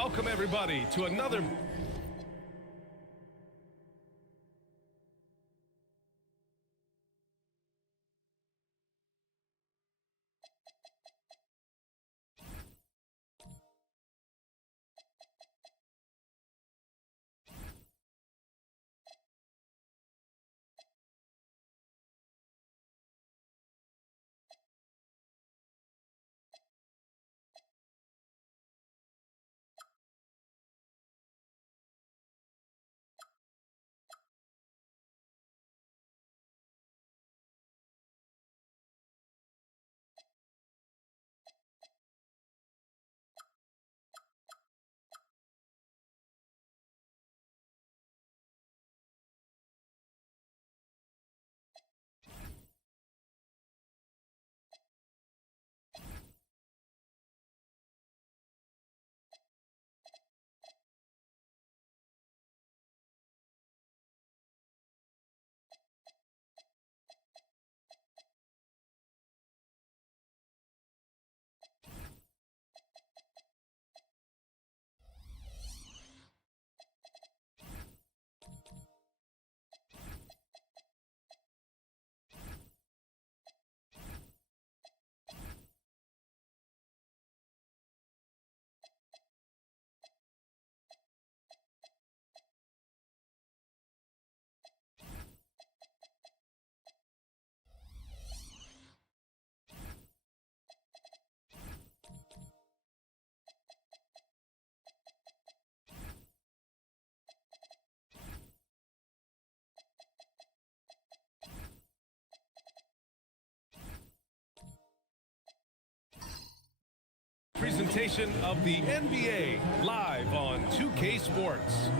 welcome everybody to another presentation of the NBA live on 2K Sports.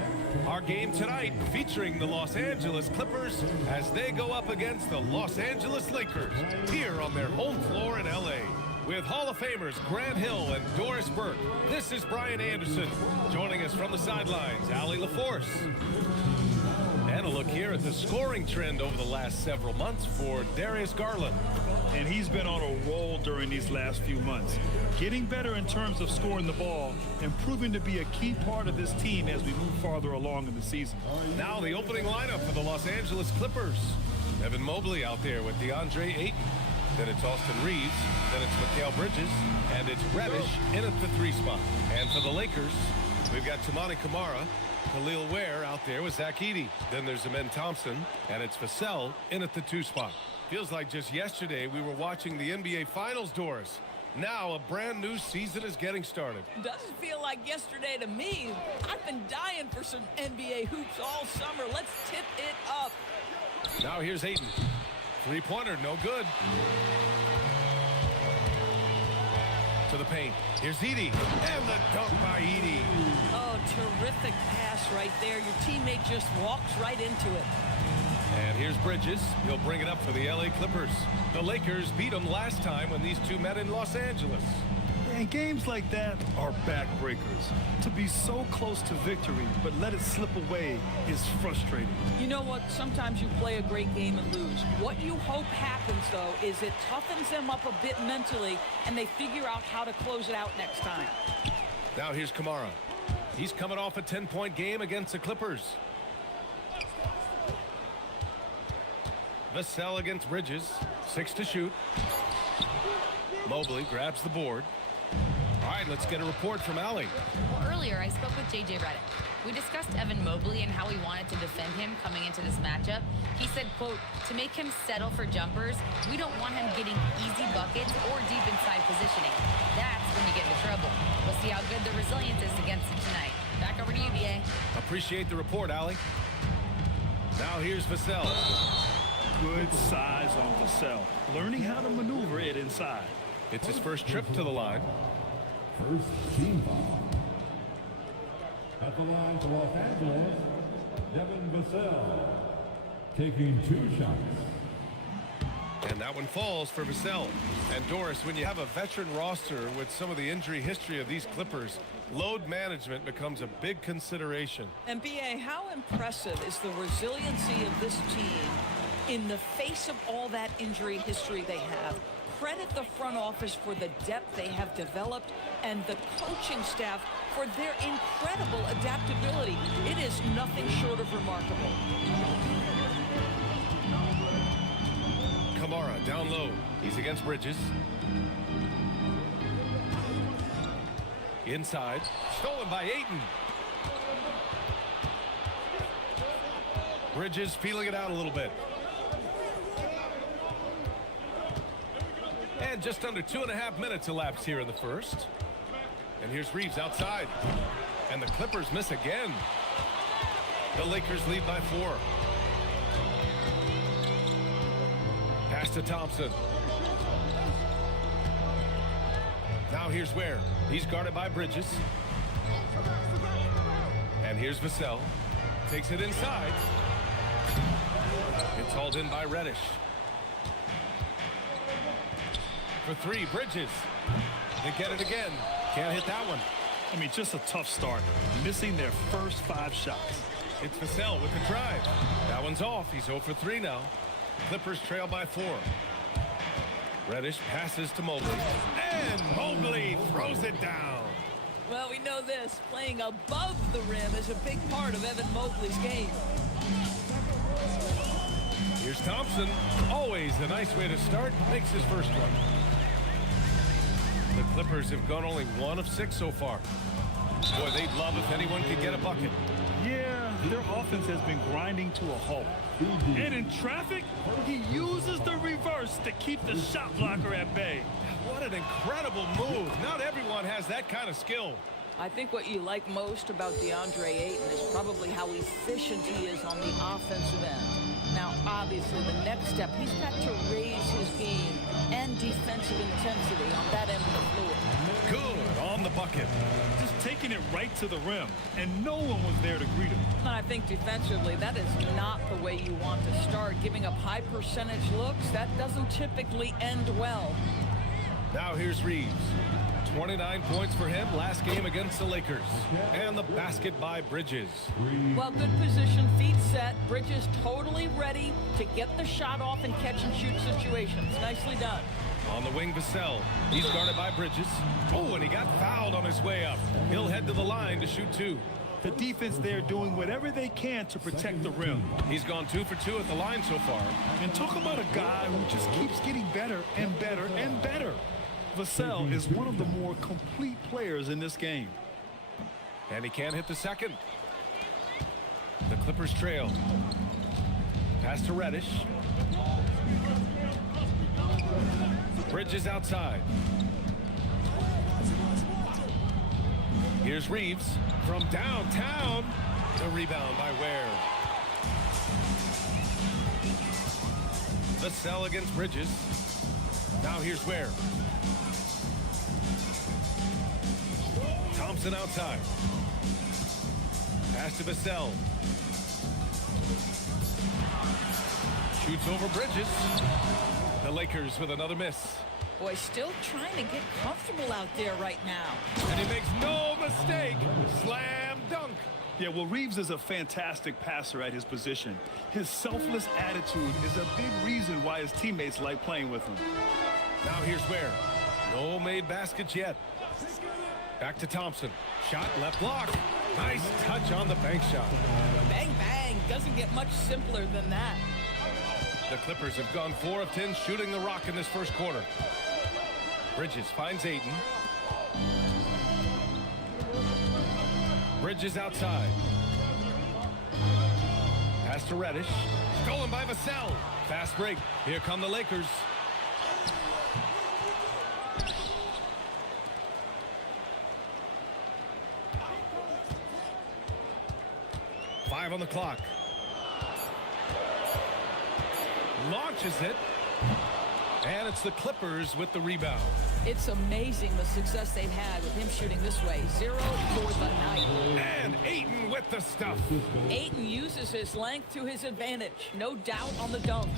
Our game tonight featuring the Los Angeles Clippers as they go up against the Los Angeles Lakers here on their home floor in LA. With Hall of Famers Grant Hill and Doris Burke, this is Brian Anderson. Joining us from the sidelines, Allie LaForce. And a look here at the scoring trend over the last several months for Darius Garland. And he's been on a roll during these last few months, getting better in terms of scoring the ball and proving to be a key part of this team as we move farther along in the season. Now the opening lineup for the Los Angeles Clippers. Evan Mobley out there with DeAndre Ayton. Then it's Austin Reeves. Then it's Mikal Bridges. And it's Reddish in at the 3 spot. And for the Lakers, we've got Toumani Camara, Khalil Ware out there with Zach Edey. Then there's Amen Thompson, and it's Vassell in at the 2 spot. Feels like just yesterday we were watching the NBA Finals, Doris. Now a brand new season is getting started. Doesn't feel like yesterday to me. I've been dying for some NBA hoops all summer. Let's tip it up. Now here's Ayton. 3-pointer, no good. To the paint. Here's Edey. And the dunk by Edey. Oh, terrific pass right there. Your teammate just walks right into it. And here's Bridges. He'll bring it up for the LA Clippers. The Lakers beat them last time when these two met in Los Angeles. And games like that are backbreakers. To be so close to victory, but let it slip away is frustrating. You know what? Sometimes you play a great game and lose. What you hope happens, though, is it toughens them up a bit mentally, and they figure out how to close it out next time. Now here's Camara. He's coming off a 10-point game against the Clippers. Vassell against Bridges. 6 to shoot. Mobley grabs the board. All right, let's get a report from Allie. Well, earlier I spoke with J.J. Redick. We discussed Evan Mobley and how we wanted to defend him coming into this matchup. He said, quote, to make him settle for jumpers, we don't want him getting easy buckets or deep inside positioning. That's when you get into trouble. We'll see how good the resilience is against him tonight. Back over to you, B.A. Appreciate the report, Allie. Now here's Vassell. Good size on Vassell, learning how to maneuver it inside. It's his first trip to the line. First team foul. At the line for Los Angeles, Devin Vassell, taking 2 shots. And that one falls for Vassell. And Doris, when you have a veteran roster with some of the injury history of these Clippers, load management becomes a big consideration. And B.A., how impressive is the resiliency of this team in the face of all that injury history they have? credit the front office for the depth they have developed and the coaching staff for their incredible adaptability. It is nothing short of remarkable. Kamara down low. He's against Bridges. Inside. Stolen by Ayton. Bridges feeling it out a little bit. And just under 2.5 minutes elapsed here in the first. And here's Reeves outside. And the Clippers miss again. The Lakers lead by 4. Pass to Thompson. Now here's Ware. He's guarded by Bridges. And here's Vassell. Takes it inside. It's hauled in by Reddish. For 3, Bridges. They get it again. Can't hit that one. I mean, just a tough start. Missing their first 5 shots. It's Vassell with the drive. That one's off. He's 0 for 3 now. Clippers trail by 4. Reddish passes to Mobley. And Mobley throws it down. Well, we know this. Playing above the rim is a big part of Evan Mobley's game. Here's Thompson. Always a nice way to start. Makes his first one. The Clippers have gone only 1 of 6 so far. Boy, they'd love if anyone could get a bucket. Yeah, their offense has been grinding to a halt. And in traffic, he uses the reverse to keep the shot blocker at bay. What an incredible move. Not everyone has that kind of skill. I think what you like most about DeAndre Ayton is probably how efficient he is on the offensive end. Now, obviously, the next step, he's got to raise his game and defensive intensity on that end of the floor. Good on the bucket. Just taking it right to the rim, and no one was there to greet him. And I think defensively, that is not the way you want to start. Giving up high percentage looks, that doesn't typically end well. Now here's Reeves. 29 points for him last game against the Lakers. And the basket by Bridges. Well, good position, feet set. Bridges totally ready to get the shot off in catch-and-shoot situations. Nicely done. On the wing, Vassell. He's guarded by Bridges. Oh, and he got fouled on his way up. He'll head to the line to shoot 2. The defense there doing whatever they can to protect the rim. He's gone 2 for 2 at the line so far. And talk about a guy who just keeps getting better and better and better. Vassell is one of the more complete players in this game. And he can't hit the second. The Clippers trail. Pass to Reddish. Bridges outside. Here's Reeves from downtown. The rebound by Ware. Vassell against Bridges. Now here's Ware. Thompson outside. Pass to Vassell. Shoots over Bridges. The Lakers with another miss. Boy, still trying to get comfortable out there right now. And he makes no mistake. Slam dunk. Yeah, well, Reeves is a fantastic passer at his position. His selfless attitude is a big reason why his teammates like playing with him. Now here's Ware. No made baskets yet. Back to Thompson. Shot left block. Nice touch on the bank shot. Bang, bang. Doesn't get much simpler than that. The Clippers have gone 4 of 10 shooting the rock in this first quarter. Bridges finds Ayton. Bridges outside. Pass to Reddish. Stolen by Vassell. Fast break. Here come the Lakers. Five on the clock. Launches it. And it's the Clippers with the rebound. It's amazing the success they've had with him shooting this way. 0 for the night. And Ayton with the stuff. Ayton uses his length to his advantage. No doubt on the dunk.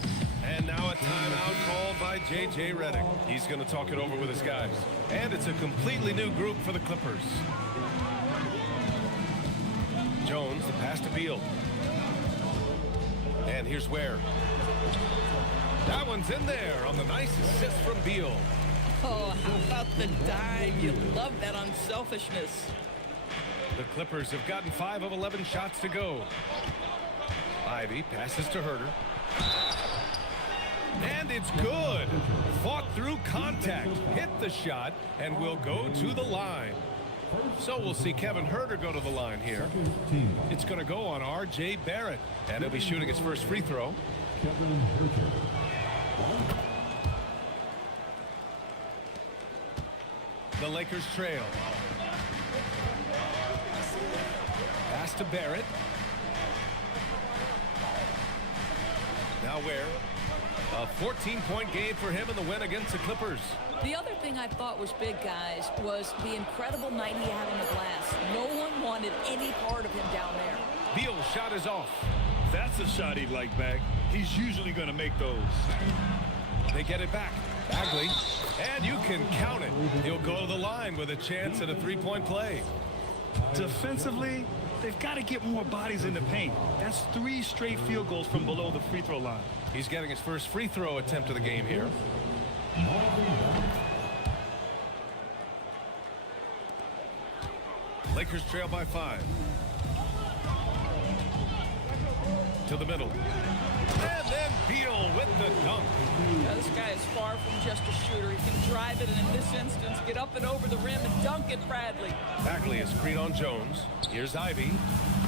And now a timeout called by J.J. Redick. He's going to talk it over with his guys. And it's a completely new group for the Clippers. Jones, the pass to Beal. And here's Ware. That one's in there on the nice assist from Beal. Oh, how about the dive? You love that unselfishness. The Clippers have gotten 5 of 11 shots to go. Ivy passes to Herter. And it's good. Fought through contact, hit the shot, and will go to the line. So we'll see Kevin Herter go to the line here. It's going to go on R.J. Barrett, and he'll be shooting his first free throw. Kevin Herter. The Lakers trail. Pass to Barrett. Now where? A 14-point game for him in the win against the Clippers. The other thing I thought was big, guys, was the incredible night he had on the glass. No one wanted any part of him down there. Beal's shot is off. That's a shot he'd like back. He's usually going to make those. They get it back. Bagley. And you can count it. He'll go to the line with a chance at a three-point play. Defensively, they've got to get more bodies in the paint. That's 3 straight field goals from below the free throw line. He's getting his first free throw attempt of the game here. Lakers trail by 5. To the middle. And then Beal with the dunk. Yeah, this guy is far from just a shooter. He can drive it, and in this instance, get up and over the rim and dunk it, Bradley. Bagley is screen on Jones. Here's Ivy.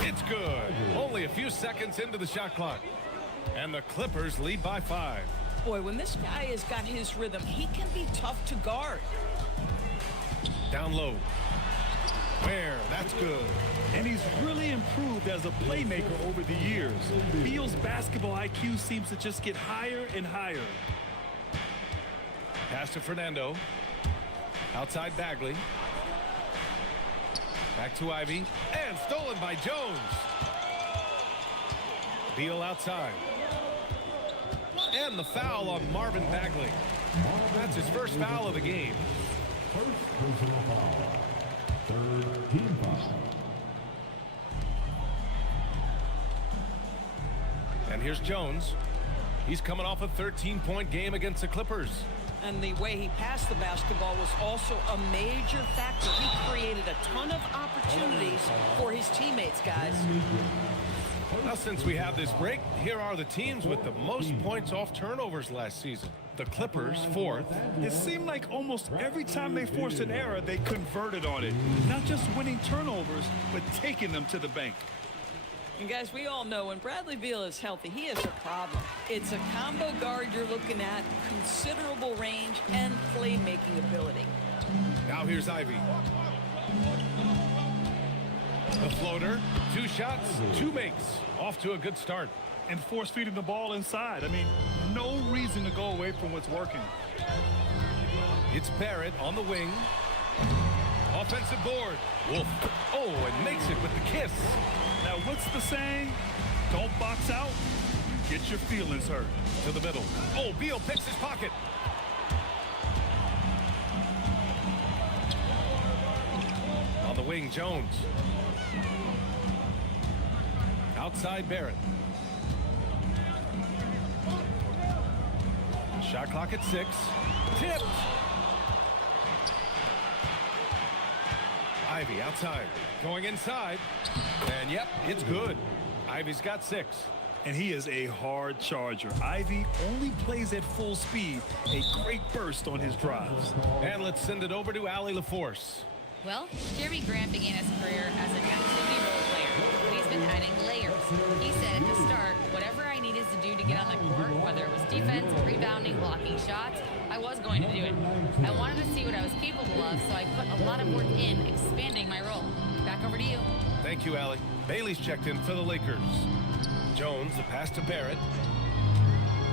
It's good. Only a few seconds into the shot clock. And the Clippers lead by 5. Boy, when this guy has got his rhythm, he can be tough to guard. Down low. Where? That's good. And he's really improved as a playmaker over the years. Beal's basketball IQ seems to just get higher and higher. Pass to Fernando. Outside Bagley. Back to Ivy. And stolen by Jones. Beal outside. And the foul on Marvin Bagley. That's his first foul of the game. First personal foul. Third team foul. And here's Jones. He's coming off a 13-point game against the Clippers. And the way he passed the basketball was also a major factor. He created a ton of opportunities for his teammates, guys. Now, since we have this break, here are the teams with the most points off turnovers last season. The Clippers, 4th. It seemed like almost every time they forced an error, they converted on it. Not just winning turnovers, but taking them to the bank. And guys, we all know when Bradley Beal is healthy, he is a problem. It's a combo guard you're looking at, considerable range and playmaking ability. Now here's Ivy. The floater, 2 shots, 2 makes. Off to a good start. And force feeding the ball inside. I mean, no reason to go away from what's working. It's Barrett on the wing. Offensive board. Wolf. Oh, and makes it with the kiss. Now, what's the saying? Don't box out, you get your feelings hurt. To the middle. Oh, Beal picks his pocket. On the wing, Jones. Outside Barrett. Shot clock at 6. Tipped. Ivy outside. Going inside. And yep, it's good. Ivy's got 6. And he is a hard charger. Ivy only plays at full speed. A great burst on his drives. And let's send it over to Allie LaForce. Well, Jeremy Grant began his career as an activity role player. He's been adding layers. He said to start, whatever I needed to do to get on the court, whether it was defense, rebounding, blocking shots, I was going to do it. I wanted to see what I was capable of, so I put a lot of work in expanding my role. Back over to you. Thank you, Allie. Bailey's checked in for the Lakers. Jones, the pass to Barrett.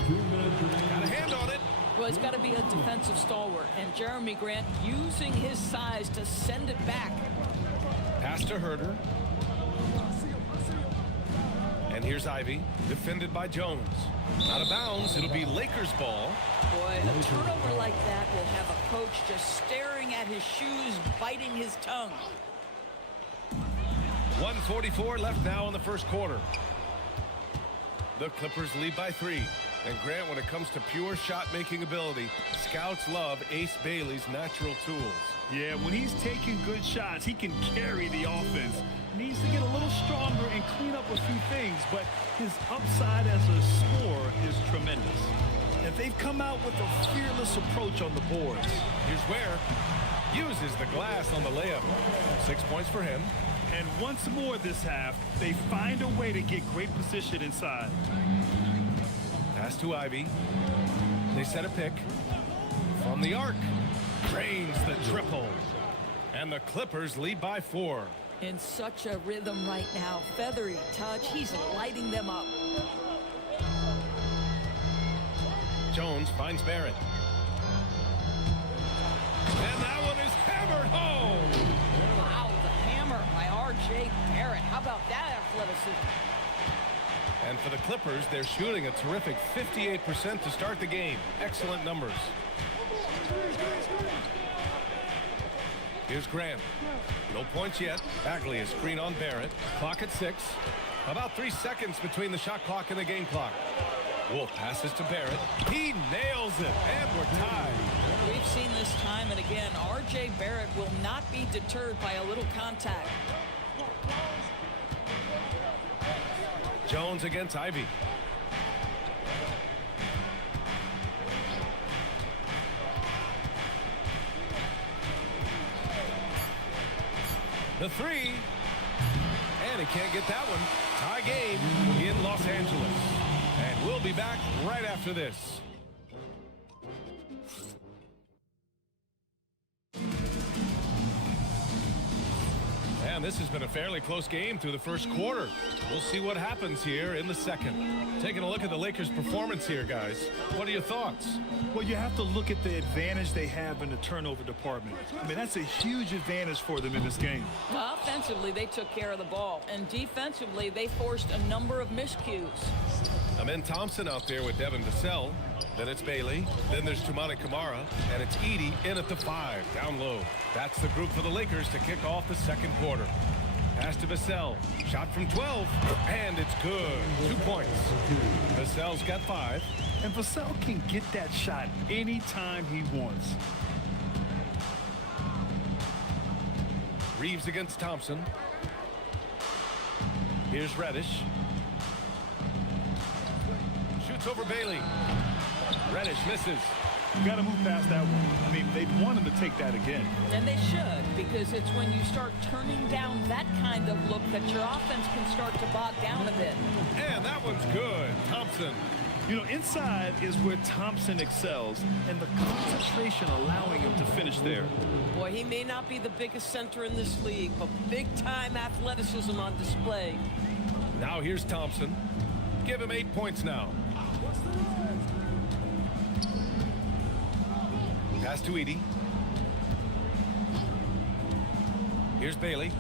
Got a hand on it. Well, he's got to be a defensive stalwart, and Jeremy Grant using his size to send it back. Pass to Herter. And here's Ivy, defended by Jones. Out of bounds, it'll be Lakers ball. Boy, a turnover like that will have a coach just staring at his shoes, biting his tongue. 1:44 left now in the first quarter. The Clippers lead by 3. And Grant, when it comes to pure shot-making ability, scouts love Ace Bailey's natural tools. Yeah, when he's taking good shots, he can carry the offense. Needs to get a little stronger and clean up a few things, but his upside as a scorer is tremendous. And they've come out with a fearless approach on the boards. Here's Ware. Uses the glass on the layup. 6 points for him. And once more this half, they find a way to get great position inside. Pass to Ivy. They set a pick. From the arc. Drains the triple. And the Clippers lead by 4. In such a rhythm right now. Feathery touch. He's lighting them up. Jones finds Barrett. And that one is hammered home. Wow, the hammer by R.J. Barrett. How about that athleticism? And for the Clippers, they're shooting a terrific 58% to start the game. Excellent numbers. Here's Grant. No points yet. Bagley is screen on Barrett. Clock at 6. About 3 seconds between the shot clock and the game clock. Wolf passes to Barrett. He nails it, and we're tied. We've seen this time and again. R.J. Barrett will not be deterred by a little contact. Jones against Ivy. The three. And he can't get that one. Tie game in Los Angeles. And we'll be back right after this. And this has been a fairly close game through the first quarter. We'll see what happens here in the second. Taking a look at the Lakers' performance here, guys. What are your thoughts? Well, you have to look at the advantage they have in the turnover department. I mean, that's a huge advantage for them in this game. Well, offensively, they took care of the ball. And defensively, they forced a number of miscues. Amen Thompson out there with Devin Vassell. Then it's Bailey. Then there's Toumani Camara. And it's Edey in at the 5, down low. That's the group for the Lakers to kick off the second quarter. Pass to Vassell. Shot from 12. And it's good. 2 points. Vassell's got 5. And Vassell can get that shot anytime he wants. Reeves against Thompson. Here's Reddish. Shoots over Bailey. Reddish misses. You got to move past that one. I mean, they'd want him to take that again. And they should, because it's when you start turning down that kind of look that your offense can start to bog down a bit. And that one's good. Thompson. You know, inside is where Thompson excels, and the concentration allowing him to finish there. Boy, he may not be the biggest center in this league, but big-time athleticism on display. Now here's Thompson. Give him 8 points now. Pass to Edey. Here's Bailey.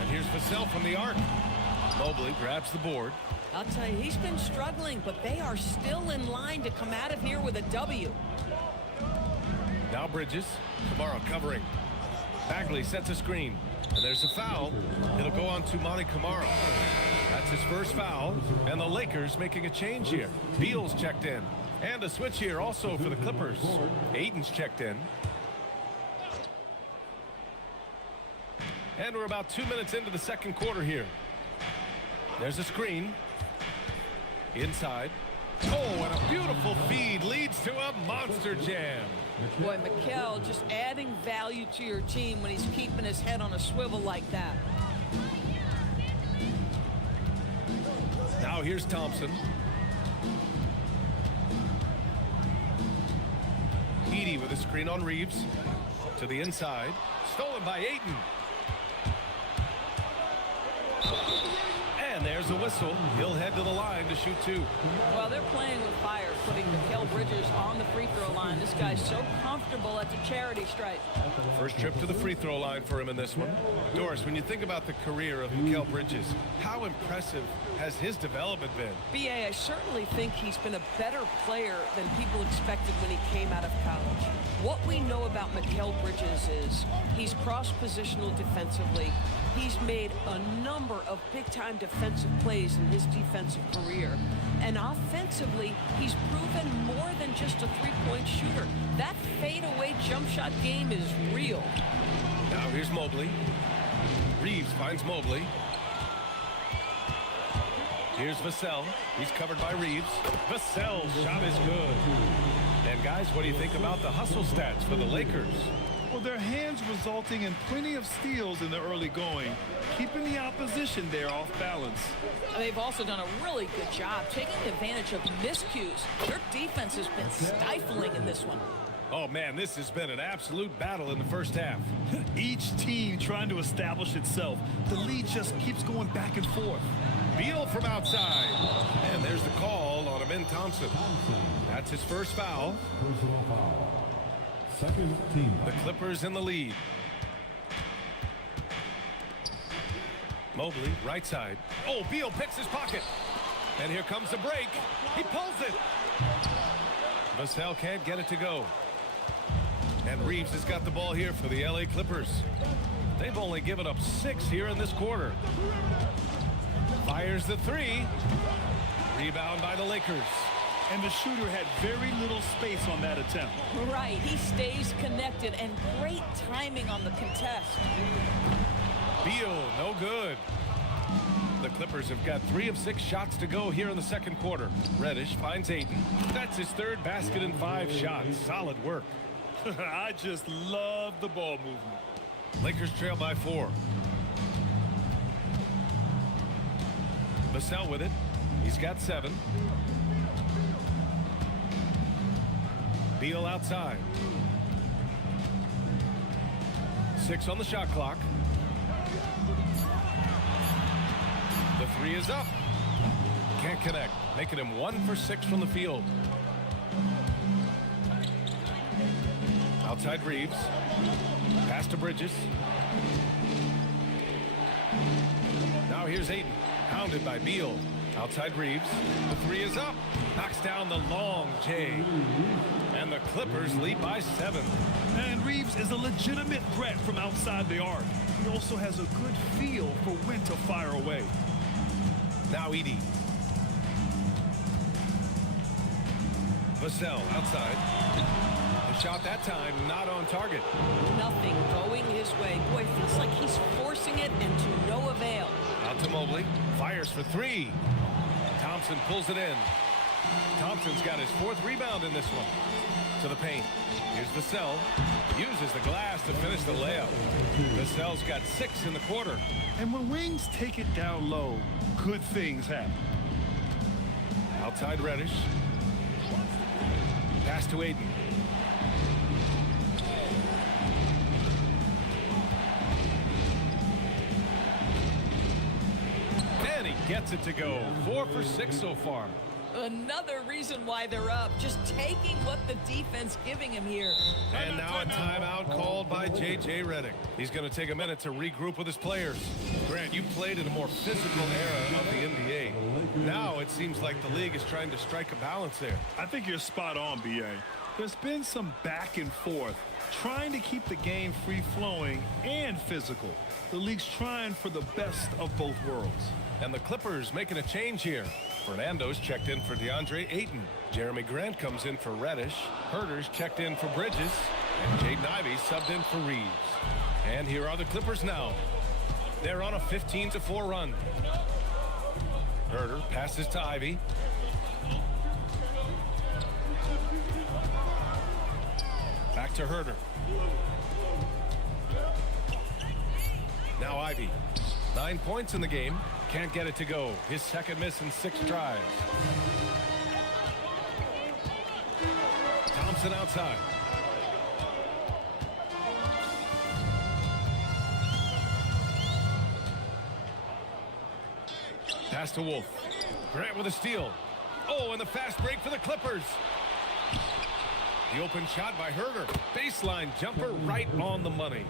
And here's Vassell from the arc. Mobley grabs the board. I'll tell you, he's been struggling, but they are still in line to come out of here with a W. Now Bridges. Camara covering. Bagley sets a screen. And there's a foul. It'll go on to Toumani Camara. That's his first foul. And the Lakers making a change here. Beal's checked in. And a switch here also for the Clippers. Ayton's checked in. And we're about 2 minutes into the second quarter here. There's a screen. Inside. Oh, and a beautiful feed leads to a monster jam. Boy, Mikal just adding value to your team when he's keeping his head on a swivel like that. Now here's Thompson. Edey with a screen on Reeves. To the inside. Stolen by Ayton. And there's a whistle. He'll head to the line to shoot 2. Well, they're playing with fire, putting Mikal Bridges on the free throw line. This guy's so comfortable at the charity stripe. First trip to the free throw line for him in this one. Doris, when you think about the career of Mikal Bridges, how impressive has his development been? B.A., I certainly think he's been a better player than people expected when he came out of college. What we know about Mikal Bridges is he's cross-positional defensively. He's made a number of big-time defensive plays in his defensive career. And offensively, he's proven more than just a three-point shooter. That fadeaway jump shot game is real. Now here's Mobley. Reeves finds Mobley. Here's Vassell. He's covered by Reeves. Vassell's shot is good. And guys, what do you think about the hustle stats for the Lakers? Well, their hands resulting in plenty of steals in the early going, keeping the opposition there off balance. They've also done a really good job taking advantage of miscues. Their defense has been stifling in this one. Oh man, this has been an absolute battle in the first half. Each team trying to establish itself. The lead just keeps going back and forth. Beal from outside. And there's the call on Amin Thompson. That's his first foul. Personal foul. Second team The foul. Clippers in the lead. Mobley, right side. Oh, Beal picks his pocket. And here comes the break. He pulls it. Vassell can't get it to go. And Reeves has got the ball here for the LA Clippers. They've only given up 6 here in this quarter. Fires the three. Rebound by the Lakers. And the shooter had very little space on that attempt. Right, he stays connected, and great timing on the contest. Beal, no good. The Clippers have got 3 of 6 shots to go here in the second quarter. Reddish finds Ayton. That's his third basket in 5 shots. Solid work. I just love the ball movement. Lakers trail by 4. Vassell with it. He's got 7. Beal outside. 6 on the shot clock. The 3 is up. Can't connect, making him 1 for 6 from the field. Outside Reeves. Pass to Bridges. Now here's Ayton. Pounded by Beal. Outside Reeves. The 3 is up. Knocks down the long J. And the Clippers lead by 7. And Reeves is a legitimate threat from outside the arc. He also has a good feel for when to fire away. Now Edey. Vassell outside. The shot that time not on target. Nothing going his way. Boy, it feels like he's forcing it and to no avail. Out to Mobley. Fires for 3. Thompson pulls it in. Thompson's got his 4th rebound in this one. To the paint. Here's Vassell. Uses the glass to finish the layup. Vassell's got 6 in the quarter. And when wings take it down low, good things happen. Outside Reddish. Pass to Ayton. And he gets it to go. 4 for 6 so far. Another reason why they're up, just taking what the defense giving him here. And now a timeout called by J.J. Redick. He's going to take a minute to regroup with his players. Grant, you played in a more physical era of the NBA. Now it seems like the league is trying to strike a balance there. I think you're spot on, B.A. There's been some back and forth, trying to keep the game free-flowing and physical. The league's trying for the best of both worlds. And the Clippers making a change here. Fernando's checked in for DeAndre Ayton. Jeremy Grant comes in for Reddish. Herter's checked in for Bridges. And Jaden Ivey subbed in for Reeves. And here are the Clippers now. They're on a 15-4 run. Herter passes to Ivey. Back to Herter. Now Ivey. 9 points in the game. Can't get it to go. His second miss in 6 drives. Thompson outside. Pass to Wolf. Grant with a steal. Oh, and the fast break for the Clippers. The open shot by Herter. Baseline jumper right on the money.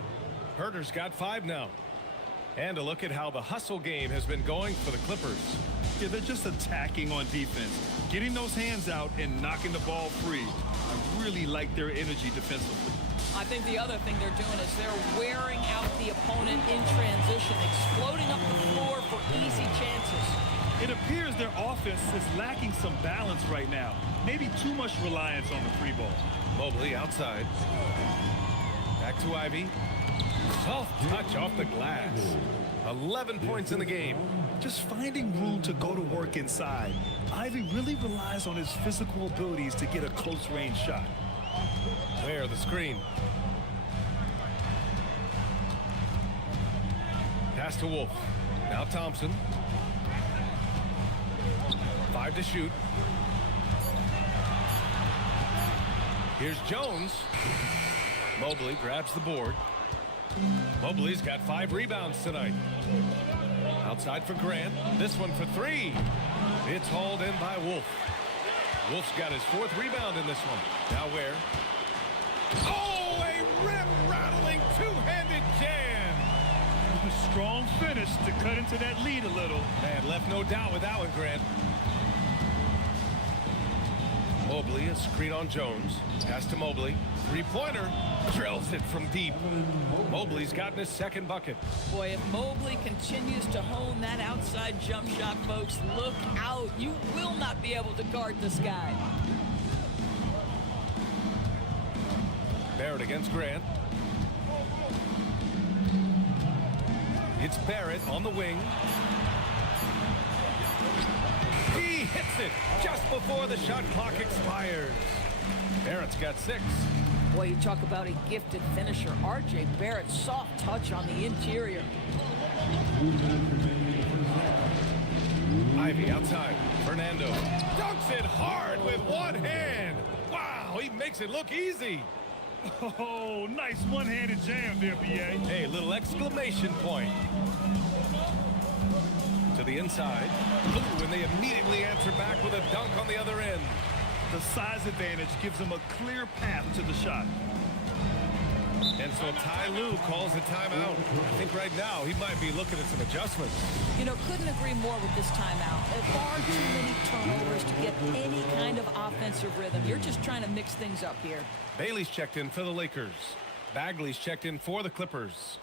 Herter's got 5 now. And a look at how the hustle game has been going for the Clippers. Yeah, they're just attacking on defense, getting those hands out and knocking the ball free. I really like their energy defensively. I think the other thing they're doing is they're wearing out the opponent in transition, exploding up the floor for easy chances. It appears their offense is lacking some balance right now. Maybe too much reliance on the free ball. Mobley outside. Back to Ivy. Soft touch off the glass. 11 points in the game. Just finding room to go to work inside. Ivy really relies on his physical abilities to get a close-range shot. There, the screen. Pass to Wolf. Now Thompson. 5 to shoot. Here's Jones. Mobley grabs the board. Mobley's got 5 rebounds tonight. Outside for Grant. This one for 3. It's hauled in by Wolf. Wolf's got his 4th rebound in this one. Now where? Oh, a rim-rattling two-handed jam. A strong finish to cut into that lead a little. Man, left no doubt with that one, Grant. Mobley, a screen on Jones. Pass to Mobley. Three-pointer. Drills it from deep. Mobley's gotten his 2nd bucket. Boy, if Mobley continues to hone that outside jump shot, folks, look out. You will not be able to guard this guy. Barrett against Grant. It's Barrett on the wing. He hits it just before the shot clock expires. Barrett's got 6. Boy, you talk about a gifted finisher. R.J. Barrett, soft touch on the interior. Ivy outside. Fernando dunks it hard with one hand. Wow, he makes it look easy. Oh, nice one-handed jam there, B.A. Hey, little exclamation point. To the inside. Ooh, and they immediately answer back with a dunk on the other end. The size advantage gives him a clear path to the shot. And so Ty Lue calls a timeout. I think right now he might be looking at some adjustments. You know, couldn't agree more with this timeout. Far too many turnovers to get any kind of offensive rhythm. You're just trying to mix things up here. Bailey's checked in for the Lakers. Bagley's checked in for the Clippers.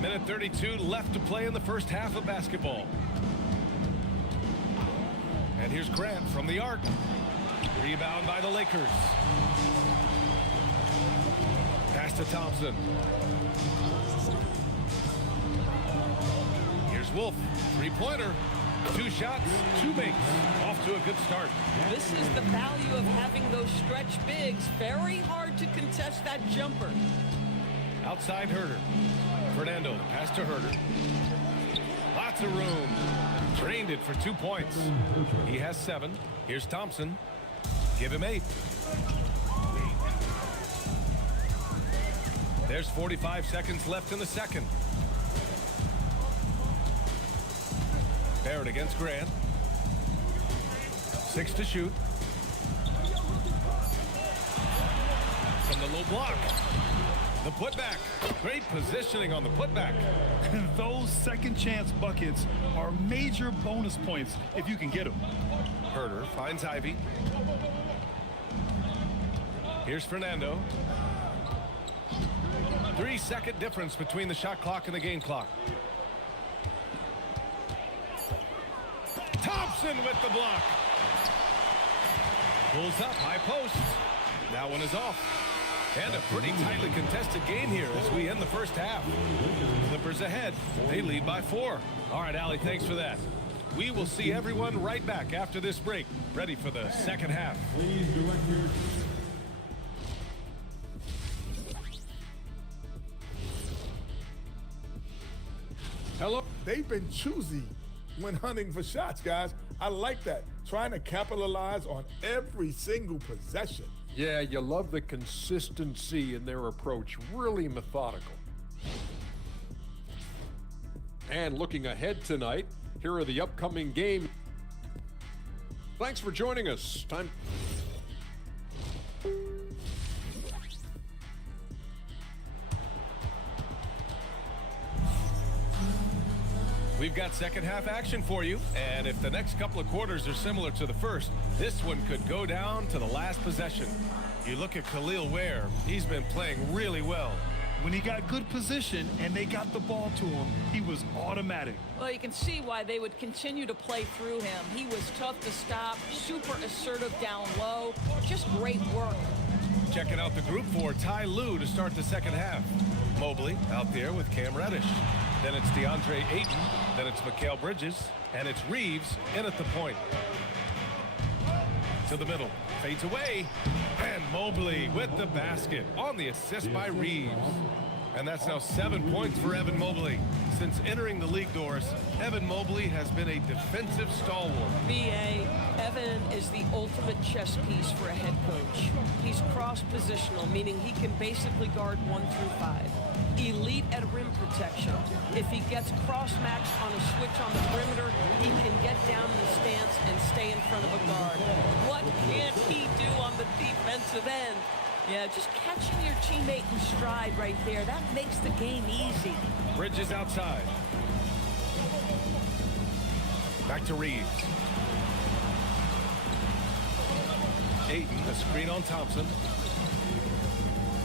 Minute 32 left to play in the first half of basketball. And here's Grant from the arc. Rebound by the Lakers. Pass to Thompson. Here's Wolf. 3-pointer. 2 shots, 2 makes. Off to a good start. This is the value of having those stretch bigs. Very hard to contest that jumper. Outside Herter. Fernando, pass to Herter. Lots of room. Drained it for 2 points. He has 7. Here's Thompson. Give him 8. There's 45 seconds left in the second. Barrett against Grant. 6 to shoot. From the low block. The putback. Great positioning on the putback. Those second chance buckets are major bonus points if you can get them. Herter finds Ivy. Here's Fernando. 3-second difference between the shot clock and the game clock. Thompson with the block. Pulls up, high post. That one is off. And a pretty tightly contested game here as we end the first half. Clippers ahead. They lead by 4. All right, Allie, thanks for that. We will see everyone right back after this break, ready for the second half. Hello. They've been choosy when hunting for shots, guys. I like that. Trying to capitalize on every single possession. Yeah, you love the consistency in their approach. Really methodical. And looking ahead tonight, here are the upcoming games. Thanks for joining us. Time. We've got second half action for you, and if the next couple of quarters are similar to the first, this one could go down to the last possession. You look at Khalil Ware, he's been playing really well. When he got good position and they got the ball to him, he was automatic. Well, you can see why they would continue to play through him. He was tough to stop, super assertive down low, just great work. Checking out the group for Ty Lue to start the second half. Mobley out there with Cam Reddish. Then it's DeAndre Ayton. Then it's Mikal Bridges. And it's Reeves in at the point. To the middle. Fades away. And Mobley with the basket on the assist by Reeves. And that's now 7 points for Evan Mobley. Since entering the league doors, Evan Mobley has been a defensive stalwart. B.A., Evan is the ultimate chess piece for a head coach. He's cross-positional, meaning he can basically guard 1 through 5. Elite at rim protection. If he gets cross-matched on a switch on the perimeter, he can get down in the stance and stay in front of a guard. What can't he do on the defensive end? Yeah, just catching your teammate in stride right there, that makes the game easy. Bridges outside. Back to Reeves. Ayton, a screen on Thompson.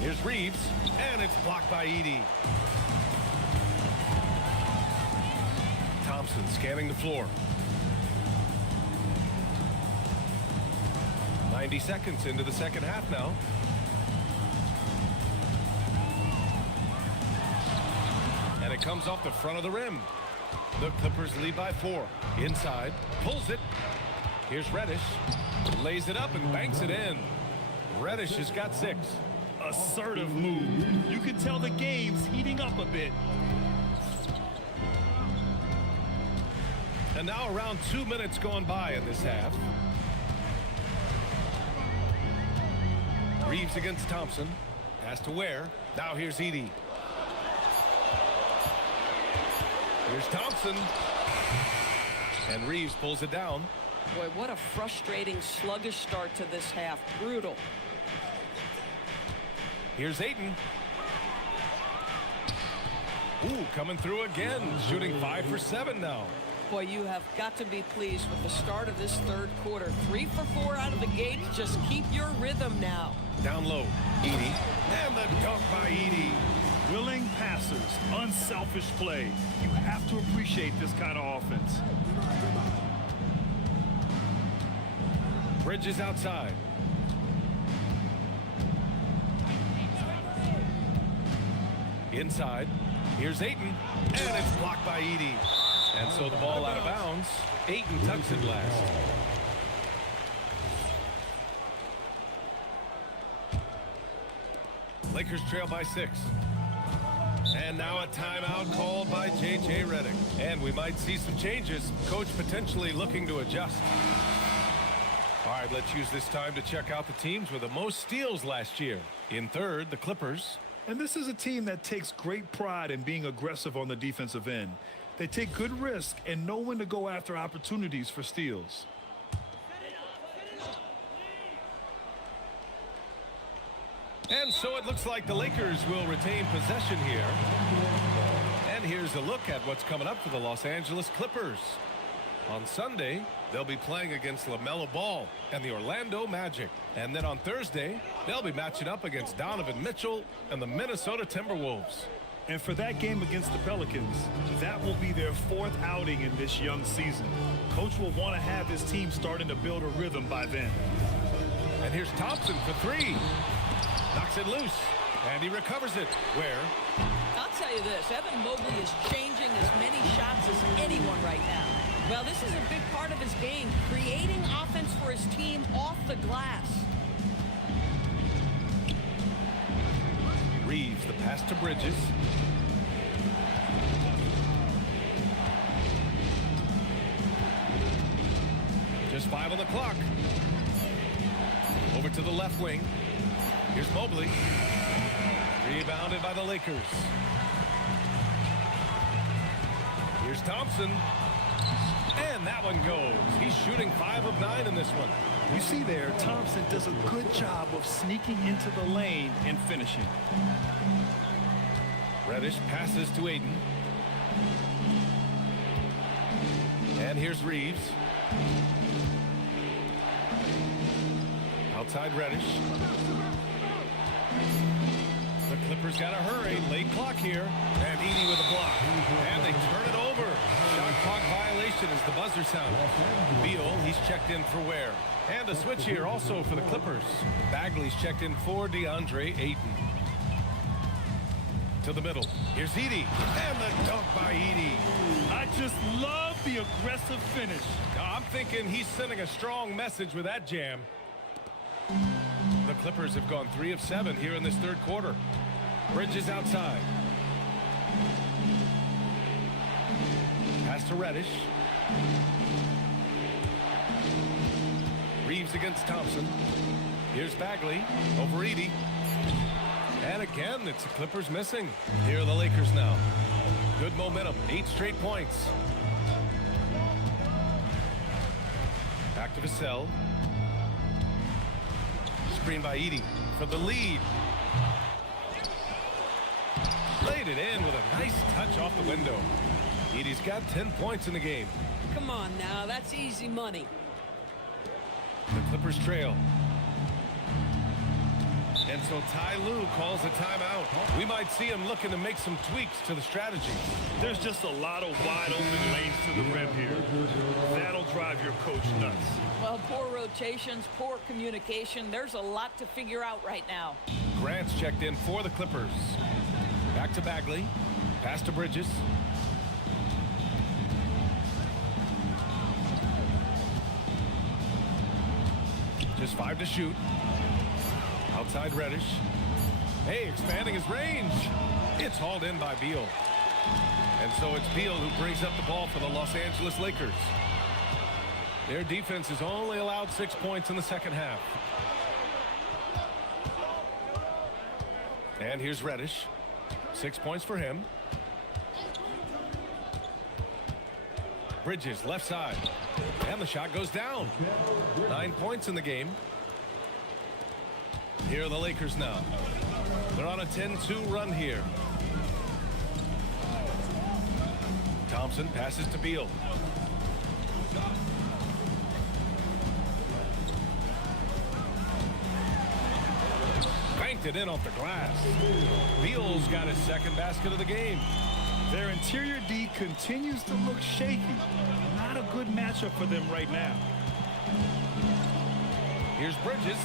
Here's Reeves, and it's blocked by Edey. Thompson scanning the floor. 90 seconds into the second half now. And it comes off the front of the rim. The Clippers lead by 4. Inside, pulls it. Here's Reddish. Lays it up and banks it in. Reddish has got 6. Assertive move. You can tell the game's heating up a bit. And now around 2 minutes gone by in this half. Reeves against Thompson. Pass to Ware. Now here's Edey. Here's Thompson. And Reeves pulls it down. Boy, what a frustrating, sluggish start to this half. Brutal. Here's Ayton. Ooh, coming through again. Shooting 5 for 7 now. Boy, you have got to be pleased with the start of this third quarter. 3 for 4 out of the gate. Just keep your rhythm now. Down low. Edey. And the dunk by Edey. Willing passers, unselfish play. You have to appreciate this kind of offense. Bridges outside. Inside. Here's Ayton. And it's blocked by Edey. And so the ball out of bounds. Ayton tucks it last. Lakers trail by 6. And now a timeout called by J.J. Redick. And we might see some changes. Coach potentially looking to adjust. All right, let's use this time to check out the teams with the most steals last year. In third, the Clippers. And this is a team that takes great pride in being aggressive on the defensive end. They take good risk and know when to go after opportunities for steals. And so it looks like the Lakers will retain possession here. And here's a look at what's coming up for the Los Angeles Clippers. On Sunday, they'll be playing against LaMelo Ball and the Orlando Magic. And then on Thursday, they'll be matching up against Donovan Mitchell and the Minnesota Timberwolves. And for that game against the Pelicans, that will be their 4th outing in this young season. Coach will want to have his team starting to build a rhythm by then. And here's Thompson for 3. Knocks it loose, and he recovers it. Where? I'll tell you this, Evan Mobley is changing as many shots as anyone right now. Well, this is a big part of his game, creating offense for his team off the glass. Reeves, the pass to Bridges. Just 5 on the clock. Over to the left wing. Here's Mobley. Rebounded by the Lakers. Here's Thompson. And that one goes. He's shooting 5 of 9 in this one. You see there, Thompson does a good job of sneaking into the lane and finishing. Reddish passes to Ayton. And here's Reeves. Outside Reddish. The Clippers got to hurry. Late clock here. And Edey with a block. And they turn it over. Shot clock violation as the buzzer sound. Beal, he's checked in for Ware. And a switch here also for the Clippers. Bagley's checked in for DeAndre Ayton. To the middle. Here's Edey. And the dunk by Edey. I just love the aggressive finish. Now, I'm thinking he's sending a strong message with that jam. The Clippers have gone 3 of 7 here in this third quarter. Bridges outside. Pass to Reddish. Reeves against Thompson. Here's Bagley over Edey. And again, it's the Clippers missing. Here are the Lakers now. Good momentum. 8 straight points. Back to Vassell. Screen by Edey for the lead. Laid it in with a nice touch off the window. Edey's got 10 points in the game. Come on now, that's easy money. The Clippers trail. And so Ty Lue calls a timeout. We might see him looking to make some tweaks to the strategy. There's just a lot of wide open lanes to the rim here. That'll drive your coach nuts. Well, poor rotations, poor communication. There's a lot to figure out right now. Grant's checked in for the Clippers. Back to Bagley. Pass to Bridges. Just 5 to shoot. Outside Reddish. Hey, expanding his range. It's hauled in by Beal. And so it's Beal who brings up the ball for the Los Angeles Lakers. Their defense has only allowed 6 points in the second half. And here's Reddish. 6 points for him. Bridges left side. And the shot goes down. 9 points in the game. Here are the Lakers now. They're on a 10-2 run here. Thompson passes to Beal. Banked it in off the glass. Beal's got his second basket of the game. Their interior D continues to look shaky. Not a good matchup for them right now. Here's Bridges.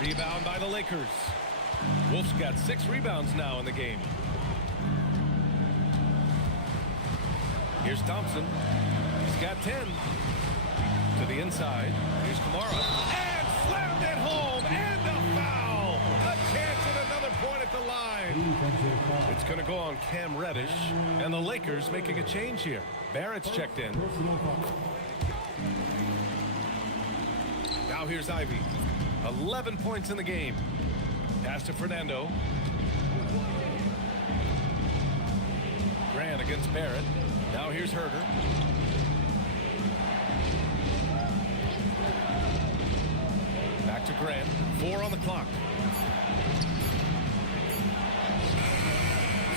Rebound by the Lakers. Wolf's got 6 rebounds now in the game. Here's Thompson. He's got 10. To the inside. Here's Kamara. And slammed it home. And a foul. A chance at another point at the line. It's going to go on Cam Reddish. And the Lakers making a change here. Barrett's checked in. Now here's Ivy. 11 points in the game. Pass to Fernando. Grant against Barrett. Now here's Herter. Back to Grant. 4 on the clock.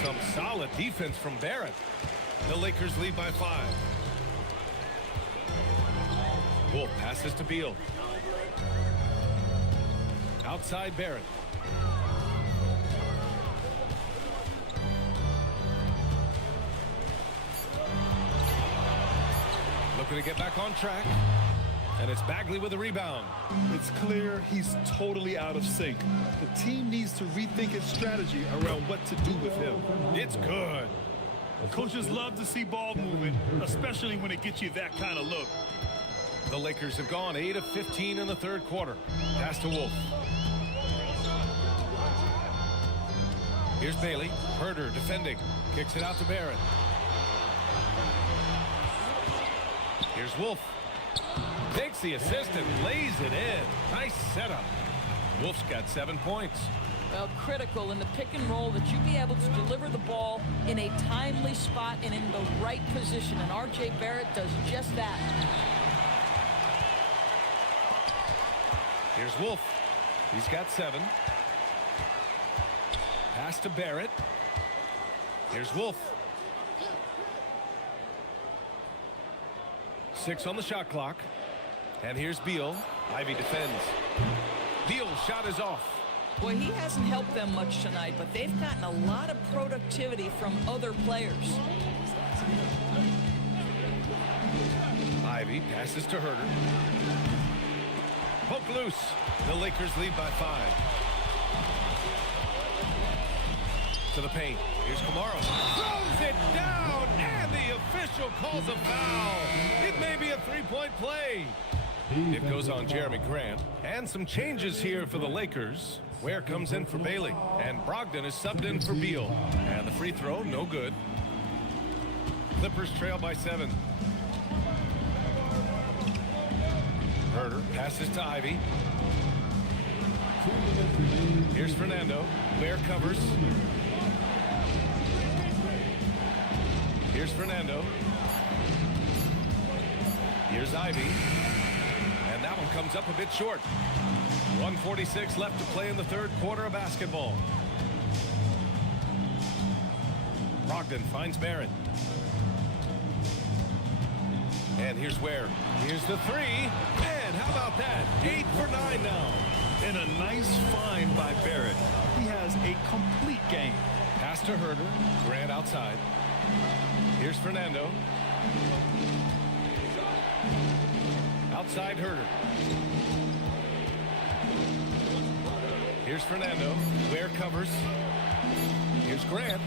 Some solid defense from Barrett. The Lakers lead by 5. Wolf passes to Beal. Outside Barrett. Looking to get back on track. And it's Bagley with the rebound. It's clear he's totally out of sync. The team needs to rethink its strategy around what to do with him. It's good. Coaches love to see ball movement, especially when it gets you that kind of look. The Lakers have gone 8 of 15 in the third quarter. Pass to Wolf. Here's Bailey. Herter defending. Kicks it out to Barrett. Here's Wolf. Takes the assist and lays it in. Nice setup. Wolf's got 7 points. Well, critical in the pick and roll that you be able to deliver the ball in a timely spot and in the right position. And R.J. Barrett does just that. Here's Wolf. He's got 7. Pass to Barrett. Here's Wolf. 6 on the shot clock. And here's Beal. Ivy defends. Beal's shot is off. Boy, he hasn't helped them much tonight, but they've gotten a lot of productivity from other players. Ivy passes to Herter. Poke loose. The Lakers lead by 5. To the paint. Here's Kamara. Throws it down, and the official calls a foul. It may be a three-point play. It goes on Jeremy Grant. And some changes here for the Lakers. Ware comes in for Bailey, and Brogdon is subbed in for Beal. And the free throw, no good. Clippers trail by 7. Herter passes to Ivy. Here's Fernando. Ware covers. Here's Fernando. Here's Ivy. And that one comes up a bit short. 1:46 left to play in the third quarter of basketball. Brogdon finds Barrett. And here's Ware. Here's the 3. And how about that? 8 for 9 now. And a nice find by Barrett. He has a complete game. Pass to Herter. Grant outside. Here's Fernando. Outside Herter. Here's Fernando. Ware covers. Here's Grant.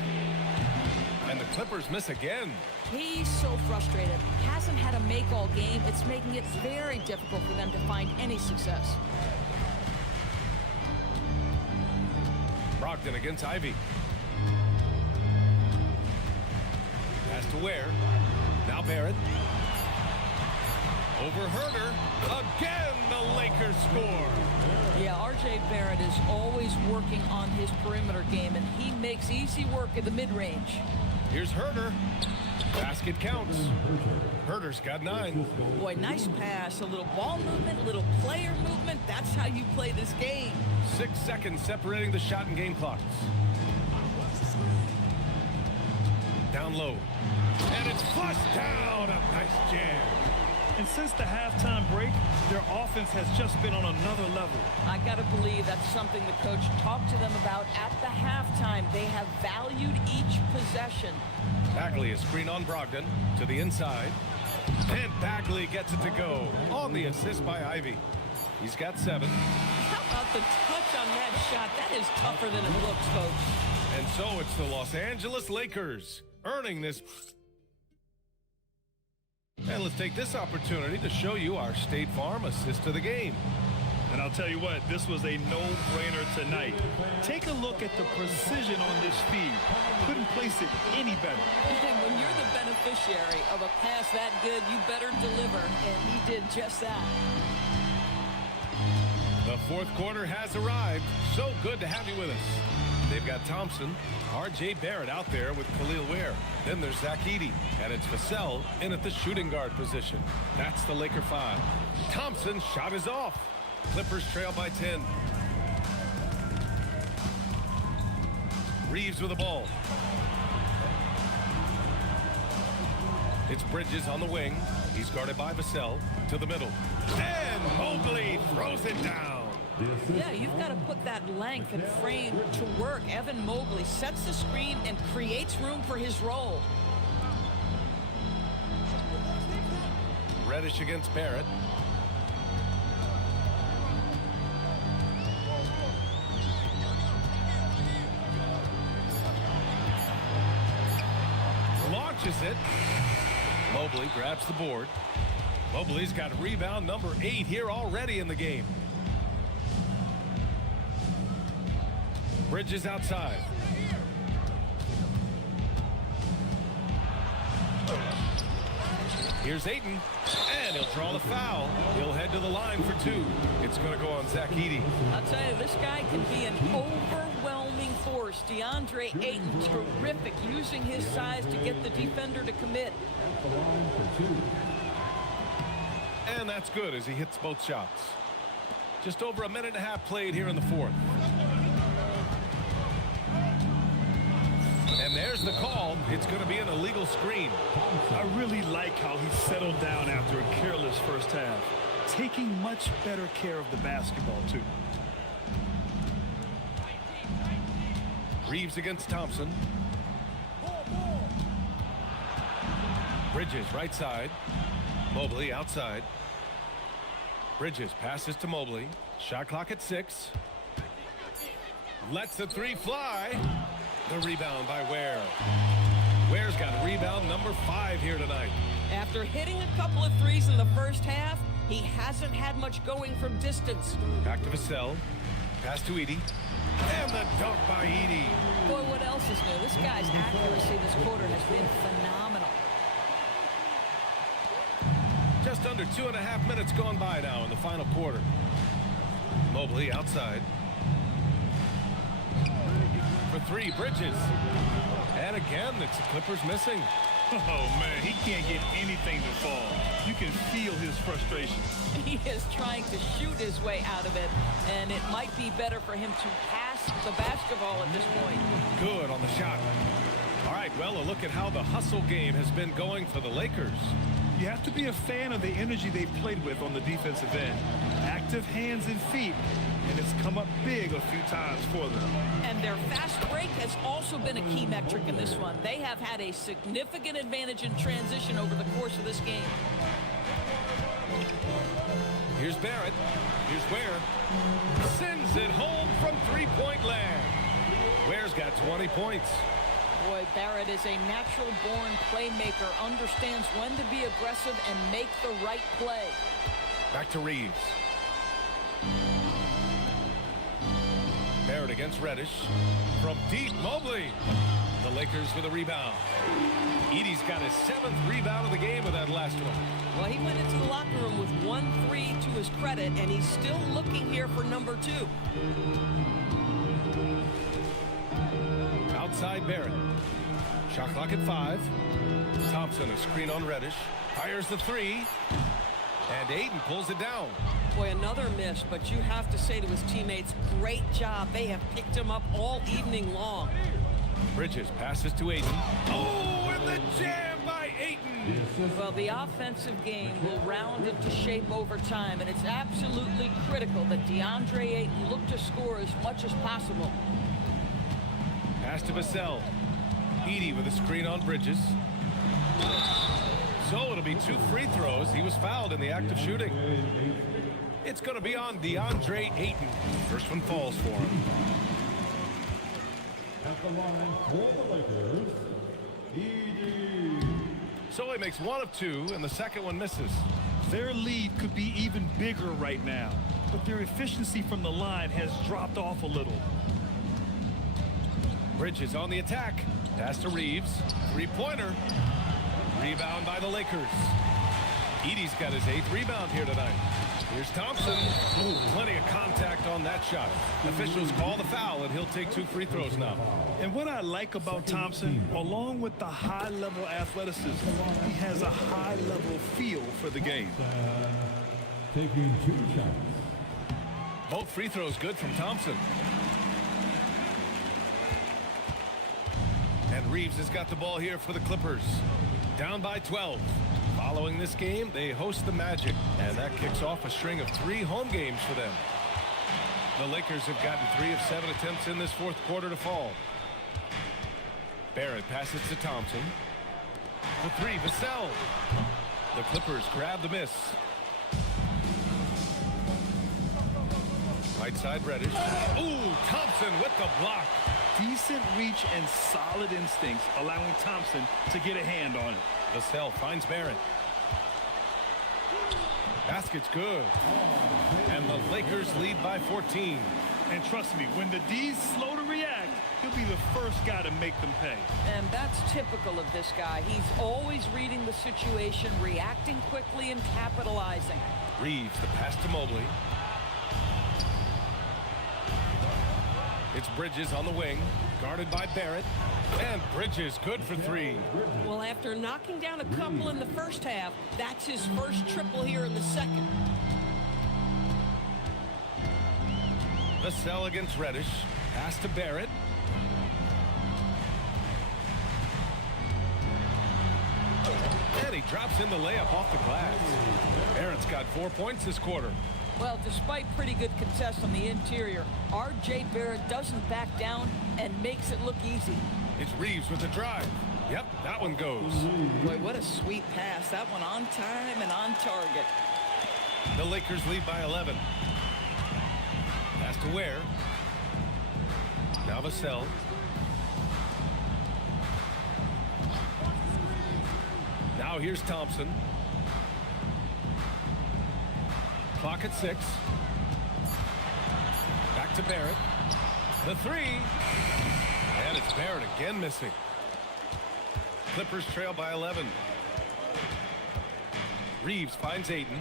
And the Clippers miss again. He's so frustrated. Hasn't had a make all game. It's making it very difficult for them to find any success. Brogdon against Ivy. Pass to Ware. Now Barrett. Over Herter. Again, the Lakers score. Yeah, R.J. Barrett is always working on his perimeter game, and he makes easy work at the mid-range. Here's Herter. Basket counts. Herter's got 9. Boy, nice pass. A little ball movement, a little player movement. That's how you play this game. 6 seconds separating the shot and game clocks. Down low. And it's flushed down. A nice jam. And since the halftime break, their offense has just been on another level. I got to believe that's something the coach talked to them about at the halftime. They have valued each possession. Bagley is screen on Brogdon to the inside. And Bagley gets it to go on the assist by Ivy. He's got 7. How about the touch on that shot? That is tougher than it looks, folks. And so it's the Los Angeles Lakers earning this. And let's take this opportunity to show you our State Farm assist to the game. And I'll tell you what, this was a no-brainer tonight. Take a look at the precision on this feed. Couldn't place it any better. And when you're the beneficiary of a pass that good, you better deliver. And he did just that. The fourth quarter has arrived. So good to have you with us. They've got Thompson, R.J. Barrett out there with Khalil Ware. Then there's Zach Edey, and it's Vassell in at the shooting guard position. That's the Laker 5. Thompson's shot is off. Clippers trail by 10. Reeves with the ball. It's Bridges on the wing. He's guarded by Vassell to the middle. And Mobley throws it down. Yeah, you've got to put that length and frame to work. Evan Mobley sets the screen and creates room for his role. Reddish against Barrett. Launches it. Mobley grabs the board. Mobley's got rebound number 8 here already in the game. Bridges outside. Here's Ayton, and he'll draw the foul. He'll head to the line for 2. It's going to go on Zach Edey. I'll tell you, this guy can be an overwhelming force. DeAndre Ayton, terrific, using his size to get the defender to commit. And that's good as he hits both shots. Just over a minute and a half played here in the fourth. And there's Here's the call. It's going to be an illegal screen. I really like how he settled down after a careless first half, taking much better care of the basketball, too. Reeves against Thompson. Bridges right side. Mobley outside. Bridges passes to Mobley. Shot clock at 6. Lets the three fly. The rebound by Ware. Ware's got rebound number 5 here tonight. After hitting a couple of threes in the first half, he hasn't had much going from distance. Back to Vassell. Pass to Edey. And the dunk by Edey. Boy, what else is new? This guy's accuracy this quarter has been phenomenal. Just under 2.5 minutes gone by now in the final quarter. Mobley outside. For 3, Bridges. And again, it's the Clippers missing. Oh, man, he can't get anything to fall. You can feel his frustration. He is trying to shoot his way out of it, and it might be better for him to pass the basketball at this point. Good on the shot. All right, well, a look at how the hustle game has been going for the Lakers. You have to be a fan of the energy they've played with on the defensive end. Active hands and feet, and it's come up big a few times for them. And their fast break has also been a key metric in this one. They have had a significant advantage in transition over the course of this game. Here's Barrett. Here's Ware. Sends it home from three-point land. Ware's got 20 points. Boy, Barrett is a natural-born playmaker, understands when to be aggressive and make the right play. Back to Reeves. Barrett against Reddish. From deep, Mobley. The Lakers with a rebound. Edey's got his 7th rebound of the game with that last one. Well, he went into the locker room with 1 3 to his credit, and he's still looking here for number 2. Outside Barrett. Shot clock at 5. Thompson, a screen on Reddish. Fires the 3. And Ayton pulls it down. Boy, another miss, but you have to say to his teammates, great job. They have picked him up all evening long. Bridges passes to Ayton. Oh, and the jam by Ayton. Well, the offensive game will round into shape over time, and it's absolutely critical that DeAndre Ayton look to score as much as possible. Pass to Vassell. Edey with a screen on Bridges. So it'll be 2 free throws. He was fouled in the act of shooting. It's going to be on DeAndre Ayton. First one falls for him. At the line for the Lakers, Edey. So he makes 1 of 2, and the second one misses. Their lead could be even bigger right now, but their efficiency from the line has dropped off a little. Bridges on the attack. Pass to Reeves. 3-pointer. Rebound by the Lakers. Edey's got his 8th rebound here tonight. Here's Thompson. Ooh, plenty of contact on that shot. Officials call the foul, and he'll take 2 free throws now. And what I like about Thompson, along with the high-level athleticism, he has a high-level feel for the game. Taking 2 shots. Both free throws good from Thompson. And Reeves has got the ball here for the Clippers. Down by 12. Following this game, they host the Magic, and that kicks off a string of 3 home games for them. The Lakers have gotten 3 of 7 attempts in this 4th quarter to fall. Barrett passes to Thompson. The 3, Vassell. The Clippers grab the miss. Right side, Reddish. Ooh, Thompson with the block. Decent reach and solid instincts, allowing Thompson to get a hand on it. Vassell finds Barrett. Basket's good. And the Lakers lead by 14. And trust me, when the D's slow to react, he'll be the first guy to make them pay. And that's typical of this guy. He's always reading the situation, reacting quickly, and capitalizing. Reeves, the pass to Mobley. It's Bridges on the wing, guarded by Barrett. And Bridges good for 3. Well, after knocking down a couple in the first half, that's his first triple here in the second. Vassell against Reddish. Pass to Barrett. And he drops in the layup off the glass. Barrett's got 4 points this quarter. Well, despite pretty good contests on the interior, R.J. Barrett doesn't back down and makes it look easy. It's Reeves with the drive. Yep, that one goes. Boy, what a sweet pass. That one on time and on target. The Lakers lead by 11. Pass to Ware. Now Vassell. Now here's Thompson. Clock at 6. Back to Barrett. The 3. And it's Barrett again missing. Clippers trail by 11. Reeves finds Ayton.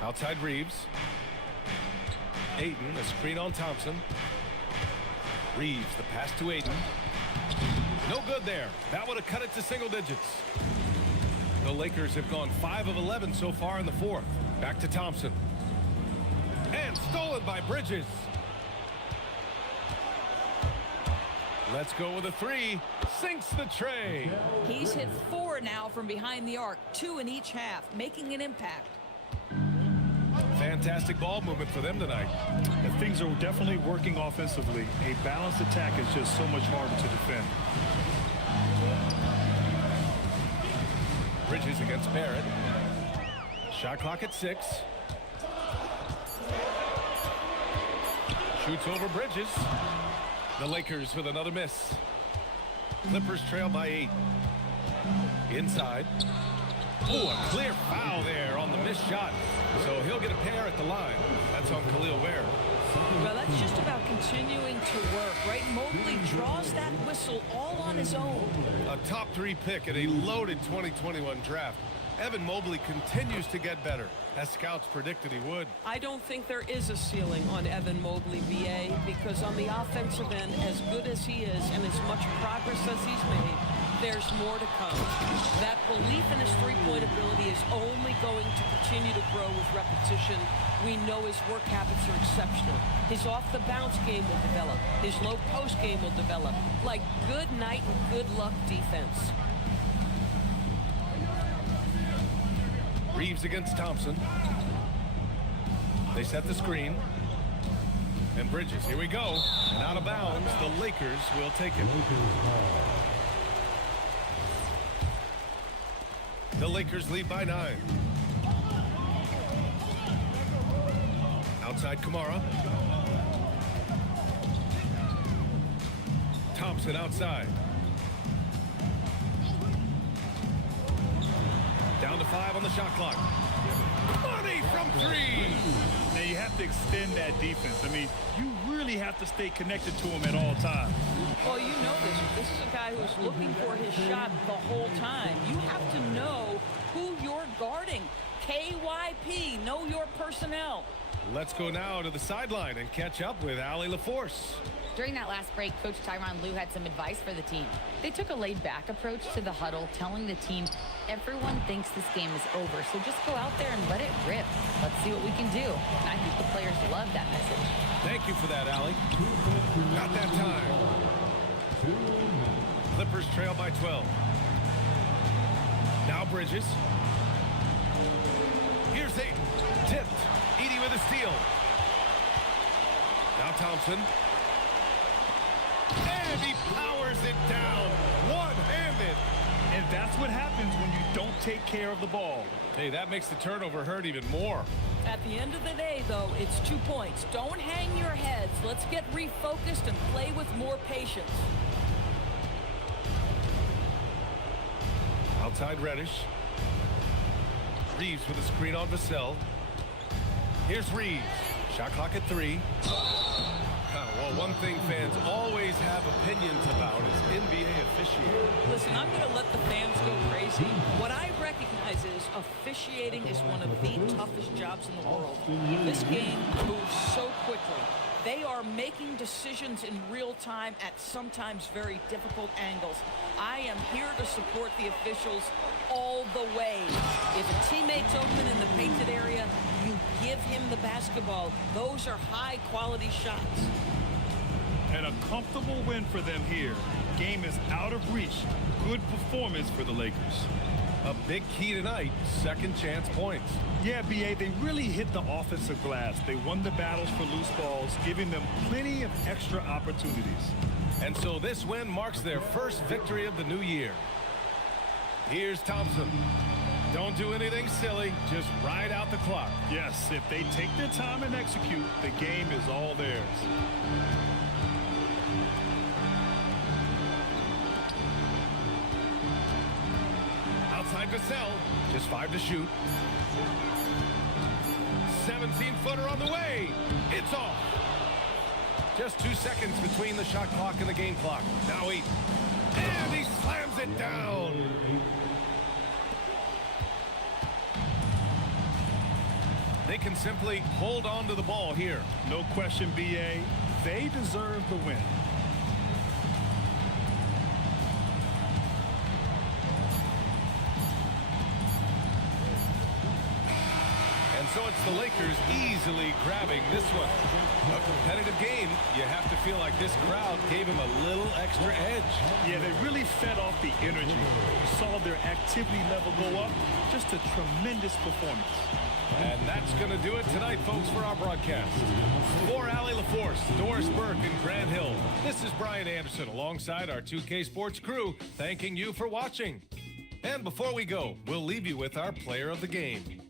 Outside Reeves. Ayton, a screen on Thompson. Reeves, the pass to Ayton. No good there. That would have cut it to single digits. The Lakers have gone 5 of 11 so far in the fourth. Back to Thompson. And stolen by Bridges. Let's go with a 3. Sinks the tray. He's hit 4 now from behind the arc, 2 in each half, making an impact. Fantastic ball movement for them tonight. And things are definitely working offensively. A balanced attack is just so much harder to defend. Bridges against Barrett. Shot clock at 6. Shoots over Bridges. The Lakers with another miss. Clippers trail by 8. Inside. Oh, a clear foul there on the missed shot. So he'll get a pair at the line. That's on Khalil Ware. Well, that's just about continuing to work, right? Mobley draws that whistle all on his own. A top 3 pick in a loaded 2021 draft. Evan Mobley continues to get better, as scouts predicted he would. I don't think there is a ceiling on Evan Mobley, VA, because on the offensive end, as good as he is and as much progress as he's made, there's more to come. That belief in his three-point ability is only going to continue to grow with repetition. We know his work habits are exceptional. His off-the-bounce game will develop. His low-post game will develop. Like good night and good luck defense. Reeves against Thompson. They set the screen. And Bridges, here we go. And out of bounds, the Lakers will take it. The Lakers lead by 9. Outside Kamara. Thompson outside. Down to 5 on the shot clock. Money from 3. Now you have to extend that defense. I mean, you really have to stay connected to him at all times. Well, you know this. This is a guy who's looking for his shot the whole time. You have to know who you're guarding. KYP, know your personnel. Let's go now to the sideline and catch up with Allie LaForce. During that last break, Coach Tyronn Lue had some advice for the team. They took a laid-back approach to the huddle, telling the team, everyone thinks this game is over, so just go out there and let it rip. Let's see what we can do. And I think the players love that message. Thank you for that, Allie. Not that time. Clippers trail by 12. Now Bridges. Here's Ayton. Tipped. Edey with a steal. Now Thompson. And he powers it down. One-handed. And that's what happens when you don't take care of the ball. Hey, that makes the turnover hurt even more. At the end of the day, though, it's 2 points. Don't hang your heads. Let's get refocused and play with more patience. Outside Reddish. Reeves with a screen on Vassell. Here's Reeves. Shot clock at 3. Well, one thing fans always have opinions about is NBA officiating. Listen, I'm going to let the fans go crazy. What I recognize is officiating is one of the toughest jobs in the world. This game moves so quickly. They are making decisions in real time at sometimes very difficult angles. I am here to support the officials all the way. If a teammate's open in the painted area, you give him the basketball. Those are high-quality shots. And a comfortable win for them here. Game is out of reach. Good performance for the Lakers. A big key tonight, second chance points. Yeah, B.A., they really hit the offensive glass. They won the battles for loose balls, giving them plenty of extra opportunities. And so this win marks their first victory of the new year. Here's Thompson. Don't do anything silly, just ride out the clock. Yes, if they take their time and execute, the game is all theirs. Outside to Sell, just 5 to shoot. 17-footer on the way. It's off. Just 2 seconds between the shot clock and the game clock. Now 8. And he slams it down. They can simply hold on to the ball here. No question, B.A., they deserve the win. And so it's the Lakers easily grabbing this one. A competitive game, you have to feel like this crowd gave him a little extra edge. Yeah, they really fed off the energy. You saw their activity level go up. Just a tremendous performance. And that's going to do it tonight, folks, for our broadcast. For Allie LaForce, Doris Burke, and Grant Hill, this is Brian Anderson alongside our 2K Sports crew, thanking you for watching. And before we go, we'll leave you with our player of the game.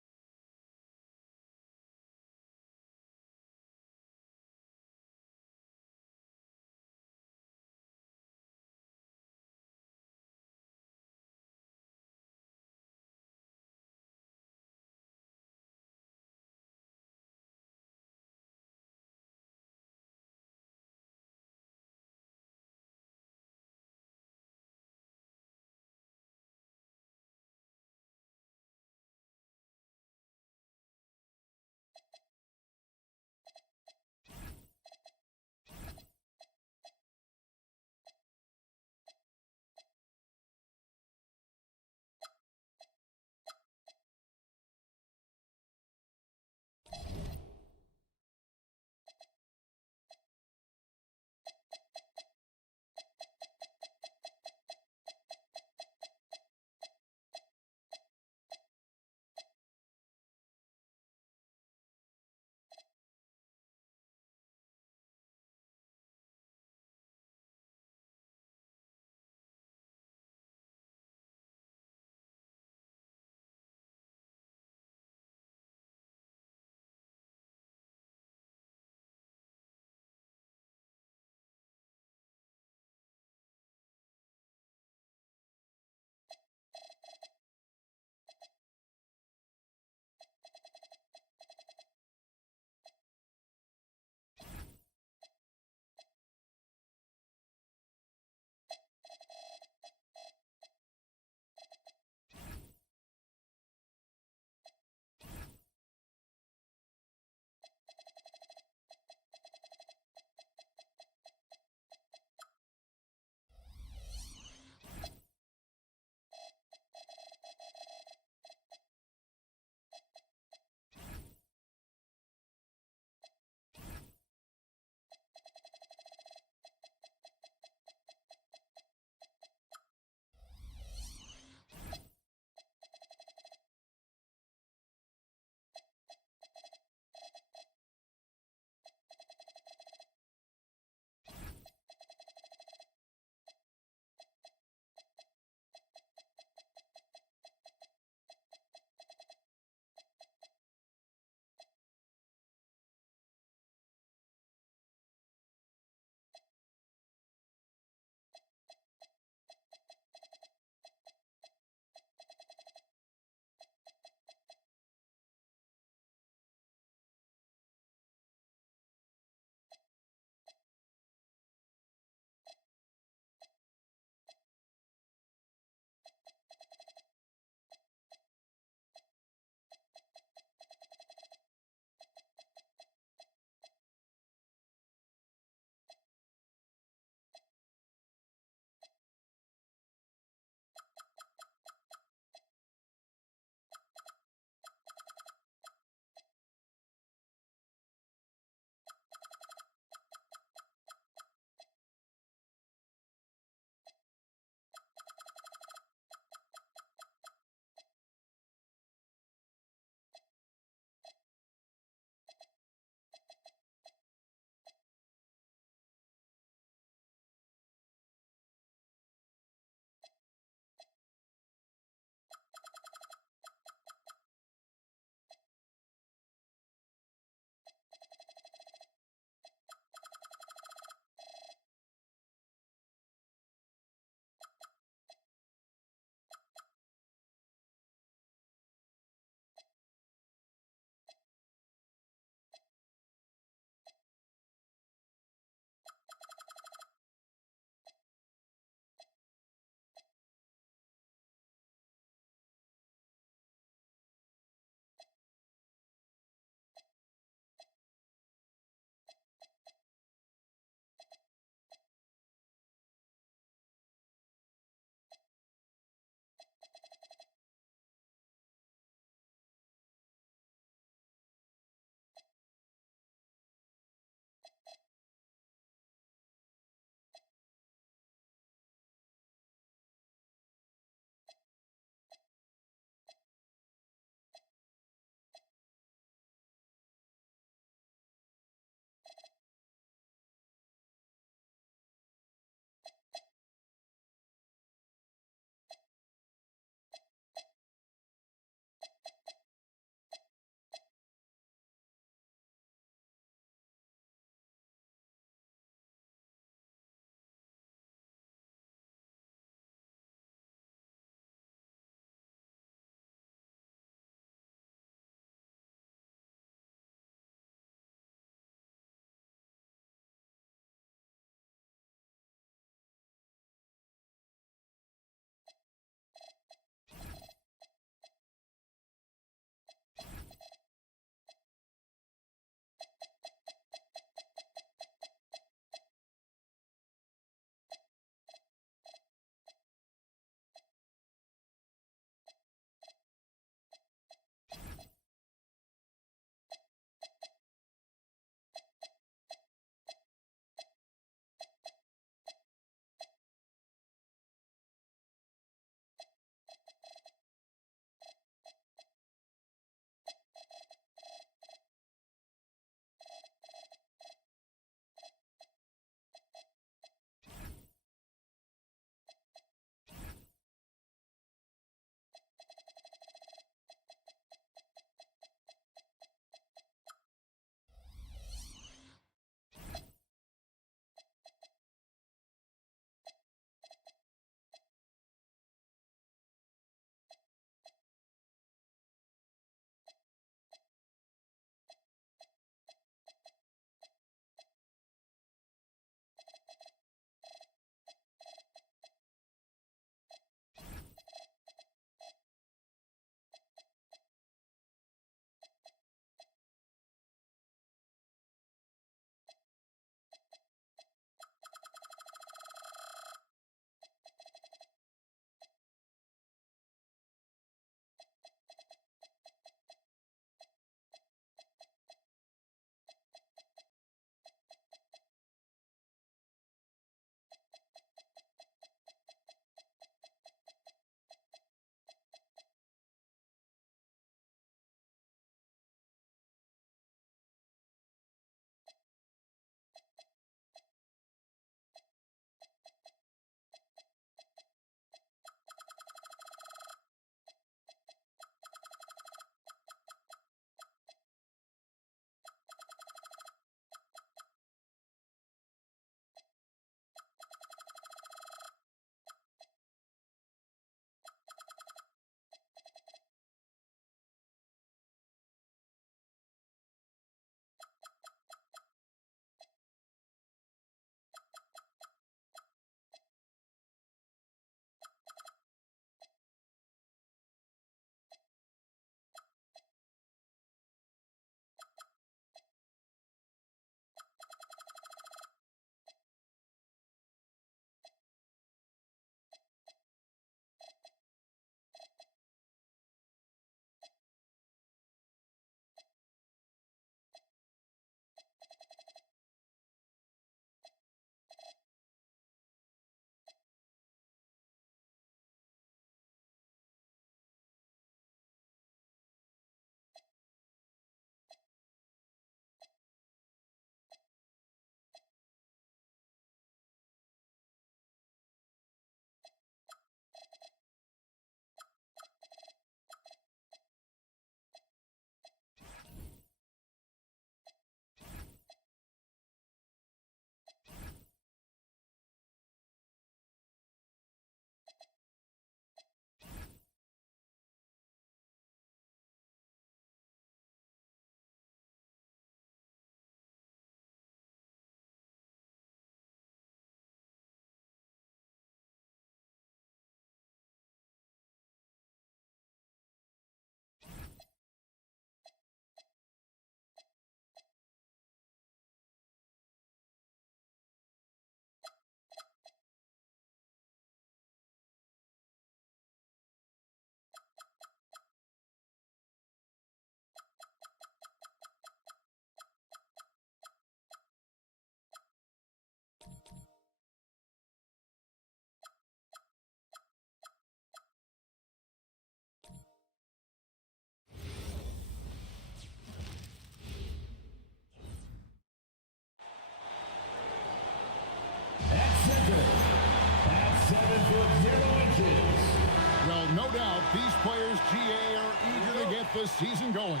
Well, no doubt these players, GA, are eager to get this season going.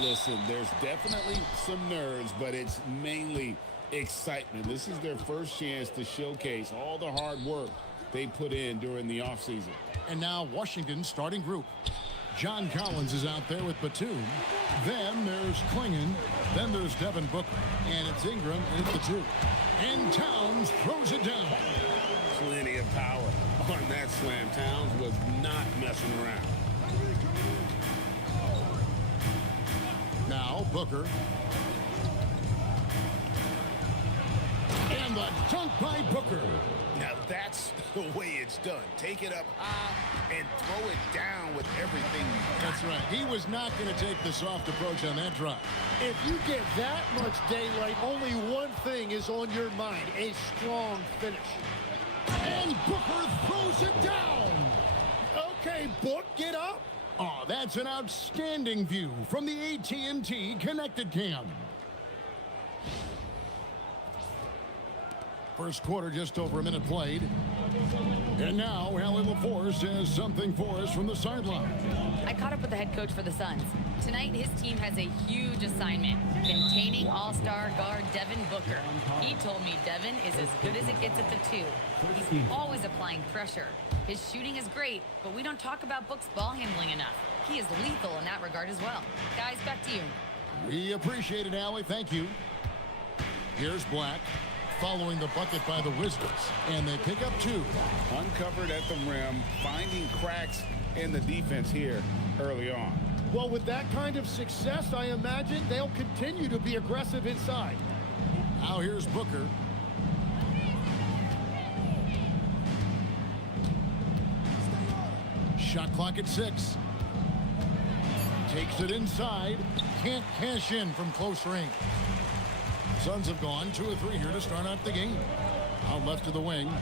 Listen, there's definitely some nerves, but it's mainly excitement. This is their first chance to showcase all the hard work they put in during the offseason. And now Washington's starting group. John Collins is out there with Batum. Then there's Klingon. Then there's Devin Booker. And it's Ingram, and it's the two. And Towns throws it down. Plenty of power on that slam. Towns was not messing around. Now Booker. And the dunk by Booker. Now that's the way it's done. Take it up high and throw it down with everything you got. That's right. He was not going to take the soft approach on that drive. If you get that much daylight, only one thing is on your mind, a strong finish. And Booker throws it down. Okay, Book, get up. Oh, that's an outstanding view from the AT&T Connected Cam. First quarter, just over a minute played. And now, Allie LaForce has something for us from the sideline. I caught up with the head coach for the Suns. Tonight, his team has a huge assignment, containing all-star guard Devin Booker. He told me Devin is as good as it gets at the two. He's always applying pressure. His shooting is great, but we don't talk about Book's ball handling enough. He is lethal in that regard as well. Guys, back to you. We appreciate it, Allie. Thank you. Here's Black, following the bucket by the Wizards, and they pick up two. Uncovered at the rim, finding cracks in the defense here early on. Well, with that kind of success, I imagine they'll continue to be aggressive inside. Now here's Booker. Shot clock at 6. Takes it inside. Can't cash in from close range. Suns have gone 2 of 3 here to start out the game. Out left to the wing.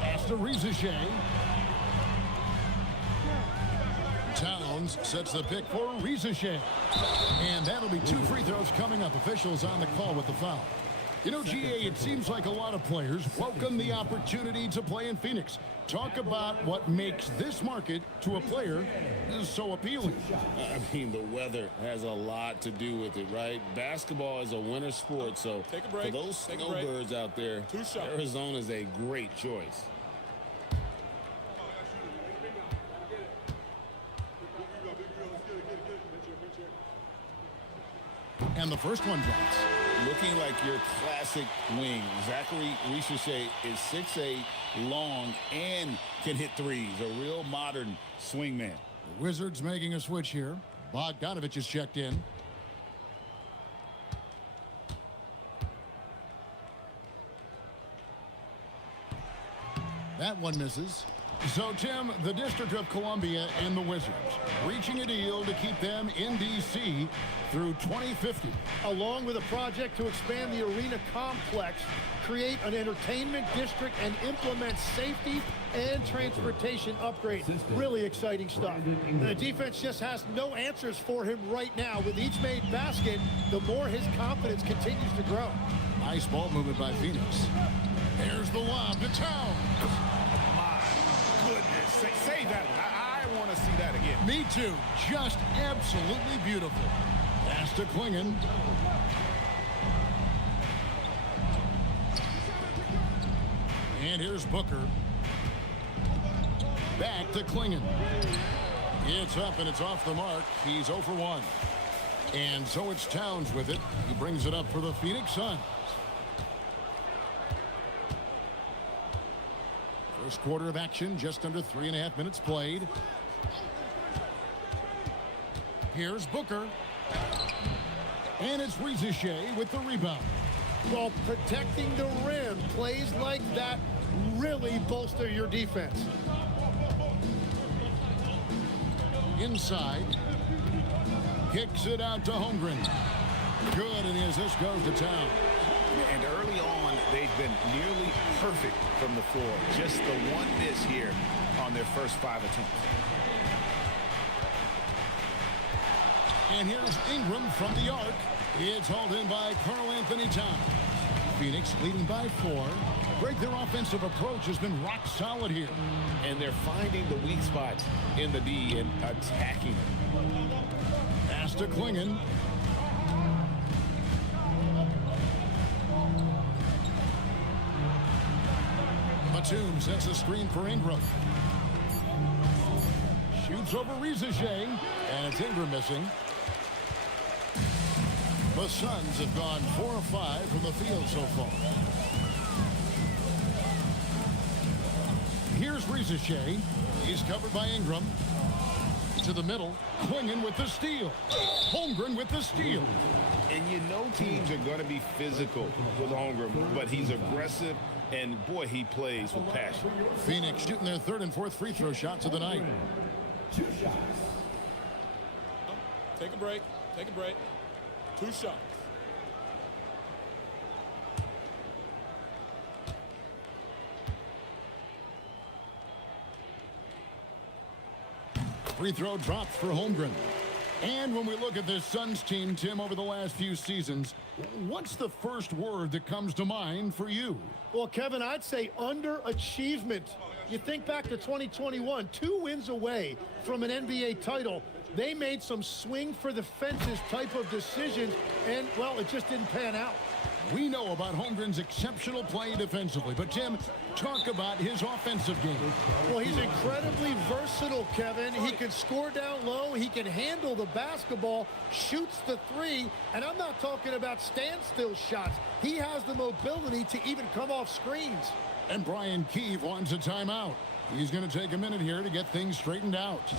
Pass to Rizichet. Towns sets the pick for Rizichet. And that'll be 2 free throws coming up. Officials on the call with the foul. You know, GA, it seems like a lot of players welcome the opportunity to play in Phoenix. Talk about what makes this market to a player so appealing. I mean, the weather has a lot to do with it, right? Basketball is a winter sport, so for those snowbirds out there, Arizona is a great choice. And the first one drops. Looking like your classic wing. Zachary Richichet is 6'8", long, and can hit threes. A real modern swingman. The Wizards making a switch here. Bogdanovich is checked in. That one misses. So, Tim, the District of Columbia and the Wizards reaching a deal to keep them in D.C. through 2050. Along with a project to expand the arena complex, create an entertainment district, and implement safety and transportation upgrades. Really exciting stuff. The defense just has no answers for him right now. With each made basket, the more his confidence continues to grow. Nice ball movement by Phoenix. There's the lob to Town. Goodness, say that. I want to see that again. Me too. Just absolutely beautiful. Pass to Klingon. And here's Booker. Back to Klingon. It's up and it's off the mark. He's 0 for 1. And so it's Towns with it. He brings it up for the Phoenix Suns. First quarter of action, just under 3.5 minutes played. Here's Booker. And it's Richichet with the rebound. Well, protecting the rim, plays like that really bolster your defense. Inside. Kicks it out to Holmgren. Good, and the assist goes to Town. And early on, they've been nearly perfect from the floor. Just the one miss here on their first 5 attempts. And here's Ingram from the arc. It's hauled in by Karl Anthony Towns. Phoenix leading by 4. Greg, their offensive approach has been rock solid here. And they're finding the weak spots in the D and attacking them. Pass to Klingon. Batum sets a screen for Ingram. Shoots over Richichet, and it's Ingram missing. The Suns have gone 4 of 5 from the field so far. Here's Richichet. He's covered by Ingram. To the middle. Klingon with the steal. Holmgren with the steal. And you know teams are going to be physical with Holmgren, but he's aggressive, and boy, he plays with passion. Phoenix shooting their 3rd and 4th free throw shots of the night. 2 shots. Take a break. Take a break. 2 shots. Free throw drops for Holmgren. And when we look at this Suns team, Tim, over the last few seasons, what's the first word that comes to mind for you? Well, Kevin, I'd say underachievement. You think back to 2021, 2 wins away from an NBA title. They made some swing for the fences type of decisions, and, well, it just didn't pan out. We know about Holmgren's exceptional play defensively, but Tim, talk about his offensive game. Well, he's incredibly versatile, Kevin. He can score down low, he can handle the basketball, shoots the 3, and I'm not talking about standstill shots. He has the mobility to even come off screens. And Brian Keefe wants a timeout. He's going to take a minute here to get things straightened out.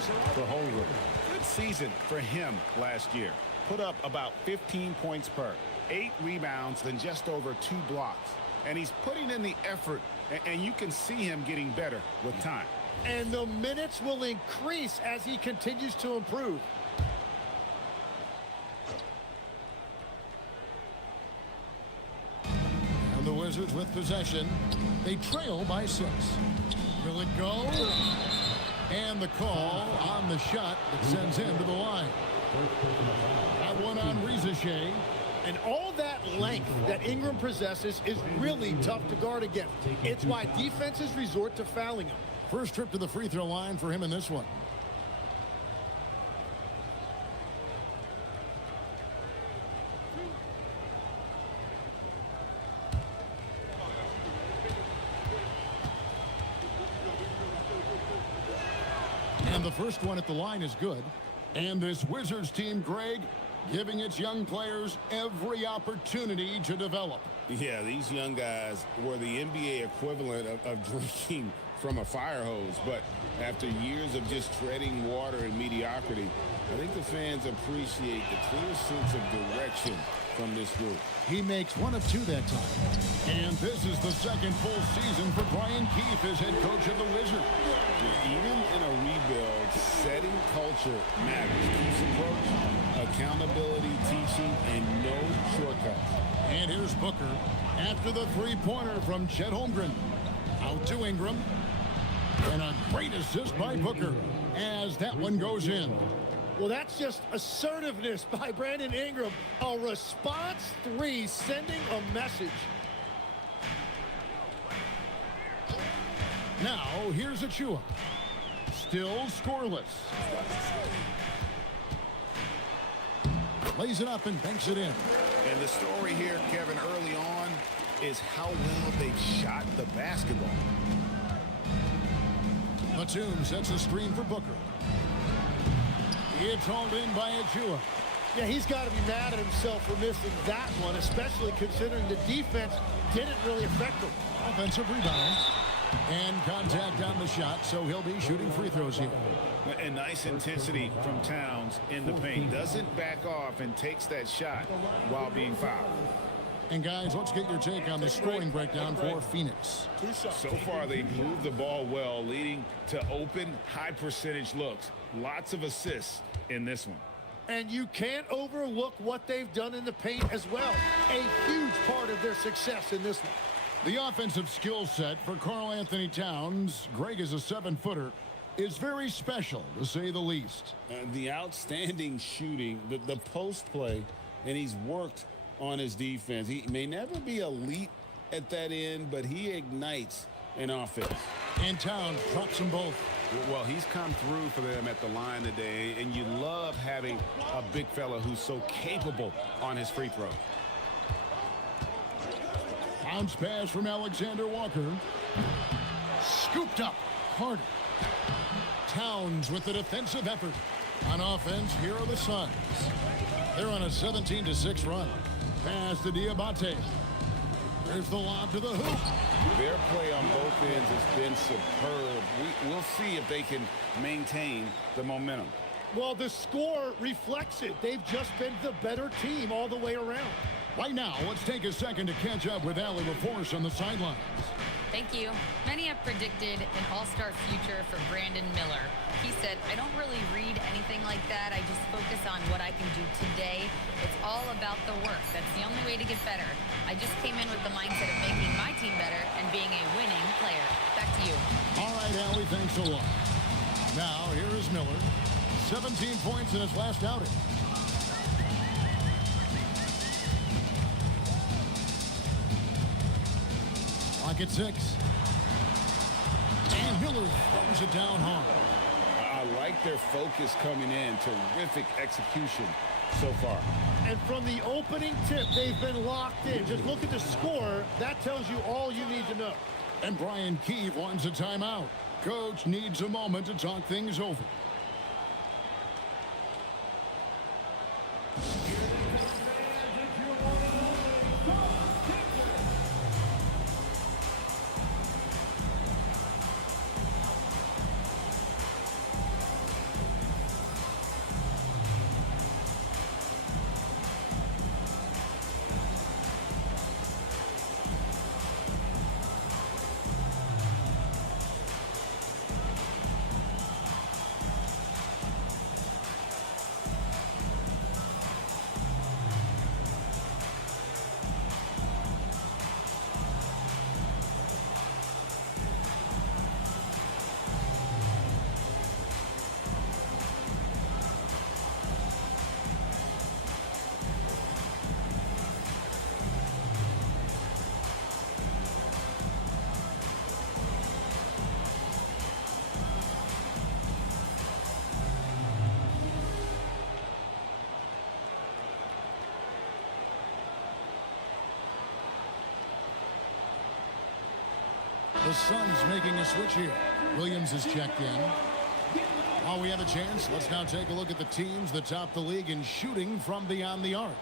scores for Holmgren. Good season for him last year. Put up about 15 points per, 8 rebounds, then just over 2 blocks. And he's putting in the effort, and you can see him getting better with time. And the minutes will increase as he continues to improve. And the Wizards with possession. They trail by 6. Will it go? And the call on the shot that sends him to the line. That one on Rizachet. And all that length that Ingram possesses is really tough to guard against. It's why defenses resort to fouling him. First trip to the free throw line for him in this one. And the first one at the line is good. And this Wizards team, Greg, giving its young players every opportunity to develop. Yeah, these young guys were the NBA equivalent of drinking from a fire hose. But after years of just treading water and mediocrity, I think the fans appreciate the clear sense of direction from this group. He makes 1 of 2 that time. And this is the second full season for Brian Keefe as head coach of the Wizards. Even in a rebuild, setting culture matters. Keefe's approach, accountability, teaching, and no shortcuts. And here's Booker after the three-pointer from Chet Holmgren. Out to Ingram. And a great assist by Booker as that one goes in. Well, that's just assertiveness by Brandon Ingram. A response 3 sending a message. Now, here's Achua. Still scoreless. Lays it up and banks it in. And the story here, Kevin, early on is how well they've shot the basketball. Batum sets a screen for Booker. It's hauled in by Achua. Yeah, he's got to be mad at himself for missing that one, especially considering the defense didn't really affect him. Offensive rebound. And contact on the shot, so he'll be shooting free throws here. And nice intensity from Towns in the paint. Doesn't back off and takes that shot while being fouled. And guys, let's get your take on the scoring breakdown for Phoenix. So far, they've moved the ball well, leading to open, high-percentage looks. Lots of assists in this one. And you can't overlook what they've done in the paint as well. A huge part of their success in this one. The offensive skill set for Karl Anthony Towns, Greg is a 7-footer, is very special, to say the least. The outstanding shooting, the post play, and he's worked on his defense. He may never be elite at that end, but he ignites an offense. And Towns drops them both. Well, he's come through for them at the line today, and you love having a big fella who's so capable on his free throw. Bounce pass from Alexander Walker. Scooped up. Harden. Towns with the defensive effort. On offense, here are the Suns. They're on a 17-6 run. Pass to Diabate. There's the lob to the hoop. Their play on both ends has been superb. We'll see if they can maintain the momentum. Well, the score reflects it. They've just been the better team all the way around. Right now, let's take a second to catch up with Allie LaForce on the sidelines. Thank you. Many have predicted an all-star future for Brandon Miller. He said, I don't really read anything like that. I just focus on what I can do today. It's all about the work. That's the only way to get better. I just came in with the mindset of making my team better and being a winning player. Back to you. All right, Allie, thanks a lot. Now, here is Miller. 17 points in his last outing. Clock at 6. And Miller throws it down hard. I like their focus coming in. Terrific execution so far. And from the opening tip, they've been locked in. Just look at the score. That tells you all you need to know. And Brian Keefe wants a timeout. Coach needs a moment to talk things over. The Suns making a switch here. Williams is checked in. While we have a chance, let's now take a look at the teams that top the league in shooting from beyond the arc.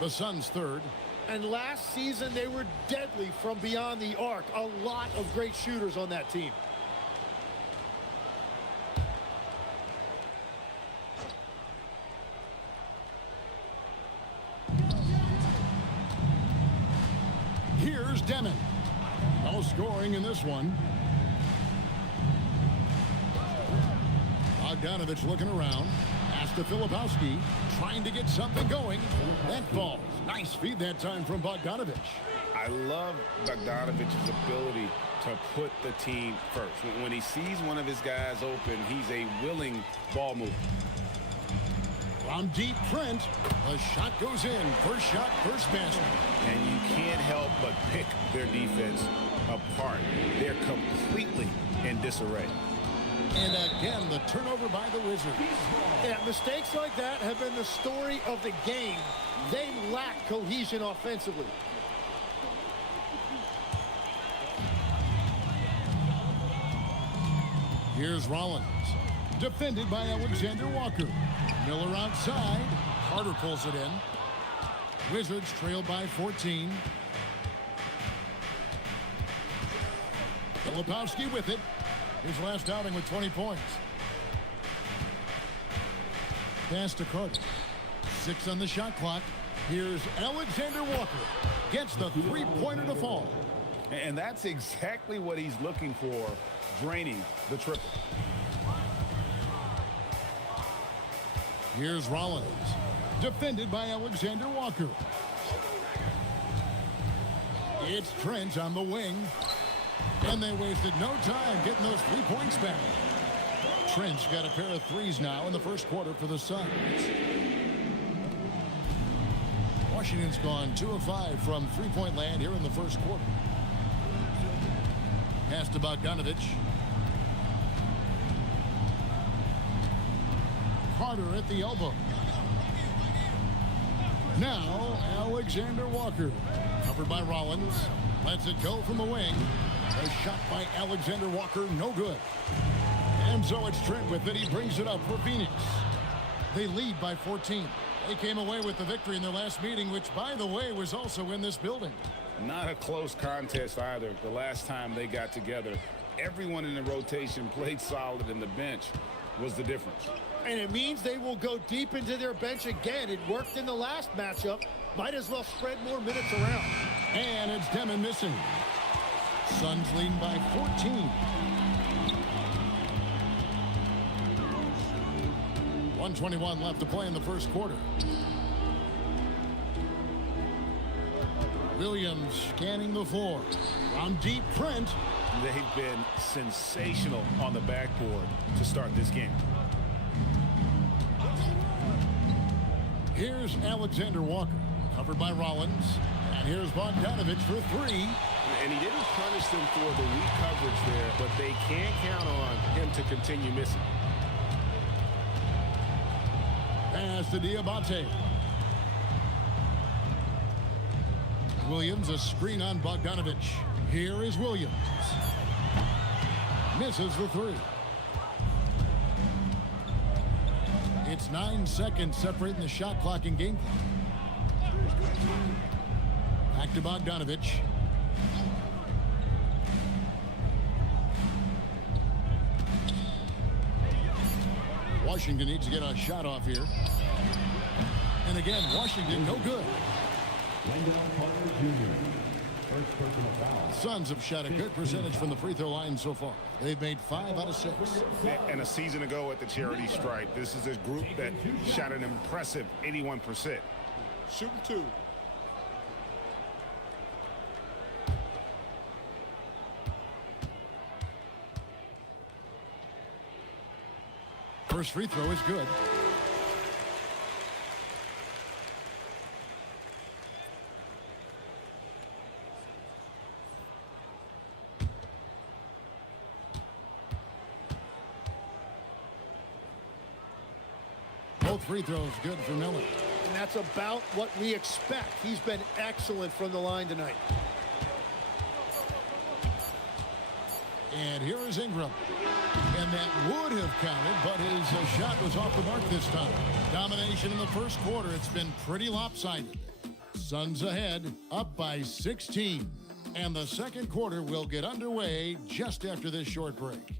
The Suns third. And last season, they were deadly from beyond the arc. A lot of great shooters on that team. Here's Demon. No scoring in this one. Bogdanovich looking around. Pass to Filipowski. Trying to get something going. That falls. Nice feed that time from Bogdanovich. I love Bogdanovich's ability to put the team first. When he sees one of his guys open, he's a willing ball mover. From deep, Trent. The shot goes in. First shot, first basket. And you can't help but pick their defense apart. They're completely in disarray. And again, the turnover by the Wizards. Yeah, mistakes like that have been the story of the game. They lack cohesion offensively. Here's Rollins. Defended by Alexander Walker. Miller outside. Carter pulls it in. Wizards trail by 14. Filipowski with it. His last outing with 20 points. Pass to Carter. 6 on the shot clock. Here's Alexander Walker. Gets the three-pointer to fall. And that's exactly what he's looking for, draining the triple. Here's Rollins. Defended by Alexander Walker. It's Trent on the wing. And they wasted no time getting those 3 points back. Trent's got a pair of threes now in the first quarter for the Suns. Washington's gone 2 of 5 from three-point land here in the first quarter. Pass to Bogdanovich. Carter at the elbow. Now Alexander Walker. Covered by Rollins. Lets it go from the wing. A shot by Alexander Walker, no good. And so it's Trent with it. He brings it up for Phoenix. They lead by 14. They came away with the victory in their last meeting, which, by the way, was also in this building. Not a close contest either. The last time they got together, everyone in the rotation played solid, and the bench was the difference. And it means they will go deep into their bench again. It worked in the last matchup. Might as well spread more minutes around. And it's Demon missing. Suns leading by 14. 1:21 left to play in the first quarter. Williams scanning the floor. From deep, Trent. They've been sensational on the backboard to start this game. Here's Alexander Walker. Covered by Rollins. And here's Bogdanovich for 3. And he didn't punish them for the weak coverage there, but they can't count on him to continue missing. Pass to Diabate. Williams, a screen on Bogdanovich. Here is Williams. Misses the 3. It's 9 seconds separating the shot clock and game clock. Back to Bogdanovich. Washington needs to get a shot off here. And again, Washington no good. Suns have shot a good percentage from the free throw line so far. They've made 5 out of 6. And a season ago at the charity stripe, this is a group that shot an impressive 81%. Shooting 2. First free throw is good. Both free throws good for Miller. And that's about what we expect. He's been excellent from the line tonight. And here is Ingram. And that would have counted, but his shot was off the mark this time. Domination in the first quarter. It's been pretty lopsided. Suns ahead, up by 16. And the second quarter will get underway just after this short break.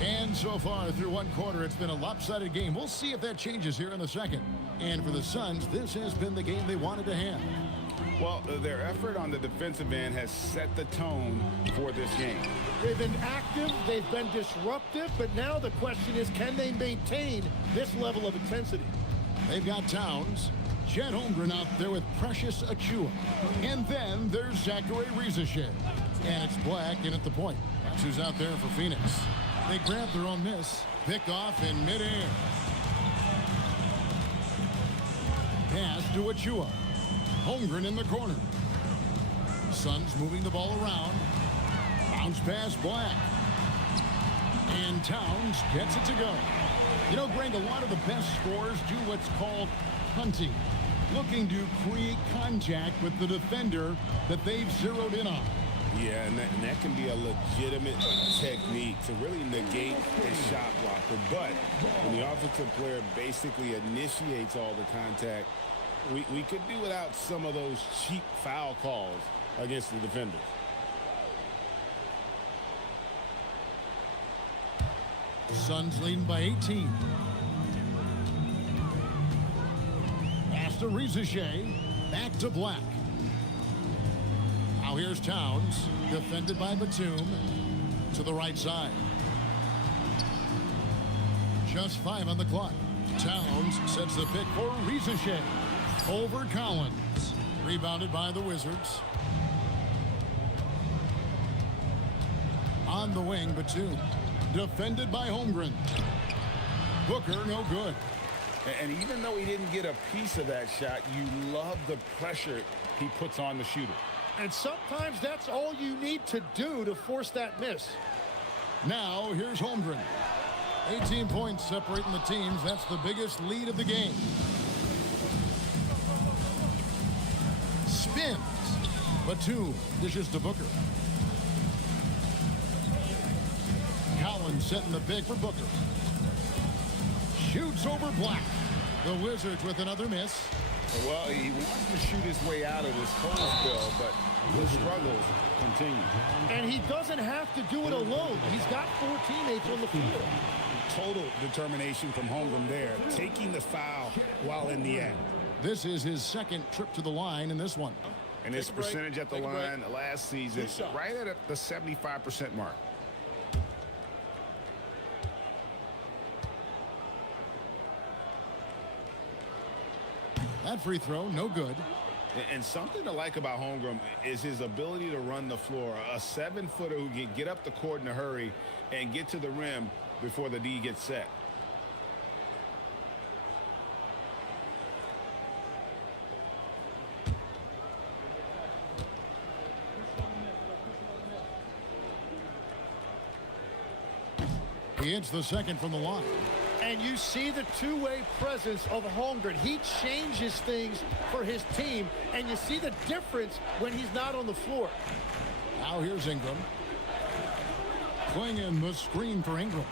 And so far through one quarter, it's been a lopsided game. We'll see if that changes here in the second. And for the Suns, this has been the game they wanted to have. Well, their effort on the defensive end has set the tone for this game. They've been active, they've been disruptive, but now the question is, can they maintain this level of intensity? They've got Towns, Chet Holmgren out there with Precious Achua. And then there's Zachary Rizachet. And it's Black in at the point. That's who's out there for Phoenix. They grab their own miss, picked off in midair. Pass to Achua. Holmgren in the corner. Suns moving the ball around. Bounce pass Black. And Towns gets it to go. You know, Greg, a lot of the best scorers do what's called hunting. Looking to create contact with the defender that they've zeroed in on. Yeah, and that can be a legitimate technique to really negate a shot blocker. But when the offensive player basically initiates all the contact, we could do without some of those cheap foul calls against the defenders. Suns leading by 18. Pass to Rizachet. Back to Black. Now here's Towns. Defended by Batum. To the right side. Just 5 on the clock. Towns sets the pick for Rizachet. Over Collins. Rebounded by the Wizards. On the wing, Batum. Defended by Holmgren. Booker, no good. And even though he didn't get a piece of that shot, you love the pressure he puts on the shooter. And sometimes that's all you need to do to force that miss. Now, here's Holmgren. 18 points separating the teams. That's the biggest lead of the game. Spins. Batum dishes to Booker. Collins setting the pick for Booker. Shoots over Black. The Wizards with another miss. Well, he wants to shoot his way out of this cold spell, but the struggles continue. And he doesn't have to do it alone. He's got 4 teammates on the floor. Total determination from Holmgren there, taking the foul while in the act. This is his second trip to the line in this one. And his percentage at the line last season, right at the 75% mark. That free throw, no good. And something to like about Holmgren is his ability to run the floor. A 7-footer who can get up the court in a hurry and get to the rim before the D gets set. He hits the second from the line. And you see the two-way presence of Holmgren. He changes things for his team, and you see the difference when he's not on the floor. Now here's Ingram. Clingan the screen for Ingram.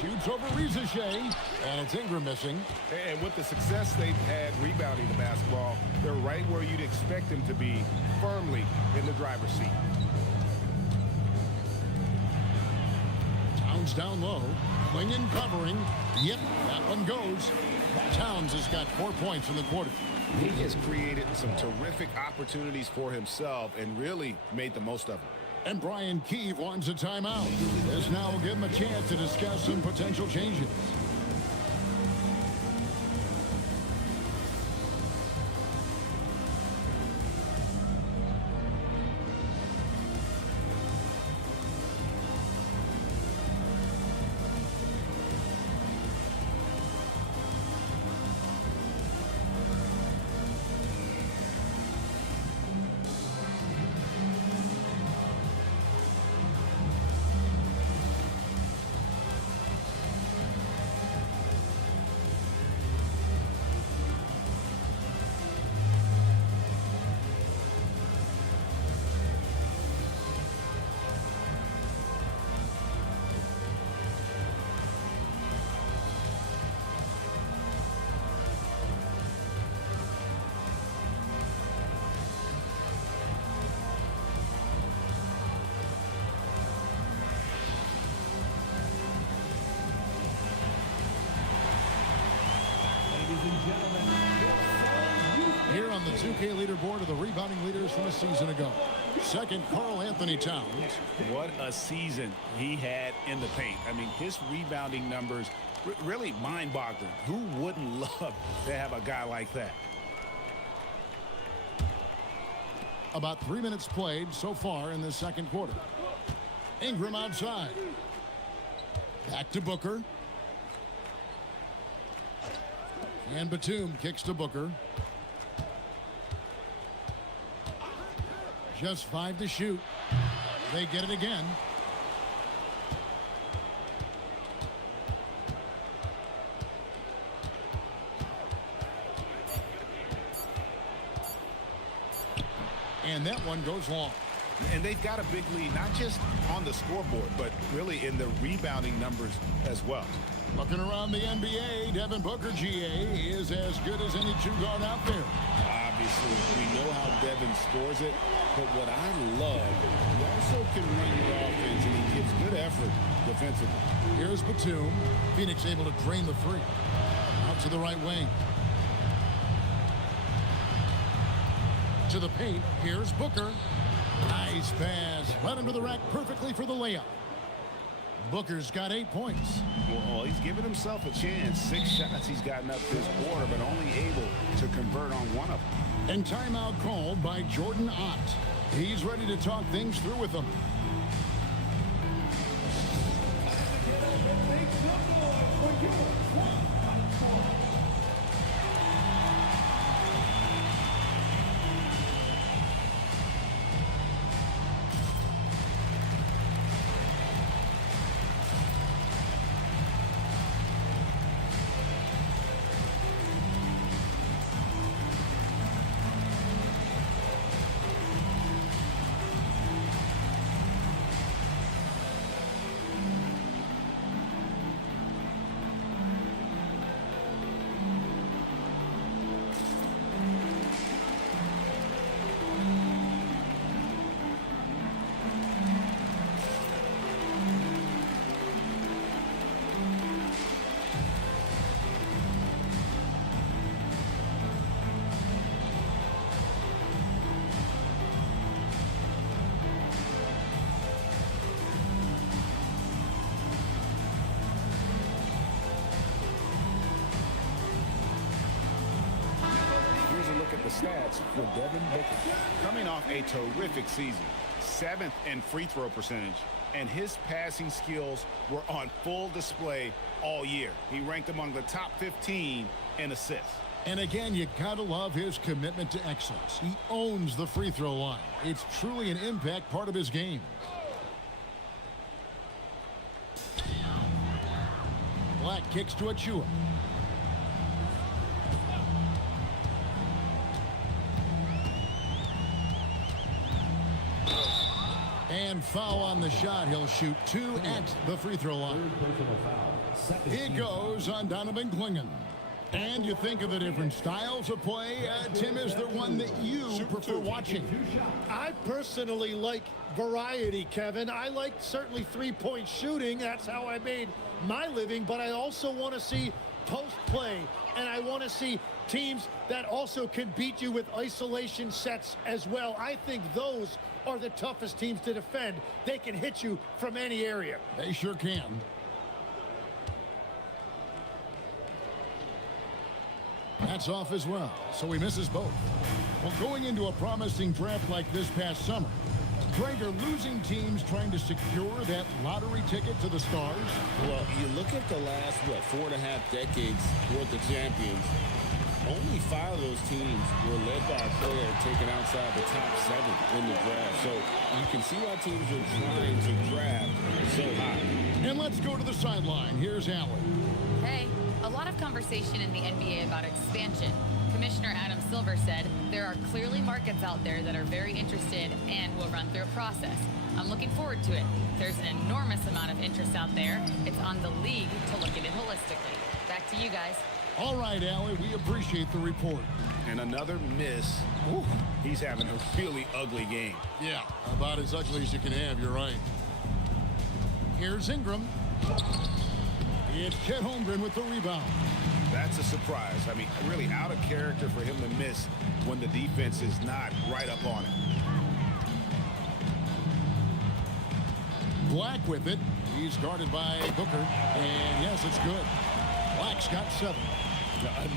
Shoots over Rizachet, and it's Ingram missing. And with the success they've had rebounding the basketball, they're right where you'd expect them to be, firmly in the driver's seat. Towns down low. Clingan covering. Yep, that one goes. Towns has got 4 points in the quarter. He has created some terrific opportunities for himself and really made the most of them. And Brian Keefe wants a timeout. This now will give him a chance to discuss some potential changes. 2K leaderboard of the rebounding leaders from a season ago. Second, Karl Anthony Towns. What a season he had in the paint. I mean, his rebounding numbers really mind-boggling. Who wouldn't love to have a guy like that? About 3 minutes played so far in the second quarter. Ingram outside. Back to Booker. And Batum kicks to Booker. Just 5 to shoot. They get it again. And that one goes long. And they've got a big lead, not just on the scoreboard, but really in the rebounding numbers as well. Looking around the NBA, Devin Booker, GA, is as good as any two guard out there. Obviously, we know how Devin scores it, but what I love, he also can run your offense, and he gives good effort defensively. Here's Batum. Phoenix able to drain the three. Out to the right wing. To the paint. Here's Booker. Nice pass. Right under the rack perfectly for the layup. Booker's got 8 points. Well, he's given himself a chance. 6 shots he's gotten up this quarter, but only able to convert on one of them. And timeout called by Jordan Ott. He's ready to talk things through with them. Stats for Devin Booker. Coming off a terrific season, 7th in free throw percentage, and his passing skills were on full display all year. He ranked among the top 15 in assists. And again, you gotta love his commitment to excellence. He owns the free throw line. It's truly an impact part of his game. Black kicks to Achua. And foul on the shot. He'll shoot 2 at the free throw line. It goes on Donovan Clingan. And you think of the different styles of play. Tim, is there one that you prefer watching? I personally like variety, Kevin. I like certainly three-point shooting. That's how I made my living. But I also want to see post play. And I want to see teams that also can beat you with isolation sets as well. I think those are the toughest teams to defend. They can hit you from any area. They sure can. That's off as well, so he misses both. Well, going into a promising draft like this past summer, Greg, are losing teams trying to secure that lottery ticket to the stars? Well, you look at the last, 4.5 decades worth of champions. Only 5 of those teams were led by a player taken outside the top 7 in the draft. So you can see why teams are trying to draft so high. And let's go to the sideline. Here's Allen. Hey, a lot of conversation in the NBA about expansion. Commissioner Adam Silver said there are clearly markets out there that are very interested and will run through a process. I'm looking forward to it. There's an enormous amount of interest out there. It's on the league to look at it holistically. Back to you guys. All right, Allie, we appreciate the report. And another miss. Ooh, he's having a really ugly game. Yeah, about as ugly as you can have, you're right. Here's Ingram. It's Chet Holmgren with the rebound. That's a surprise. I mean, really out of character for him to miss when the defense is not right up on him. Black with it. He's guarded by Booker. And yes, it's good. Black's got 7.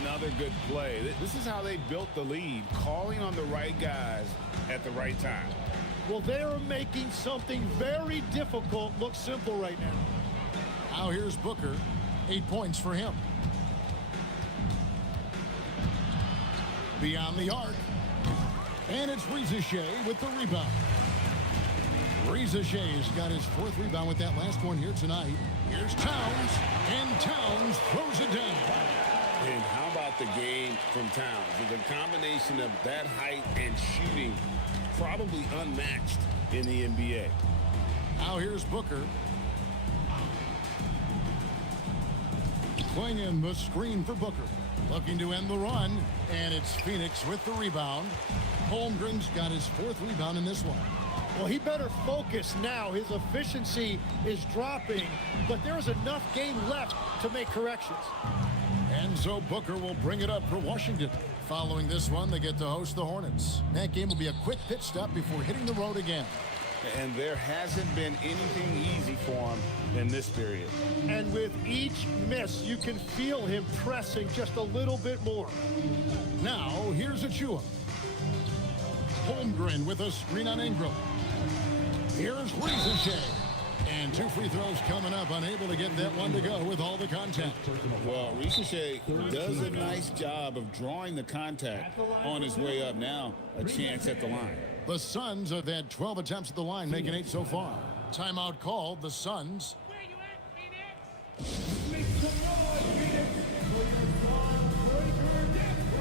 Another good play. This is how they built the lead, calling on the right guys at the right time. Well, they're making something very difficult look simple right now. Now here's Booker. 8 points for him. Beyond the arc. And it's Reza Shea with the rebound. Reza Shea's got his 4th rebound with that last one here tonight. Here's Towns, and Towns throws it down. And how about the game from Towns? The combination of that height and shooting, probably unmatched in the NBA. Now here's Booker. Clingan the screen for Booker. Looking to end the run, and it's Phoenix with the rebound. Holmgren's got his 4th rebound in this one. Well, he better focus now. His efficiency is dropping, but there's enough game left to make corrections. And so Booker will bring it up for Washington. Following this one, they get to host the Hornets. That game will be a quick pit stop before hitting the road again. And there hasn't been anything easy for him in this period. And with each miss, you can feel him pressing just a little bit more. Now, here's Achua. Holmgren with a screen on Ingram. Here's Reza Shea. And 2 free throws coming up, unable to get that one to go with all the contact. Well, Reza Shea does a nice job of drawing the contact on his way up. Now, a chance at the line. The Suns have had 12 attempts at the line, making 8 so far. Timeout called, the Suns. Where you at, Phoenix? Make some noise, Phoenix, for your Dawnbreaker Denver.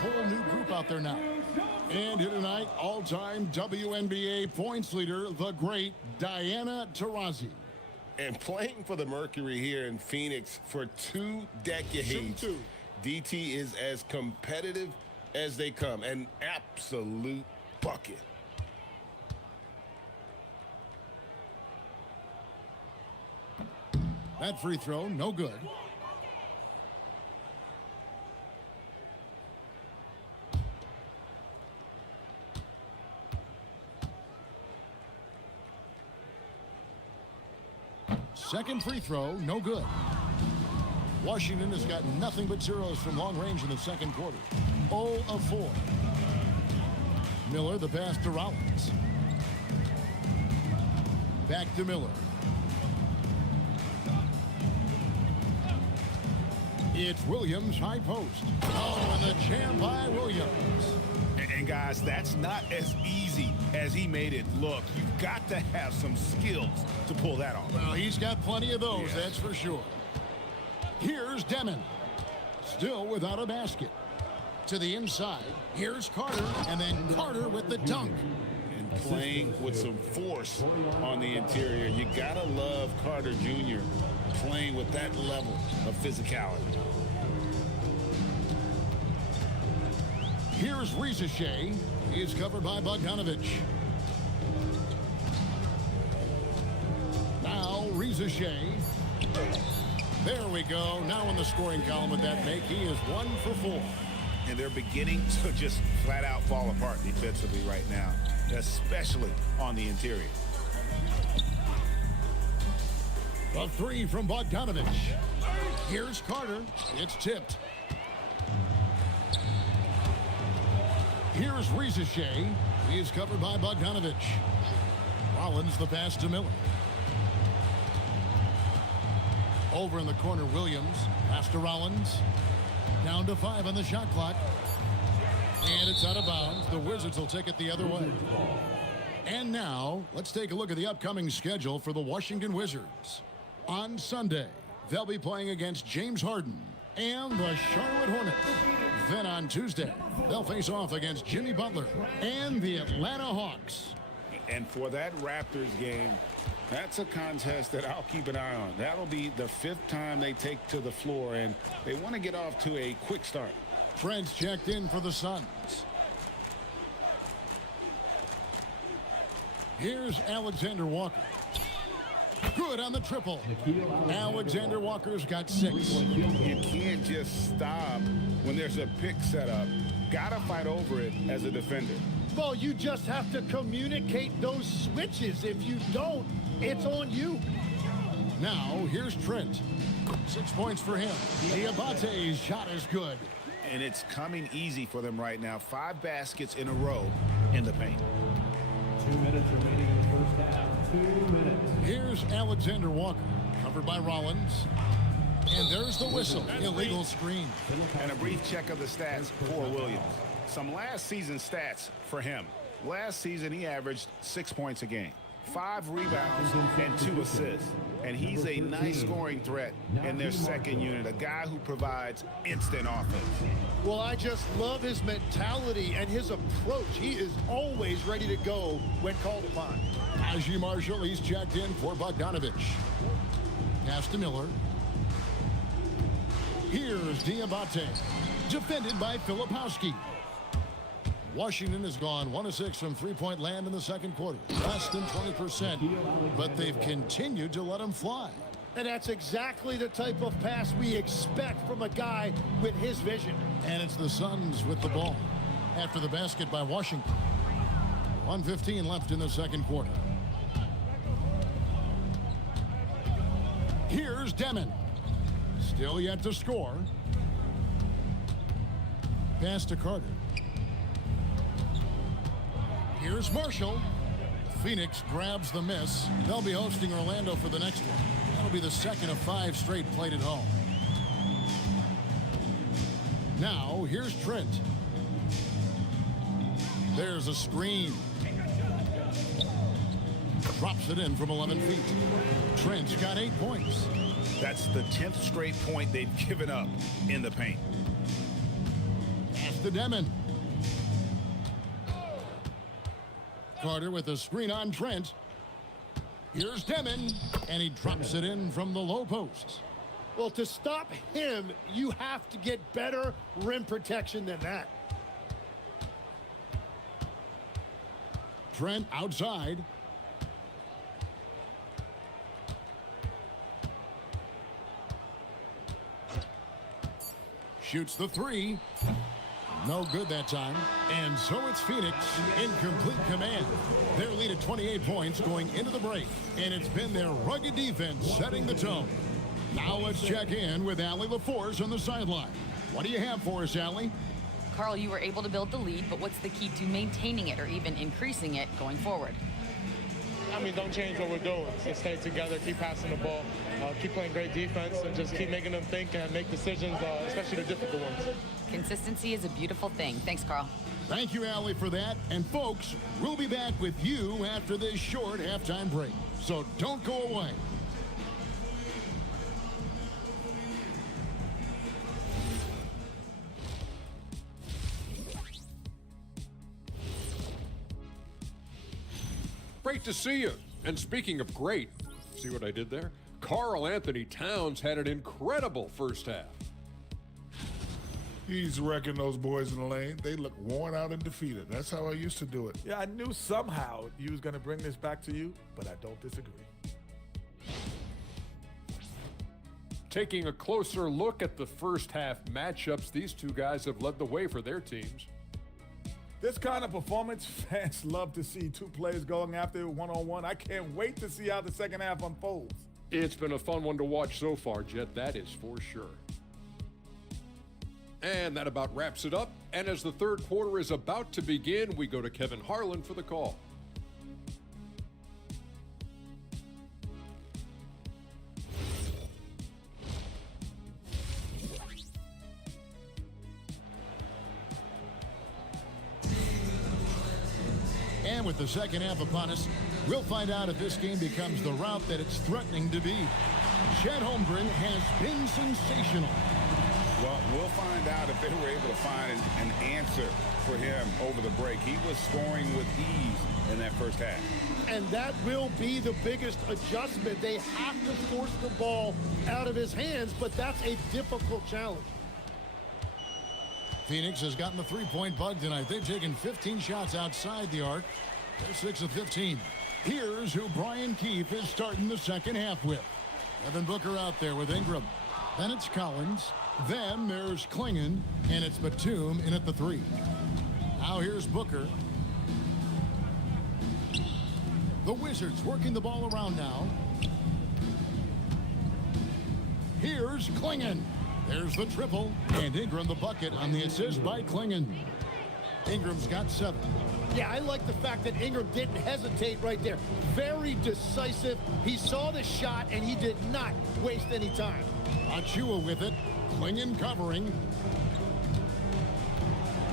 Whole new group out there now. And here tonight, all-time WNBA points leader, the great Diana Taurasi. And playing for the Mercury here in Phoenix for 2 decades, DT is as competitive as they come. An absolute bucket. That free throw, no good. Second free throw, no good. Washington has got nothing but zeros from long range in the second quarter. 0 of 4. Miller, the pass to Rollins. Back to Miller. It's Williams, high post. Oh, and the jam by Williams. And guys, that's not as easy as he made it look. You've got to have some skills to pull that off. Well, he's got plenty of those, that's for sure. Here's Demon. Still without a basket. To the inside. Here's Carter, and then Carter with the dunk. And playing with some force on the interior. You got to love Carter Jr. playing with that level of physicality. Here's Reza Shea. He's covered by Bogdanovich. Now Reza Shea. There we go. Now in the scoring column with that make, he is 1 for 4. And they're beginning to just flat out fall apart defensively right now, especially on the interior. The three from Bogdanovich. Here's Carter. It's tipped. Here's Rizachet. He's covered by Bogdanovich. Rollins the pass to Miller. Over in the corner, Williams. Pass to Rollins. Down to 5 on the shot clock. And it's out of bounds. The Wizards will take it the other way. And now, let's take a look at the upcoming schedule for the Washington Wizards. On Sunday, they'll be playing against James Harden and the Charlotte Hornets. Then on Tuesday, they'll face off against Jimmy Butler and the Atlanta Hawks. And for that Raptors game, that's a contest that I'll keep an eye on. That'll be the 5th time they take to the floor, and they want to get off to a quick start. Trent's checked in for the Suns. Here's Alexander Walker. Good on the triple. Alexander Walker's got 6. You can't just stop when there's a pick set up. Gotta fight over it as a defender. Well, you just have to communicate those switches. If you don't, it's on you. Now, here's Trent. 6 points for him. Diabate's shot is good. And it's coming easy for them right now. 5 baskets in a row in the paint. 2 minutes remaining in the first half. 2 minutes. Here's Alexander Walker, covered by Rollins. And there's the whistle. Illegal screen. And a brief check of the stats for Williams. Some last season stats for him. Last season, he averaged 6 points a game, 5 rebounds, and 2 assists. And he's a nice scoring threat in their second unit, a guy who provides instant offense. Well, I just love his mentality and his approach. He is always ready to go when called upon. Najee Marshall, he's checked in for Bogdanovich. Pass to Miller. Here's Diabate, defended by Filipowski. Washington has gone 1 of 6 from three-point land in the second quarter. Less than 20%, but they've continued to let him fly. And that's exactly the type of pass we expect from a guy with his vision. And it's the Suns with the ball after the basket by Washington. 1:15 left in the second quarter. Here's Demon. Still yet to score. Pass to Carter. Here's Marshall. Phoenix grabs the miss. They'll be hosting Orlando for the next one. That'll be the second of 5 straight played at home. Now, here's Trent. There's a screen. Drops it in from 11 feet. Trent's got 8 points. That's the 10th straight point they've given up in the paint. Pass to Demon. Carter with a screen on Trent. Here's Demon, and he drops it in from the low post. Well, to stop him, you have to get better rim protection than that. Trent outside. Shoots the 3. No good that time. And so it's Phoenix in complete command. Their lead at 28 points going into the break. And it's been their rugged defense setting the tone. Now let's check in with Allie LaForce on the sideline. What do you have for us, Allie? Carl, you were able to build the lead, but what's the key to maintaining it or even increasing it going forward? I mean, don't change what we're doing. Just stay together, keep passing the ball, keep playing great defense, and just keep making them think and make decisions, especially the difficult ones. Consistency is a beautiful thing. Thanks, Carl. Thank you, Allie, for that. And folks, we'll be back with you after this short halftime break. So don't go away. Great to see you. And speaking of great, see what I did there? Karl Anthony Towns had an incredible first half. He's wrecking those boys in the lane. They look worn out and defeated. That's how I used to do it. Yeah, I knew somehow you was going to bring this back to you, but I don't disagree. Taking a closer look at the first half matchups, these two guys have led the way for their teams. This kind of performance, fans love to see two players going after it one-on-one. I can't wait to see how the second half unfolds. It's been a fun one to watch so far, Jet, that is for sure. And that about wraps it up. And as the third quarter is about to begin, we go to Kevin Harlan for the call. And with the second half upon us, we'll find out if this game becomes the route that it's threatening to be. Chet Holmgren has been sensational. Well, we'll find out if they were able to find an answer for him over the break. He was scoring with ease in that first half. And that will be the biggest adjustment. They have to force the ball out of his hands, but that's a difficult challenge. Phoenix has gotten the three-point bug tonight. They've taken 15 shots outside the arc. They're 6 of 15. Here's who Brian Keefe is starting the second half with. Devin Booker out there with Ingram. Then it's Collins. Then there's Klingon. And it's Batum in at the 3. Now here's Booker. The Wizards working the ball around now. Here's Klingon. There's the triple. And Ingram the bucket on the assist by Klingon. Ingram's got 7. Yeah, I like the fact that Ingram didn't hesitate right there. Very decisive. He saw the shot, and he did not waste any time. Achua with it. Klingon covering.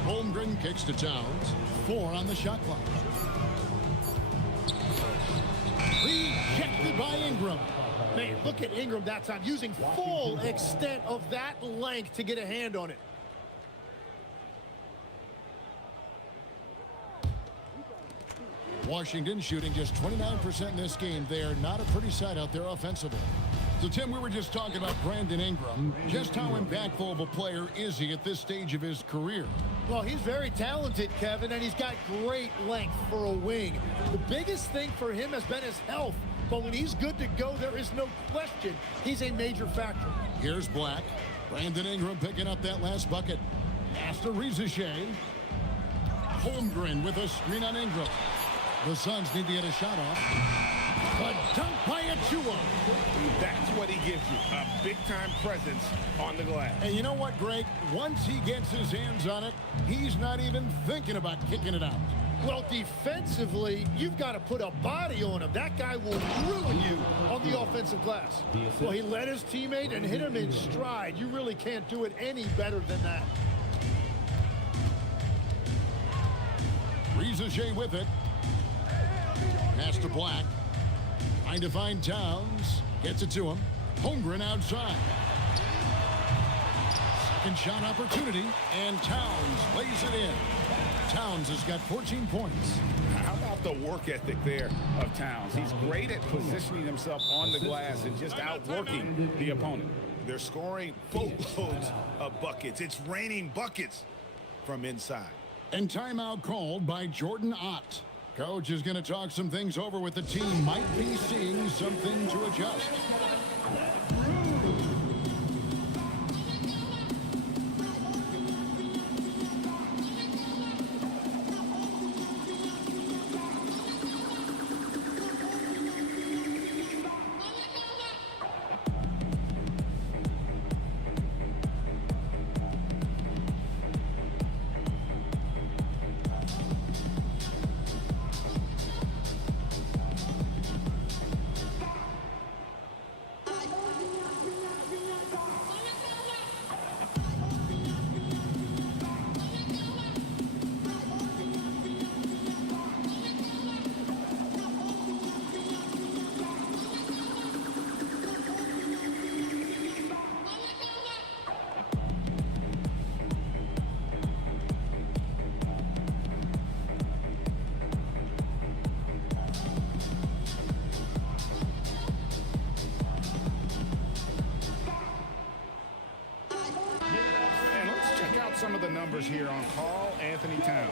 Holmgren kicks to Towns. 4 on the shot clock. Rejected by Ingram. Man, look at Ingram that time, using full extent of that length to get a hand on it. Washington shooting just 29% in this game. They are not a pretty sight out there offensively. So, Tim, we were just talking about Brandon Ingram. Just how impactful of a player is he at this stage of his career? Well, he's very talented, Kevin, and he's got great length for a wing. The biggest thing for him has been his health. But when he's good to go, there is no question he's a major factor. Here's Black. Brandon Ingram picking up that last bucket. Pass to Rizichet. Holmgren with a screen on Ingram. The Suns need to get a shot off. A dunk by Achua. That's what he gives you, a big-time presence on the glass. And you know what, Greg? Once he gets his hands on it, he's not even thinking about kicking it out. Well, defensively, you've got to put a body on him. That guy will ruin you on the offensive glass. Well, he led his teammate and hit him in stride. You really can't do it any better than that. Rizichet with it. Pass to Black. Trying to find Towns. Gets it to him. Holmgren outside. Second shot opportunity. And Towns lays it in. Towns has got 14 points. How about the work ethic there of Towns? He's great at positioning himself on the glass and just outworking the opponent. They're scoring boatloads of buckets. It's raining buckets from inside. And timeout called by Jordan Ott. Coach is going to talk some things over with the team. Might be seeing something to adjust. Some of the numbers here on Karl Anthony Towns.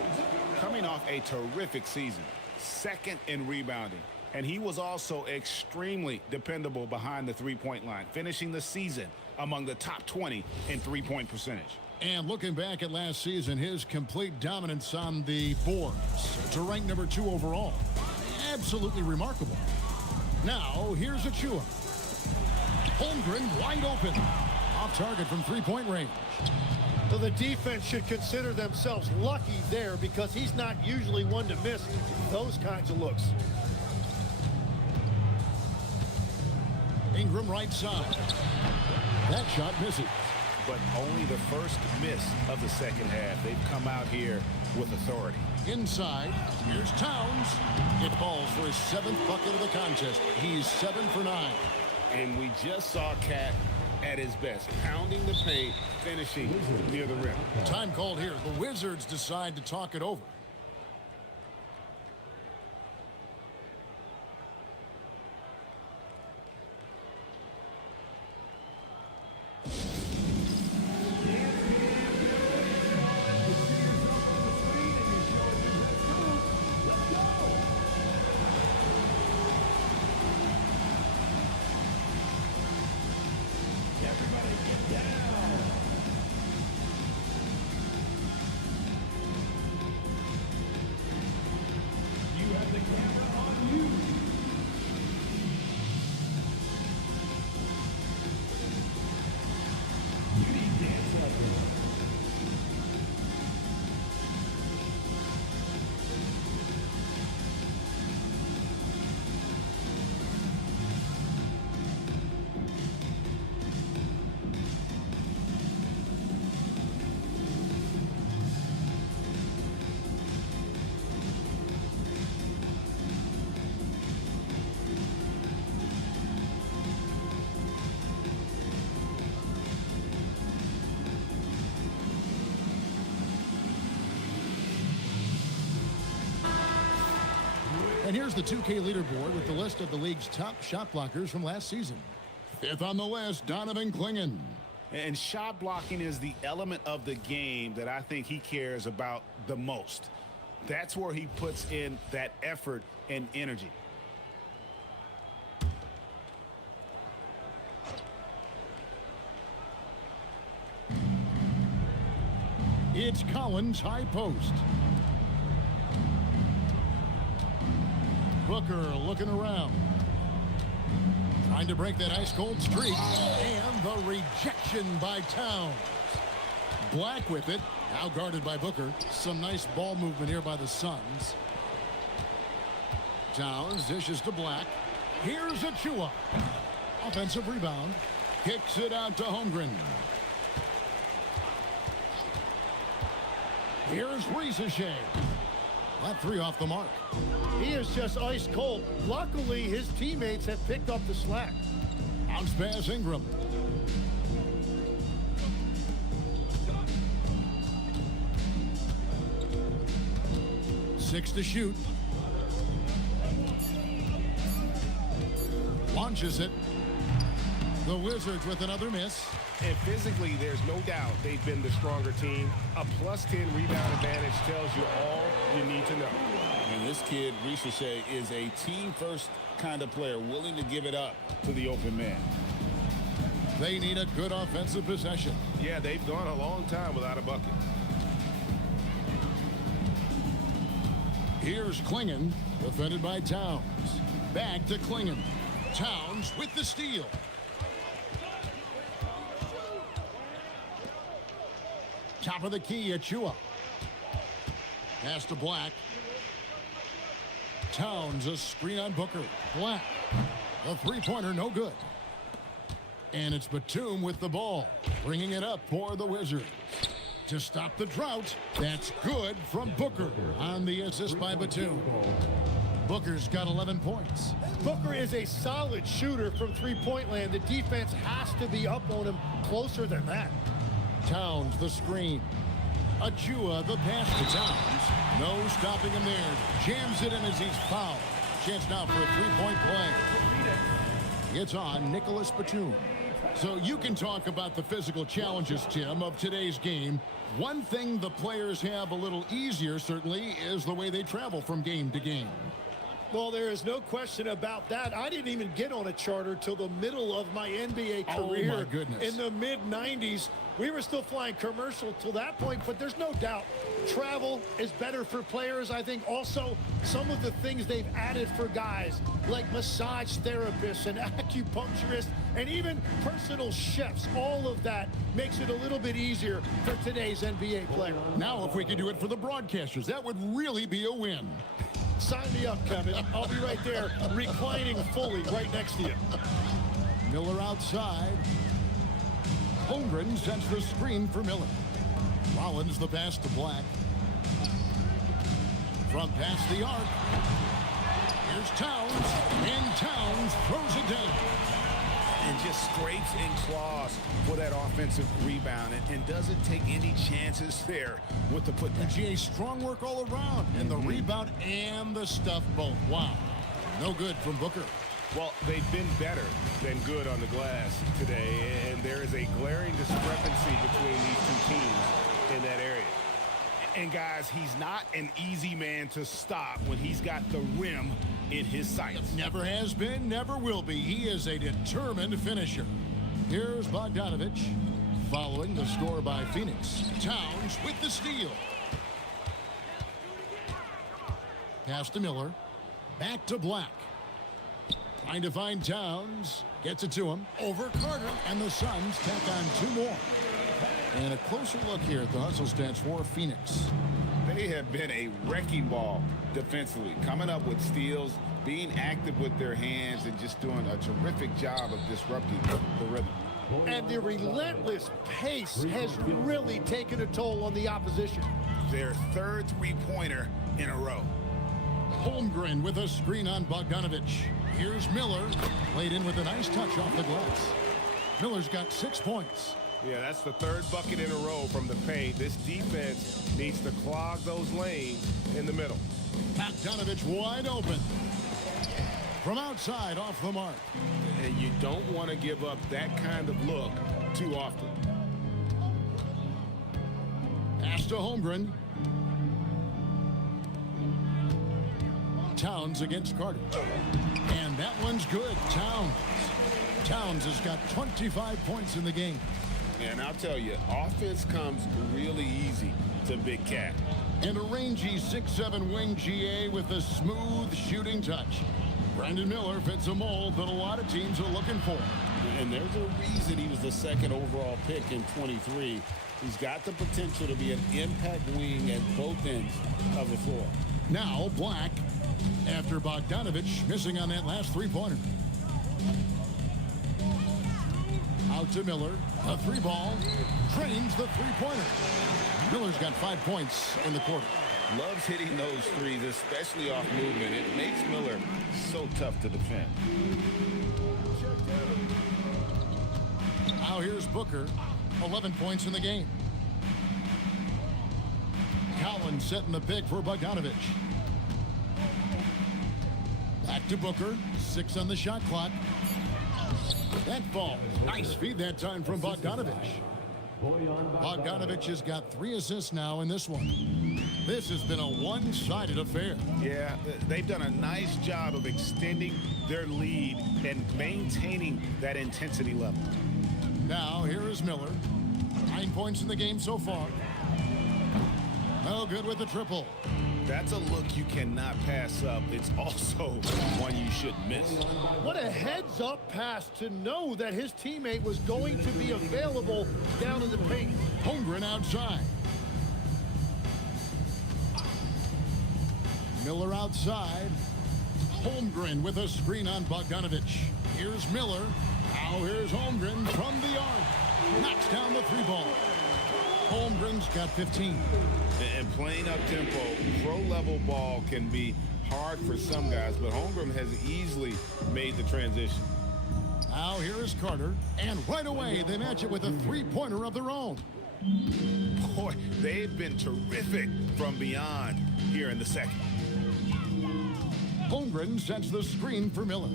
Coming off a terrific season, 2nd in rebounding, and he was also extremely dependable behind the three-point line, finishing the season among the top 20 in three-point percentage. And looking back at last season, his complete dominance on the boards to rank number 2 overall. Absolutely remarkable. Now, here's Achua. Holmgren wide open. Off target from three-point range. Well, the defense should consider themselves lucky there because he's not usually one to miss those kinds of looks. Ingram right side. That shot misses. But only the first miss of the second half. They've come out here with authority. Inside, here's Towns. It falls for his 7th bucket of the contest. He's 7 for 9. And we just saw Cat at his best, pounding the paint, finishing near the rim. Time called here. The Wizards decide to talk it over. And here's the 2K leaderboard with the list of the league's top shot blockers from last season. 5th on the list, Donovan Clingan. And shot blocking is the element of the game that I think he cares about the most. That's where he puts in that effort and energy. It's Collins high post. Booker looking around. Trying to break that ice-cold streak. And the rejection by Towns. Black with it. Now guarded by Booker. Some nice ball movement here by the Suns. Towns dishes to Black. Here's Achua. Offensive rebound. Kicks it out to Holmgren. Here's Rieseshay. That three off the mark. He is just ice cold. Luckily, his teammates have picked up the slack. Bounce pass Ingram. Six to shoot. Launches it. The Wizards with another miss. And physically, there's no doubt they've been the stronger team. A +10 rebound advantage tells you all you need to know. And this kid, Rieseshay, is a team-first kind of player, willing to give it up to the open man. They need a good offensive possession. Yeah, they've gone a long time without a bucket. Here's Clingan, defended by Towns. Back to Clingan. Towns with the steal. Top of the key, Achua. Pass to Black. Towns, a screen on Booker. Black. The three-pointer, no good. And it's Batum with the ball, bringing it up for the Wizards. To stop the drought, that's good from Booker on the assist by Batum. Booker's got 11 points. Booker is a solid shooter from three-point land. The defense has to be up on him closer than that. Towns, the screen. Achua, the pass to Towns. No stopping him there. Jams it in as he's fouled. Chance now for a three-point play. It's on Nicholas Batum. So you can talk about the physical challenges, Tim, of today's game. One thing the players have a little easier, certainly, is the way they travel from game to game. Well, there is no question about that. I didn't even get on a charter till the middle of my NBA career. Oh, my goodness. In the mid-90s. We were still flying commercial till that point, but there's no doubt travel is better for players. I think also some of the things they've added for guys like massage therapists and acupuncturists and even personal chefs, all of that makes it a little bit easier for today's NBA player. Now, if we could do it for the broadcasters, that would really be a win. Sign me up, Kevin. I'll be right there reclining fully right next to you. Miller outside. Holmgren sends the screen for Miller. Rollins the pass to Black. From past the arc. Here's Towns. And Towns throws it down. And just scrapes and claws for that offensive rebound and doesn't take any chances there with the putback. And GA, strong work all around. And the rebound and the stuff both. Wow. No good from Booker. Well, they've been better than good on the glass today, and there is a glaring discrepancy between these two teams in that area. And guys, he's not an easy man to stop when he's got the rim in his sights. Never has been, never will be. He is a determined finisher. Here's Bogdanovich following the score by Phoenix. Towns with the steal. Pass to Miller. Back to Black. Trying to find Towns. Gets it to him. Over Carter. And the Suns tack on two more. And a closer look here at the hustle stats for Phoenix. They have been a wrecking ball defensively, coming up with steals, being active with their hands, and just doing a terrific job of disrupting the rhythm. And the relentless pace has really taken a toll on the opposition. Their third three-pointer in a row. Holmgren with a screen on Bogdanovich. Here's Miller. Played in with a nice touch off the glass. Miller's got 6 points. Yeah, that's the third bucket in a row from the paint. This defense needs to clog those lanes in the middle. Bogdanovich wide open. From outside, off the mark. And you don't want to give up that kind of look too often. Pass to Holmgren. Towns against Carter. And that one's good. Towns has got 25 points in the game. And I'll tell you, offense comes really easy to Big Cat. And a rangy 6'7" wing GA with a smooth shooting touch. Brandon Miller fits a mold that a lot of teams are looking for. And there's a reason he was the second overall pick in 23. He's got the potential to be an impact wing at both ends of the floor. Now Black, after Bogdanovich missing on that last three-pointer. Out to Miller. A three ball. Drains the three-pointer. Miller's got 5 points in the quarter. Loves hitting those threes, especially off movement. It makes Miller so tough to defend. Now here's Booker. 11 points in the game. Collins setting the pick for Bogdanovich. Back to Booker. 6 on the shot clock. That ball. Nice feed that time from Bogdanovich. Bogdanovich has got 3 assists now in this one. This has been a one-sided affair. Yeah, they've done a nice job of extending their lead and maintaining that intensity level. Now here is Miller. 9 points in the game so far. No good with the triple. That's a look you cannot pass up. It's also one you shouldn't miss. What a heads-up pass to know that his teammate was going to be available down in the paint. Holmgren outside. Miller outside. Holmgren with a screen on Bogdanovich. Here's Miller. Now here's Holmgren from the arc. Knocks down the 3-ball. Holmgren's got 15. And playing up-tempo, pro-level ball can be hard for some guys, but Holmgren has easily made the transition. Now here is Carter, and right away they match it with a 3-pointer of their own. Boy, they've been terrific from beyond here in the second. Holmgren sets the screen for Miller.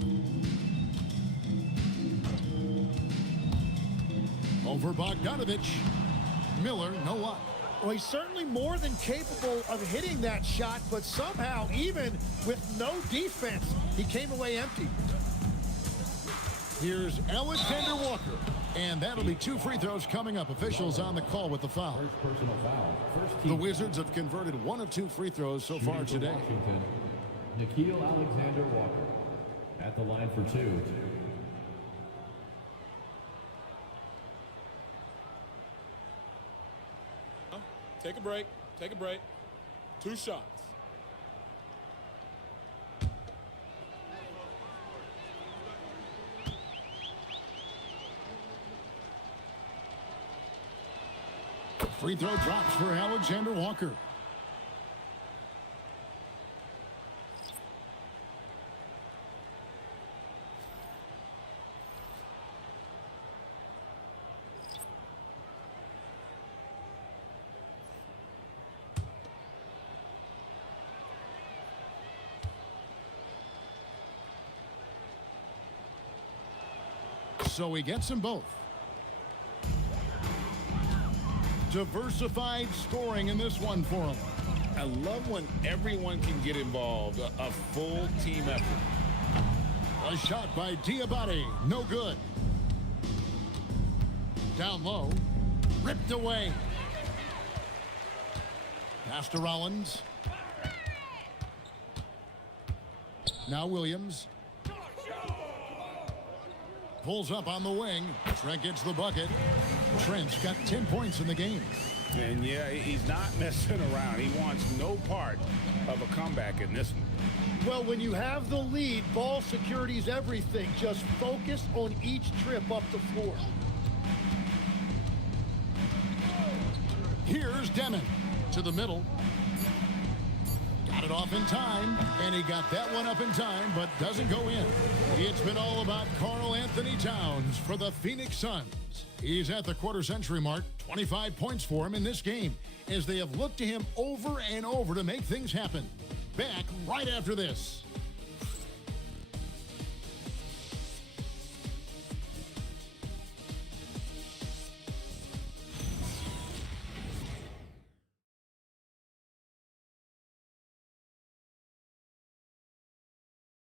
Over Bogdanovich. Miller, no luck. Well, he's certainly more than capable of hitting that shot, but somehow, even with no defense, he came away empty. Here's Alexander Walker. And that'll be 2 free throws coming up. Officials on the call with the foul. Personal foul. The Wizards have converted 1 of 2 free throws so far today. Washington, Nikhil Alexander Walker at the line for 2. Take a break. Take a break. 2 shots. Free throw drops for Alexander Walker. So he gets them both. Diversified scoring in this one for him. I love when everyone can get involved, a full team effort. A shot by Diabate, no good. Down low, ripped away. Pass to Rollins. Now Williams. Pulls up on the wing. Trent gets the bucket. Trent's got 10 points in the game. And yeah, he's not messing around. He wants no part of a comeback in this one. Well, when you have the lead, ball security is everything. Just focus on each trip up the floor. Here's Demon to the middle. Got it off in time, and he got that one up in time, but doesn't go in. It's been all about Karl Anthony Towns for the Phoenix Suns. He's at the quarter-century mark, 25 points for him in this game, as they have looked to him over and over to make things happen. Back right after this.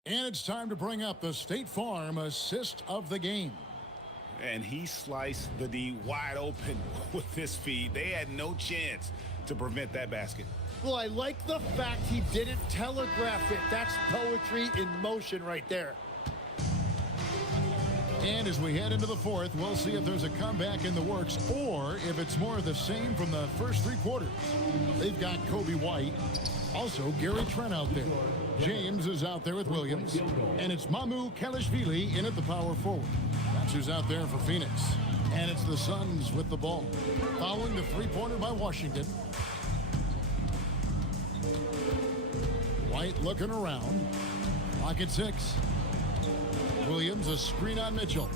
And it's time to bring up the State Farm assist of the game. And he sliced the D wide open with his feed. They had no chance to prevent that basket. Well, I like the fact he didn't telegraph it. That's poetry in motion right there. And as we head into the fourth, we'll see if there's a comeback in the works or if it's more of the same from the first 3 quarters. They've got Kobe White, also Gary Trent out there. James is out there with Williams, and it's Mamu Kalishvili in at the power forward. That's who's out there for Phoenix. And it's the Suns with the ball. Following the 3-pointer by Washington. White looking around. Clock at 6. Williams, a screen on Mitchell.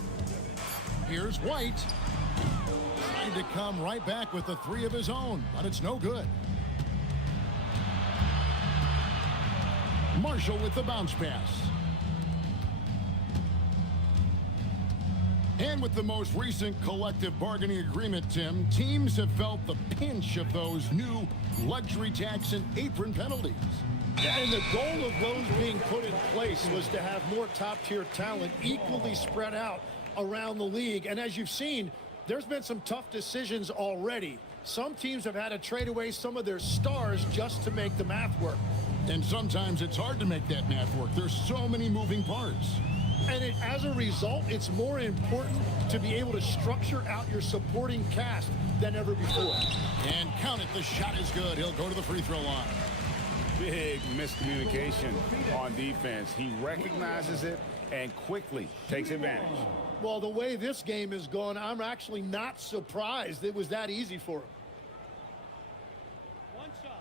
Here's White. Trying to come right back with the 3 of his own, but it's no good. Marshall with the bounce pass. And with the most recent collective bargaining agreement, Tim, teams have felt the pinch of those new luxury tax and apron penalties. Yeah, and the goal of those being put in place was to have more top-tier talent equally spread out around the league. And as you've seen, there's been some tough decisions already. Some teams have had to trade away some of their stars just to make the math work. And sometimes it's hard to make that math work. There's so many moving parts. And as a result, it's more important to be able to structure out your supporting cast than ever before. And count it, the shot is good. He'll go to the free throw line. Big miscommunication on defense. He recognizes it and quickly takes advantage. Well, the way this game is going, I'm actually not surprised it was that easy for him. One shot.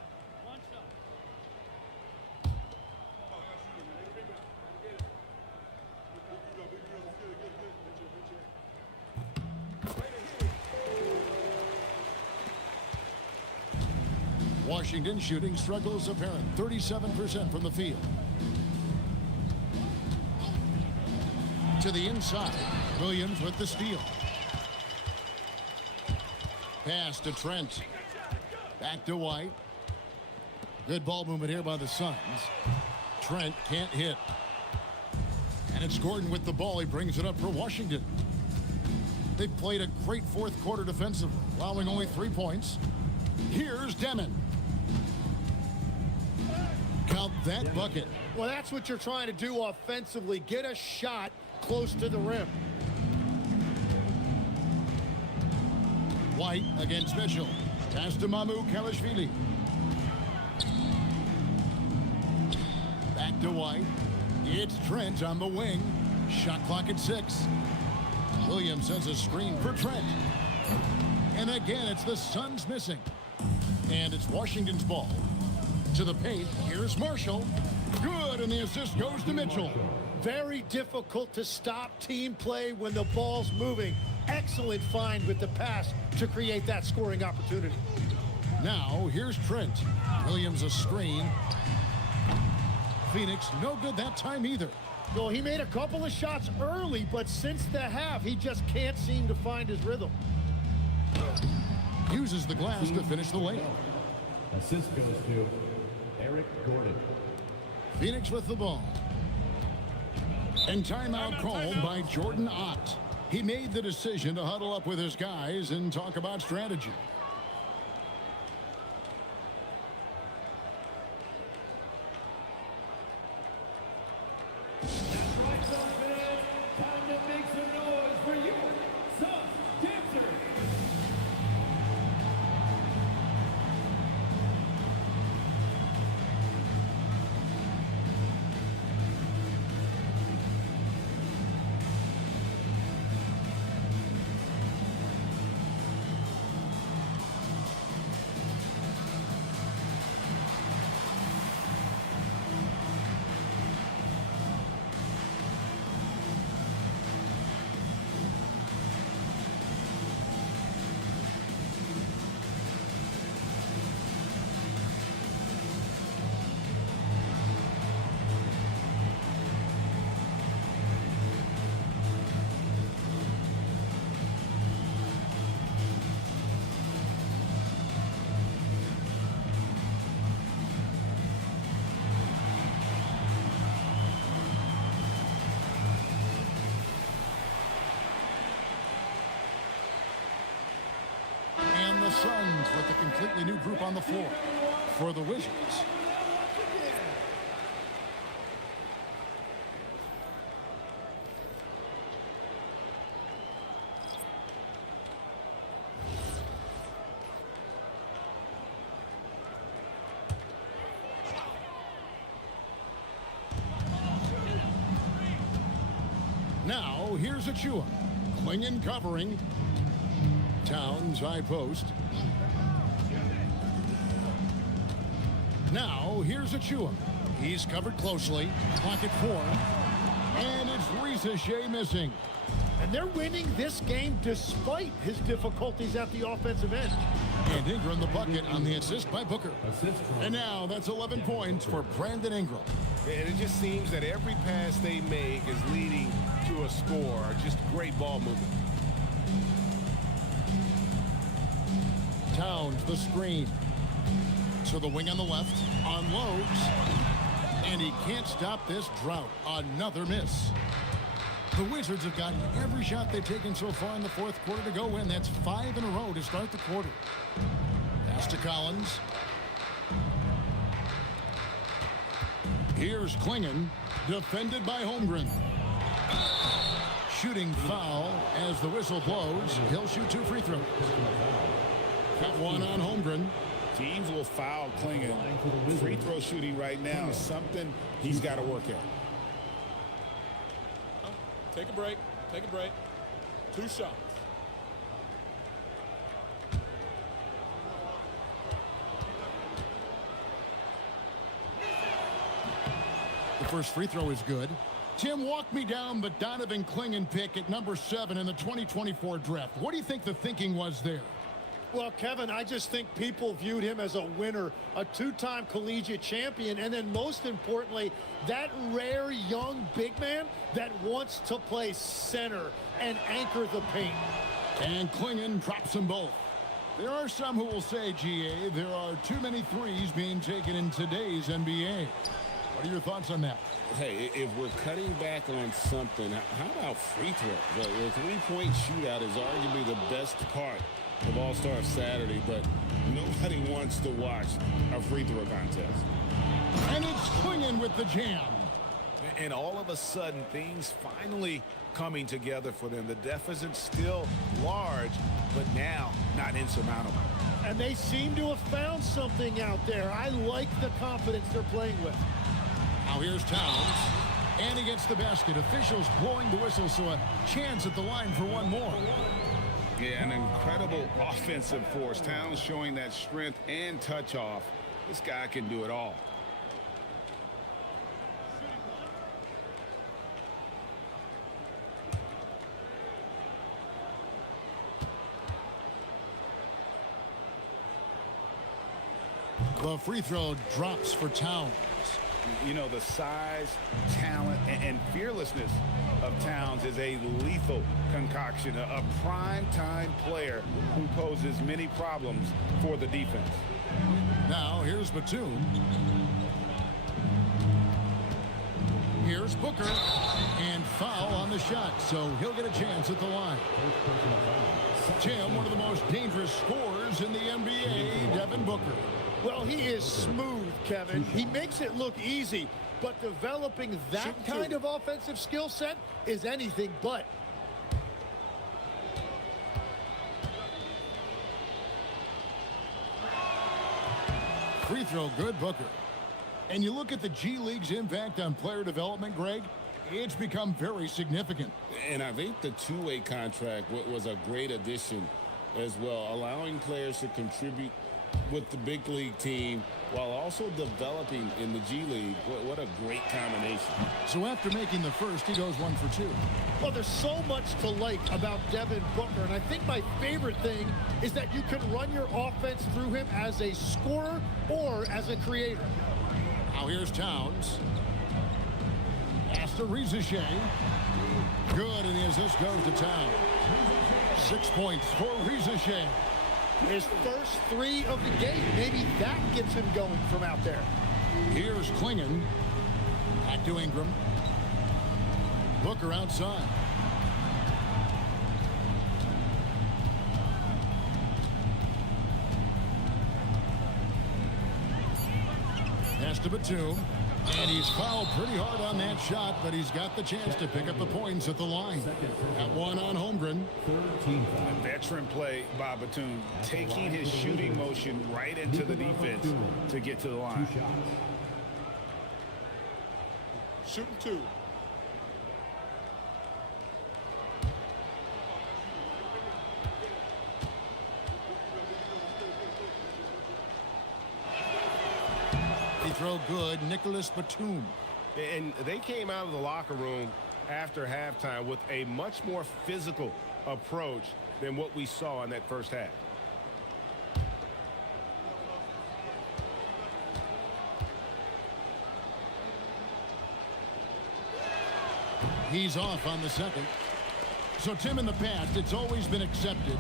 Washington shooting struggles apparent. 37% from the field. To the inside. Williams with the steal. Pass to Trent. Back to White. Good ball movement here by the Suns. Trent can't hit. And it's Gordon with the ball. He brings it up for Washington. They've played a great fourth quarter defensively, allowing only 3 points. Here's Demon. Count that bucket. Well, that's what you're trying to do offensively. Get a shot close to the rim. White against Mitchell. Pass to Mamu Kalashvili. Back to White. It's Trent on the wing. Shot clock at 6. Williams sends a screen for Trent. And again, it's the Suns missing. And it's Washington's ball. To the paint, here's Marshall. Good, and the assist goes to Mitchell. Very difficult to stop team play when the ball's moving. Excellent find with the pass to create that scoring opportunity. Now, here's Trent. Williams a screen. Phoenix, no good that time either. Well, he made a couple of shots early, but since the half, he just can't seem to find his rhythm. Uses the glass to finish the layup. Assist goes to Eric Gordon. Phoenix with the ball. And timeout called by Jordan Ott. He made the decision to huddle up with his guys and talk about strategy. Time to make some noise for your Suns dancers. Suns with a completely new group on the floor for the Wizards. Now, here's Achua. Clinging, covering. Towns, high post. Now, here's Achua. He's covered closely. Clock at 4. And it's Risa Shea missing. And they're winning this game despite his difficulties at the offensive end. And Ingram the bucket on the assist by Booker. And now that's 11 points for Brandon Ingram. And it just seems that every pass they make is leading to a score. Just great ball movement. Towns the screen. To the wing on the left. Unloads. And he can't stop this drought. Another miss. The Wizards have gotten every shot they've taken so far in the fourth quarter to go in. That's 5 in a row to start the quarter. Pass to Collins. Here's Klingon. Defended by Holmgren. Shooting foul as the whistle blows. He'll shoot 2 free throws. Got one on Holmgren. Teams will foul Klingon. Free throw shooting right now is something he's got to work at. Take a break. Take a break. 2 shots. The first free throw is good. Tim, walk me down the Donovan Klingon pick at number 7 in the 2024 draft. What do you think the thinking was there? Well, Kevin, I just think people viewed him as a winner, a 2-time collegiate champion, and then most importantly, that rare young big man that wants to play center and anchor the paint. And Klingon drops them both. There are some who will say, GA, there are too many threes being taken in today's NBA. What are your thoughts on that? Hey, if we're cutting back on something, how about free throws? The three-point shootout is arguably the best part of All-Star Saturday, but nobody wants to watch a free throw contest. And it's Klingon with the jam. And all of a sudden, things finally coming together for them. The deficit's still large, but now not insurmountable. And they seem to have found something out there. I like the confidence they're playing with. Now here's Towns. And he gets the basket. Officials blowing the whistle, so a chance at the line for one more. Yeah, an incredible offensive force. Towns showing that strength and touch off. This guy can do it all. The free throw drops for Towns. You know, the size, talent, and fearlessness of Towns is a lethal concoction, a prime-time player who poses many problems for the defense. Now here's Batum. Here's Booker. And foul on the shot, so he'll get a chance at the line. Tim, one of the most dangerous scorers in the NBA, Devin Booker. Well, he is smooth, Kevin. He makes it look easy, but developing that kind of offensive skill set is anything but. Free throw good, Booker. And you look at the G League's impact on player development, Greg, it's become very significant. And I think the two-way contract was a great addition as well, allowing players to contribute with the big league team while also developing in the G League. What a great combination. So after making the first, he goes 1 for 2. Well, there's so much to like about Devin Booker, and I think my favorite thing is that you can run your offense through him as a scorer or as a creator. Now here's Towns. Pass to Shea. Good, and the assist goes to Towns. 6 points for Shea. His first 3 of the game. Maybe that gets him going from out there. Here's Klingon. Back to Ingram. Booker outside. Pass to Batum. And he's fouled pretty hard on that shot, but he's got the chance to pick up the points at the line. At one on Holmgren. A veteran play by Batum, taking his shooting motion right into the defense to get to the line. Shooting 2. Throw good, Nicholas Batum. And they came out of the locker room after halftime with a much more physical approach than what we saw in that first half. He's off on the second. So, Tim, in the past, it's always been accepted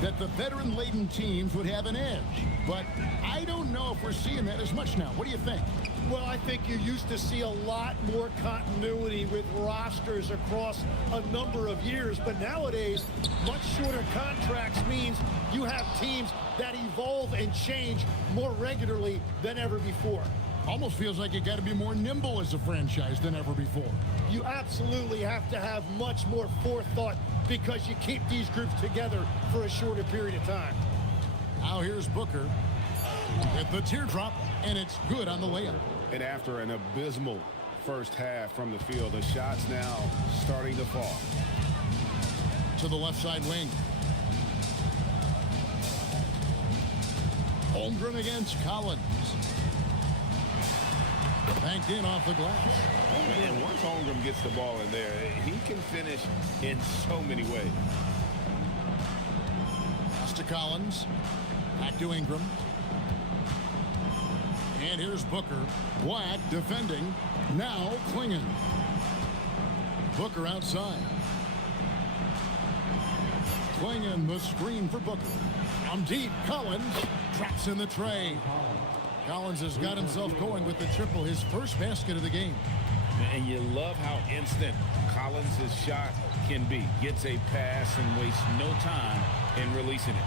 that the veteran-laden teams would have an edge. But I don't know if we're seeing that as much now. What do you think? Well, I think you used to see a lot more continuity with rosters across a number of years. But nowadays, much shorter contracts means you have teams that evolve and change more regularly than ever before. Almost feels like you got to be more nimble as a franchise than ever before. You absolutely have to have much more forethought because you keep these groups together for a shorter period of time. Now here's Booker with the teardrop, and it's good on the layup. And after an abysmal first half from the field, the shot's now starting to fall. To the left side wing. Holmgren against Collins. Banked in off the glass. And once Holmgren gets the ball in there, he can finish in so many ways. Pass to Collins. Back to Ingram. And here's Booker. Black defending. Now Klingon. Booker outside. Klingon the screen for Booker. From deep, Collins drops in the tray. Collins has got himself going with the triple, his first basket of the game. And you love how instant Collins' shot can be. Gets a pass and wastes no time in releasing it.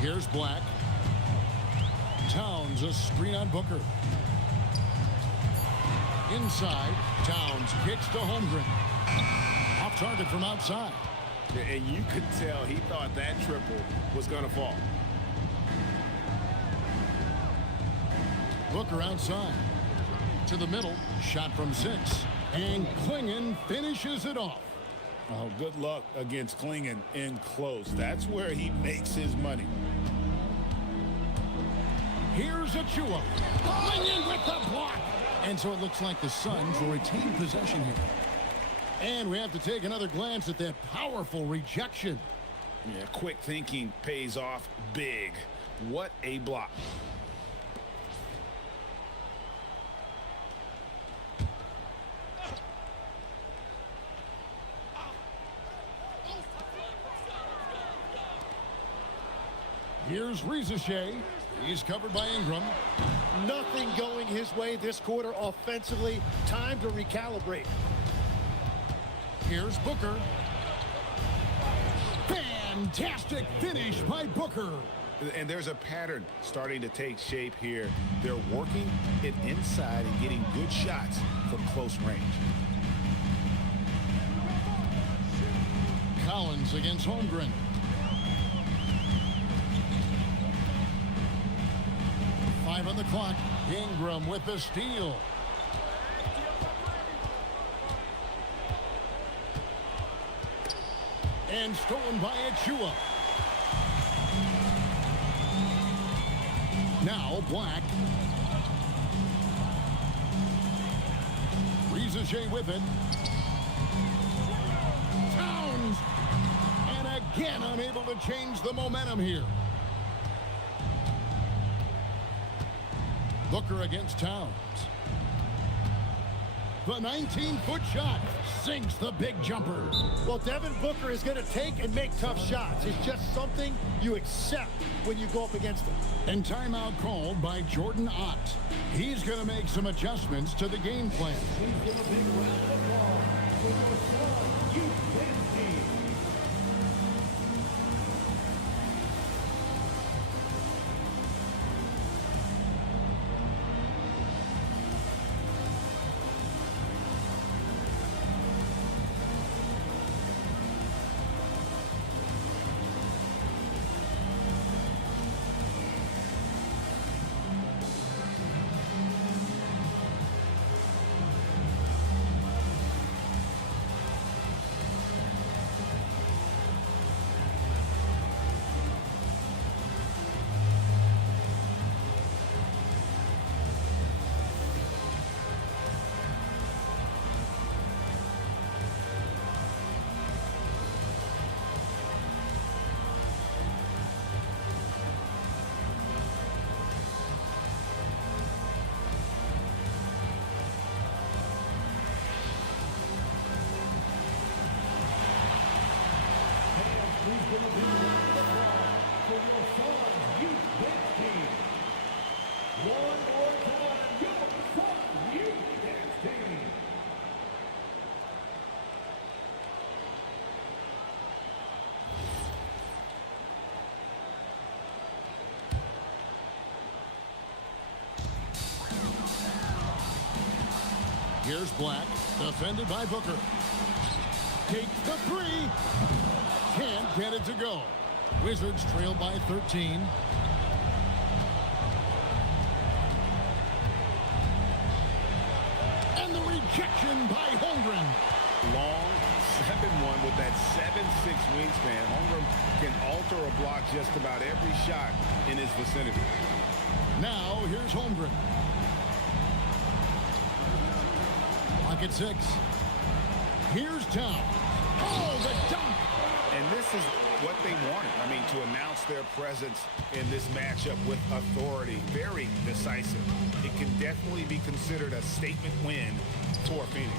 Here's Black. Towns, a screen on Booker. Inside, Towns kicks to Holmgren. Off target from outside. And you could tell he thought that triple was going to fall. Booker outside. To the middle, shot from 6. And Klingon finishes it off. Oh, good luck against Klingon in close. That's where he makes his money. Here's Achua. Klingon with the block. And so it looks like the Suns will retain possession here. And we have to take another glance at that powerful rejection. Yeah, quick thinking pays off big. What a block. Here's Rizashay. He's covered by Ingram. Nothing going his way this quarter offensively. Time to recalibrate. Here's Booker. Fantastic finish by Booker. And there's a pattern starting to take shape here. They're working it inside and getting good shots from close range. Collins against Holmgren. Five on the clock. Ingram with the steal. And stolen by Achua. Now Black. Rizashay with it. Towns. And again unable to change the momentum here. Booker against Towns. The 19-foot shot sinks the big jumper. Well, Devin Booker is going to take and make tough shots. It's just something you accept when you go up against him. And timeout called by Jordan Ott. He's going to make some adjustments to the game plan. Please give a big round of applause for your son, youth dance team. Please give a big round of applause for your son's youth dance team. One more time, your son's youth dance team. Here's Black, defended by Booker. Takes the three. Can't get it to go. Wizards trail by 13. And the rejection by Holmgren. Long 7-1 with that 7'6" wingspan. Holmgren can alter a block just about every shot in his vicinity. Now here's Holmgren. Lock at 6. Here's Towns. Oh, the dunk. And this is what they wanted. I mean, to announce their presence in this matchup with authority. Very decisive. It can definitely be considered a statement win for Phoenix.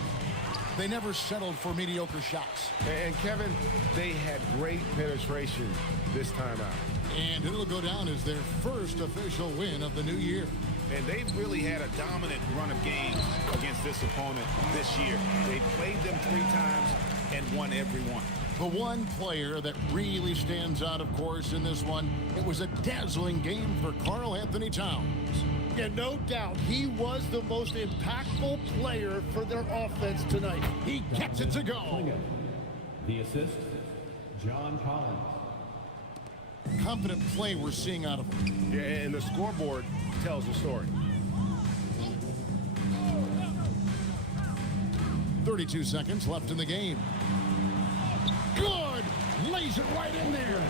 They never settled for mediocre shots. And Kevin, they had great penetration this time out. And it'll go down as their first official win of the new year. And they've really had a dominant run of games against this opponent this year. They played them 3 times and won every one. The one player that really stands out, of course, in this one, it was a dazzling game for Karl Anthony Towns. Yeah, no doubt. He was the most impactful player for their offense tonight. He gets it to go. The assist, John Collins. Confident play we're seeing out of him. Yeah, and the scoreboard tells the story. 32 seconds left in the game. Good! Lays it right in there.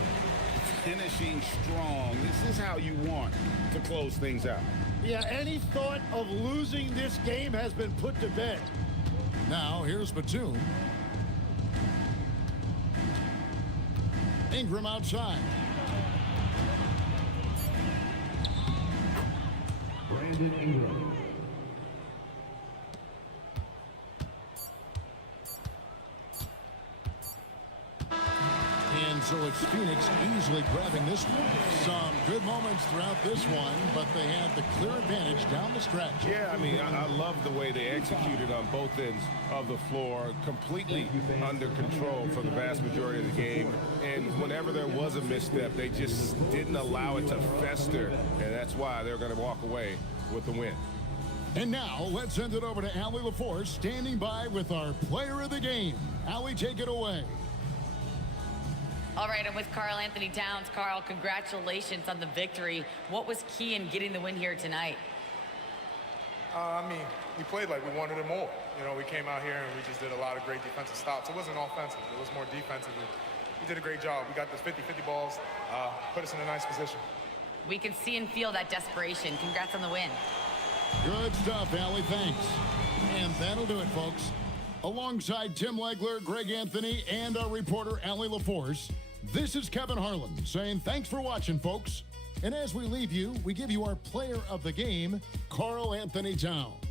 Finishing strong. This is how you want to close things out. Yeah, any thought of losing this game has been put to bed. Now, here's Batum. Ingram outside. Brandon Ingram. And so it's Phoenix easily grabbing this one. Some good moments throughout this one, but they had the clear advantage down the stretch. Yeah, I mean, I love the way they executed on both ends of the floor, completely under control for the vast majority of the game. And whenever there was a misstep, they just didn't allow it to fester, and that's why they're going to walk away with the win. And now, let's send it over to Allie LaForce, standing by with our player of the game. Allie, take it away. All right, I'm with Karl Anthony Towns. Karl, congratulations on the victory. What was key in getting the win here tonight? I mean, we played like we wanted it more. You know, we came out here and we just did a lot of great defensive stops. It wasn't offensive. It was more defensive. We did a great job. We got the 50-50 balls, put us in a nice position. We can see and feel that desperation. Congrats on the win. Good stuff, Allie. Thanks. And that'll do it, folks. Alongside Tim Legler, Greg Anthony, and our reporter, Allie LaForce, this is Kevin Harlan saying thanks for watching, folks. And as we leave you, we give you our player of the game, Karl Anthony Towns.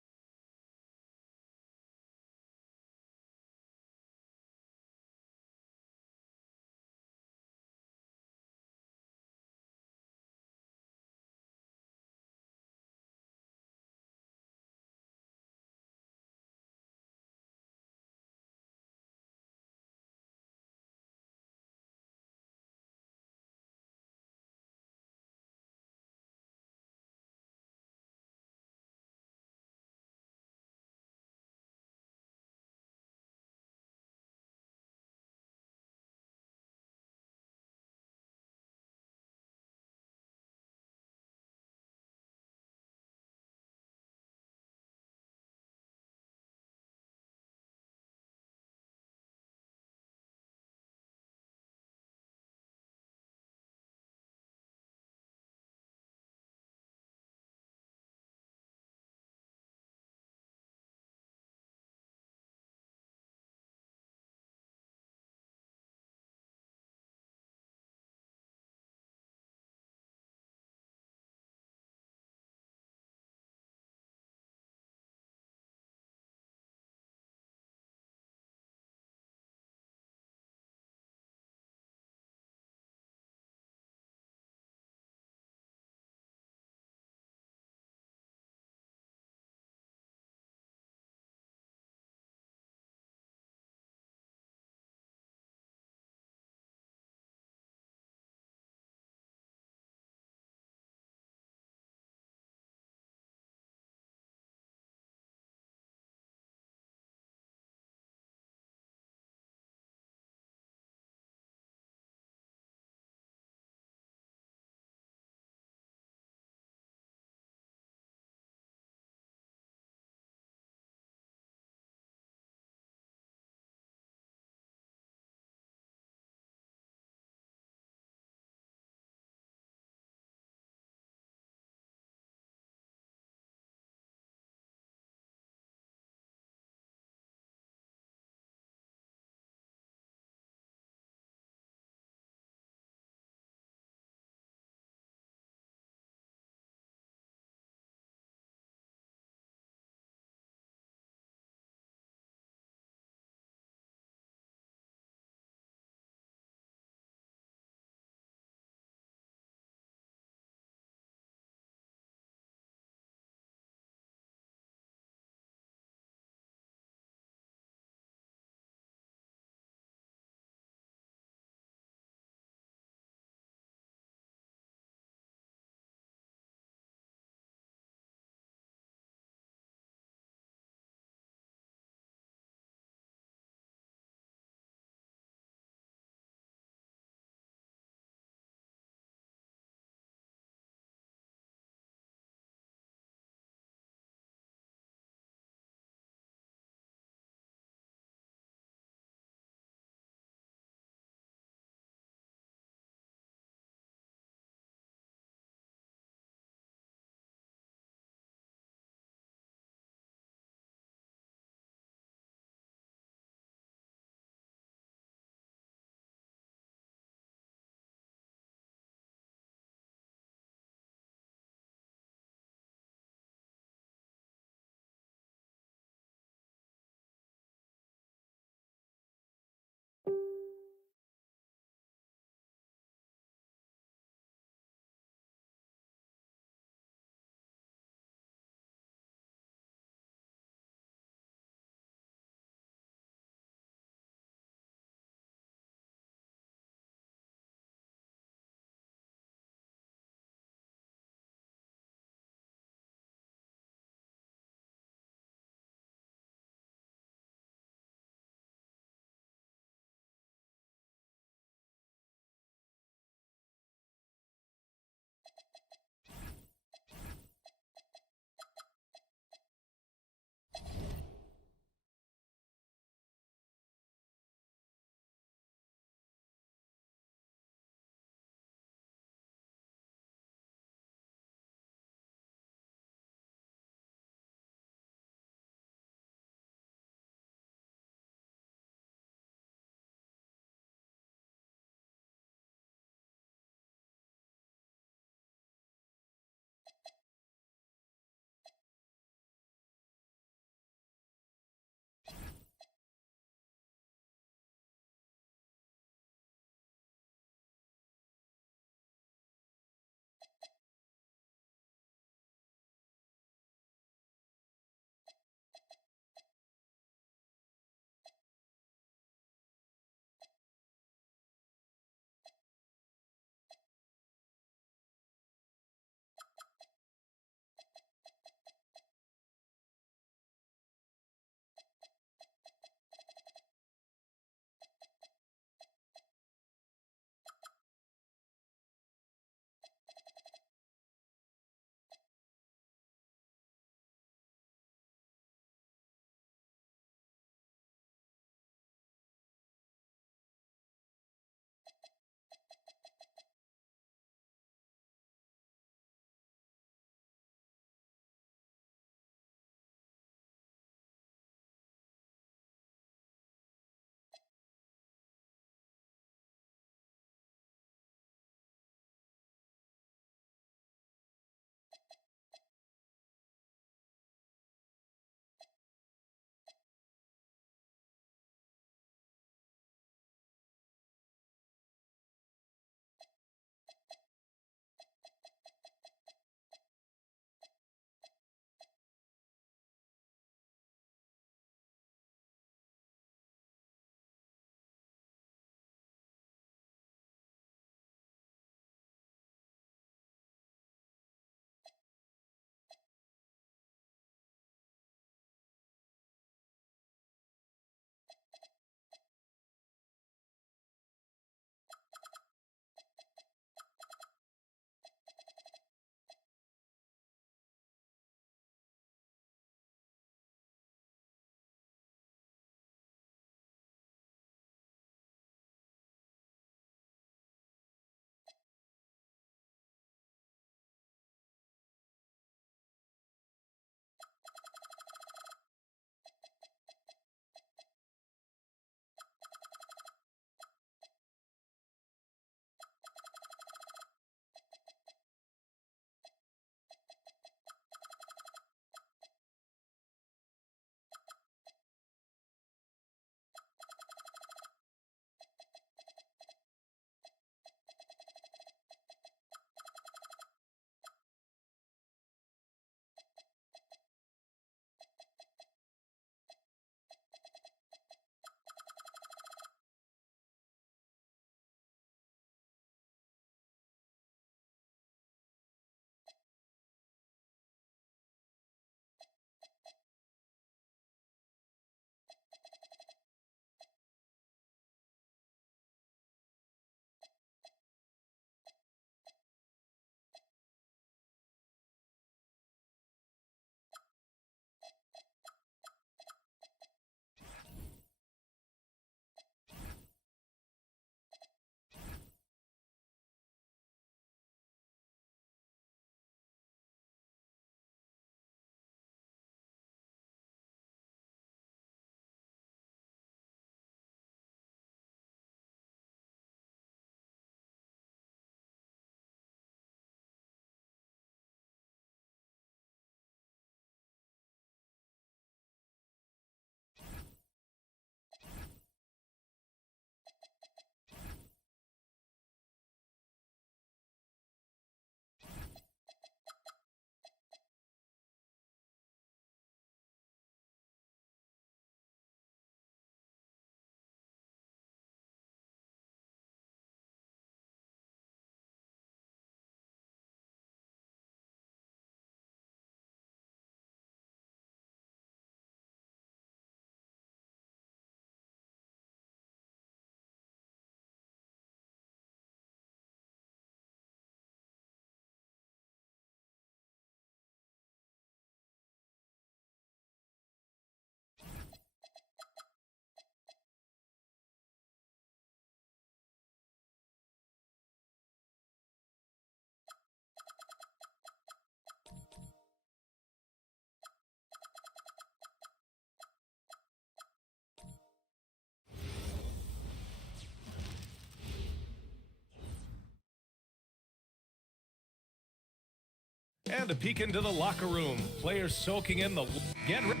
And a peek into the locker room. Players soaking in the... Get ready.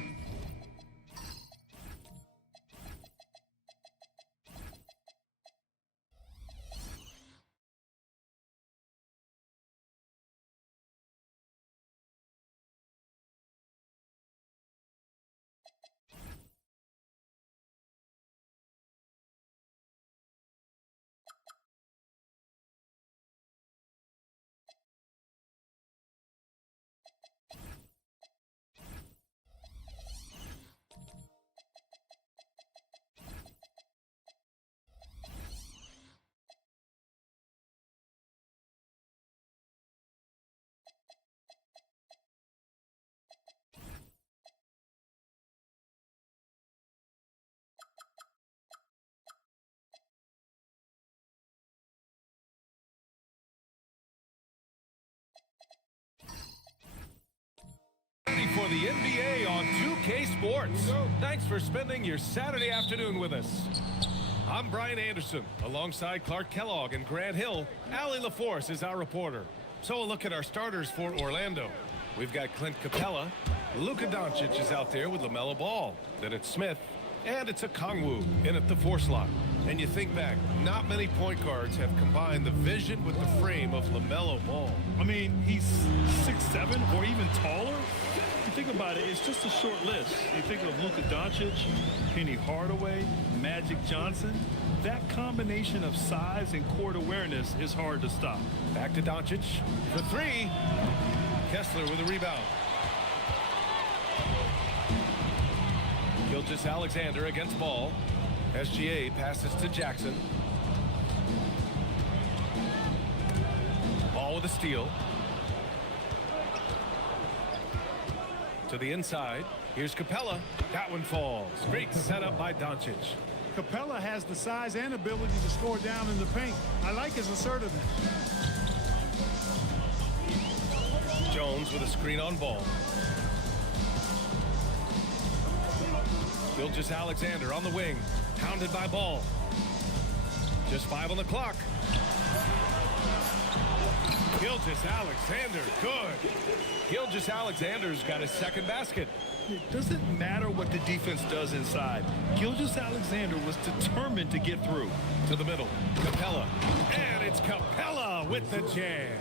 Ready for the NBA on 2K Sports. Thanks for spending your Saturday afternoon with us. I'm Brian Anderson. Alongside Clark Kellogg and Grant Hill, Allie LaForce is our reporter. So a look at our starters for Orlando. We've got Clint Capella. Luka Doncic is out there with LaMelo Ball. Then it's Smith. And it's Okongwu in at the 4 slot. And you think back, not many point guards have combined the vision with the frame of LaMelo Ball. I mean, he's 6'7" or even taller. You think about it, it's just a short list. You think of Luka Doncic, Penny Hardaway, Magic Johnson. That combination of size and court awareness is hard to stop. Back to Doncic for 3. Kessler with a rebound. Gilgeous-Alexander against Ball. SGA passes to Jackson. Ball with a steal. To the inside. Here's Capella. That one falls. Great setup by Doncic. Capella has the size and ability to score down in the paint. I like his assertiveness. Jones with a screen on Ball. Gilgeous-Alexander on the wing. Pounded by Ball. Just 5 on the clock. Gilgeous-Alexander, good. Gilgeous-Alexander's got his second basket. It doesn't matter what the defense does inside. Gilgeous-Alexander was determined to get through. To the middle, Capella. And it's Capella with the jam.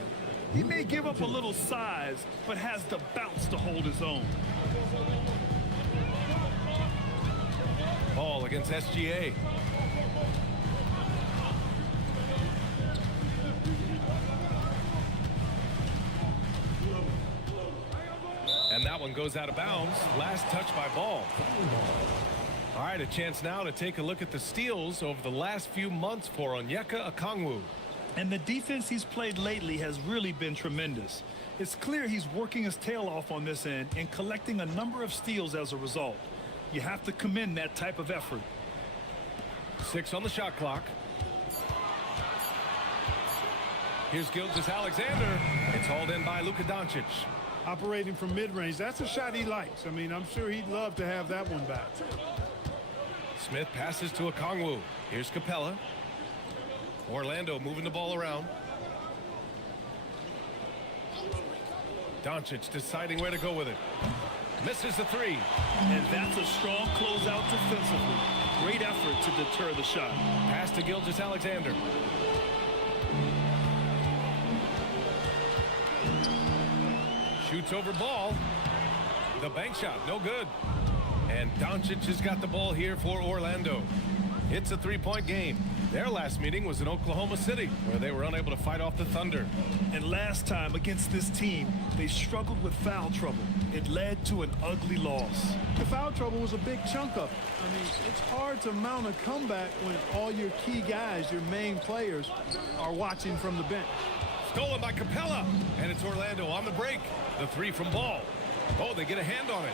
He may give up a little size, but has the bounce to hold his own. Ball against SGA. And that one goes out of bounds. Last touch by Ball. All right, a chance now to take a look at the steals over the last few months for Onyeka Okongwu. And the defense he's played lately has really been tremendous. It's clear he's working his tail off on this end and collecting a number of steals as a result. You have to commend that type of effort. 6 on the shot clock. Here's Gilgeous-Alexander. It's hauled in by Luka Doncic. Operating from mid-range, that's a shot he likes. I mean, I'm sure he'd love to have that one back. Smith passes to Okongwu. Here's Capella. Orlando moving the ball around. Doncic deciding where to go with it. Misses the 3. And that's a strong closeout defensively. Great effort to deter the shot. Pass to Gilgeous-Alexander. Shoots over Ball. The bank shot, no good. And Doncic has got the ball here for Orlando. It's a 3-point game. Their last meeting was in Oklahoma City, where they were unable to fight off the Thunder. And last time against this team, they struggled with foul trouble. It led to an ugly loss. The foul trouble was a big chunk of it. I mean, it's hard to mount a comeback when all your key guys, your main players, are watching from the bench. Stolen by Capella, and it's Orlando on the break. The 3 from Ball. Oh, they get a hand on it.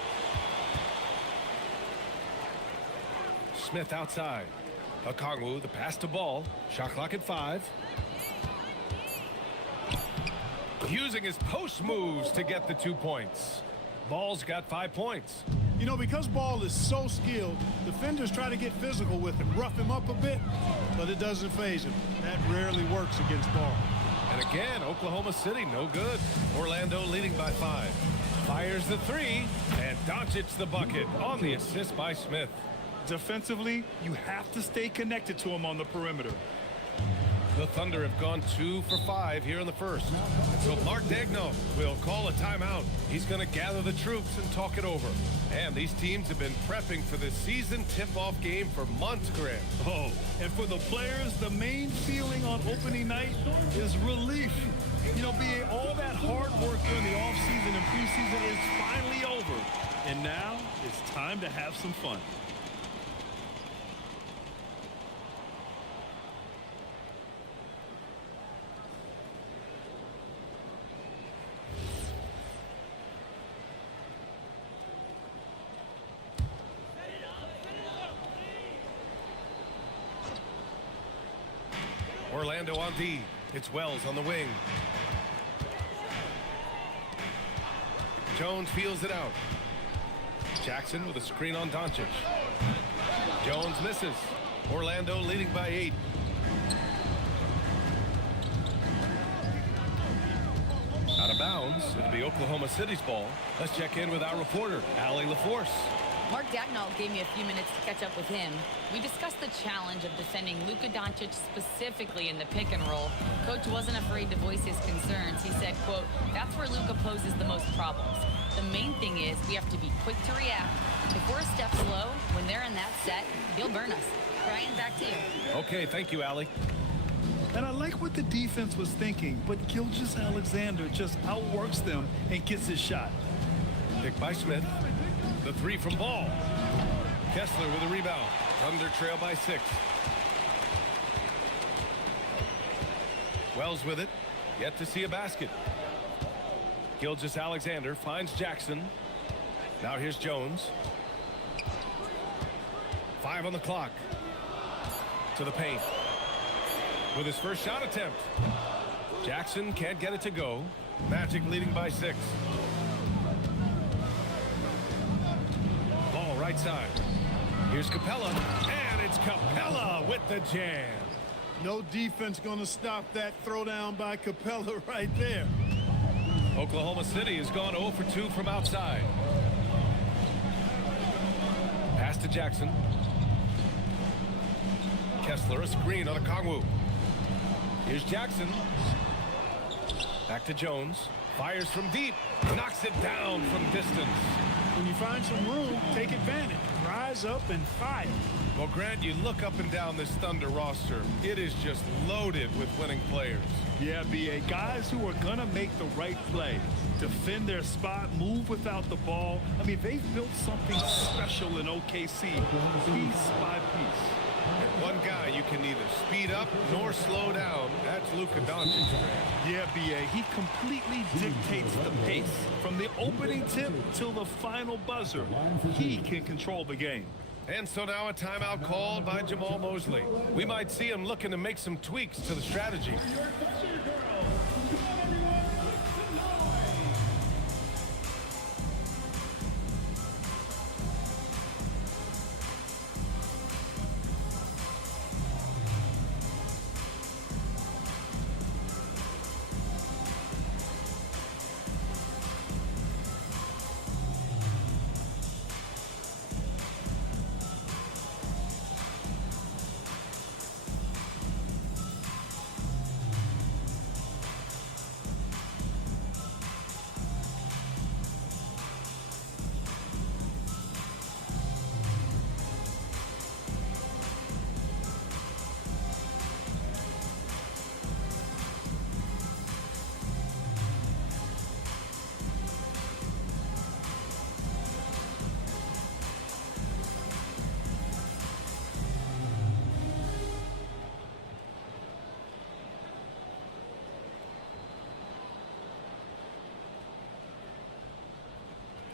Smith outside. Okongwu, the pass to Ball. Shot clock at 5. Using his post moves to get the 2 points. Ball's got 5 points. You know, because Ball is so skilled, defenders try to get physical with him, rough him up a bit, but it doesn't faze him. That rarely works against Ball. And again, Oklahoma City, no good. Orlando leading by 5. Fires the 3, and Doncic the bucket on the assist by Smith. Defensively, you have to stay connected to him on the perimeter. The Thunder have gone 2 for 5 here in the first. So Mark Daigneault will call a timeout. He's going to gather the troops and talk it over. And these teams have been prepping for this season tip-off game for months, Grant. Oh, and for the players, the main feeling on opening night is relief. You know, being all that hard work during the offseason and preseason is finally over. And now it's time to have some fun. Orlando on D. It's Wells on the wing. Jones feels it out. Jackson with a screen on Doncic. Jones misses. Orlando leading by 8. Out of bounds. It'll be Oklahoma City's ball. Let's check in with our reporter, Allie LaForce. Mark Daigneault gave me a few minutes to catch up with him. We discussed the challenge of defending Luka Doncic specifically in the pick and roll. Coach wasn't afraid to voice his concerns. He said, quote, "That's where Luka poses the most problems. The main thing is we have to be quick to react. If we're a step slow, when they're in that set, he'll burn us." Brian, back to you. Okay, thank you, Allie. And I like what the defense was thinking, but Gilgeous-Alexander just outworks them and gets his shot. Pick by Smith. The 3 from Ball. Kessler with a rebound. Thunder trail by 6. Wells with it. Yet to see a basket. Gilgeous-Alexander finds Jackson. Now here's Jones. 5 on the clock. To the paint. With his first shot attempt. Jackson can't get it to go. Magic leading by 6. Ball right side. Here's Capella. And it's Capella with the jam. No defense going to stop that throwdown by Capella right there. Oklahoma City has gone 0 for 2 from outside. Pass to Jackson. Kessler a screen on Okongwu. Here's Jackson. Back to Jones. Fires from deep. Knocks it down from distance. When you find some room, take advantage. Rise up and fire. Well, Grant, you look up and down this Thunder roster. It is just loaded with winning players. Yeah, B.A. Guys who are going to make the right play. Defend their spot, move without the ball. I mean, they've built something special in OKC, piece by piece. And one guy you can neither speed up nor slow down. That's Luka Doncic. Yeah, B.A. He completely dictates the pace. From the opening tip till the final buzzer, he can control the game. And so now a timeout called by Jamal Mosley. We might see him looking to make some tweaks to the strategy.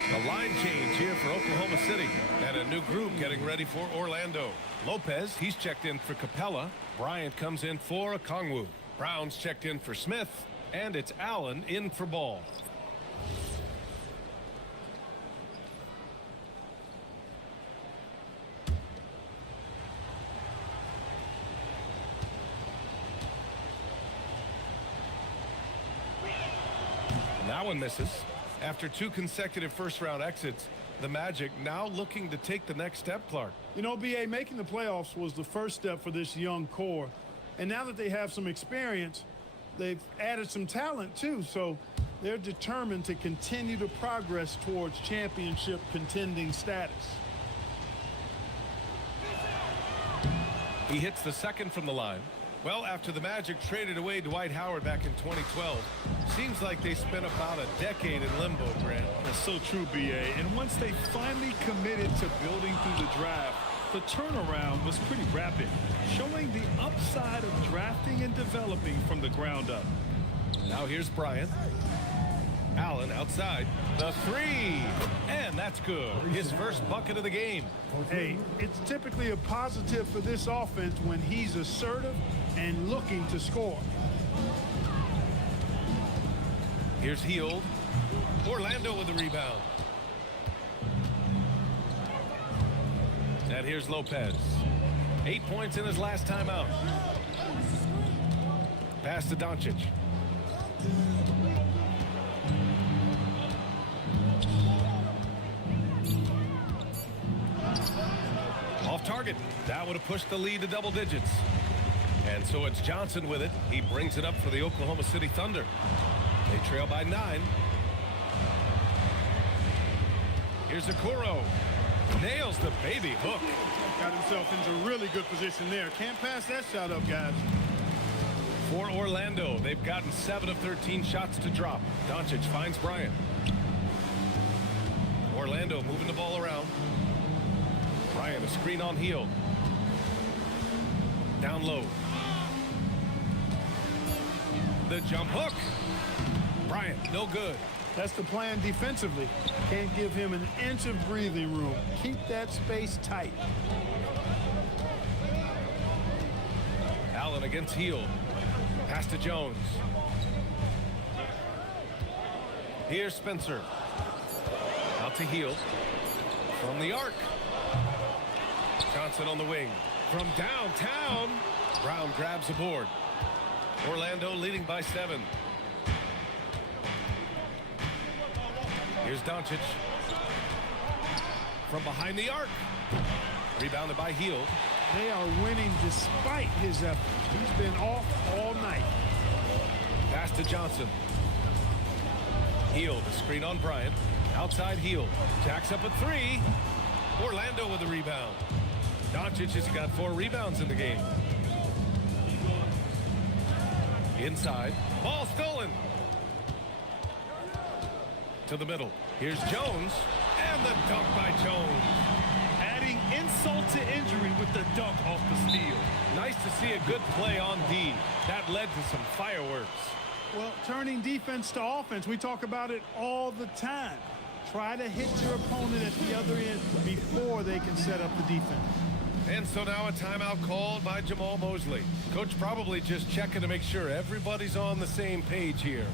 A line change here for Oklahoma City. And a new group getting ready for Orlando. Lopez, he's checked in for Capella. Bryant comes in for Okongwu. Brown's checked in for Smith. And it's Allen in for Ball. one misses. After 2 consecutive first-round exits, the Magic now looking to take the next step, Clark. You know, B.A., making the playoffs was the first step for this young core. And now that they have some experience, they've added some talent, too. So they're determined to continue to progress towards championship contending status. He hits the second from the line. Well, after the Magic traded away Dwight Howard back in 2012, seems like they spent about a decade in limbo, Grant. That's so true, B.A. And once they finally committed to building through the draft, the turnaround was pretty rapid, showing the upside of drafting and developing from the ground up. Now here's Bryant. Allen outside. The 3. And that's good. His first bucket of the game. Hey, it's typically a positive for this offense when he's assertive and looking to score. Here's Hield. Orlando with the rebound. And here's Lopez. 8 points in his last time out. Pass to Doncic. Off target. That would have pushed the lead to double digits. And so it's Johnson with it. He brings it up for the Oklahoma City Thunder. They trail by 9. Here's Okoro. Nails the baby hook. Got himself into really good position there. Can't pass that shot up, guys. For Orlando, they've gotten 7 of 13 shots to drop. Doncic finds Bryant. Orlando moving the ball around. Bryant, a screen on Hield. Down low. The jump hook. Bryant, no good. That's the plan defensively. Can't give him an inch of breathing room. Keep that space tight. Allen against Hield. Pass to Jones. Here's Spencer. Out to Hield. From the arc. Johnson on the wing. From downtown. Brown grabs the board. Orlando leading by 7. Here's Doncic. From behind the arc. Rebounded by Hield. They are winning despite his effort. He's been off all night. Pass to Johnson. Hield, a screen on Bryant. Outside Hield. Jacks up a 3. Orlando with the rebound. Doncic has got 4 rebounds in the game. Inside. Ball stolen. To the middle. Here's Jones. And the dunk by Jones. Adding insult to injury with the dunk off the steal. Nice to see a good play on D. That led to some fireworks. Well, turning defense to offense, we talk about it all the time. Try to hit your opponent at the other end before they can set up the defense. And so now a timeout called by Jamal Mosley. Coach probably just checking to make sure everybody's on the same page here.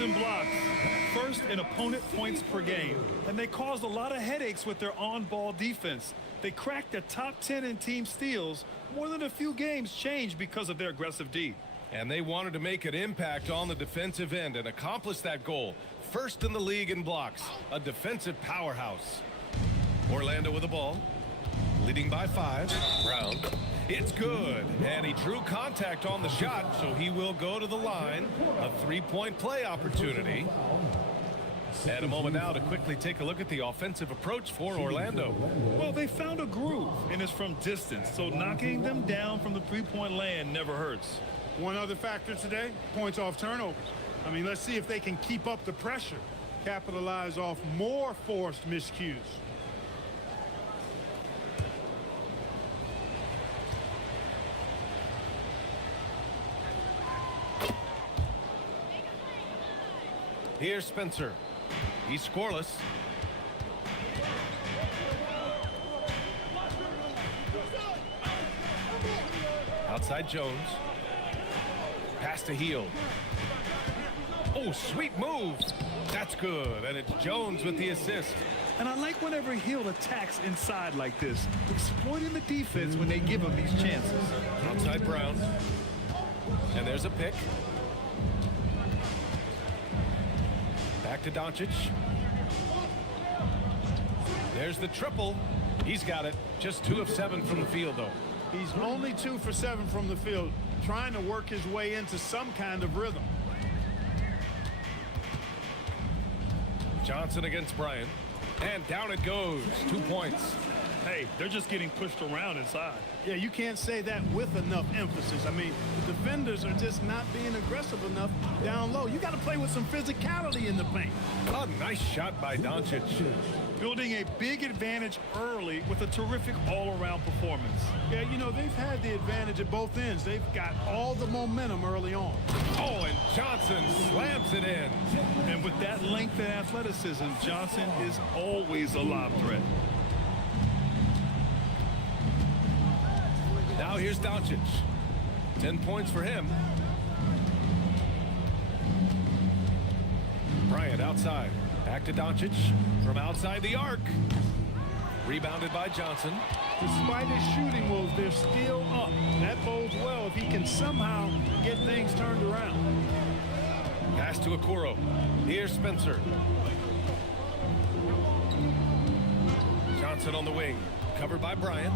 In blocks, first in opponent points per game, and they caused a lot of headaches with their on-ball defense. They cracked the top 10 in team steals. More than a few games changed because of their aggressive D. And they wanted to make an impact on the defensive end and accomplish that goal. First in the league in blocks, a defensive powerhouse. Orlando with the ball, leading by 5. Brown. It's good, and he drew contact on the shot, so he will go to the line. A 3-point play opportunity. And a moment now to quickly take a look at the offensive approach for Orlando. Well, they found a groove, and it's from distance, so knocking them down from the three-point land never hurts. One other factor today, points off turnovers. I mean, let's see if they can keep up the pressure, capitalize off more forced miscues. Here's Spencer. He's scoreless. Outside Jones. Pass to Heel. Oh, sweet move. That's good. And it's Jones with the assist. And I like whenever Hill attacks inside like this, exploiting the defense when they give him these chances. Outside Brown. And there's a pick. Back to Doncic. There's the triple. He's got it. Just 2 of 7 from the field, though. He's only 2 for 7 from the field, trying to work his way into some kind of rhythm. Johnson against Bryant. And down it goes. 2 points. Hey, they're just getting pushed around inside. Yeah, you can't say that with enough emphasis. I mean, the defenders are just not being aggressive enough down low. You got to play with some physicality in the paint. A nice shot by Doncic. Building a big advantage early with a terrific all-around performance. Yeah, you know, they've had the advantage at both ends. They've got all the momentum early on. Oh, and Johnson slams it in. And with that length and athleticism, Johnson is always a lob threat. Now here's Doncic. 10 points for him. Bryant outside. Back to Doncic from outside the arc. Rebounded by Johnson. Despite his shooting woes, they're still up. That bodes well if he can somehow get things turned around. Pass to Okoro. Here's Spencer. Johnson on the wing. Covered by Bryant.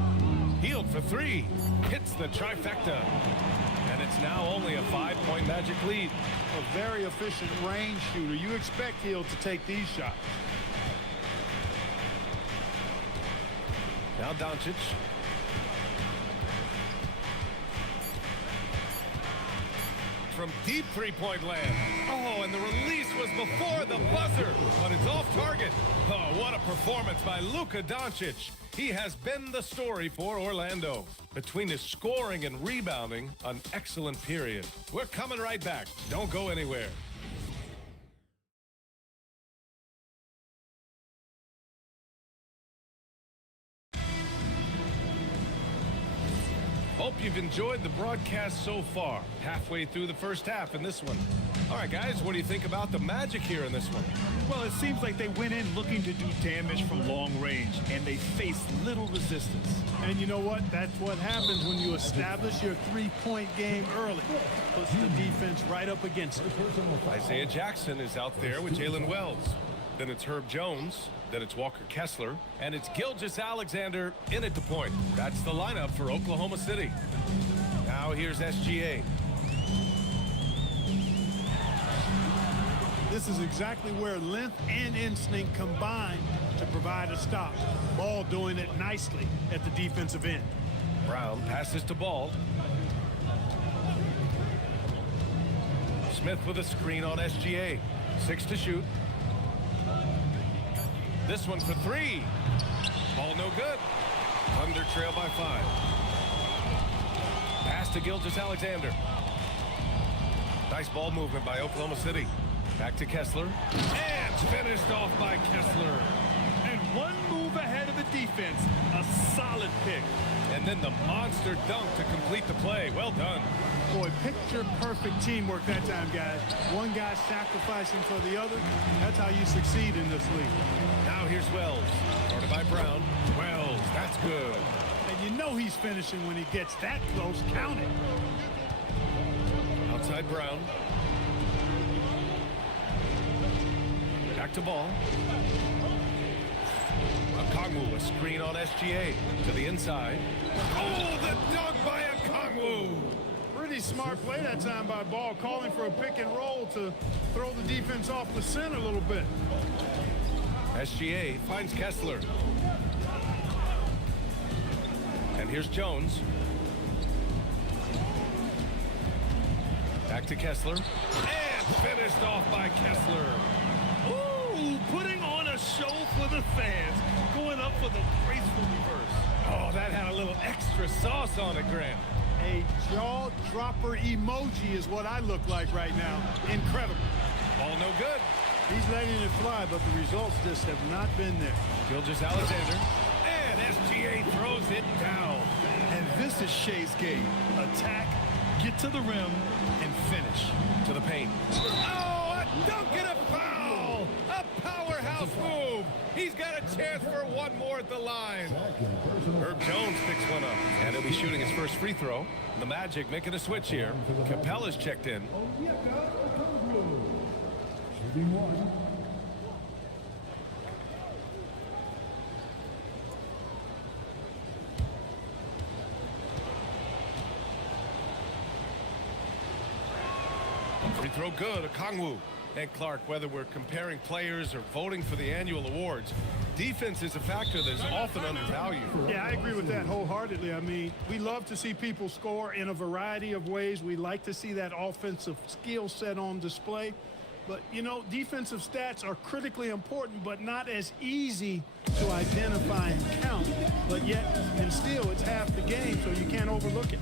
Healed for 3. Hits the trifecta. And it's now only a 5-point Magic lead. A very efficient range shooter. You expect Hill to take these shots. Now Doncic. From deep three-point land. Oh, and the release was before the buzzer, but it's off target. Oh, what a performance by Luka Doncic. He has been the story for Orlando. Between his scoring and rebounding, an excellent period. We're coming right back. Don't go anywhere. Hope you've enjoyed the broadcast so far. Halfway through the first half in this one. All right, guys, what do you think about the Magic here in this one? Well, it seems like they went in looking to do damage from long range, and they faced little resistance. And you know what? That's what happens when you establish your three-point game early. Puts the defense right up against it. Isaiah Jackson is out there with Jalen Wells. Then it's Herb Jones. Then it's Walker Kessler. And it's Gilgeous-Alexander in at the point. That's the lineup for Oklahoma City. Now here's SGA. This is exactly where length and instinct combine to provide a stop. Ball doing it nicely at the defensive end. Brown passes to Ball. Smith with a screen on SGA. 6 to shoot. This one for 3. Ball no good. Thunder trail by 5. Pass to Gilgeous-Alexander. Nice ball movement by Oklahoma City. Back to Kessler. And finished off by Kessler. And one move ahead of the defense. A solid pick. And then the monster dunk to complete the play. Well done. Boy, picture perfect teamwork that time, guys. One guy sacrificing for the other. That's how you succeed in this league. Now here's Wells. Guarded by Brown. Wells, that's good. And you know he's finishing when he gets that close. Count it. Outside Brown. Back to Ball. Okongwu, a screen on SGA to the inside. Oh, the dunk by Okongwu. Pretty smart play that time by Ball, calling for a pick and roll to throw the defense off the center a little bit. SGA finds Kessler. And here's Jones. Back to Kessler. And finished off by Kessler. Ooh, putting on a show for the fans. Going up for the graceful reverse. Oh, that had a little extra sauce on it, Grant. A jaw-dropper emoji is what I look like right now. Incredible. Ball no good. He's letting it fly, but the results just have not been there. Gilgeous-Alexander. And SGA throws it down. And this is Shea's game. Attack, get to the rim, and finish. To the paint. Oh, a dunk and a foul! A powerhouse move. He's got a chance for one more at the line. Herb Jones picks one up. And he'll be shooting his first free throw. The Magic making a switch here. Capella's checked in. Shooting one. Free throw good, Okongwu. And Clark, whether we're comparing players or voting for the annual awards, defense is a factor that is often undervalued. Yeah, I agree with that wholeheartedly. I mean, we love to see people score in a variety of ways. We like to see that offensive skill set on display. But, you know, defensive stats are critically important, but not as easy to identify and count. But yet, and still, it's half the game, so you can't overlook it.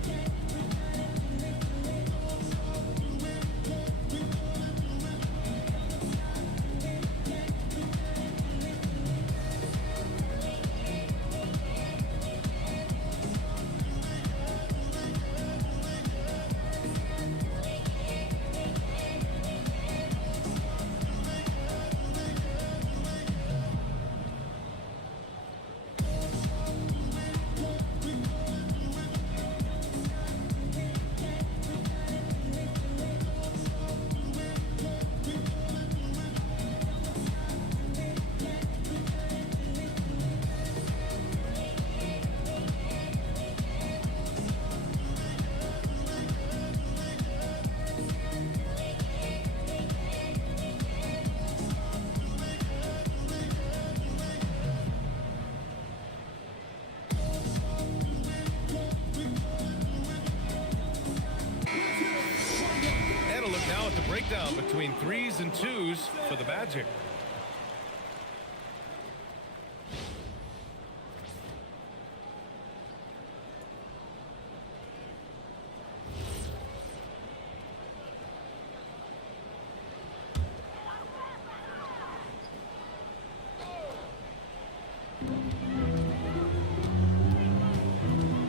Now at the breakdown between threes and twos for the Magic.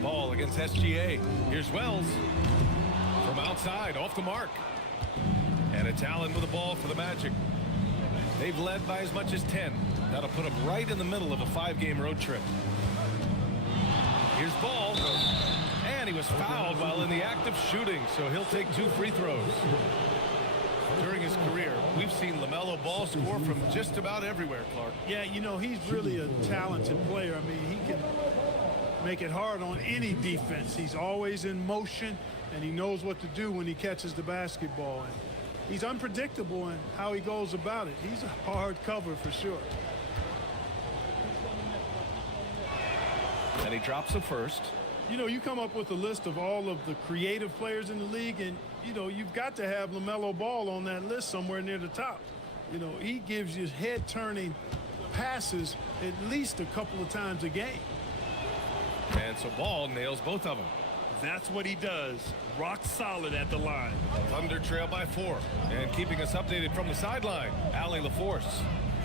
Ball against SGA. Here's Wells. From outside, off the mark. And it's Allen with the ball for the Magic. They've led by as much as 10. That'll put them right in the middle of a 5-game road trip. Here's Ball. And he was fouled while in the act of shooting, so he'll take 2 free throws. During his career, we've seen LaMelo Ball score from just about everywhere, Clark. Yeah, you know, he's really a talented player. I mean, he can make it hard on any defense. He's always in motion, and he knows what to do when he catches the basketball. And he's unpredictable in how he goes about it. He's a hard cover for sure. And he drops the first. You know, you come up with a list of all of the creative players in the league, and, you know, you've got to have LaMelo Ball on that list somewhere near the top. You know, he gives you head-turning passes at least a couple of times a game. And so Ball nails both of them. That's what he does. Rock solid at the line. Thunder trail by 4. And keeping us updated from the sideline, Allie LaForce.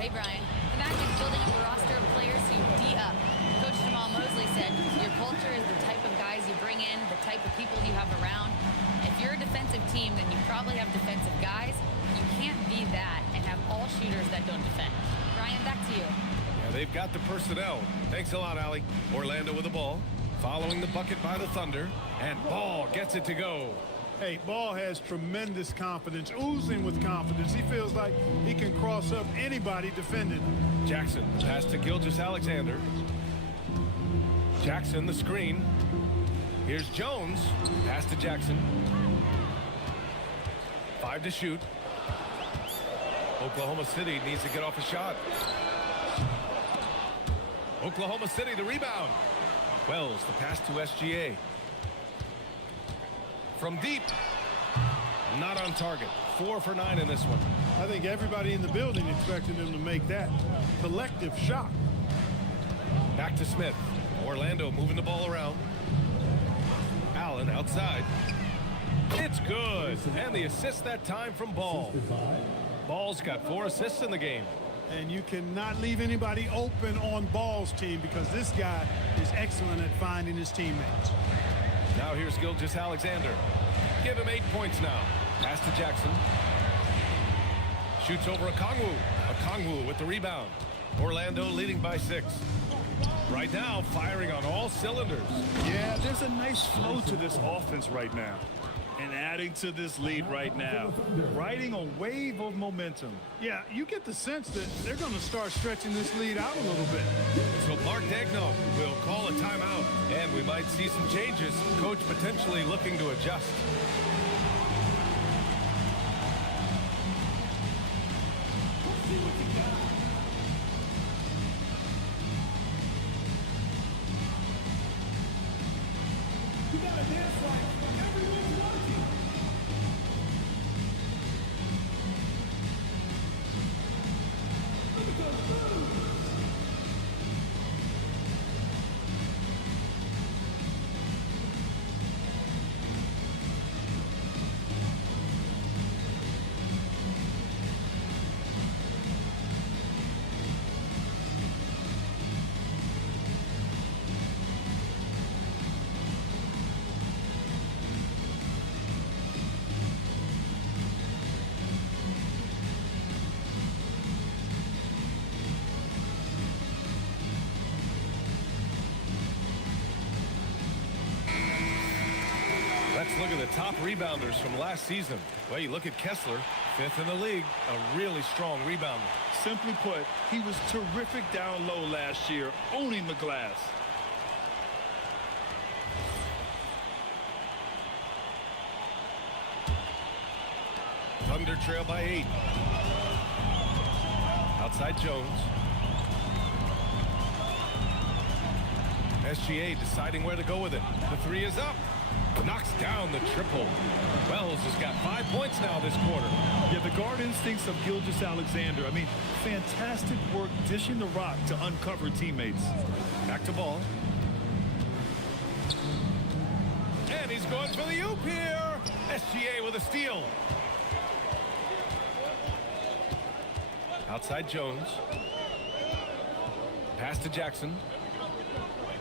Hey, Brian. The Magic's building up a roster of players who D-up. Coach Jamal Mosley said, your culture is the type of guys you bring in, the type of people you have around. If you're a defensive team, then you probably have defensive guys. You can't be that and have all shooters that don't defend. Brian, back to you. Yeah, they've got the personnel. Thanks a lot, Allie. Orlando with the ball. Following the bucket by the Thunder. And Ball gets it to go. Hey, Ball has tremendous confidence, oozing with confidence. He feels like he can cross up anybody defending him. Jackson pass to Gilgeous-Alexander. Jackson the screen. Here's Jones. Pass to Jackson. 5 to shoot. Oklahoma City needs to get off a shot. Oklahoma City, the rebound. Wells, the pass to SGA. From deep. Not on target. 4 for 9 in this one. I think everybody in the building expected him to make that collective shot. Back to Smith. Orlando moving the ball around. Allen outside. It's good. And the assist that time from Ball. Ball's got 4 assists in the game. And you cannot leave anybody open on Ball's team because this guy is excellent at finding his teammates. Now here's Gilgeous-Alexander. Give him 8 points now. Pass to Jackson. Shoots over Okongwu. Okongwu with the rebound. Orlando leading by 6. Right now, firing on all cylinders. Yeah, there's a nice flow to this offense right now. And adding to this lead right now, riding a wave of momentum. Yeah, you get the sense that they're going to start stretching this lead out a little bit. So Mark Daigneault will call a timeout, and we might see some changes. Coach potentially looking to adjust. You gotta dance like everyone's watching. Look at those moves. Let's look at the top rebounders from last season. Well, you look at Kessler, 5th in the league, a really strong rebounder. Simply put, he was terrific down low last year, owning the glass. Thunder trail by 8. Outside Jones. SGA deciding where to go with it. The 3 is up. Knocks down the triple. Wells has got 5 points now this quarter. Yeah, the guard instincts of Gilgeous-Alexander. I mean, fantastic work dishing the rock to uncover teammates. Back to Ball. And he's going for the oop here. SGA with a steal. Outside Jones. Pass to Jackson.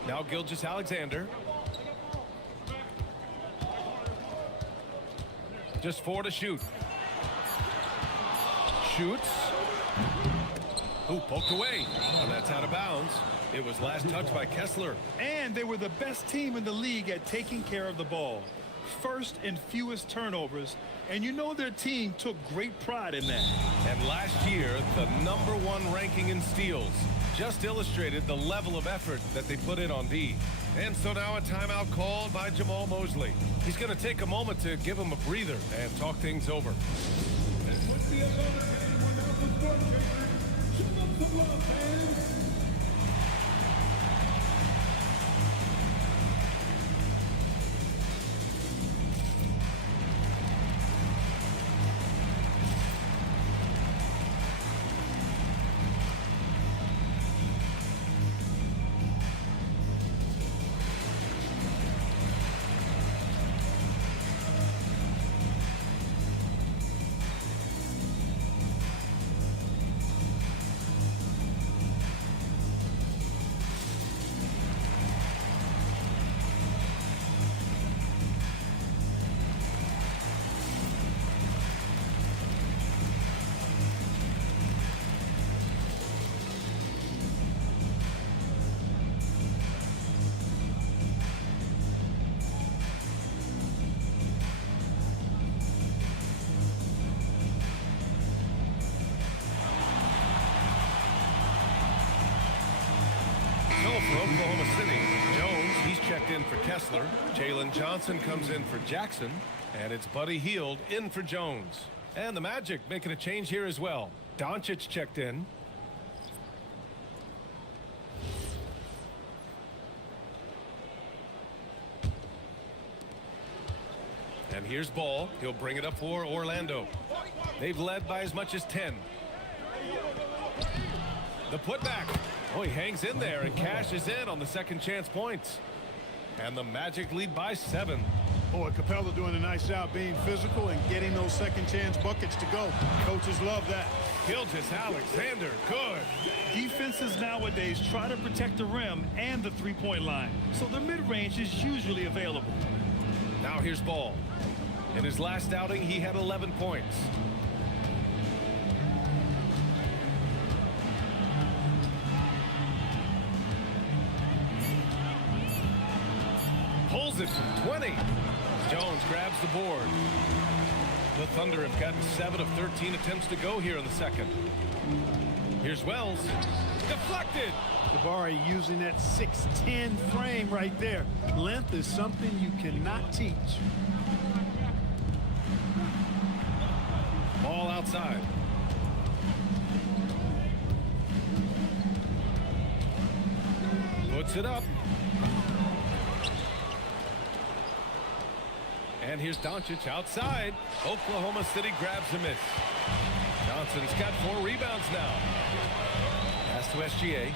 Now Gilgeous-Alexander. Just 4 to shoot. Shoots. Ooh, poked away. And that's out of bounds. It was last touched by Kessler. And they were the best team in the league at taking care of the ball. First and fewest turnovers. And you know their team took great pride in that. And last year, the #1 ranking in steals just illustrated the level of effort that they put in on D. And so now a timeout called by Jamal Mosley. He's going to take a moment to give him a breather and talk things over. What's the other game without the sport chasers? Show them some love, fans. checked in for Kessler. Jalen Johnson comes in for Jackson. And it's Buddy Hield in for Jones. And the Magic making a change here as well. Doncic checked in. And here's Ball. He'll bring it up for Orlando. They've led by as much as 10. The putback. Oh, he hangs in there and cashes in on the second chance points. And the Magic lead by 7. Boy, Capella doing a nice job being physical and getting those second chance buckets to go. Coaches love that. Gilgeous Alexander, good. Defenses nowadays try to protect the rim and the three-point line, so the mid-range is usually available. Now here's Ball. In his last outing, he had 11 points. Pulls it from 20. Jones grabs the board. The Thunder have gotten 7 of 13 attempts to go here in the second. Here's Wells. Deflected. Jabari using that 6'10" frame right there. Length is something you cannot teach. Ball outside. Puts it up. And here's Doncic outside. Oklahoma City grabs a miss. Johnson's got 4 rebounds now. Pass to SGA.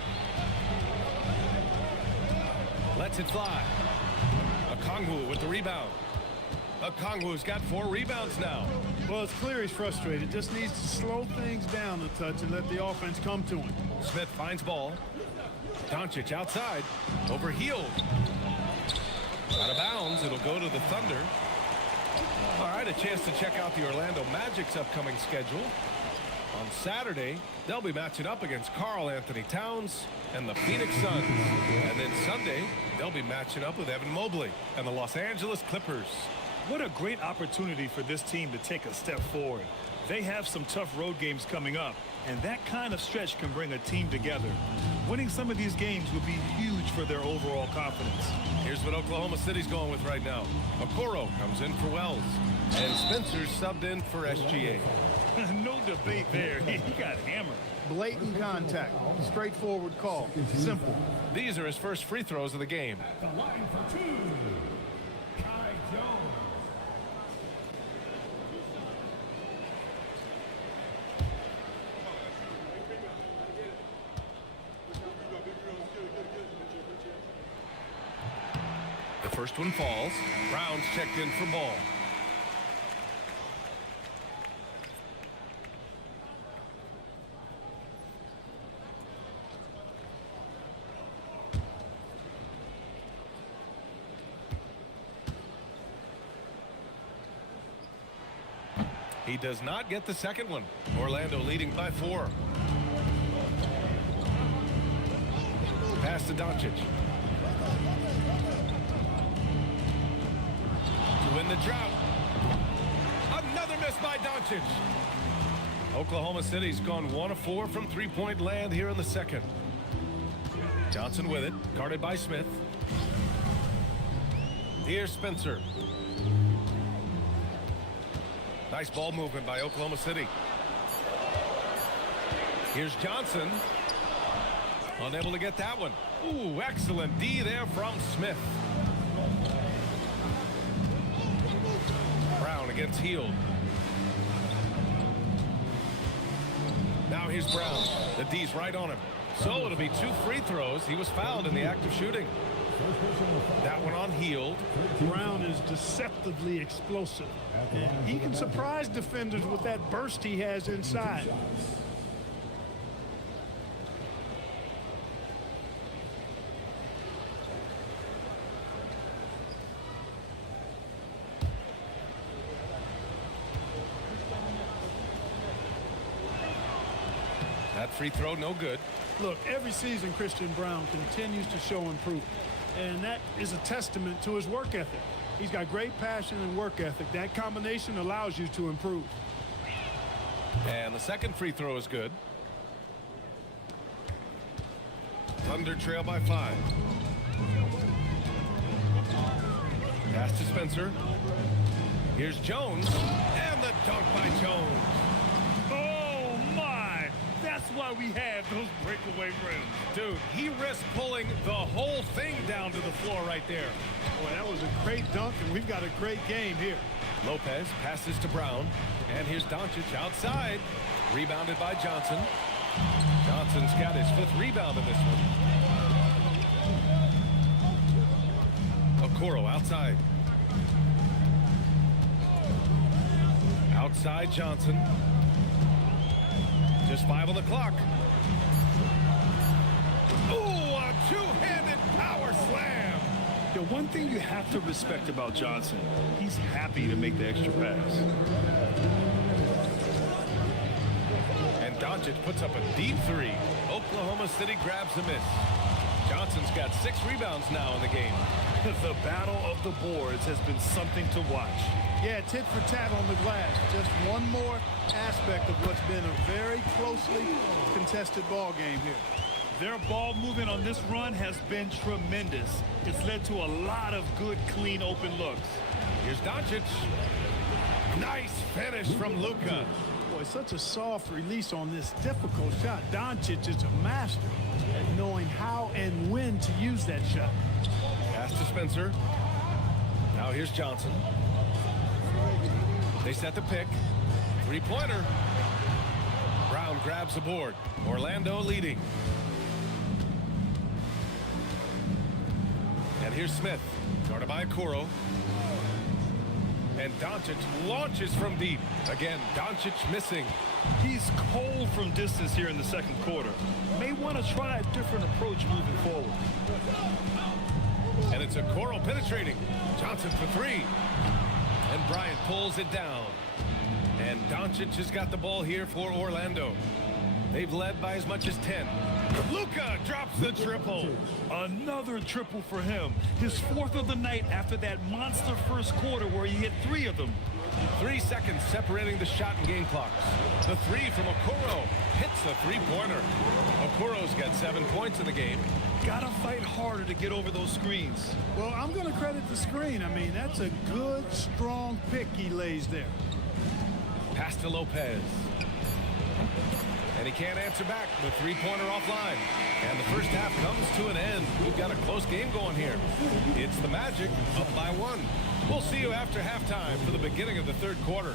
Lets it fly. Okongwu with the rebound. Okongwu's got 4 rebounds now. Well, it's clear he's frustrated. Just needs to slow things down a touch and let the offense come to him. Smith finds Ball. Doncic outside. Over Hield. Out of bounds. It'll go to the Thunder. All right, a chance to check out the Orlando Magic's upcoming schedule. On Saturday, they'll be matching up against Karl Anthony Towns and the Phoenix Suns. And then Sunday, they'll be matching up with Evan Mobley and the Los Angeles Clippers. What a great opportunity for this team to take a step forward. They have some tough road games coming up, and that kind of stretch can bring a team together. Winning some of these games would be huge for their overall confidence. Here's what Oklahoma City's going with right now. Okoro comes in for Wells, and Spencer's subbed in for SGA. No debate there. He got hammered. Blatant contact. Straightforward call. Simple. These are his first free throws of the game. The line for 2. Kai Jones. The first one falls. Brown's checked in for Ball. He does not get the second one. Orlando leading by 4. Pass to Doncic. To win the drought. Another miss by Doncic. Oklahoma City's gone 1 of 4 from three-point land here in the second. Johnson with it, guarded by Smith. Here's Spencer. Nice ball movement by Oklahoma City. Here's Johnson. Unable to get that one. Ooh, excellent D there from Smith. Brown against Hield. Now here's Brown. The D's right on him. So it'll be 2 free throws. He was fouled in the act of shooting. That one on Hield. Brown is deceptively explosive. And he can surprise defenders with that burst he has inside. That free throw, no good. Look, every season Christian Brown continues to show improvement. And that is a testament to his work ethic. He's got great passion and work ethic. That combination allows you to improve. And the second free throw is good. Thunder trail by 5. Pass to Spencer. Here's Jones, and the dunk by Jones. Oh, my. That's why we have those breakaway rims. Dude, he risked pulling the whole thing down to the floor right there. Boy, that was a great dunk, and we've got a great game here. Lopez passes to Brown, and here's Doncic outside. Rebounded by Johnson. Johnson's got his 5th rebound in this one. Okoro outside. Outside Johnson. Just 5 on the clock. Ooh, a two-handed power slam. The one thing you have to respect about Johnson, he's happy to make the extra pass. And Doncic puts up a deep 3. Oklahoma City grabs a miss. Johnson's got 6 rebounds now in the game. The battle of the boards has been something to watch. Yeah, tit for tat on the glass. Just one more aspect of what's been a very closely contested ball game here. Their ball movement on this run has been tremendous. It's led to a lot of good, clean, open looks. Here's Doncic. Nice finish from Luka. Boy, such a soft release on this difficult shot. Doncic is a master at knowing how and when to use that shot. Pass to Spencer. Now here's Johnson. They set the pick. 3-pointer. Brown grabs the board. Orlando leading. And here's Smith. Guarded by Okoro. And Doncic launches from deep. Again, Doncic missing. He's cold from distance here in the second quarter. May want to try a different approach moving forward. And it's Okoro penetrating. Johnson for 3. And Bryant pulls it down. And Doncic has got the ball here for Orlando. They've led by as much as 10. Luka drops the triple. Another triple for him. His 4th of the night after that monster first quarter where he hit 3 of them. 3 seconds separating the shot and game clocks. The 3 from Okoro hits the 3-pointer. Okoro's got 7 points in the game. Gotta fight harder to get over those screens. Well, I'm going to credit the screen. I mean, that's a good, strong pick he lays there. Pass to Lopez. And he can't answer back. The 3-pointer offline. And the first half comes to an end. We've got a close game going here. It's the Magic up by 1. We'll see you after halftime for the beginning of the 3rd quarter.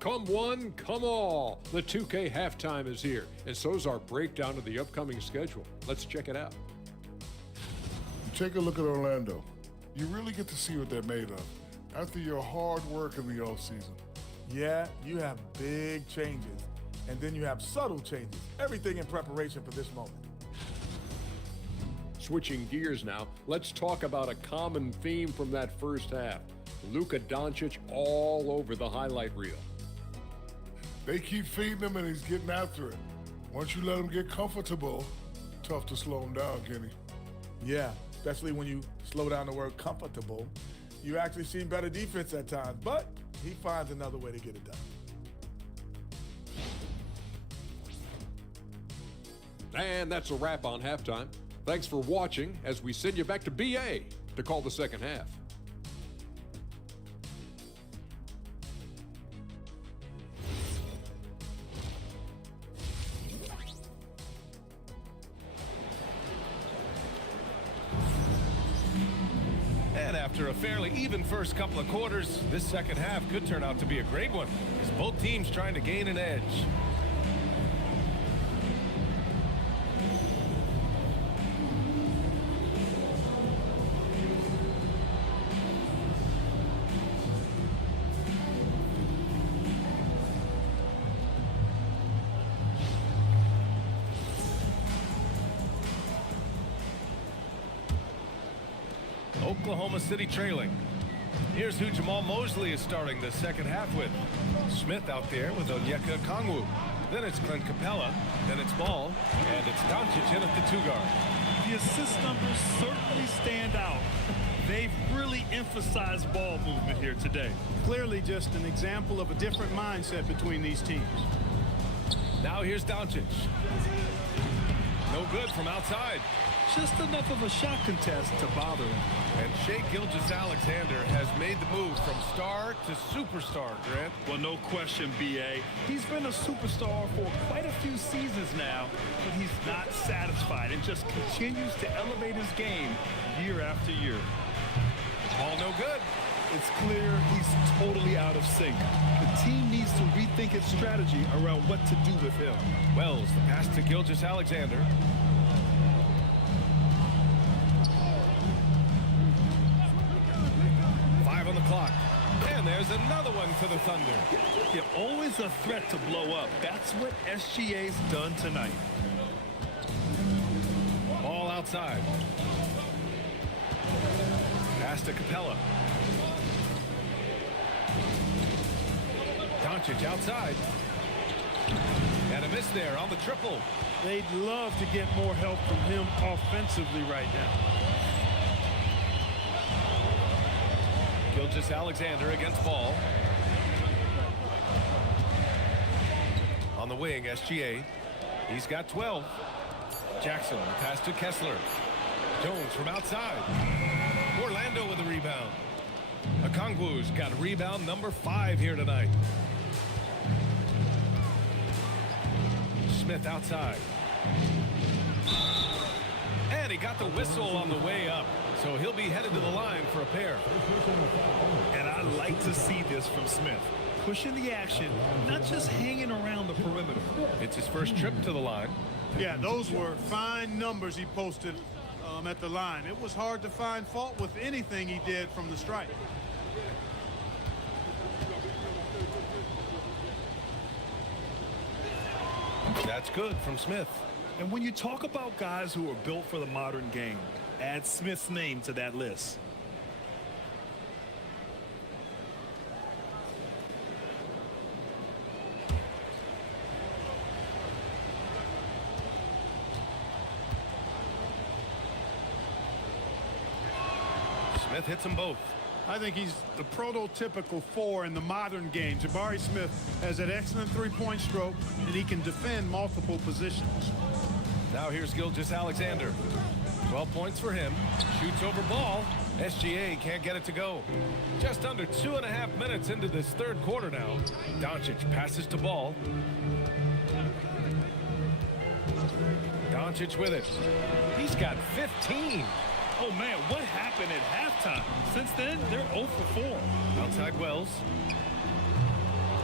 Come one, come all. The 2K halftime is here, and so's our breakdown of the upcoming schedule. Let's check it out. Take a look at Orlando. You really get to see what they're made of after your hard work in the offseason. Yeah, you have big changes, and then you have subtle changes. Everything in preparation for this moment. Switching gears now, let's talk about a common theme from that first half. Luka Doncic all over the highlight reel. They keep feeding him, and he's getting after it. Once you let him get comfortable, tough to slow him down, Kenny. Yeah, especially when you slow down the word comfortable. You actually see better defense at times, but he finds another way to get it done. And that's a wrap on halftime. Thanks for watching as we send you back to BA to call the second half. And after a fairly even first couple of quarters, this second half could turn out to be a great one, as both teams trying to gain an edge. Oklahoma City trailing. Here's who Jamal Mosley is starting the second half with. Smith out there with Onyeka Okongwu. Then it's Clint Capella. Then it's Ball. And it's Doncic in at the 2 guard. The the assist numbers certainly stand out. They've really emphasized ball movement here today. Clearly just an example of a different mindset between these teams. Now here's Doncic. No good from outside. Just enough of a shot contest to bother him. And Shai Gilgeous-Alexander has made the move from star to superstar, Grant. Well, no question, B.A. He's been a superstar for quite a few seasons now, but he's not satisfied and just continues to elevate his game year after year. All no good. It's clear he's totally out of sync. The team needs to rethink its strategy around what to do with him. Wells, the pass to Gilgeous-Alexander. On the clock. And there's another one for the Thunder. They're always a threat to blow up. That's what SGA's done tonight. Ball outside. Pass to Capella. Doncic outside. And a miss there on the triple. They'd love to get more help from him offensively right now. Gilgeous-Alexander against Ball. On the wing, SGA. He's got 12. Jackson, the pass to Kessler. Jones from outside. Orlando with a rebound. Okongwu's got rebound number 5 here tonight. Smith outside. And he got the whistle on the way up. So he'll be headed to the line for a pair. And I like to see this from Smith. Pushing the action, not just hanging around the perimeter. It's his first trip to the line. Yeah, those were fine numbers he posted at the line. It was hard to find fault with anything he did from the stripe. That's good from Smith. And when you talk about guys who are built for the modern game, add Smith's name to that list. Smith hits them both. I think he's the prototypical 4 in the modern game. Jabari Smith has an excellent three-point stroke, and he can defend multiple positions. Now here's Gilgeous-Alexander. 12 points for him. Shoots over Ball. SGA can't get it to go. Just under 2.5 minutes into this third quarter now. Doncic passes to Ball. Doncic with it. He's got 15. Oh, man, what happened at halftime? Since then, they're 0 for 4. Outside Wells.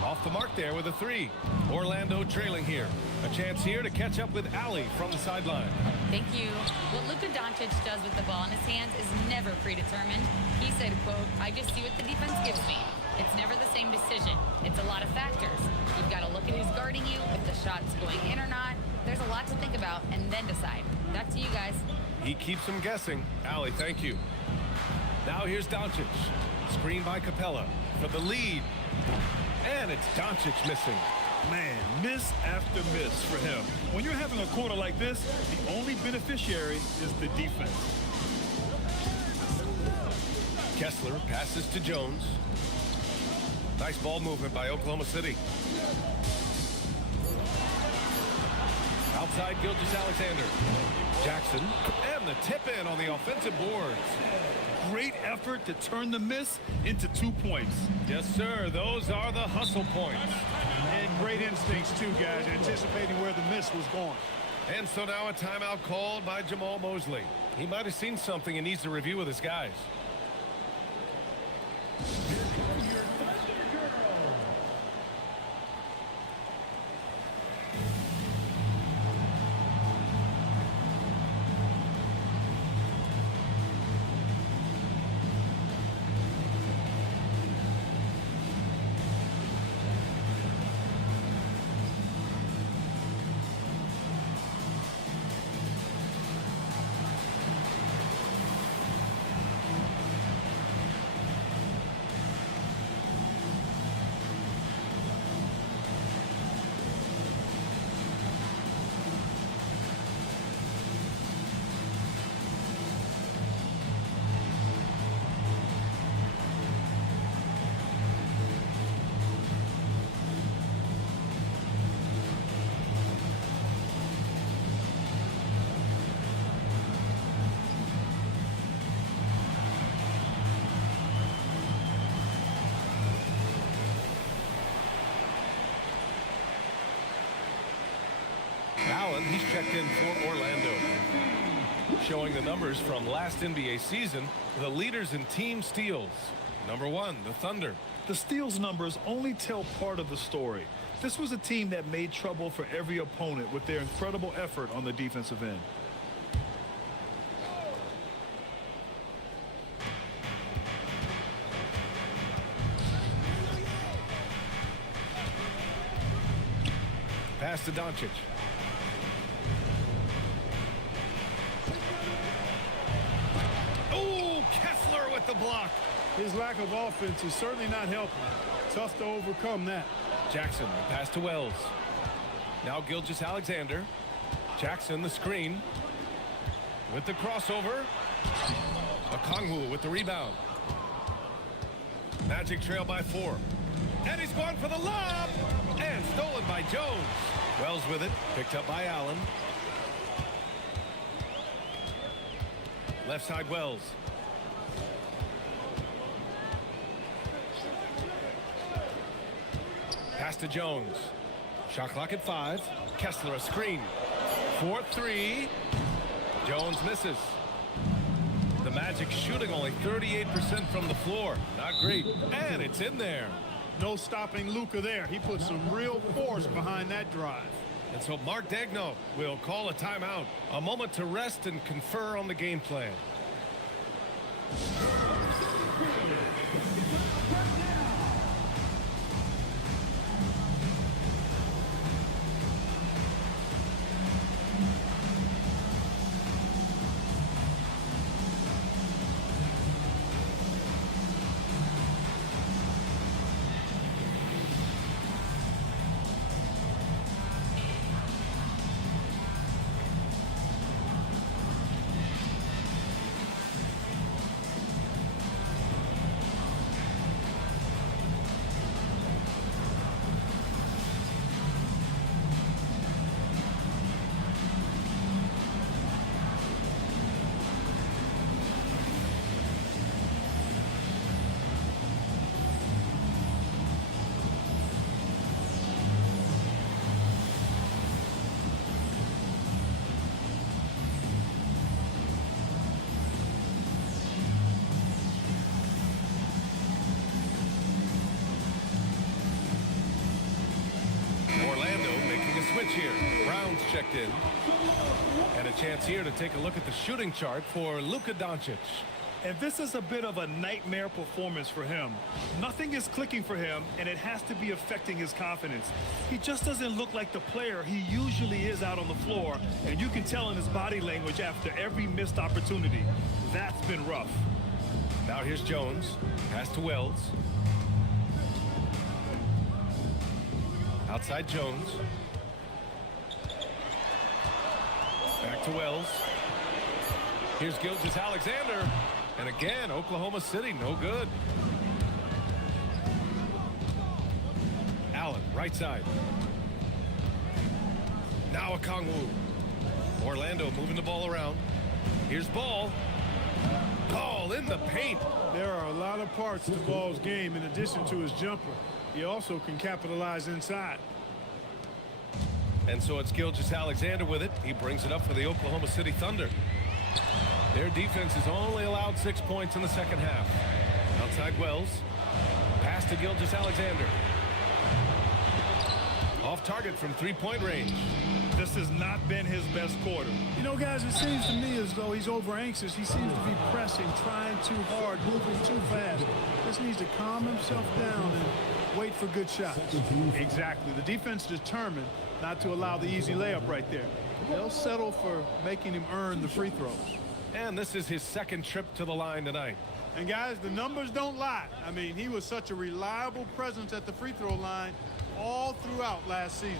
Off the mark there with a 3. Orlando trailing here. A chance here to catch up with Allie from the sideline. Thank you. What Luka Doncic does with the ball in his hands is never predetermined. He said, quote, I just see what the defense gives me. It's never the same decision. It's a lot of factors. You've got to look at who's guarding you, if the shot's going in or not. There's a lot to think about, and then decide. Back to you guys. He keeps them guessing. Allie, thank you. Now here's Doncic. Screen by Capella for the lead. And it's Doncic missing. Man, miss after miss for him. When you're having a quarter like this, the only beneficiary is the defense. Kessler passes to Jones. Nice ball movement by Oklahoma City. Outside Gilgeous-Alexander. Jackson, and the tip in on the offensive boards. Great effort to turn the miss into 2 points. Yes, sir. Those are the hustle points. And great instincts, too, guys, anticipating where the miss was going. And so now a timeout called by Jamal Mosley. He might have seen something and needs to review with his guys. Allen, he's checked in for Orlando. Showing the numbers from last NBA season, the leaders in team steals. Number 1, the Thunder. The steals numbers only tell part of the story. This was a team that made trouble for every opponent with their incredible effort on the defensive end. Pass to Doncic. Oh, Kessler with the block. His lack of offense is certainly not helping. Tough to overcome that. Jackson, the pass to Wells. Now Gilgeous-Alexander. Jackson, the screen. With the crossover. Okongwu with the rebound. Magic trail by 4. And he's going for the lob. And stolen by Jones. Wells with it. Picked up by Allen. Left side Wells. Pass to Jones. Shot clock at 5. Kessler a screen. 4-3. Jones misses. The Magic shooting only 38% from the floor. Not great. And it's in there. No stopping Luka there. He put some real force behind that drive. And so Mark Daigneault will call a timeout. A moment to rest and confer on the game plan. Here. Brown's checked in. And a chance here to take a look at the shooting chart for Luka Doncic. And this is a bit of a nightmare performance for him. Nothing is clicking for him, and it has to be affecting his confidence. He just doesn't look like the player he usually is out on the floor, and you can tell in his body language after every missed opportunity. That's been rough. Now here's Jones. Pass to Wells. Outside Jones. Back to Wells. Here's Gilgeous-Alexander. And again, Oklahoma City, no good. Allen, right side. Now Okongwu. Orlando moving the ball around. Here's Ball. Ball in the paint. There are a lot of parts to Ball's game in addition to his jumper. He also can capitalize inside. And so it's Gilgeous-Alexander with it. He brings it up for the Oklahoma City Thunder. Their defense has only allowed 6 points in the second half. Outside Wells. Pass to Gilgeous-Alexander. Off target from three-point range. This has not been his best quarter. You know, guys, it seems to me as though he's over anxious. He seems to be pressing, trying too hard, moving too fast. Just needs to calm himself down and wait for good shots. Exactly. The defense determined not to allow the easy layup right there. They'll settle for making him earn the free throws. And this is his second trip to the line tonight. And guys, the numbers don't lie. I mean, he was such a reliable presence at the free throw line all throughout last season.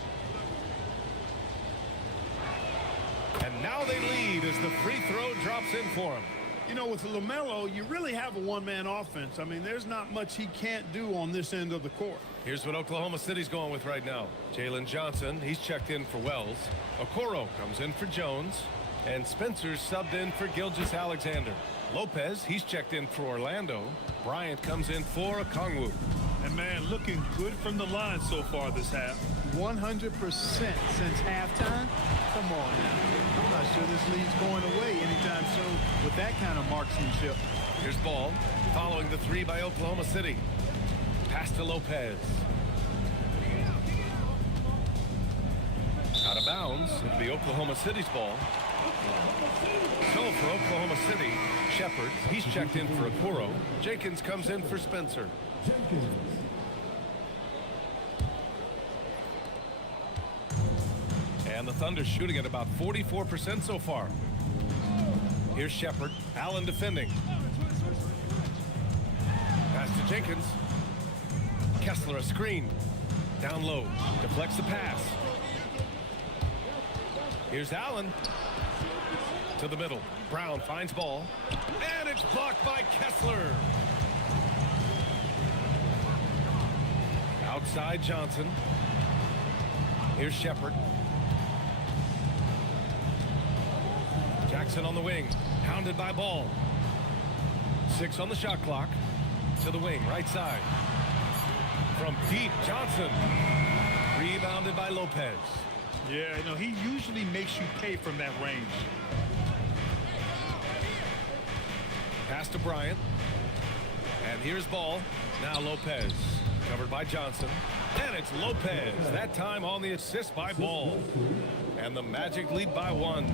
And now they lead as the free throw drops in for him. You know, with LaMelo, you really have a one-man offense. I mean, there's not much he can't do on this end of the court. Here's what Oklahoma City's going with right now. Jalen Johnson, he's checked in for Wells. Okoro comes in for Jones. And Spencer's subbed in for Gilgeous-Alexander. Lopez, he's checked in for Orlando. Bryant comes in for Okongwu. And man, looking good from the line so far this half. 100% since halftime. Come on now. I'm not sure this lead's going away anytime soon with that kind of marksmanship. Here's ball following the three by Oklahoma City. Pass to Lopez. Out of bounds. It'll be Oklahoma City's ball. So for Oklahoma City, Shepard, he's checked in for Okoro. Jenkins comes in for Spencer. And the Thunder shooting at about 44% so far. Here's Shepard. Allen defending. Pass to Jenkins. Kessler a screen. Down low. Deflects the pass. Here's Allen. To the middle. Brown finds ball. And it's blocked by Kessler. Outside Johnson. Here's Shepard. Jackson on the wing. Hounded by Ball. 6 on the shot clock. To the wing. Right side. From deep, Johnson. Rebounded by Lopez. Yeah, you know, he usually makes you pay from that range. Pass to Bryant. And here's Ball. Now Lopez. Covered by Johnson. And it's Lopez. That time on the assist by Ball. And the Magic lead by 1.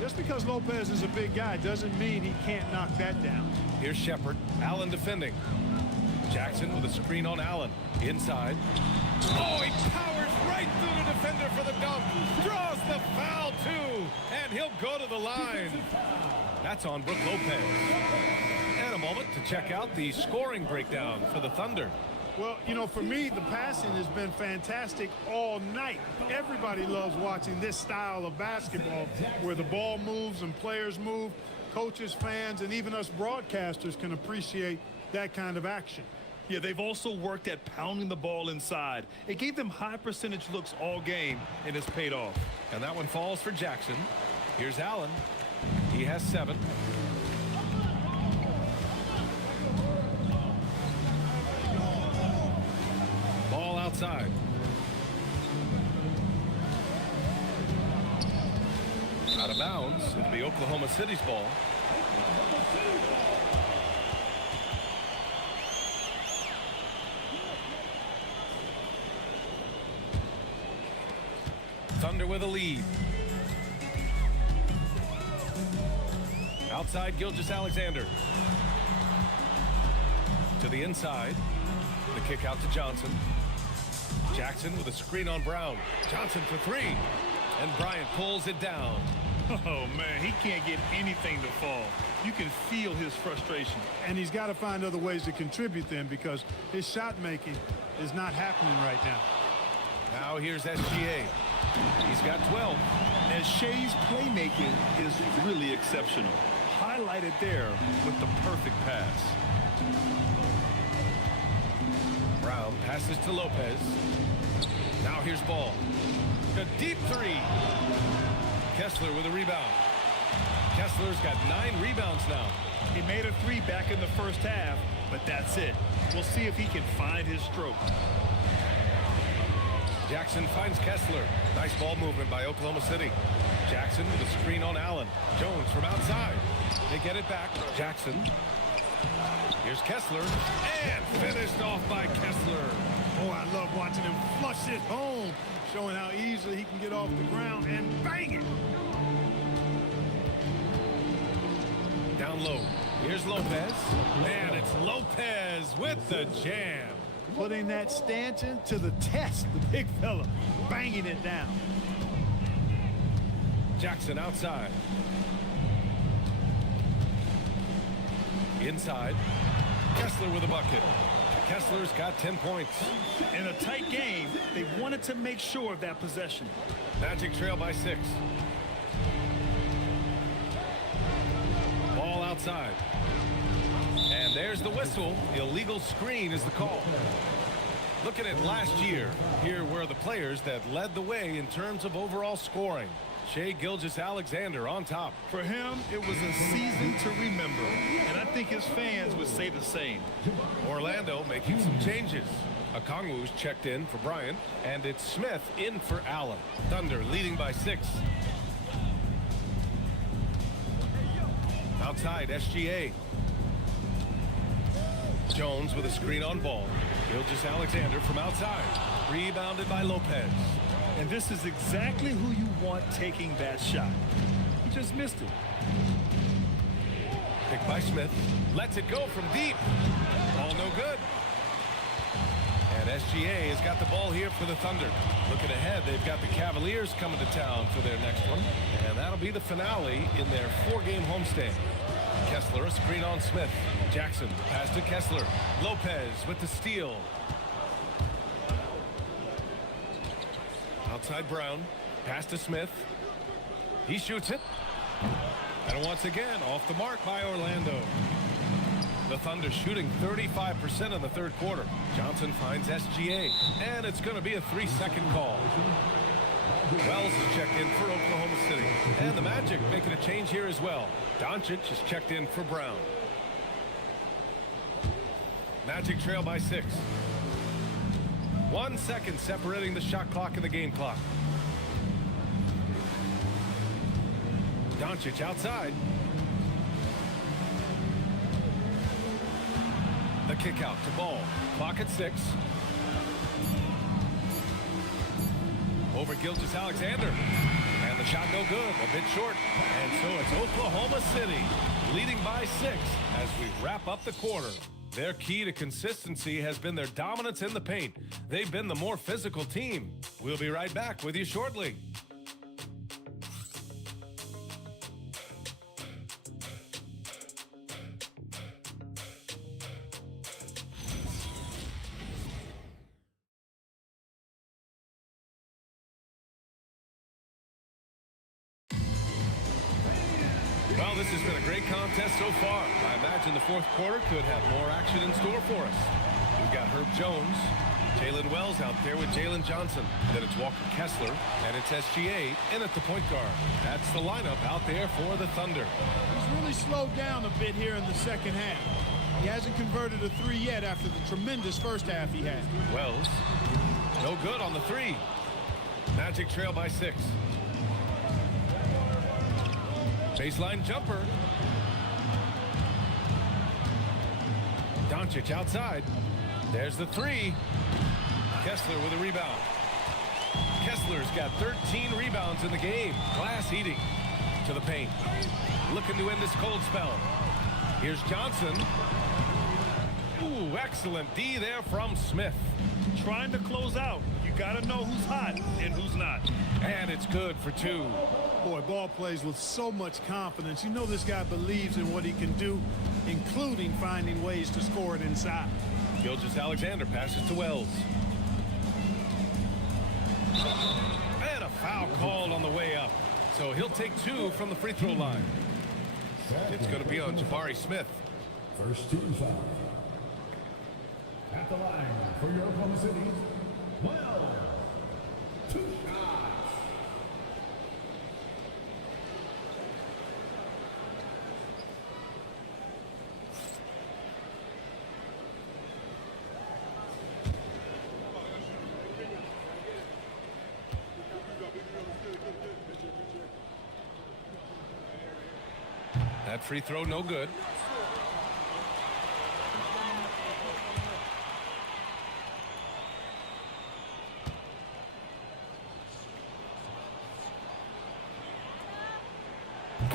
Just because Lopez is a big guy doesn't mean he can't knock that down. Here's Shepard. Allen defending. Jackson with a screen on Allen. Inside. Oh, he powers right through the defender for the dunk. Draws the foul, too. And he'll go to the line. That's on Brook Lopez. And a moment to check out the scoring breakdown for the Thunder. Well, you know, for me, the passing has been fantastic all night. Everybody loves watching this style of basketball where the ball moves and players move. Coaches, fans, and even us broadcasters can appreciate that kind of action. Yeah, they've also worked at pounding the ball inside. It gave them high percentage looks all game, and it's paid off. And that one falls for Jackson. Here's Allen. He has 7. Ball outside. Out of bounds. It'll be Oklahoma City's ball. Thunder with a lead. Outside Gilgeous-Alexander. To the inside. The kick out to Johnson. Jackson with a screen on Brown. Johnson for 3. And Bryant pulls it down. Oh, man, he can't get anything to fall. You can feel his frustration. And he's got to find other ways to contribute then because his shot making is not happening right now. Now here's SGA. He's got 12. And Shea's playmaking is really exceptional. Highlighted there with the perfect pass. Brown passes to Lopez. Now here's Ball. A deep 3. Kessler with a rebound. Kessler's got 9 rebounds now. He made a 3 back in the first half, but that's it. We'll see if he can find his stroke. Jackson finds Kessler. Nice ball movement by Oklahoma City. Jackson with a screen on Allen. Jones from outside. They get it back. Jackson. Here's Kessler. And finished off by Kessler. Oh, I love watching him flush it home, showing how easily he can get off the ground and bang it. Down low. Here's Lopez. And it's Lopez with the jam. Putting that stanchion to the test, the big fella, banging it down. Jackson outside. Inside. Kessler with a bucket. Kessler's got 10 points. In a tight game, they wanted to make sure of that possession. Magic trail by 6. Ball outside. And there's the whistle. Illegal screen is the call. Looking at last year, here were the players that led the way in terms of overall scoring. Shai Gilgeous-Alexander on top. For him, it was a season to remember, and I think his fans would say the same. Orlando making some changes. Okongwu's checked in for Bryant, and it's Smith in for Allen. Thunder leading by 6. Outside, SGA. Jones with a screen on ball. Gilgeous-Alexander from outside. Rebounded by Lopez. And this is exactly who you want taking that shot. He just missed it. Picked by Smith. Lets it go from deep. Ball no good. And SGA has got the ball here for the Thunder. Looking ahead, they've got the Cavaliers coming to town for their next one. And that'll be the finale in their 4-game homestand. Kessler, a screen on Smith. Jackson, pass to Kessler. Lopez with the steal. Outside Brown. Pass to Smith. He shoots it. And once again, off the mark by Orlando. The Thunder shooting 35% in the third quarter. Johnson finds SGA. And it's going to be a 3-second call. Wells is checked in for Oklahoma City. And the Magic making a change here as well. Doncic is checked in for Brown. Magic trail by 6. 1 second separating the shot clock and the game clock. Doncic outside. The kick out to Ball. Clock at 6. Over Gilgeous-Alexander. And the shot no good. A bit short. And so it's Oklahoma City leading by 6 as we wrap up the quarter. Their key to consistency has been their dominance in the paint. They've been the more physical team. We'll be right back with you shortly. Well, this has been a great contest so far. I imagine the fourth quarter could have more action in store for us. We've got Herb Jones, Jalen Wells out there with Jalen Johnson. Then it's Walker Kessler, and it's SGA in at the point guard. That's the lineup out there for the Thunder. He's really slowed down a bit here in the second half. He hasn't converted a 3 yet after the tremendous first half he had. Wells, no good on the 3. Magic trail by 6. Baseline jumper. Doncic outside. There's the 3. Kessler with a rebound. Kessler's got 13 rebounds in the game. Glass eating to the paint. Looking to end this cold spell. Here's Johnson. Ooh, excellent D there from Smith. Trying to close out. You got to know who's hot and who's not. And it's good for 2. Boy, Ball plays with so much confidence. You know this guy believes in what he can do, including finding ways to score it inside. Gilgeous-Alexander passes to Wells. And a foul called on the way up. So he'll take 2 from the free throw line. It's going to be on Jabari Smith. First team foul. At the line for your Oklahoma City, Wells. 2 shots. That free throw no good.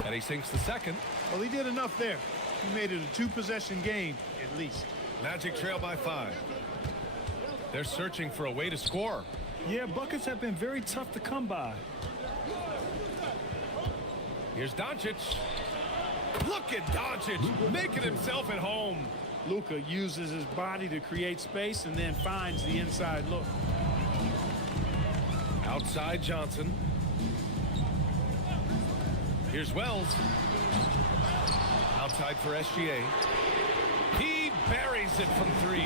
And he sinks the second. Well, he did enough there. He made it a 2-possession game, at least. Magic trail by 5. They're searching for a way to score. Yeah, buckets have been very tough to come by. Here's Doncic. Look at Doncic making himself at home. Luka uses his body to create space and then finds the inside look. Outside Johnson. Here's Wells. Outside for SGA. He buries it from 3.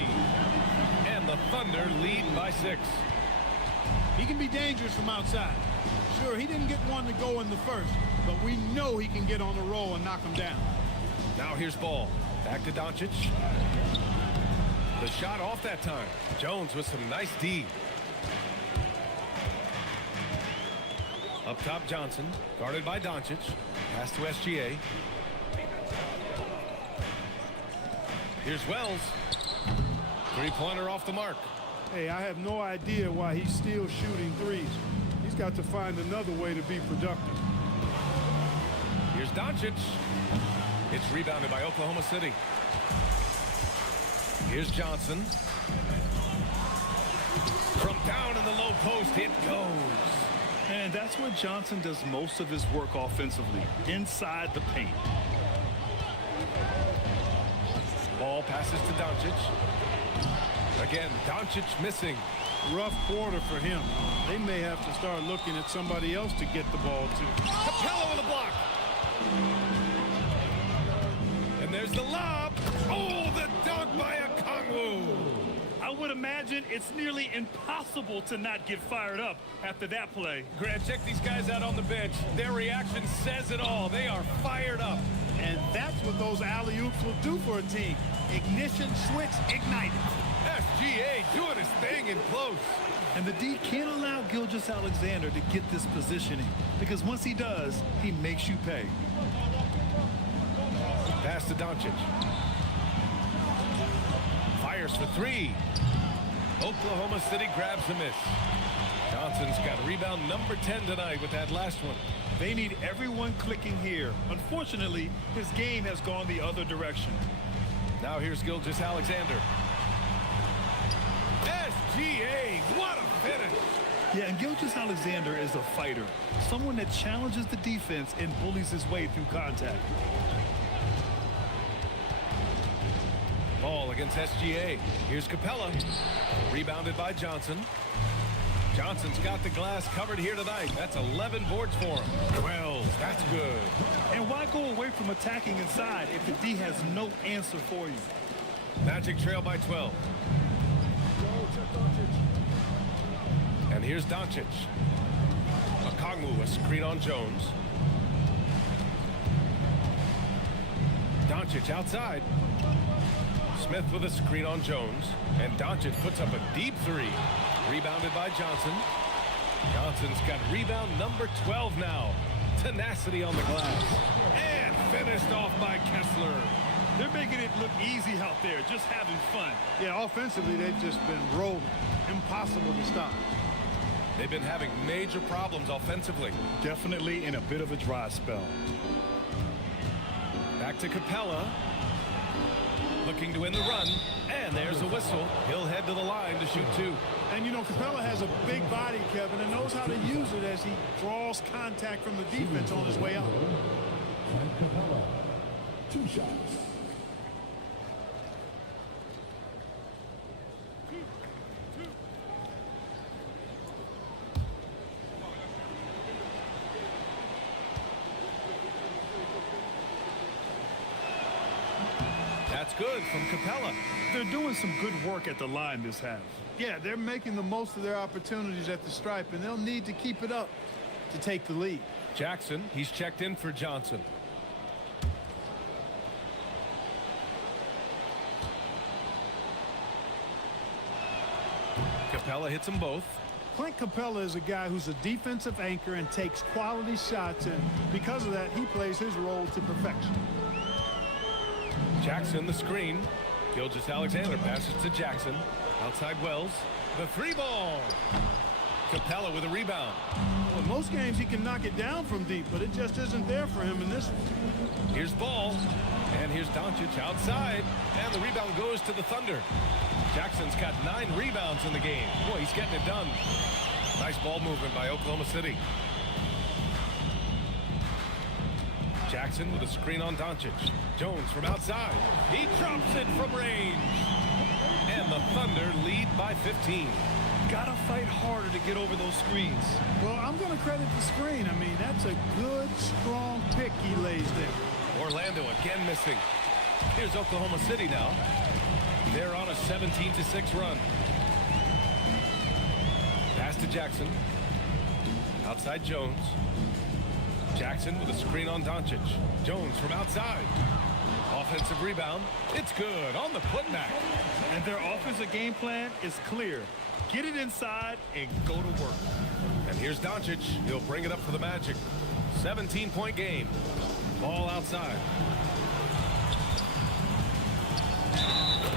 And the Thunder lead by 6. He can be dangerous from outside. Sure, he didn't get one to go in the first, but we know he can get on the roll and knock him down. Now here's ball. Back to Doncic. The shot off that time. Jones with some nice D. Up top, Johnson. Guarded by Doncic. Pass to SGA. Here's Wells. Three-pointer off the mark. Hey, I have no idea why he's still shooting threes. He's got to find another way to be productive. Here's Doncic. It's rebounded by Oklahoma City. Here's Johnson. From down in the low post, it goes. And that's where Johnson does most of his work offensively, inside the paint. Ball passes to Doncic. Again, Doncic missing. Rough quarter for him. They may have to start looking at somebody else to get the ball to. Capella with a block. And there's the lob. Oh, the dunk by Okongwu. I would imagine it's nearly impossible to not get fired up after that play. Grant, check these guys out on the bench. Their reaction says it all. They are fired up. And that's what those alley-oops will do for a team. Ignition switch ignited. SGA doing his thing in close. And the D can't allow Gilgeous-Alexander to get this positioning, because once he does, he makes you pay. Pass to Doncic. Fires for three. Oklahoma City grabs a miss. Johnson's got rebound number 10 tonight with that last one. They need everyone clicking here. Unfortunately, his game has gone the other direction. Now here's Gilgeous-Alexander. SGA, what a finish. Yeah, and Gilgeous-Alexander is a fighter. Someone that challenges the defense and bullies his way through contact. Ball against SGA. Here's Capella. Rebounded by Johnson. Johnson's got the glass covered here tonight. That's 11 boards for him. 12. That's good. And why go away from attacking inside if the D has no answer for you? Magic trail by 12. And here's Doncic. Okongwu, a screen on Jones. Doncic outside. Smith with a screen on Jones. And Doncic puts up a deep three. Rebounded by Johnson. Johnson's got rebound number 12 now. Tenacity on the glass. And finished off by Kessler. They're making it look easy out there, just having fun. Yeah, offensively, they've just been rolling. Impossible to stop. They've been having major problems offensively. Definitely in a bit of a dry spell. Back to Capella. Looking to win the run. And there's a whistle. He'll head to the line to shoot two. And, you know, Capella has a big body, Kevin, and knows how to use it as he draws contact from the defense on his way out. Capella, 2 shots. That's good from Capella. They're doing some good work at the line this half. Yeah, they're making the most of their opportunities at the stripe, and they'll need to keep it up to take the lead. Jackson, he's checked in for Johnson. Capella hits them both. Clint Capella is a guy who's a defensive anchor and takes quality shots, and because of that, he plays his role to perfection. Jackson the screen. Gilgeous-Alexander passes to Jackson. Outside Wells. The three ball. Capella with a rebound. Well, in most games he can knock it down from deep, but it just isn't there for him in this one. Here's Ball. And here's Doncic outside. And the rebound goes to the Thunder. Jackson's got 9 rebounds in the game. Boy, he's getting it done. Nice ball movement by Oklahoma City. Jackson with a screen on Doncic. Jones from outside. He drops it from range. And the Thunder lead by 15. Gotta fight harder to get over those screens. Well, I'm going to credit the screen. I mean, that's a good, strong pick he lays there. Orlando again missing. Here's Oklahoma City now. They're on a 17-6 run. Pass to Jackson. Outside Jones. Jackson with a screen on Doncic. Jones from outside. Offensive rebound. It's good on the putback. And their offensive game plan is clear. Get it inside and go to work. And here's Doncic. He'll bring it up for the Magic. 17-point game. Ball outside.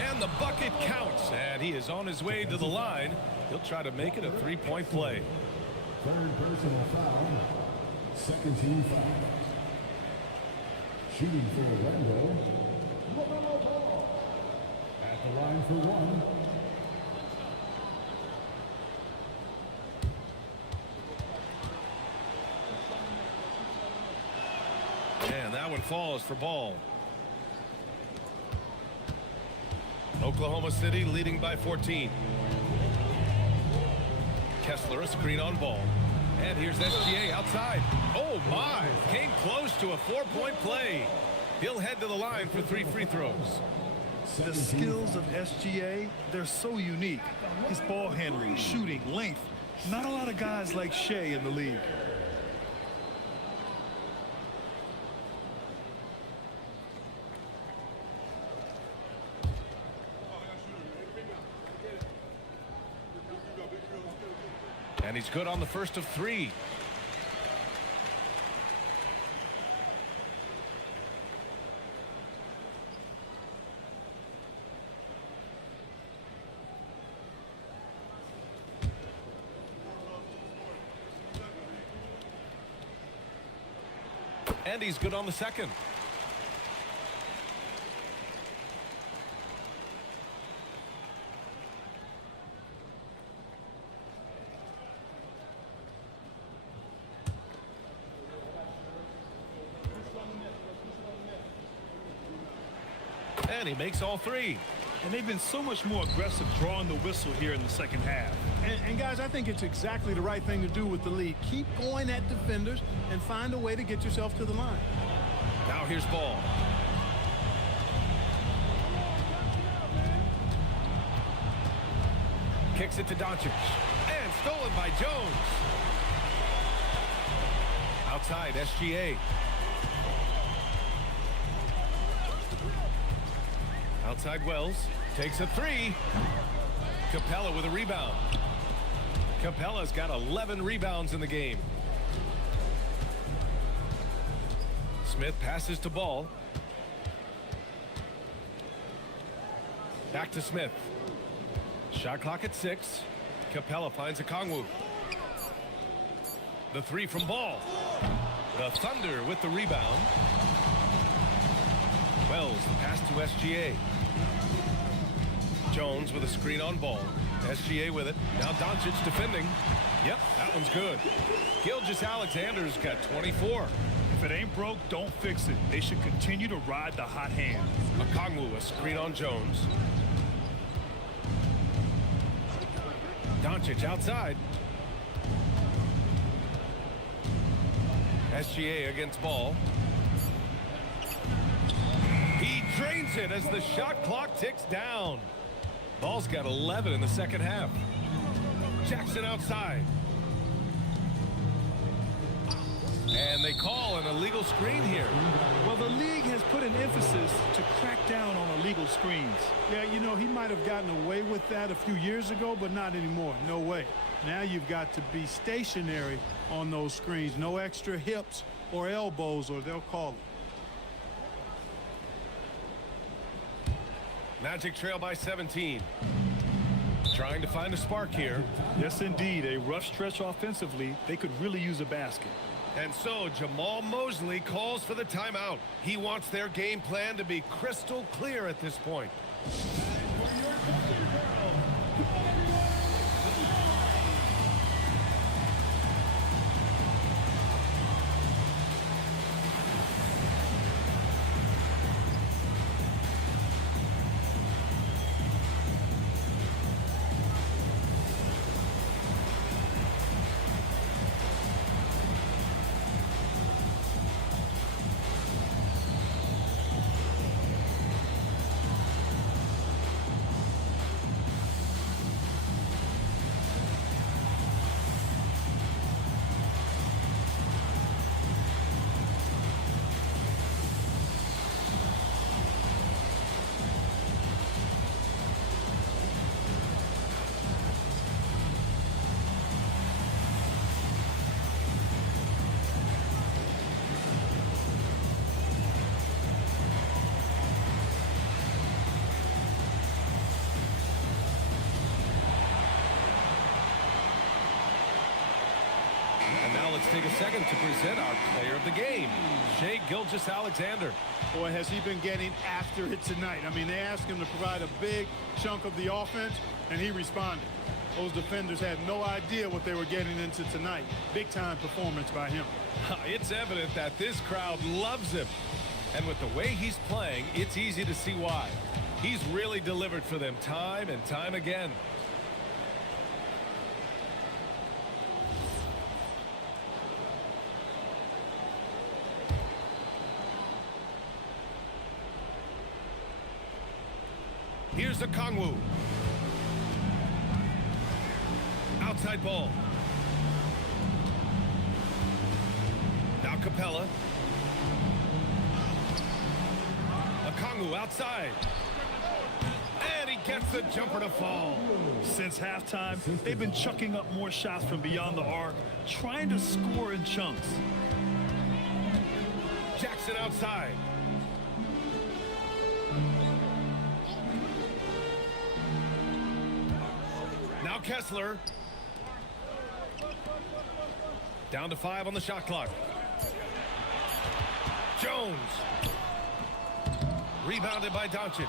And the bucket counts. And he is on his way to the line. He'll try to make it a three-point play. Third personal foul. Second team foul. Shooting for Orlando. At the line for one. And that one falls for Ball. Oklahoma City leading by 14. Kessler a screen on Ball. And here's SGA outside. Oh my, came close to a 4-point play. He'll head to the line for 3 free throws. The skills of SGA, they're so unique. His ball handling, shooting, length. Not a lot of guys like Shea in the league. And he's good on the first of 3. And he's good on the second. And he makes all 3. And they've been so much more aggressive drawing the whistle here in the second half. And guys, I think it's exactly the right thing to do with the lead. Keep going at defenders and find a way to get yourself to the line. Now here's Ball. Kicks it to Doncic. And stolen by Jones. Outside, SGA. Outside Wells. Takes a 3. Capella with a rebound. Capella's got 11 rebounds in the game. Smith passes to Ball. Back to Smith. Shot clock at 6. Capella finds a Kongwu. The 3 from Ball. The Thunder with the rebound. Wells, the pass to SGA. Jones with a screen on Ball. SGA with it. Now Doncic defending. Yep, that one's good. Gilgeous-Alexander's got 24. If it ain't broke, don't fix it. They should continue to ride the hot hand. Okongwu, a screen on Jones. Doncic outside. SGA against Ball. He drains it as the shot clock ticks down. Ball's got 11 in the second half. Jackson outside. And they call an illegal screen here. Well, the league has put an emphasis to crack down on illegal screens. Yeah, you know, he might have gotten away with that a few years ago, but not anymore. No way. Now you've got to be stationary on those screens. No extra hips or elbows, or they'll call it. Magic trail by 17. Trying to find a spark here. Yes, indeed. A rough stretch offensively. They could really use a basket. And so Jamal Mosley calls for the timeout. He wants their game plan to be crystal clear at this point. Now let's take a second to present our player of the game, Shai Gilgeous-Alexander. Boy, has he been getting after it tonight. I mean, they asked him to provide a big chunk of the offense, and he responded. Those defenders had no idea what they were getting into tonight. Big-time performance by him. It's evident that this crowd loves him. And with the way he's playing, it's easy to see why. He's really delivered for them time and time again. Here's the Kongwu. Outside ball. Now Capella. Kongwu outside. And he gets the jumper to fall. Since halftime, they've been chucking up more shots from beyond the arc, trying to score in chunks. Jackson outside. Now Kessler. Down to 5 on the shot clock. Jones. Rebounded by Doncic.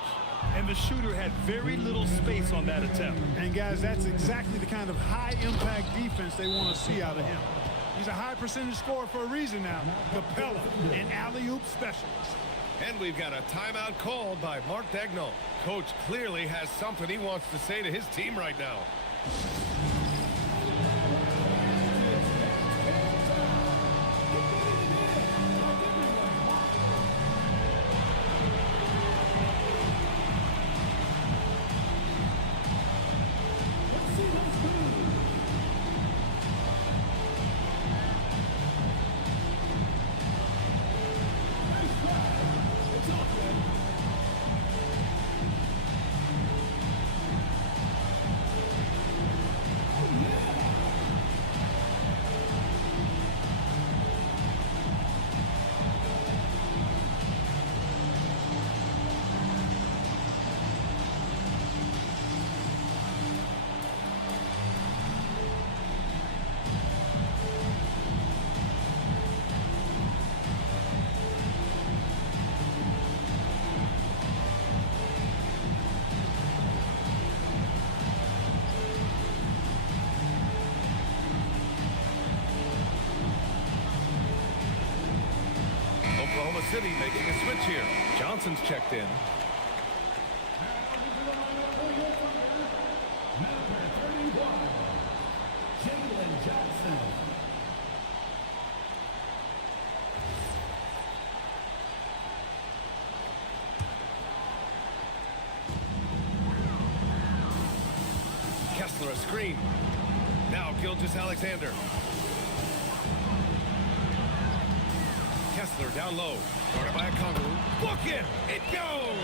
And the shooter had very little space on that attempt. And guys, that's exactly the kind of high-impact defense they want to see out of him. He's a high percentage scorer for a reason now. Capella, an alley-oop specialist. And we've got a timeout called by Mark Daigneault. Coach clearly has something he wants to say to his team right now. Oklahoma City making a switch here. Johnson's checked in. Kessler a screen. Now Gilgeous-Alexander. Kessler down low. Guarded by a Kongwu. Book it! It goes!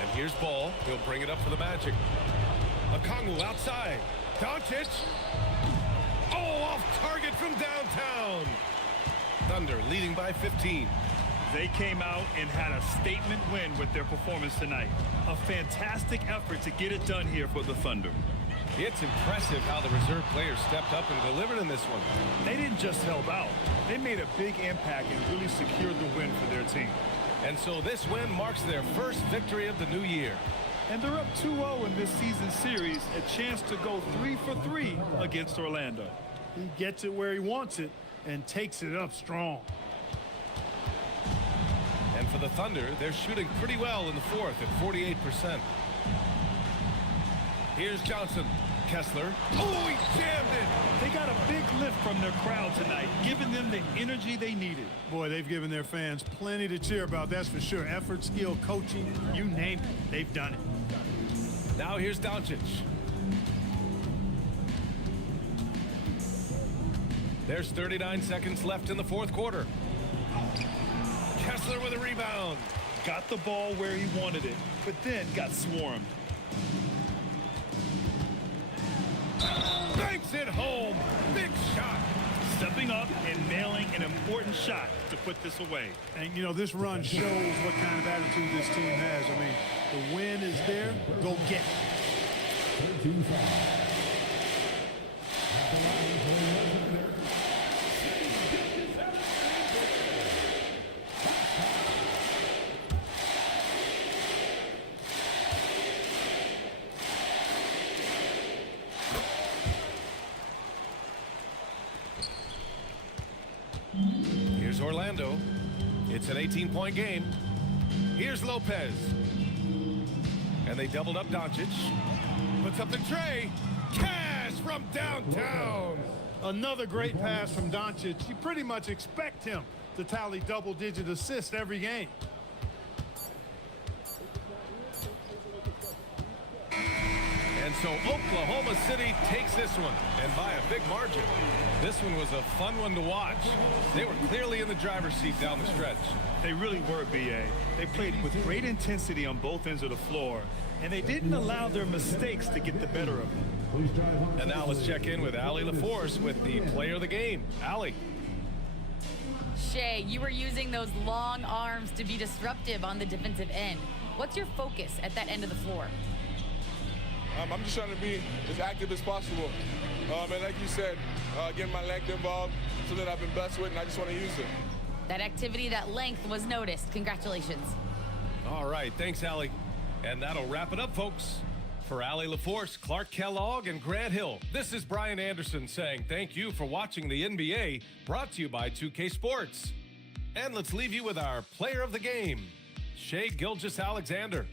And here's Ball. He'll bring it up for the Magic. A Kongwu outside. Doncic. Oh, off target from downtown. Thunder leading by 15. They came out and had a statement win with their performance tonight. A fantastic effort to get it done here for the Thunder. It's impressive how the reserve players stepped up and delivered in this one. They didn't just help out. They made a big impact and really secured the win for their team. And so this win marks their first victory of the new year. And they're up 2-0 in this season series, a chance to go 3 for 3 against Orlando. He gets it where he wants it and takes it up strong. And for the Thunder, they're shooting pretty well in the fourth at 48%. Here's Johnson. Kessler. Oh, he jammed it! They got a big lift from their crowd tonight, giving them the energy they needed. Boy, they've given their fans plenty to cheer about, that's for sure. Effort, skill, coaching, you name it, they've done it. Now here's Doncic. There's 39 seconds left in the fourth quarter. Kessler with a rebound. Got the ball where he wanted it, but then got swarmed. Banks it home. Big shot. Stepping up and nailing an important shot to put this away. And, you know, this run shows what kind of attitude this team has. I mean, the win is there. Go get it. It's an 18-point game. Here's Lopez. And they doubled up Doncic. Puts up the tray. Cash from downtown. Another great pass from Doncic. You pretty much expect him to tally double-digit assists every game. And so Oklahoma City takes this one, and by a big margin. This one was a fun one to watch. They were clearly in the driver's seat down the stretch. They really were, B.A. They played with great intensity on both ends of the floor, and they didn't allow their mistakes to get the better of them. And now let's check in with Allie LaForce with the player of the game. Allie. Shea, you were using those long arms to be disruptive on the defensive end. What's your focus at that end of the floor? I'm just trying to be as active as possible. And like you said, getting my length involved, something I've been blessed with, and I just want to use it. That activity, that length was noticed. Congratulations. All right, thanks, Allie. And that'll wrap it up, folks. For Allie LaForce, Clark Kellogg, and Grant Hill, this is Brian Anderson saying thank you for watching the NBA, brought to you by 2K Sports. And let's leave you with our player of the game, Shea Gilgeous-Alexander.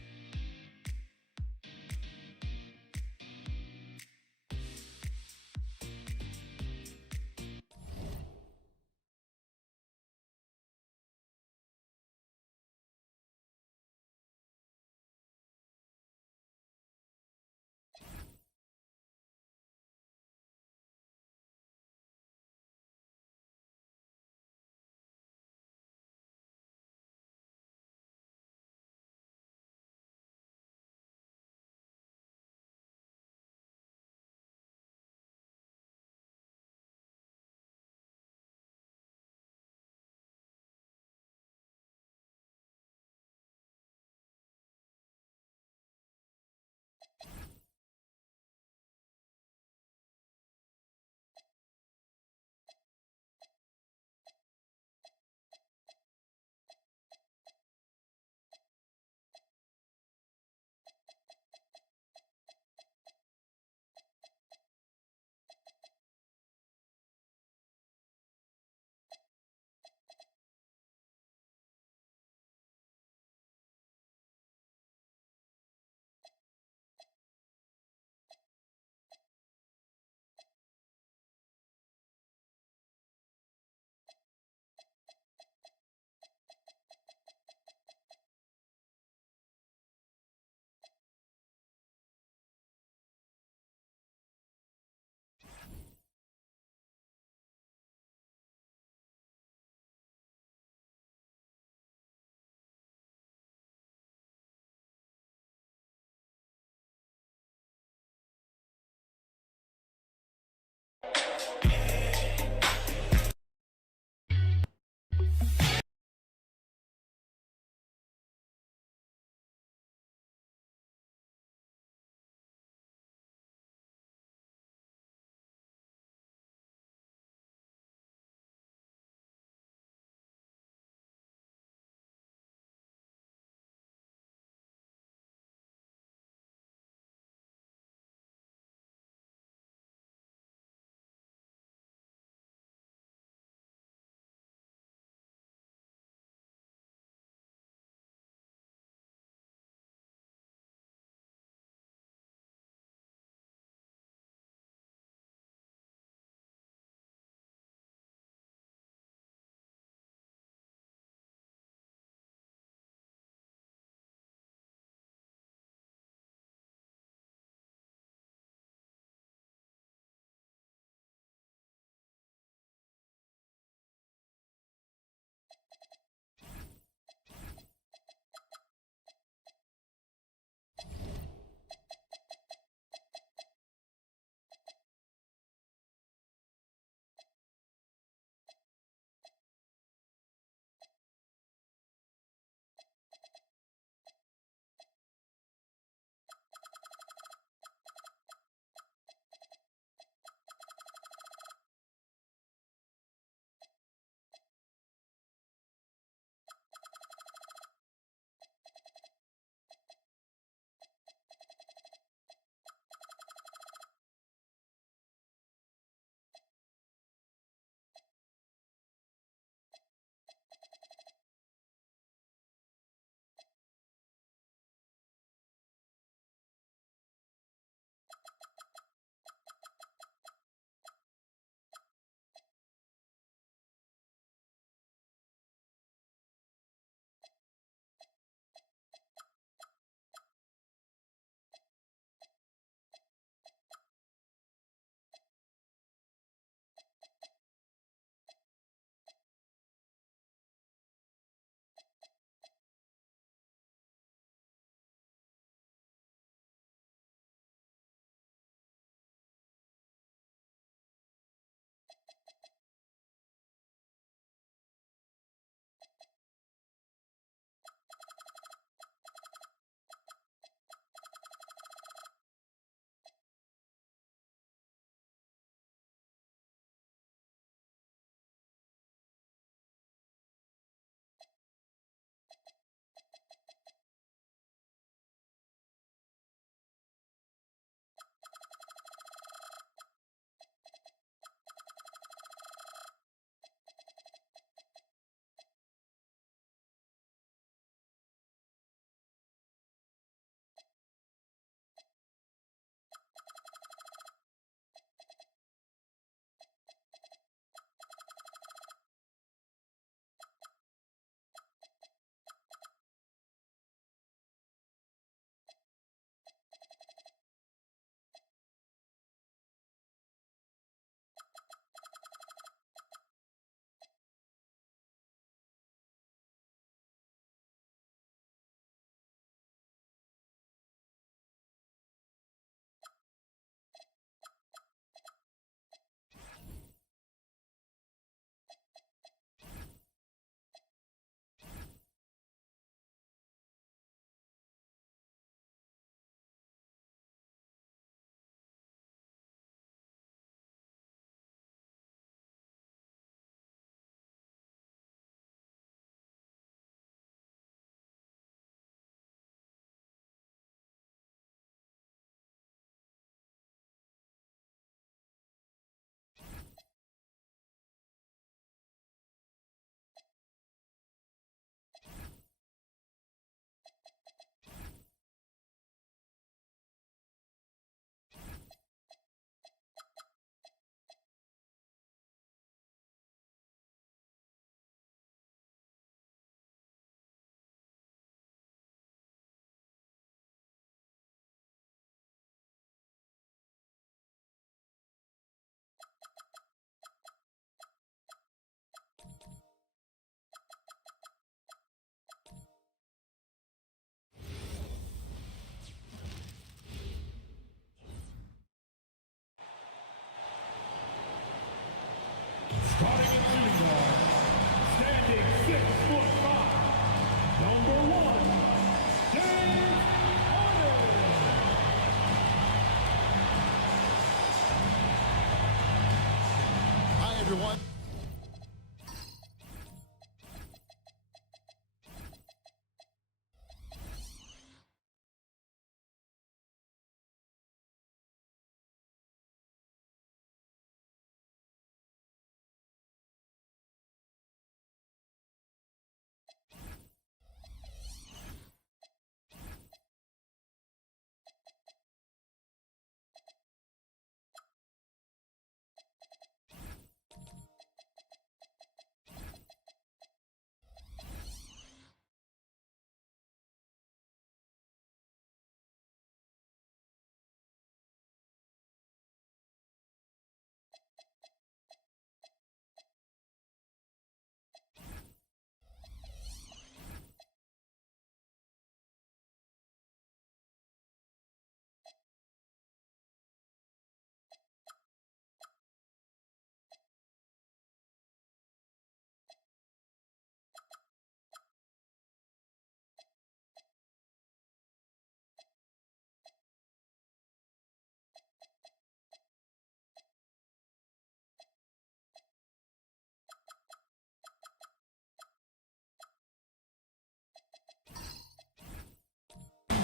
everyone.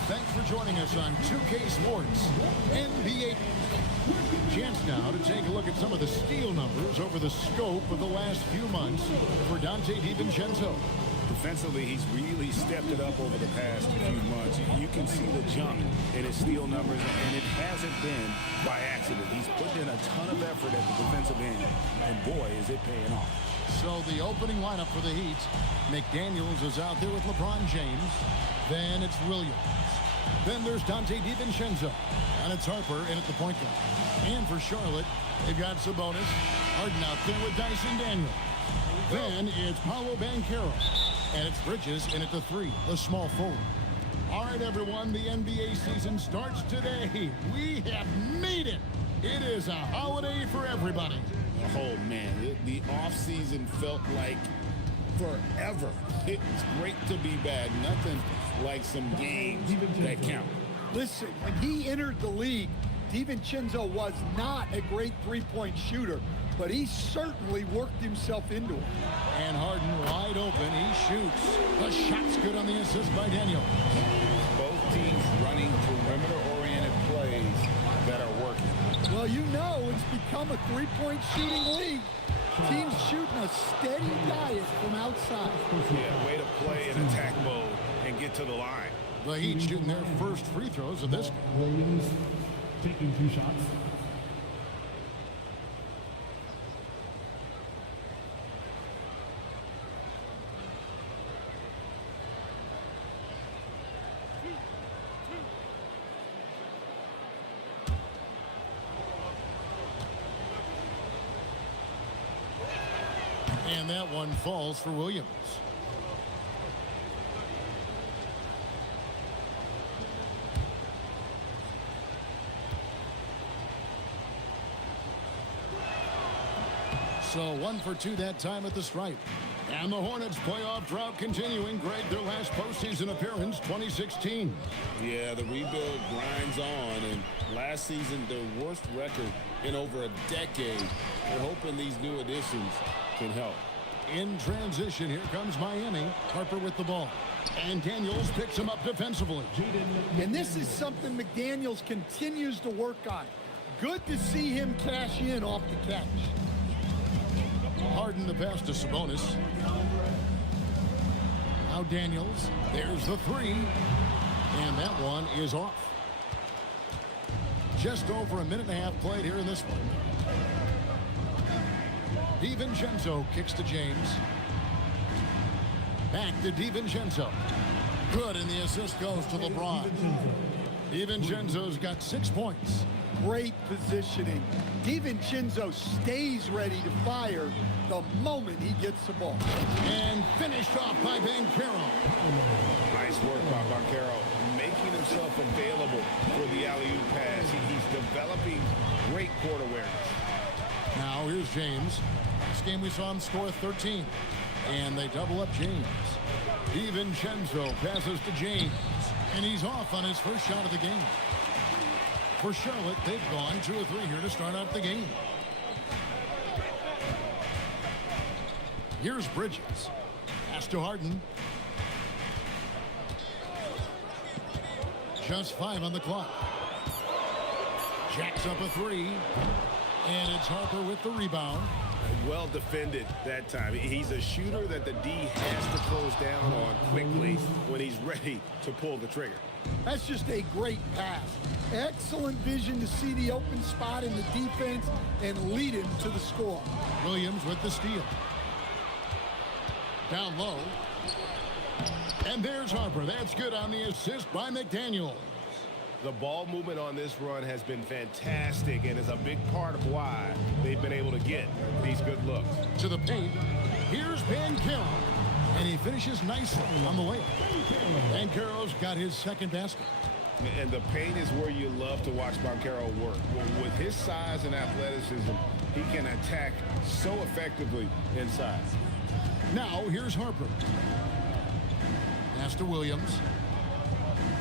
Thanks for joining us on 2K Sports NBA. Chance now to take a look at some of the steal numbers over the scope of the last few months for Dante DiVincenzo. Defensively, he's really stepped it up over the past few months. You can see the jump in his steal numbers, and it hasn't been by accident. He's put in a ton of effort at the defensive end, and boy, is it paying off. So the opening lineup for the Heat, McDaniels is out there with LeBron James. Then it's Williams. Then there's Dante DiVincenzo. And it's Harper in at the point guard. And for Charlotte, they've got Sabonis. Harden out there with Dyson Daniels. Then it's Paolo Banchero. And it's Bridges in at the 3, the small forward. All right, everyone, the NBA season starts today. We have made it. It is a holiday for everybody. Oh, man, the offseason felt like forever. It's great to be back. Nothing like some games that count. Listen, when he entered the league, DiVincenzo was not a great three-point shooter, but he certainly worked himself into it. And Harden wide open. He shoots. The shot's good on the assist by Daniel. Both teams running perimeter-oriented plays that are working. Well, you know it's become a three-point shooting league. Teams shooting a steady diet from outside. Yeah, way to play in attack mode and get to the line. The Heat shooting their first free throws of this game. Williams taking 2 shots. And that one falls for Williams. So 1 for 2 that time at the stripe. And the Hornets playoff drought continuing. Greg, their last postseason appearance, 2016. Yeah, the rebuild grinds on, and last season, their worst record in over a decade. They're hoping these new additions can help. In transition, here comes Miami. Harper with the ball. And Daniels picks him up defensively. And this is something McDaniels continues to work on. Good to see him cash in off the catch. Harden the pass to Sabonis. Now Daniels. There's the 3. And that one is off. Just over a minute and a half played here in this one. DiVincenzo kicks to James. Back to DiVincenzo. Good, and the assist goes to LeBron. DiVincenzo's got 6 points. Great positioning. DiVincenzo stays ready to fire the moment he gets the ball. And finished off by Banchero. Nice work by Banchero, making himself available for the alley-oop pass. He's developing great court awareness. Now here's James. This game we saw him score 13. And they double up James. DiVincenzo passes to James. And he's off on his first shot of the game. For Charlotte, they've gone 2 of 3 here to start out the game. Here's Bridges. Pass to Harden. Just 5 on the clock. Jacks up a 3. And it's Harper with the rebound. Well defended that time. He's a shooter that the D has to close down on quickly when he's ready to pull the trigger. That's just a great pass. Excellent vision to see the open spot in the defense and lead him to the score. Williams with the steal. Down low. And there's Harper. That's good on the assist by McDaniels. The ball movement on this run has been fantastic and is a big part of why they've been able to get these good looks. To the paint. Here's Banchero. And he finishes nicely on the layup. Banchero's got his second basket. And the paint is where you love to watch Banchero work. With his size and athleticism, he can attack so effectively inside. Now here's Harper. Pass to Williams.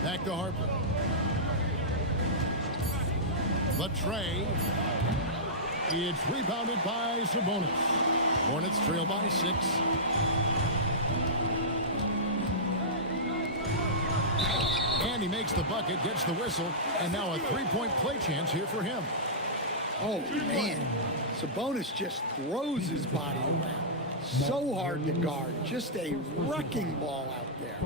Back to Harper. Latrey. It's rebounded by Sabonis. Hornets trail by 6. And he makes the bucket, gets the whistle, and now a three-point play chance here for him. Oh, man. Sabonis just throws his body around. So hard to guard. Just a wrecking ball out there.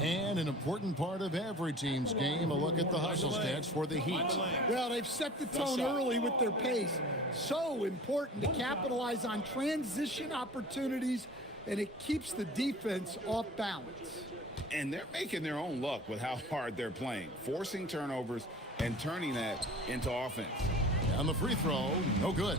And an important part of every team's game, a look at the hustle stats for the Heat. Well, they've set the tone early with their pace. So important to capitalize on transition opportunities, and it keeps the defense off balance. And they're making their own luck with how hard they're playing, forcing turnovers and turning that into offense. On the free throw, no good.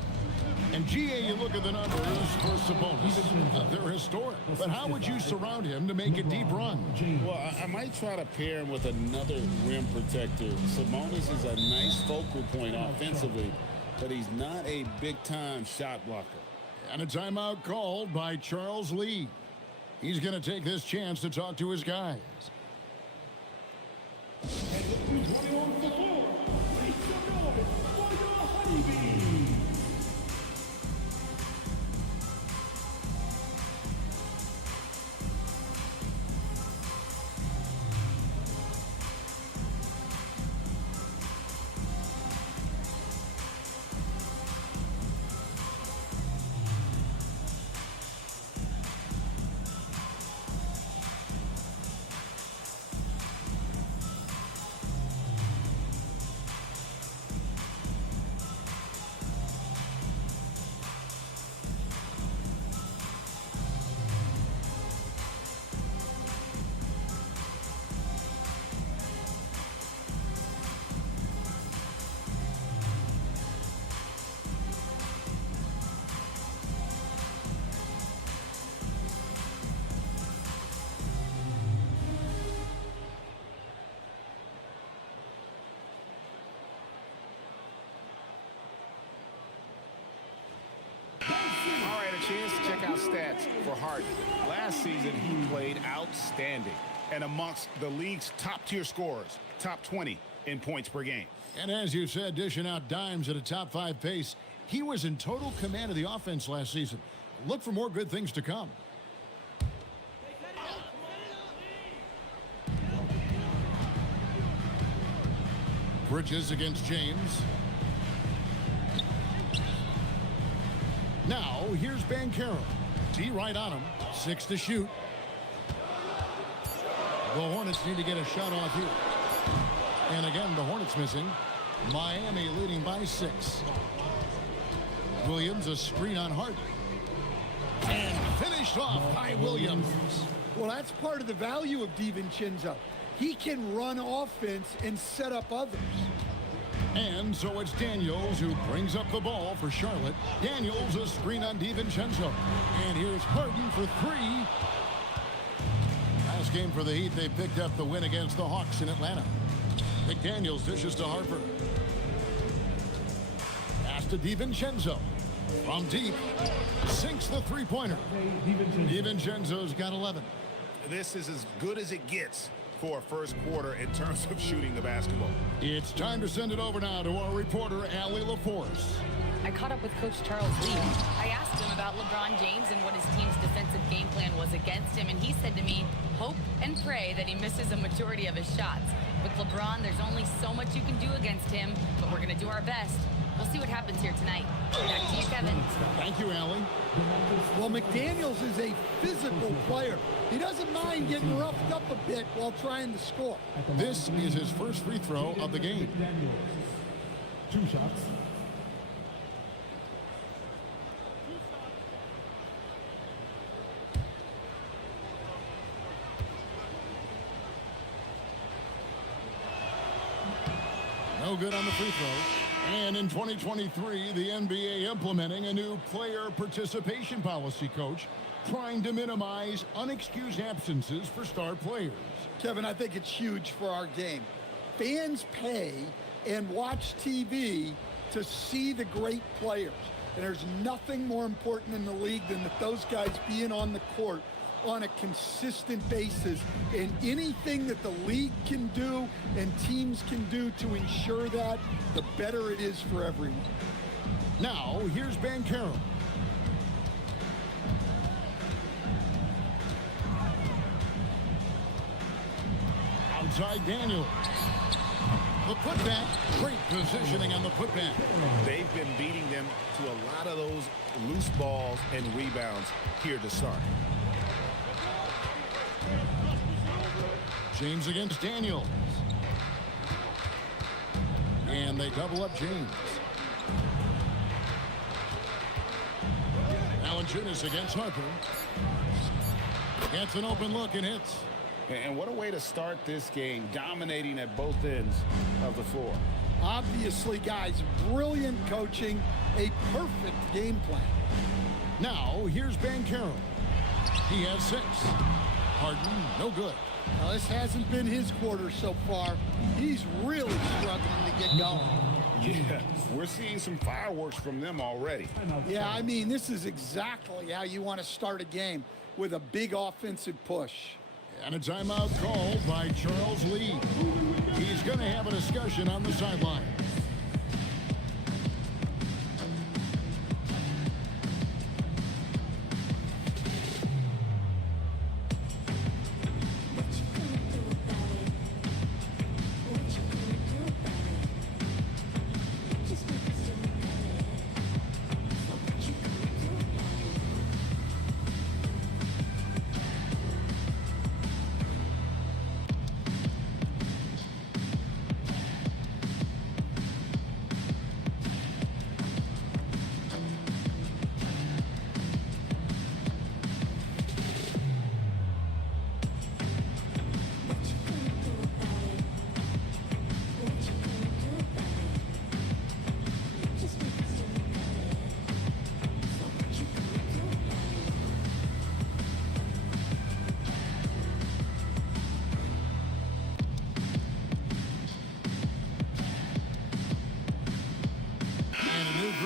And GA, you look at the numbers for Sabonis. They're historic. But how would you surround him to make a deep run? Well, I might try to pair him with another rim protector. Sabonis is a nice focal point offensively, but he's not a big-time shot blocker. And a timeout called by Charles Lee. He's going to take this chance to talk to his guys. All right, a chance to check out stats for Harden. Last season, he played outstanding and amongst the league's top-tier scorers, top 20 in points per game. And as you said, dishing out dimes at a top 5 pace, he was in total command of the offense last season. Look for more good things to come. Bridges against James. Now, here's Banchero. T right on him. 6 to shoot. The Hornets need to get a shot off here. And again, the Hornets missing. Miami leading by 6. Williams, a screen on Harden. And finished off by Williams. Well, that's part of the value of DiVincenzo. He can run offense and set up others. And so it's Daniels who brings up the ball for Charlotte. Daniels, a screen on DiVincenzo. And here's Harden for 3. Last game for the Heat, they picked up the win against the Hawks in Atlanta. McDaniels dishes to Harper. Pass to DiVincenzo. From deep, sinks the three-pointer. DiVincenzo's got 11. This is as good as it gets for a first quarter in terms of shooting the basketball. It's time to send it over now to our reporter, Allie LaForce. I caught up with Coach Charles Lee. I asked him about LeBron James and what his team's defensive game plan was against him, and he said to me, hope and pray that he misses a majority of his shots. With LeBron, there's only so much you can do against him, but we're going to do our best. We'll see what happens here tonight. Back to you, Kevin. Thank you, Allie. Well, McDaniels is a physical player. He doesn't mind getting roughed up a bit while trying to score. This is his first free throw of the game. 2 shots. No good on the free throw. And in 2023, the NBA implementing a new player participation policy, Coach, trying to minimize unexcused absences for star players. Kevin, I think it's huge for our game. Fans pay and watch TV to see the great players. And there's nothing more important in the league than that those guys being on the court on a consistent basis, and anything that the league can do and teams can do to ensure that, the better it is for everyone. Now, here's Banchero. Outside Daniel. The putback. Great positioning on the putback. They've been beating them to a lot of those loose balls and rebounds here to start. James against Daniels. And they double up James. Valanciunas against Harper. Gets an open look and hits. And what a way to start this game, dominating at both ends of the floor. Obviously, guys, brilliant coaching, a perfect game plan. Now, here's Banchero. He has 6. Harden, no good. Now, this hasn't been his quarter so far. He's really struggling to get going. Yeah, we're seeing some fireworks from them already. Yeah, I mean, this is exactly how you want to start a game, with a big offensive push. And a timeout called by Charles Lee. He's going to have a discussion on the sideline.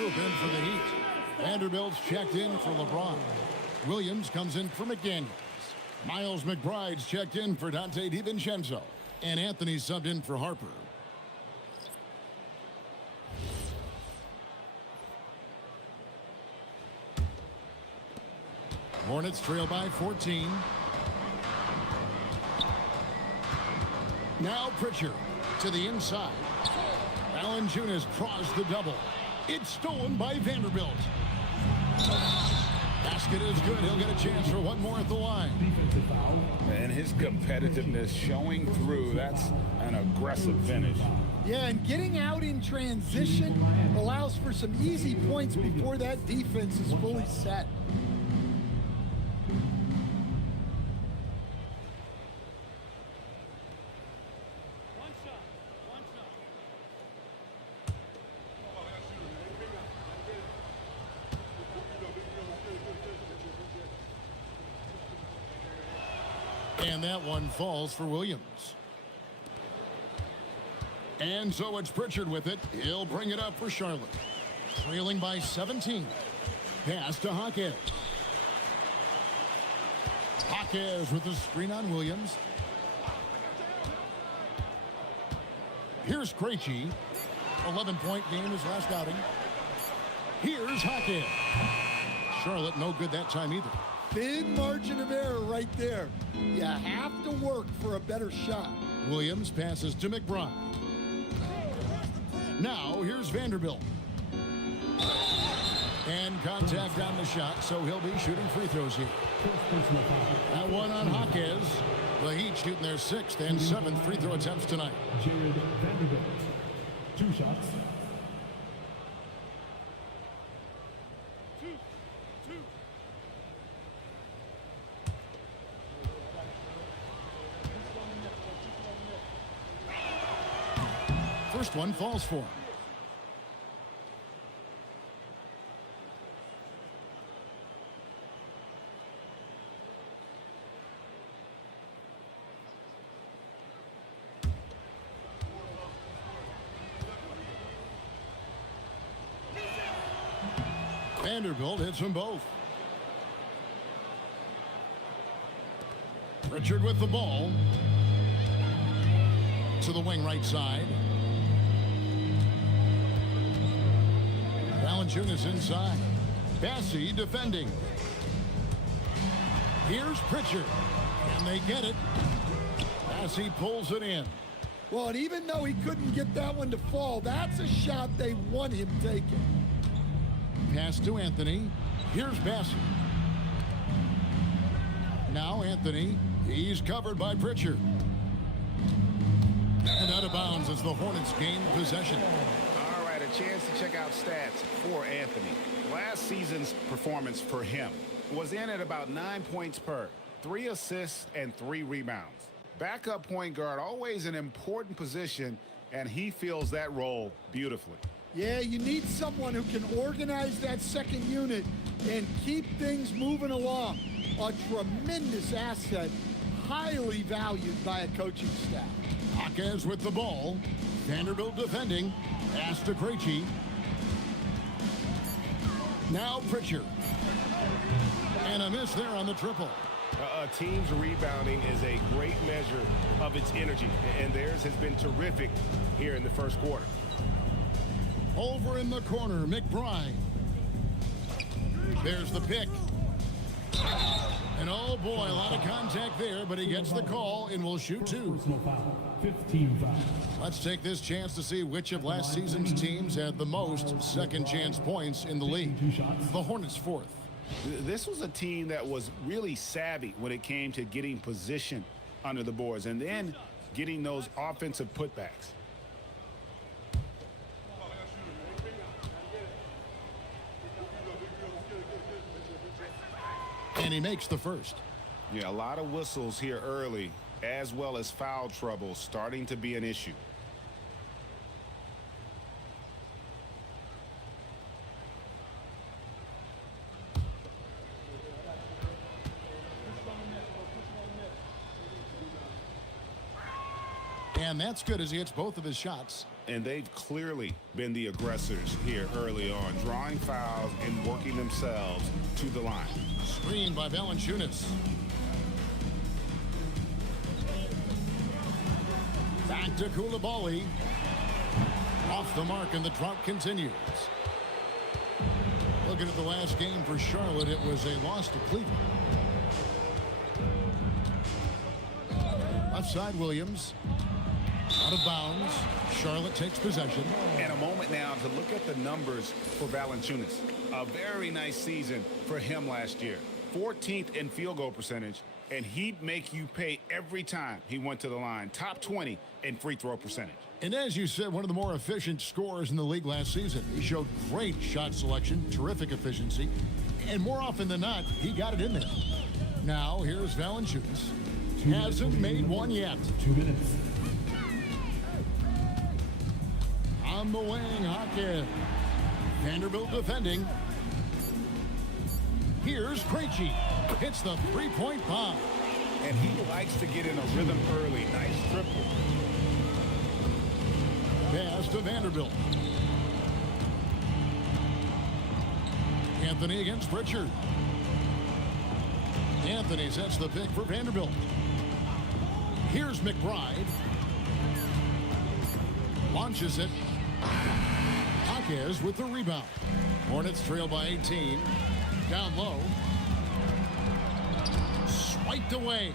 In for the Heat. Vanderbilt's checked in for LeBron. Williams comes in for McDaniels. Miles McBride's checked in for Dante DiVincenzo. And Anthony subbed in for Harper. Hornets trail by 14. Now Pritchard to the inside. Valanciunas draws the double. It's stolen by Vanderbilt. Basket is good. He'll get a chance for one more at the line. And his competitiveness showing through. That's an aggressive finish. Yeah, and getting out in transition allows for some easy points before that defense is fully set. And that one falls for Williams. And so it's Pritchard with it. He'll bring it up for Charlotte. Trailing by 17. Pass to Jaquez. Jaquez with the screen on Williams. Here's Krejci. 11-point game his last outing. Here's Hackett. Charlotte no good that time either. Thin margin of error right there. You have to work for a better shot. Williams passes to McBride. Now here's Vanderbilt. And contact on the shot, so he'll be shooting free throws here. That one on Jaquez. The Heat shooting their 6th and 7th free throw attempts tonight. Jared Vanderbilt. 2 shots. First one falls for him. Vanderbilt hits them both. Richard with the ball. To the wing right side. Valanciunas inside. Bassie defending. Here's Pritchard. And they get it. Bassie pulls it in. Well, and even though he couldn't get that one to fall, that's a shot they want him taking. Pass to Anthony. Here's Bassie. Now Anthony. He's covered by Pritchard. And out of bounds as the Hornets gain possession. All right, a chance to check out stats for Anthony. Last season's performance for him was in at about 9 points per, 3 assists, and 3 rebounds. Backup point guard, always an important position, and he fills that role beautifully. Yeah, you need someone who can organize that second unit and keep things moving along. A tremendous asset, highly valued by a coaching staff. Jaquez with the ball. Vanderbilt defending. Pass to Krejci. Now Pritchard. And a miss there on the triple. A team's rebounding is a great measure of its energy, and theirs has been terrific here in the first quarter. Over in the corner, McBride. There's the pick. And oh boy, a lot of contact there, but he gets the call and will shoot 2. 15 fouls. Let's take this chance to see which of last season's teams had the most second chance points in the league. The Hornets 4th. This was a team that was really savvy when it came to getting position under the boards and then getting those offensive putbacks. And he makes the first. Yeah, a lot of whistles here early, as well as foul trouble starting to be an issue. And that's good as he hits both of his shots. And they've clearly been the aggressors here early on, drawing fouls and working themselves to the line. Screened by Valanciunas. Back to Koulibaly. Off the mark, and the drought continues. Looking at the last game for Charlotte, it was a loss to Cleveland. Left side, Williams. Out of bounds. Charlotte takes possession. And a moment now to look at the numbers for Valanciunas. A very nice season for him last year. 14th in field goal percentage, and he'd make you pay every time he went to the line. Top 20 in free throw percentage. And as you said, one of the more efficient scorers in the league last season. He showed great shot selection, terrific efficiency, and more often than not, he got it in there. Now, here's Valanciunas. Hasn't made one yet. 2 minutes. On the wing, Jaquez. Vanderbilt defending. Here's Krejci. Hits the three-point bomb. And he likes to get in a rhythm early. Nice triple. Pass to Vanderbilt. Anthony against Pritchard. Anthony sets the pick for Vanderbilt. Here's McBride. Launches it. Jaquez with the rebound. Hornets trail by 18. Down low. Swiped away.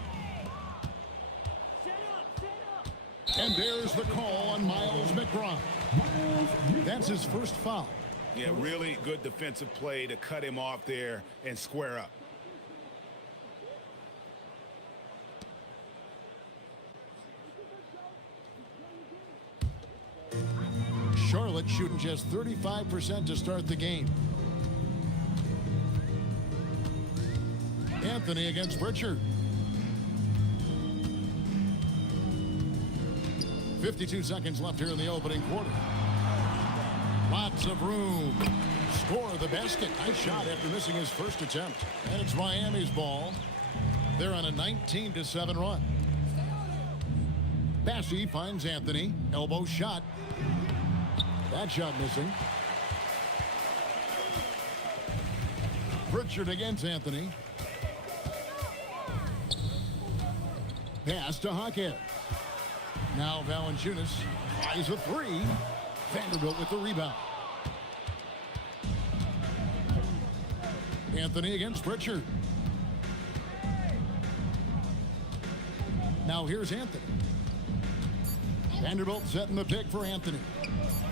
And there's the call on Miles McBride. That's his first foul. Yeah, really good defensive play to cut him off there and square up. Charlotte shooting just 35% to start the game. Anthony against Pritchard. 52 seconds left here in the opening quarter. Lots of room. Score the basket. Nice shot after missing his first attempt. And it's Miami's ball. They're on a 19-7 run. Bassey finds Anthony. Elbow shot. That shot missing. Pritchard against Anthony. Pass to Hawkhead. Now Valanciunas flies a three. Vanderbilt with the rebound. Anthony against Pritchard. Now here's Anthony. Vanderbilt setting the pick for Anthony.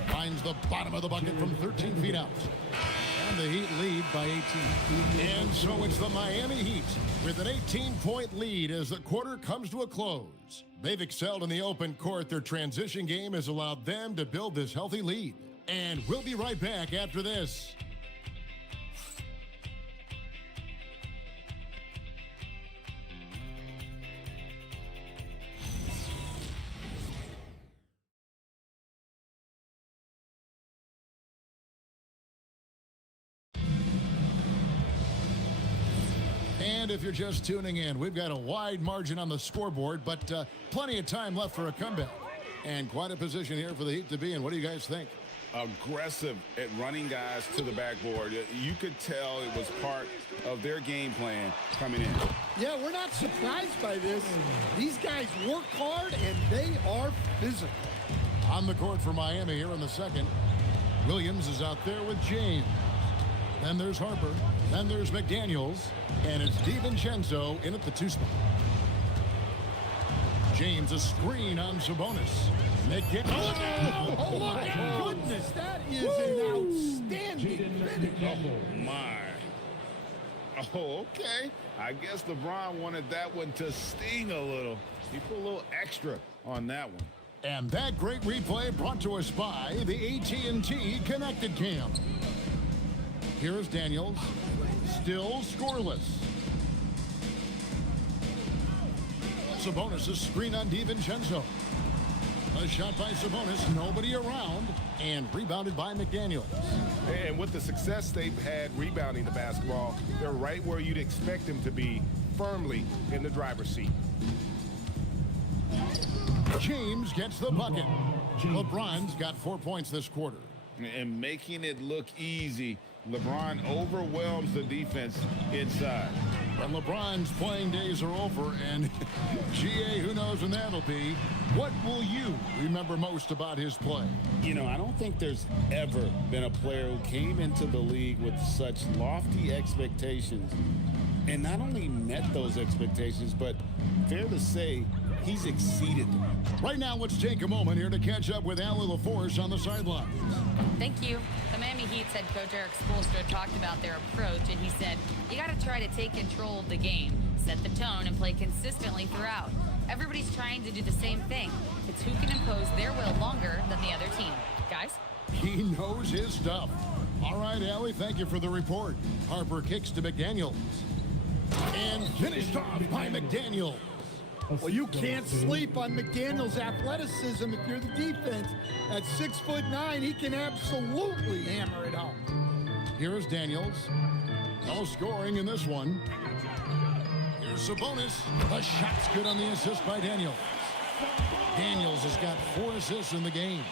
Finds the bottom of the bucket from 13 feet out. And the Heat lead by 18. And so it's the Miami Heat with an 18-point lead as the quarter comes to a close. They've excelled in the open court. Their transition game has allowed them to build this healthy lead. And we'll be right back after this. And if you're just tuning in, we've got a wide margin on the scoreboard, but plenty of time left for a comeback. And quite a position here for the Heat to be in. What do you guys think? Aggressive at running guys to the backboard. You could tell it was part of their game plan coming in. Yeah, we're not surprised by this. These guys work hard, and they are physical. On the court for Miami here in the second. Williams is out there with James. Then there's Harper. Then there's McDaniels. And it's DiVincenzo in at the 2 spot. James, a screen on Sabonis. Oh my goodness. That is an outstanding finish. Oh, my. Oh, okay. I guess LeBron wanted that one to sting a little. He put a little extra on that one. And that great replay brought to us by the AT&T Connected Cam. Here's Daniels. Still scoreless. Sabonis' screen on DiVincenzo. A shot by Sabonis, nobody around, and rebounded by McDaniels. And with the success they've had rebounding the basketball, they're right where you'd expect them to be, firmly in the driver's seat. James gets the bucket. LeBron's got 4 points this quarter. And making it look easy, LeBron overwhelms the defense inside. But LeBron's playing days are over, and GA, who knows when that'll be. What will you remember most about his play? You know, I don't think there's ever been a player who came into the league with such lofty expectations and not only met those expectations, but fair to say, he's exceeded them. Right now, let's take a moment here to catch up with Allie LaForce on the sidelines. Thank you. The Miami Heat's head coach Eric Spoelstra talked about their approach, and he said, you got to try to take control of the game, set the tone, and play consistently throughout. Everybody's trying to do the same thing. It's who can impose their will longer than the other team. Guys? He knows his stuff. All right, Allie, thank you for the report. Harper kicks to McDaniels. And finished off by McDaniels. Well, you can't sleep on McDaniels' athleticism if you're the defense. At 6'9", he can absolutely hammer it home. Here's Daniels. No scoring in this one. Here's Sabonis. The shot's good on the assist by Daniels. Daniels has got 4 assists in the game.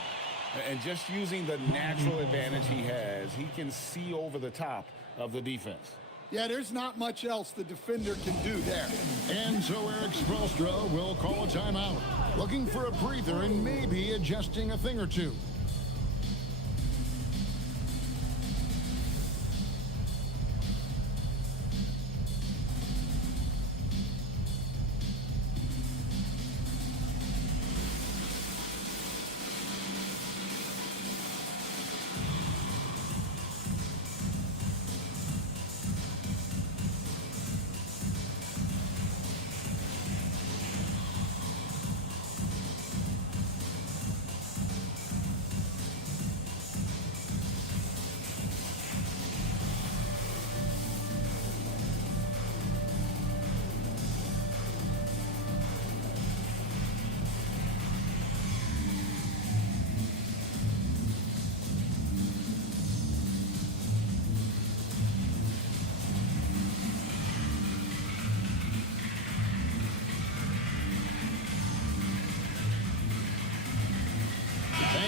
And just using the natural advantage he has, he can see over the top of the defense. Yeah, there's not much else the defender can do there. And so Eric Spoelstra will call a timeout, looking for a breather and maybe adjusting a thing or two.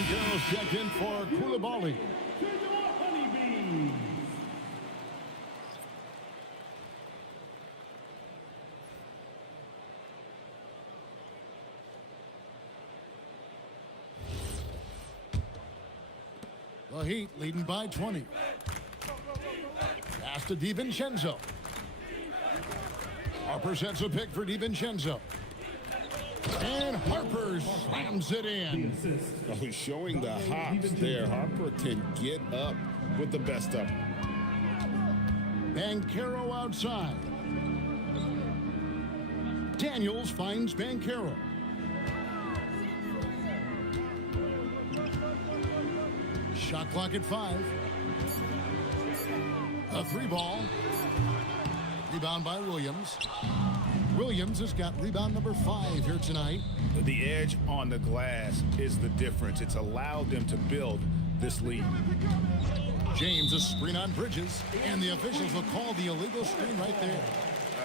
Banchero's checked in for Koulibaly. The Heat leading by 20. Pass to DiVincenzo. Harper sets a pick for DiVincenzo. And Harper slams it in. Oh, showing the hops there. Harper can get up with the best of them. Banchero outside. Daniels finds Banchero. Shot clock at 5. A 3-ball. Rebound by Williams. Williams has got rebound number 5 here tonight. The edge on the glass is the difference. It's allowed them to build this lead. James, a screen on Bridges, and the officials will call the illegal screen right there.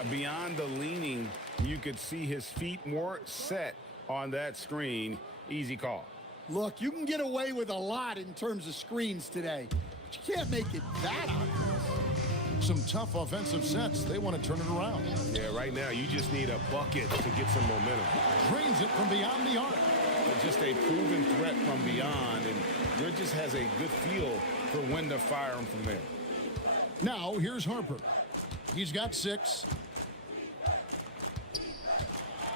Beyond the leaning, you could see his feet more set on that screen. Easy call. Look, you can get away with a lot in terms of screens today, but you can't make it that obvious. Some tough offensive sets. They want to turn it around. Yeah, right now you just need a bucket to get some momentum. Drains it from beyond the arc. Just a proven threat from beyond, and Bridges has a good feel for when to fire him from there. Now, here's Harper. He's got 6.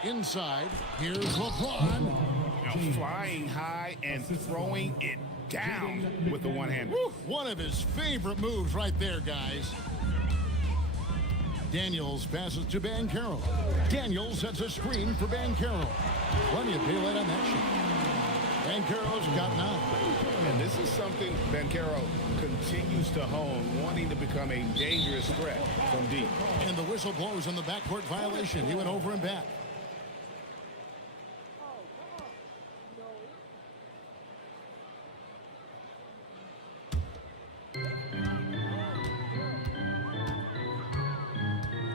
Inside, here's LeBron. Flying high and throwing it down with the one-hand. One of his favorite moves right there, guys. Daniels passes to Banchero. Daniels sets a screen for Banchero. Plenty of daylight on that shot. Banchero's got 9. And this is something Banchero continues to hone, wanting to become a dangerous threat from deep. And the whistle blows on the backcourt violation. He went over and back.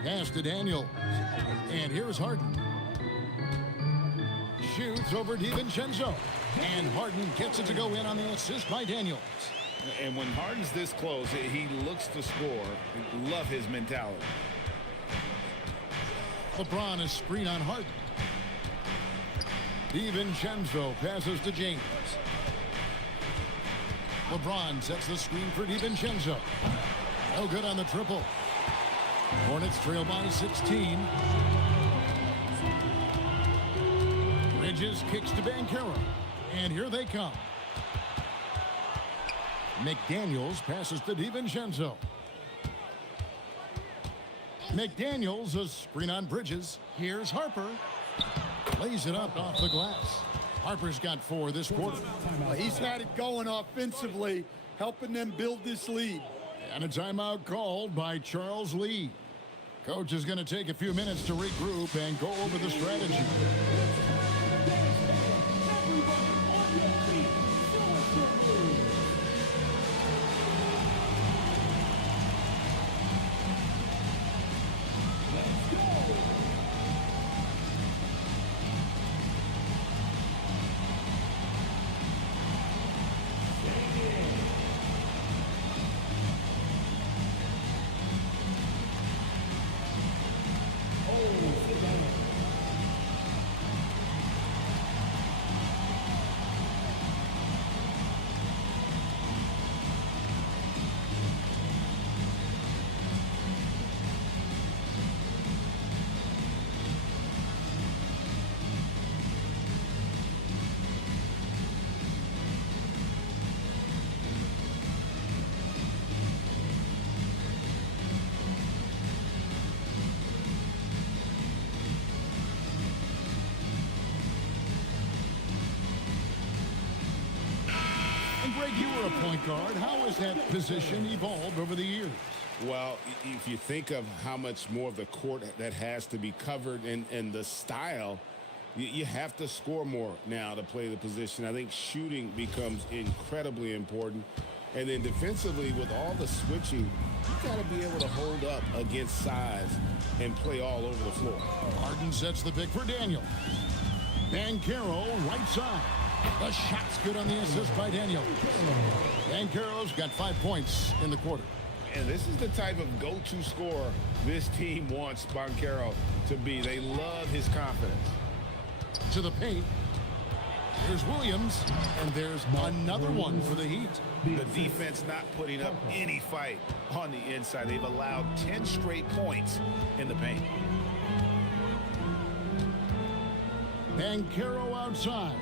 Pass to Daniels. And here's Harden. Shoots over DiVincenzo. And Harden gets it to go in on the assist by Daniels. And when Harden's this close, he looks to score. Love his mentality. LeBron is screen on Harden. DiVincenzo passes to James. LeBron sets the screen for DiVincenzo. No good on the triple. Hornets trail by 16. Bridges kicks to Banchero. And here they come. McDaniels passes to DiVincenzo. McDaniels, a screen on Bridges. Here's Harper. Lays it up off the glass. Harper's got 4 this quarter. He's had it going offensively, helping them build this lead. And a timeout called by Charles Lee. Coach is going to take a few minutes to regroup and go over the strategy. Greg, you were a point guard. How has that position evolved over the years? Well, if you think of how much more of the court that has to be covered and the style, you have to score more now to play the position. I think shooting becomes incredibly important. And then defensively, with all the switching, you got to be able to hold up against size and play all over the floor. Harden sets the pick for Daniel. Banchero right side. The shot's good on the assist by Daniel. Banchero's got 5 points in the quarter. And this is the type of go-to scorer this team wants Banchero to be. They love his confidence. To the paint. There's Williams, and there's another one for the Heat. The defense not putting up any fight on the inside. They've allowed 10 straight points in the paint. Banchero outside.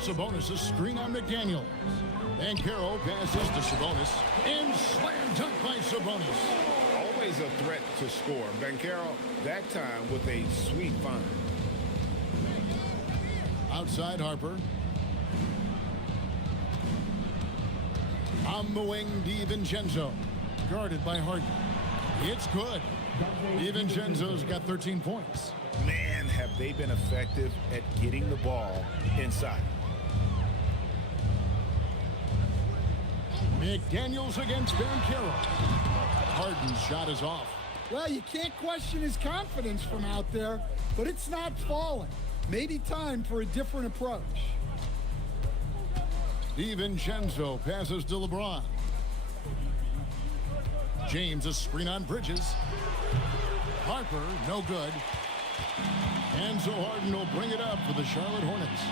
Sabonis' screen on McDaniel. Banchero passes to Sabonis, and slam dunk by Sabonis. Always a threat to score. Banchero, that time with a sweet find. Outside Harper. On the wing, DiVincenzo. Guarded by Harden. It's good. DiVincenzo's got 13 points. Man, have they been effective at getting the ball inside. McDaniels against Banchero. Harden's shot is off. Well, you can't question his confidence from out there, but it's not falling. Maybe time for a different approach. DiVincenzo passes to LeBron. James a screen on Bridges. Harper, no good. And so Harden will bring it up for the Charlotte Hornets.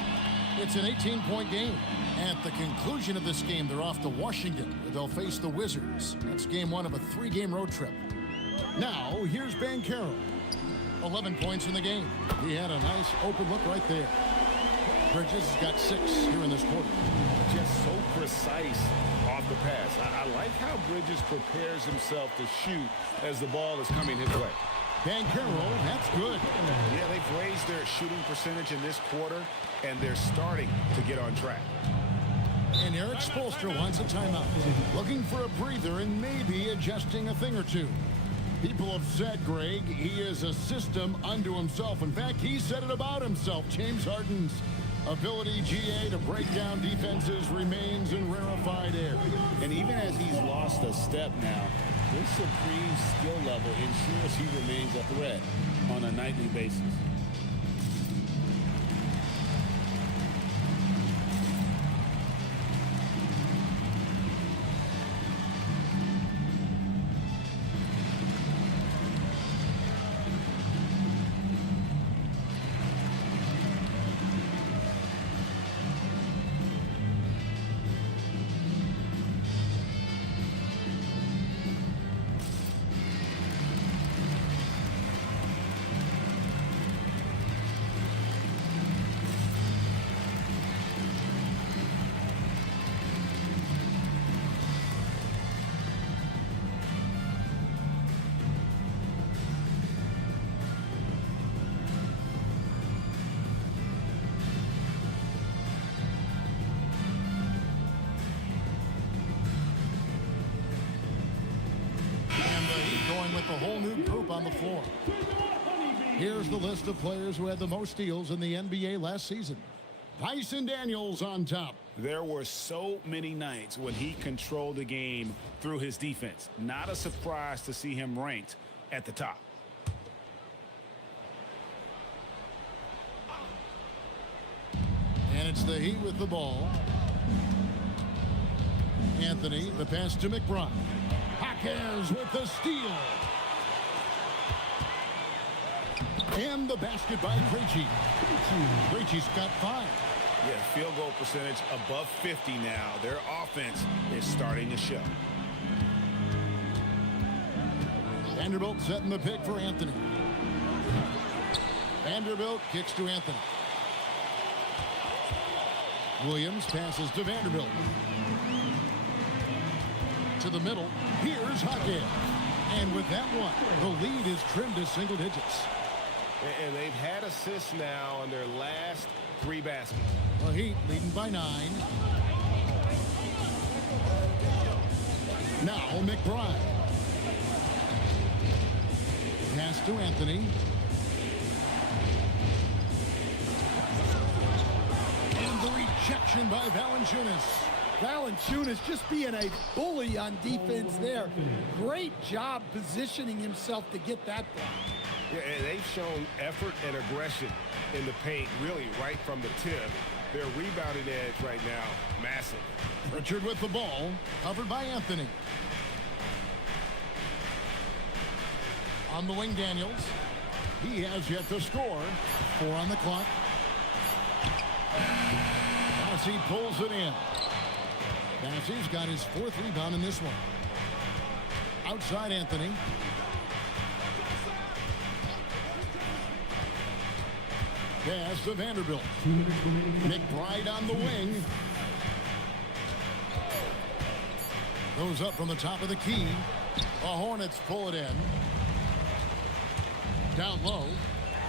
It's an 18-point game. At the conclusion of this game, they're off to Washington, where they'll face the Wizards. That's game 1 of a 3-game road trip. Now, here's Banchero. 11 points in the game. He had a nice open look right there. Bridges has got 6 here in this quarter. Just so precise off the pass. I like how Bridges prepares himself to shoot as the ball is coming his way. Banchero, that's good. Yeah, they've raised their shooting percentage in this quarter, and they're starting to get on track. And Eric Spoelstra wants a timeout. Looking for a breather and maybe adjusting a thing or two. People have said, Greg, he is a system unto himself. In fact, he said it about himself. James Harden's ability, GA, to break down defenses remains in rarefied air. And even as he's lost a step now, his supreme skill level ensures he remains a threat on a nightly basis. With a whole new group on the floor. Here's the list of players who had the most steals in the NBA last season. Dyson Daniels on top. There were so many nights when he controlled the game through his defense. Not a surprise to see him ranked at the top. And it's the Heat with the ball. Anthony, the pass to McBride. Jaquez with the steal. And the basket by Krejci. Krejci's got 5. Yeah, field goal percentage above 50 now. Their offense is starting to show. Vanderbilt setting the pick for Anthony. Vanderbilt kicks to Anthony. Williams passes to Vanderbilt. To the middle. Here's Jaquez. And with that one, the lead is trimmed to single digits. And they've had assists now on their last 3 baskets. The Heat leading by 9. Now McBride. Pass to Anthony. And the rejection by Valanciunas. Valanciunas just being a bully on defense there. Great job positioning himself to get that block. Yeah, and they've shown effort and aggression in the paint, really right from the tip. Their rebounding edge right now, massive. Pritchard with the ball, covered by Anthony. On the wing, Daniels. He has yet to score. 4 on the clock. Massey pulls it in. Massey's got his 4th rebound in this one. Outside Anthony. Pass to Vanderbilt. McBride on the wing. Goes up from the top of the key. The Hornets pull it in. Down low.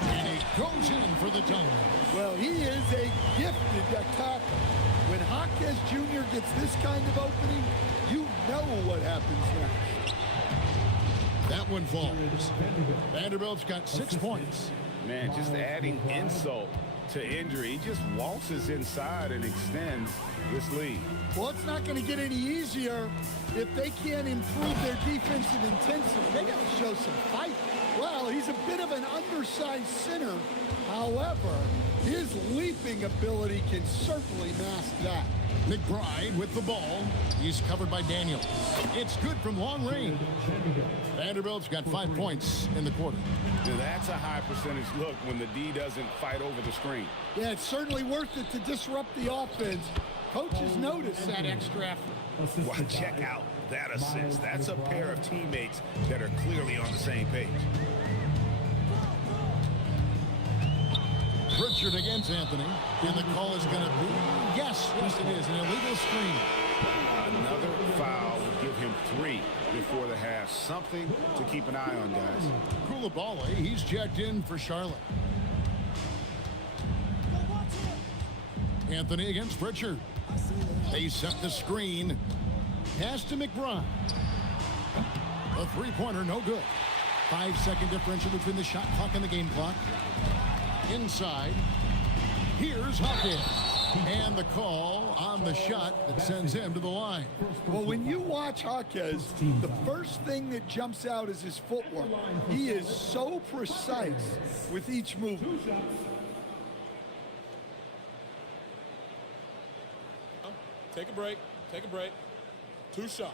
And he goes in for the dunk. Well, he is a gifted attacker. When Hawkes Jr. gets this kind of opening, you know what happens next. That one falls. Vanderbilt's got 6 points. Man, just adding insult to injury. He just waltzes inside and extends this lead. Well, it's not going to get any easier if they can't improve their defensive intensity. They got to show some fight. Well, he's a bit of an undersized center. However, his leaping ability can certainly mask that. McBride with the ball. He's covered by Daniels. It's good from long range. Vanderbilt's got 5 points in the quarter. Now, that's a high percentage look when the D doesn't fight over the screen. Yeah, it's certainly worth it to disrupt the offense. Coaches notice that extra effort. Well, check out that assist. That's a pair of teammates that are clearly on the same page. Pritchard against Anthony. And the call is going to be, yes, it is, an illegal screen. Another foul would give him 3 before the half. Something to keep an eye on, guys. Koulibaly, he's checked in for Charlotte. Anthony against Pritchard. They set the screen. Pass to McBride. A 3-pointer, no good. 5-second differential between the shot clock and the game clock. Inside. Here's Hawkes. And the call on the shot that sends him to the line. Well, when you watch Hawkes, the first thing that jumps out is his footwork. He is so precise with each move. Take a break. Take a break. 2 shots.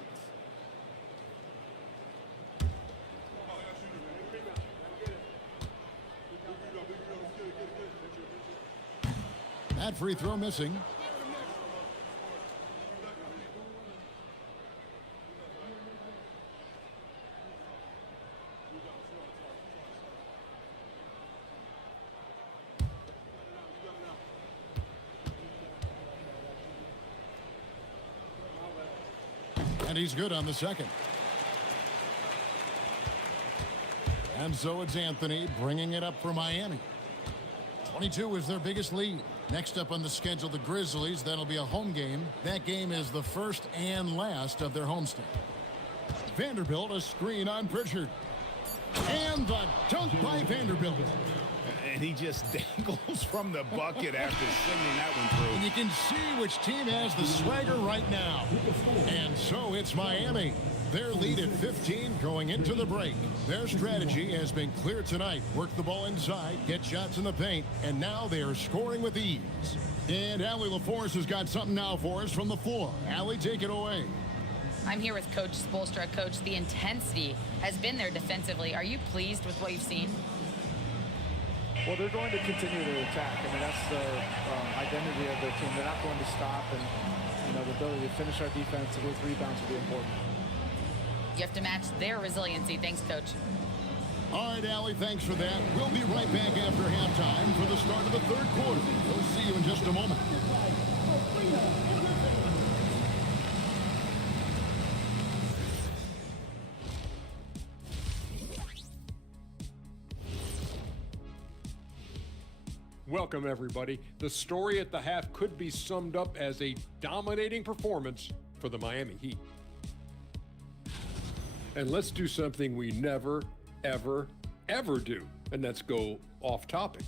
That free throw missing. And he's good on the second. And so it's Anthony bringing it up for Miami. 22 is their biggest lead. Next up on the schedule, the Grizzlies. That'll be a home game. That game is the first and last of their homestand. Vanderbilt, a screen on Pritchard. And the dunk by Vanderbilt. And he just dangles from the bucket after sending that one through. And you can see which team has the swagger right now. And so it's Miami. Their lead at 15 going into the break. Their strategy has been clear tonight. Work the ball inside, get shots in the paint, and now they are scoring with ease. And Allie LaForce has got something now for us from the floor. Allie, take it away. I'm here with Coach Spoelstra. Coach, the intensity has been there defensively. Are you pleased with what you've seen? Well, they're going to continue to attack. I mean, that's the identity of their team. They're not going to stop, and the ability to finish our defense with rebounds will be important. You have to match their resiliency. Thanks, Coach. All right, Allie, thanks for that. We'll be right back after halftime for the start of the third quarter. We'll see you in just a moment. Welcome, everybody. The story at the half could be summed up as a dominating performance for the Miami Heat. And let's do something we never, ever, ever do, and that's go off topic.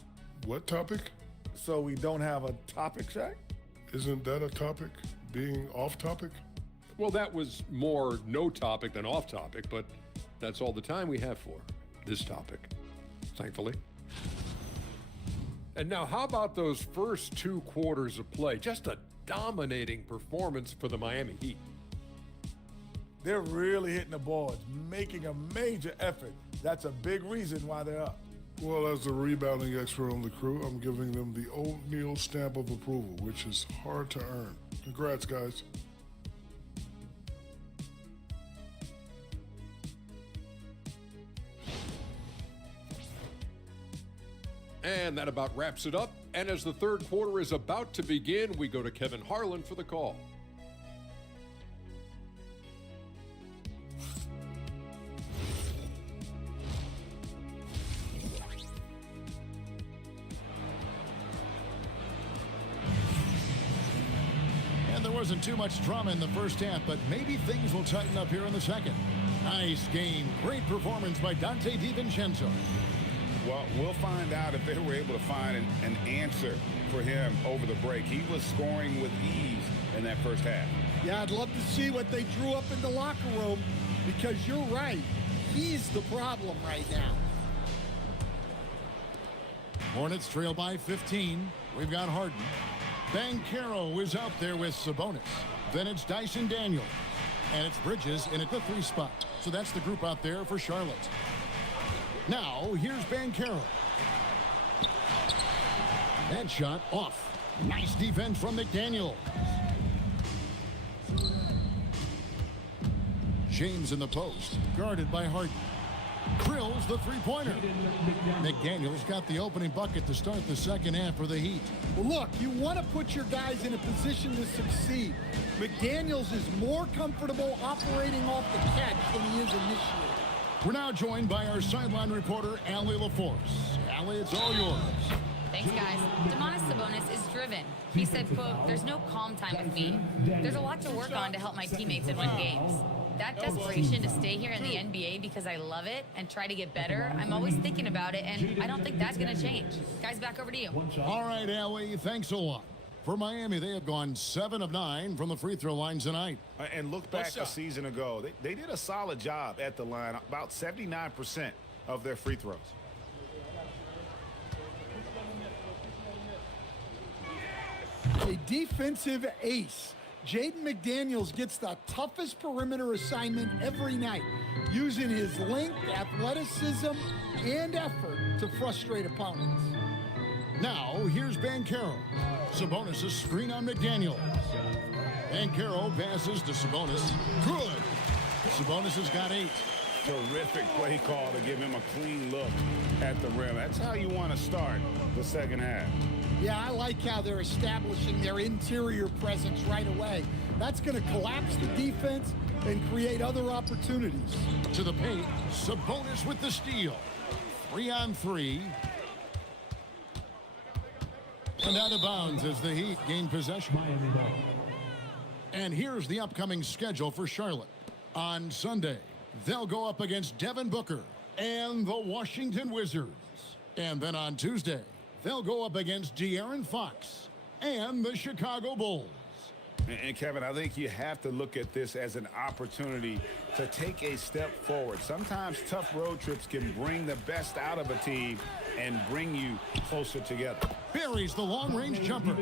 What topic? So we don't have a topic, Shaq? Isn't that a topic? Being off topic? Well, that was more no topic than off topic, but that's all the time we have for this topic. thankfully. And now, how about those first 2 quarters of play? Just a dominating performance for the Miami Heat. They're really hitting the boards, making a major effort. That's a big reason why they're up. Well, as the rebounding expert on the crew, I'm giving them the O'Neal stamp of approval, which is hard to earn. Congrats, guys. And that about wraps it up. And as the third quarter is about to begin, we go to Kevin Harlan for the call. And there wasn't too much drama in the first half, but maybe things will tighten up here in the second. Nice game. Great performance by Dante DiVincenzo. Well, we'll find out if they were able to find an answer for him over the break. He was scoring with ease in that first half. Yeah, I'd love to see what they drew up in the locker room, because you're right. He's the problem right now. Hornets trail by 15. We've got Harden. Banchero is out there with Sabonis. Then it's Dyson Daniels. And it's Bridges in at the 3 spot. So that's the group out there for Charlotte. Now, here's Banchero. That shot off. Nice defense from McDaniel. James in the post, guarded by Harden. Drills the three-pointer. McDaniels got the opening bucket to start the second half for the Heat. Well, look, you want to put your guys in a position to succeed. McDaniels is more comfortable operating off the catch than he is initiating. We're now joined by our sideline reporter, Allie LaForce. Allie, it's all yours. Thanks, guys. Domantas Sabonis is driven. He said, quote, "There's no calm time with me. There's a lot to work on to help my teammates and win games. That desperation to stay here in the NBA because I love it and try to get better, I'm always thinking about it, and I don't think that's going to change." Guys, back over to you. All right, Allie, thanks a lot. For Miami, they have gone 7 of 9 from the free throw line tonight. And look back a season ago. They did a solid job at the line, about 79% of their free throws. A defensive ace. Jaden McDaniels gets the toughest perimeter assignment every night, using his length, athleticism, and effort to frustrate opponents. Now, here's Banchero. Sabonis' screen on McDaniels. Banchero passes to Sabonis. Good. Sabonis has got 8. Terrific play call to give him a clean look at the rim. That's how you want to start the second half. Yeah, I like how they're establishing their interior presence right away. That's going to collapse the defense and create other opportunities. To the paint, Sabonis with the steal. 3-on-3. And out of bounds as the Heat gain possession. And here's the upcoming schedule for Charlotte. On Sunday, they'll go up against Devin Booker and the Washington Wizards. And then on Tuesday, they'll go up against De'Aaron Fox and the Chicago Bulls. And Kevin, I think you have to look at this as an opportunity to take a step forward. Sometimes tough road trips can bring the best out of a team and bring you closer together. Buries the long-range jumper.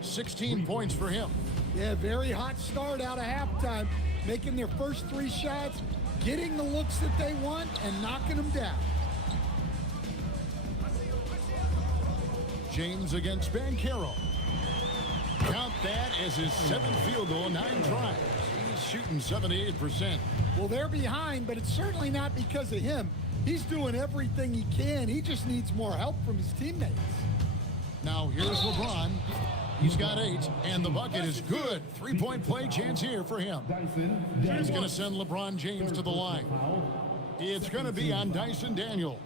16 points for him. Yeah, very hot start out of halftime, making their first 3 shots, getting the looks that they want, and knocking them down. James against Banchero. Count that as his 7th field goal, 9 tries. He's shooting 78%. Well, they're behind, but it's certainly not because of him. He's doing everything he can. He just needs more help from his teammates. Now here's LeBron. He's got 8, and the bucket is good. 3-point play chance here for him. He's going to send LeBron James to the line. It's going to be on Dyson Daniels.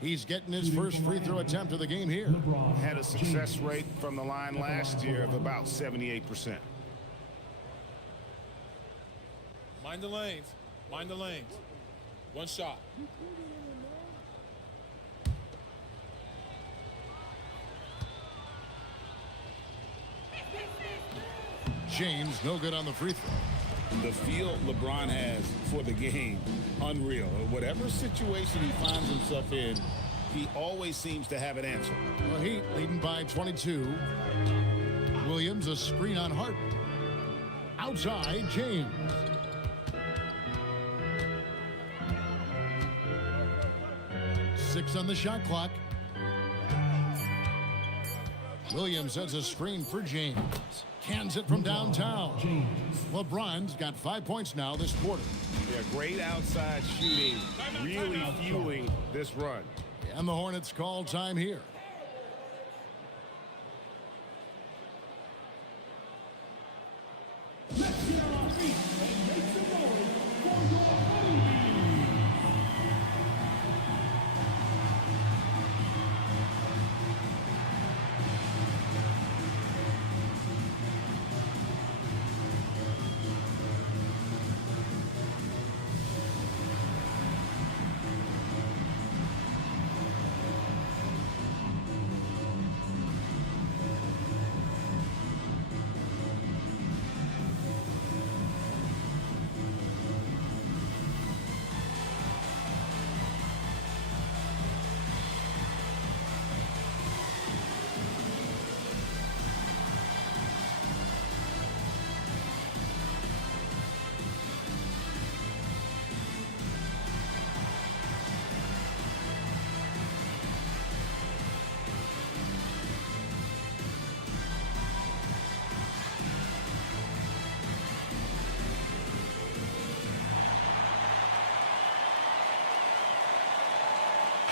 He's getting his first free throw attempt of the game here. Had a success rate from the line last year of about 78%. Mind the lanes. Mind the lanes. One shot. James no good on the free throw. The feel LeBron has for the game, unreal. Whatever situation he finds himself in, he always seems to have an answer. The Heat leading by 22. Williams, a screen on Harden. Outside, James. Six on the shot clock. Williams sets a screen for James. Cans it from downtown. LeBron's got 5 points now this quarter. Yeah, great outside shooting, really fueling this run. And the Hornets call time here. Let's hear our feet and make some noise for your homies.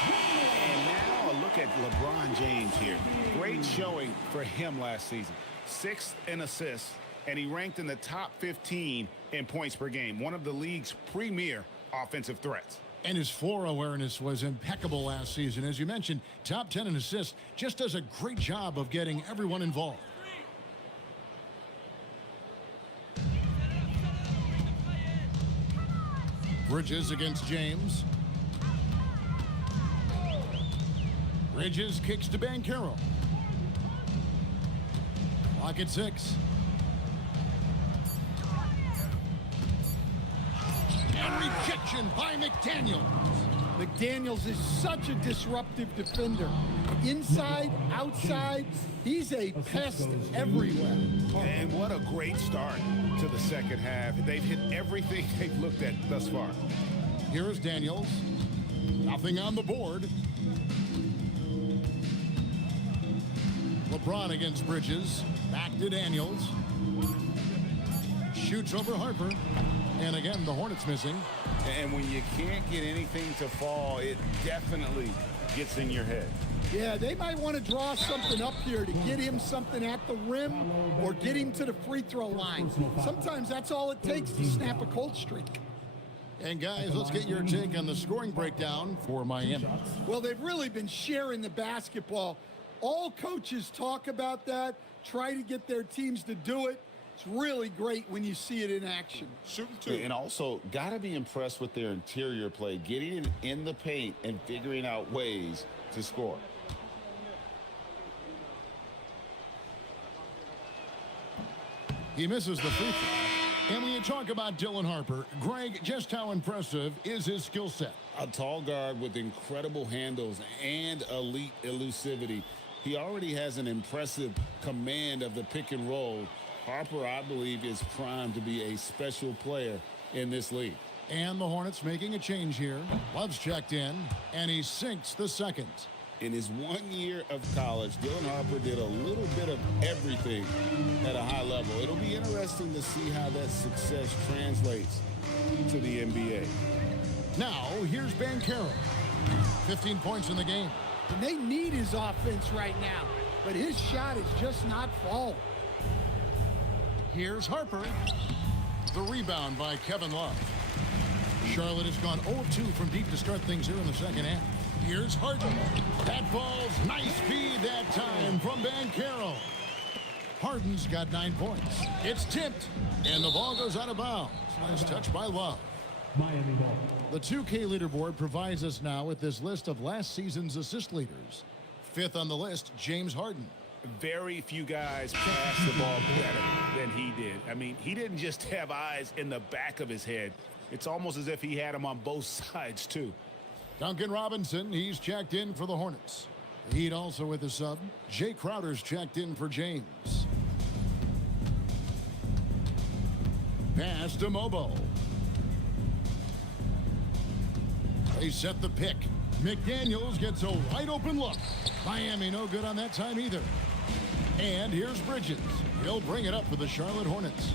And now a look at LeBron James here. Great showing for him last season. 6th in assists, and he ranked in the top 15 in points per game. One of the league's premier offensive threats. And his floor awareness was impeccable last season. As you mentioned, top 10 in assists. Just does a great job of getting everyone involved. Bridges against James. Bridges kicks to Banchero. Clock at 6. And rejection by McDaniels. McDaniels is such a disruptive defender. Inside, outside, he's a pest everywhere. And what a great start to the second half. They've hit everything they've looked at thus far. Here's Daniels. Nothing on the board. LeBron against Bridges. Back to Daniels. Shoots over Harper. And again, the Hornets missing. And when you can't get anything to fall, it definitely gets in your head. Yeah, they might want to draw something up here to get him something at the rim or get him to the free throw line. Sometimes that's all it takes to snap a cold streak. And guys, let's get your take on the scoring breakdown for Miami. Well, they've really been sharing the basketball. All coaches talk about that, try to get their teams to do it. It's really great when you see it in action. And also, got to be impressed with their interior play, getting it in the paint and figuring out ways to score. He misses the free throw. And when you talk about Dylan Harper, Greg, just how impressive is his skill set? A tall guard with incredible handles and elite elusivity. He already has an impressive command of the pick and roll. Harper, I believe, is primed to be a special player in this league. And the Hornets making a change here. Love's checked in, and he sinks the second. In his 1 year of college, Dylan Harper did a little bit of everything at a high level. It'll be interesting to see how that success translates to the NBA. Now, here's Banchero. 15 points in the game. And they need his offense right now, but his shot is just not falling. Here's Harper. The rebound by Kevin Love. Charlotte has gone 0-2 from deep to start things here in the second half. Here's Harden. That ball's nice feed that time from Banchero. Harden's got 9 points. It's tipped, and the ball goes out of bounds. Nice touch by Love. Miami ball. The 2K leaderboard provides us now with this list of last season's assist leaders. 5th on the list, James Harden. very few guys passed the ball better than he did. I mean, he didn't just have eyes in the back of his head. It's almost as if he had them on both sides, too. Duncan Robinson, he's checked in for the Hornets. The Heat also with the sub. Jay Crowder's checked in for James. Pass to Mobo. They set the pick. McDaniels gets a wide open look. Miami no good on that time either. And here's Bridges. He'll bring it up for the Charlotte Hornets.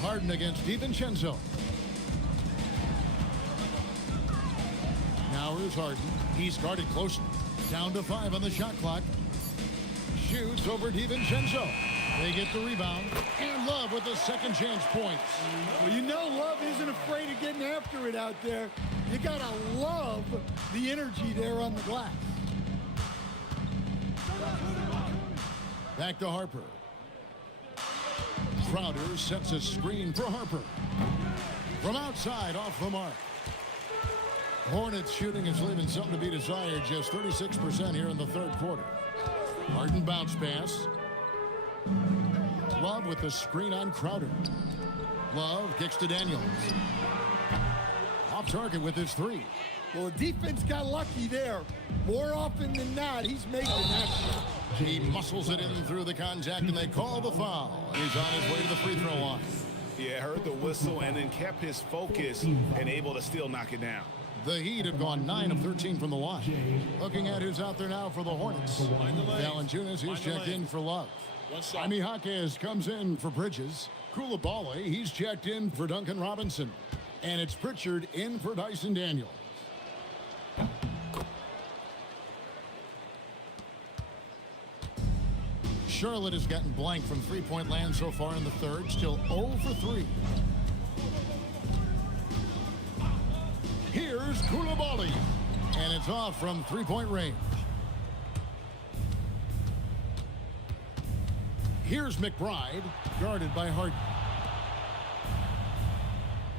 Harden against DiVincenzo. Now here's Harden. He's guarded closely. Down to 5 on the shot clock. Shoots over DiVincenzo. They get the rebound. And Love with the second chance points. Well, you know Love isn't afraid of getting after it out there. You got to love the energy there on the glass. Back to Harper. Crowder sets a screen for Harper. From outside, off the mark. Hornets shooting is leaving something to be desired. Just 36% here in the third quarter. Harden bounce pass. Love with the screen on Crowder. Love kicks to Daniels. Off target with his three. Well, the defense got lucky there. More often than not, he's making that shot. He muscles it in through the contact, and they call the foul. He's on his way to the free throw line. Yeah, heard the whistle and then kept his focus and able to still knock it down. The Heat have gone 9 of 13 from the line. Looking at who's out there now for the Hornets. Valanciunas is checked in for Love. Jaime Jaquez comes in for Bridges. Coulibaly, he's checked in for Duncan Robinson. And it's Pritchard in for Dyson Daniels. Charlotte has gotten blank from three-point land so far in the third. Still 0 for 3. Here's Coulibaly. And it's off from three-point range. Here's McBride, guarded by Harden.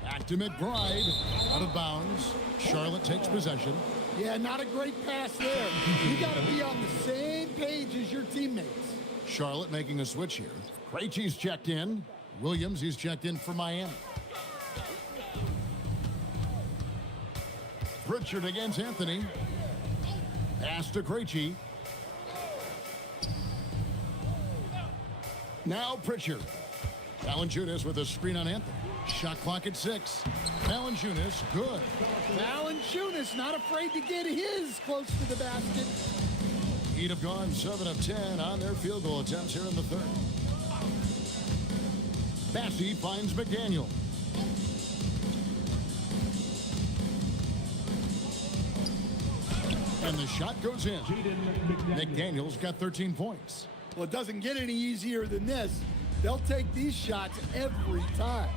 Back to McBride, out of bounds. Charlotte takes possession. Yeah, not a great pass there. You got to be on the same page as your teammates. Charlotte making a switch here. Krejci's checked in. Williams, he's checked in for Miami. Pritchard against Anthony. Pass to Krejci. Now Pritchard. Valanciunas with a screen on Anthony. Shot clock at 6. Valanciunas, good. Valanciunas not afraid to get his close to the basket. Heat have gone 7 of 10 on their field goal attempts here in the third. Bassey finds McDaniel. And the shot goes in. McDaniel's got 13 points. Well, it doesn't get any easier than this. They'll take these shots every time.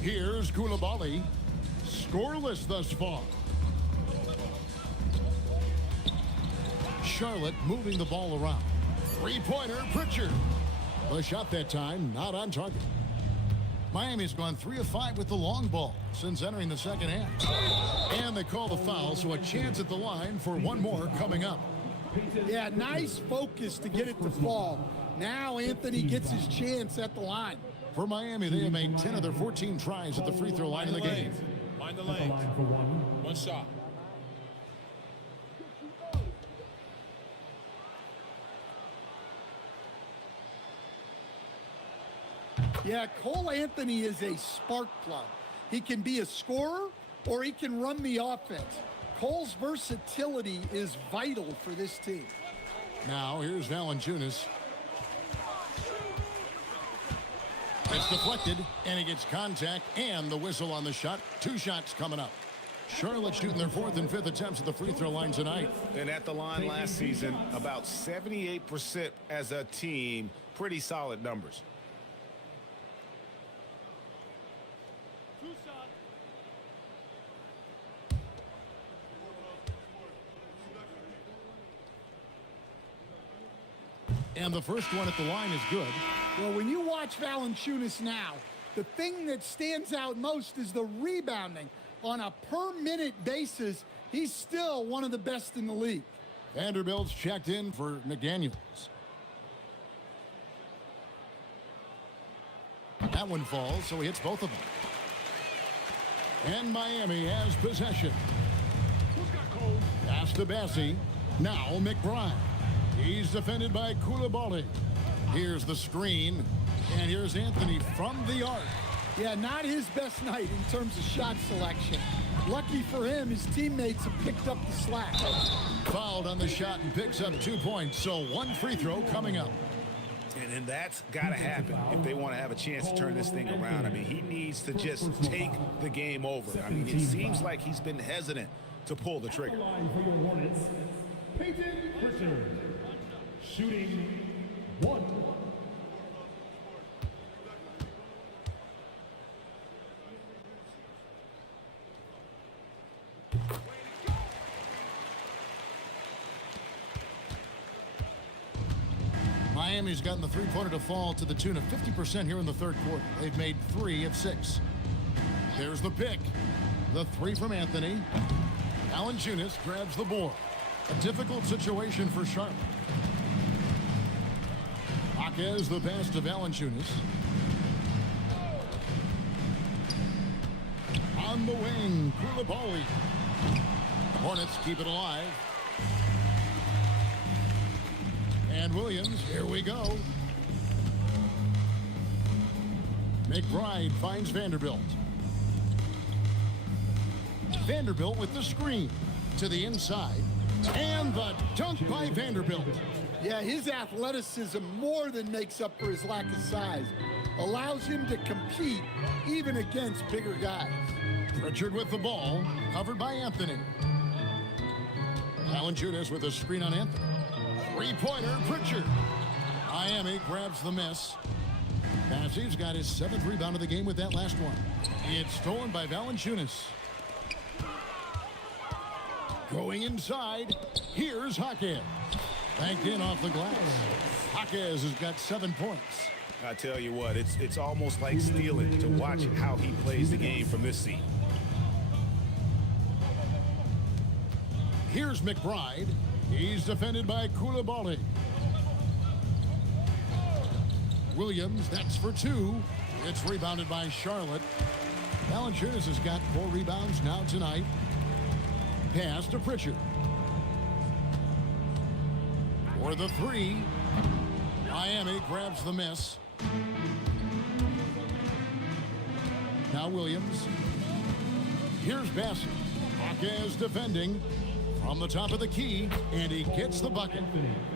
Here's Coulibaly. Scoreless thus far. Charlotte moving the ball around. Three-pointer, Pritchard. The shot that time, not on target. Miami's gone 3 of 5 with the long ball since entering the second half. And they call the foul, so a chance at the line for one more coming up. Yeah, nice focus to get it to fall. Now Anthony gets his chance at the line. For Miami, they have made 10 of their 14 tries at the free throw line in the game. Mind the lane. One shot. Yeah, Cole Anthony is a spark plug. He can be a scorer or he can run the offense. Cole's versatility is vital for this team. Now here's Valanciunas. It's deflected, and he gets contact and the whistle on the shot. 2 shots coming up. Charlotte shooting their 4th and 5th attempts at the free throw line tonight. And at the line last season, about 78% as a team. Pretty solid numbers. And the first one at the line is good. Well, when you watch Valanciunas now, the thing that stands out most is the rebounding. on a per-minute basis, he's still one of the best in the league. Vanderbilt's checked in for McDaniels. That one falls, so he hits both of them. And Miami has possession. Pass to Bassie. Now McBride. He's defended by Koulibaly. Here's the screen. And here's Anthony from the arc. Yeah, not his best night in terms of shot selection. Lucky for him, his teammates have picked up the slack. Fouled on the shot and picks up 2 points. So one free throw coming up. And that's got to happen if they want to have a chance to turn this thing around. I mean, he needs to just take the game over. I mean, it seems like he's been hesitant to pull the trigger. Line for your Hornets, Peyton Pritchard, shooting 1. Miami's gotten the three-pointer to fall to the tune of 50% here in the third quarter. They've made 3 of 6. There's the pick. The 3 from Anthony. Valanciunas grabs the board. A difficult situation for Charlotte. Jaquez the pass to Valanciunas. On the wing, Koulibaly. Hornets keep it alive. And Williams, here we go. McBride finds Vanderbilt. Vanderbilt with the screen to the inside. And the dunk by Vanderbilt. Yeah, his athleticism more than makes up for his lack of size. Allows him to compete even against bigger guys. Pritchard with the ball, covered by Anthony. Valanciunas with a screen on Anthony. Three-pointer, Pritchard. Miami grabs the miss. Bassie's got his 7th rebound of the game with that last one. It's stolen by Valanciunas. Going inside, here's Jaquez. Banked in off the glass. Jaquez has got 7 points. I tell you what, it's almost like stealing to watch how he plays the game from this seat. Here's McBride. He's defended by Koulibaly. Williams, that's for 2. It's rebounded by Charlotte. Valanciunas has got 4 rebounds now tonight. Pass to Pritchard. For the 3. Miami grabs the miss. Now Williams. Here's Bassie. Jaquez defending. On the top of the key, and he gets the bucket.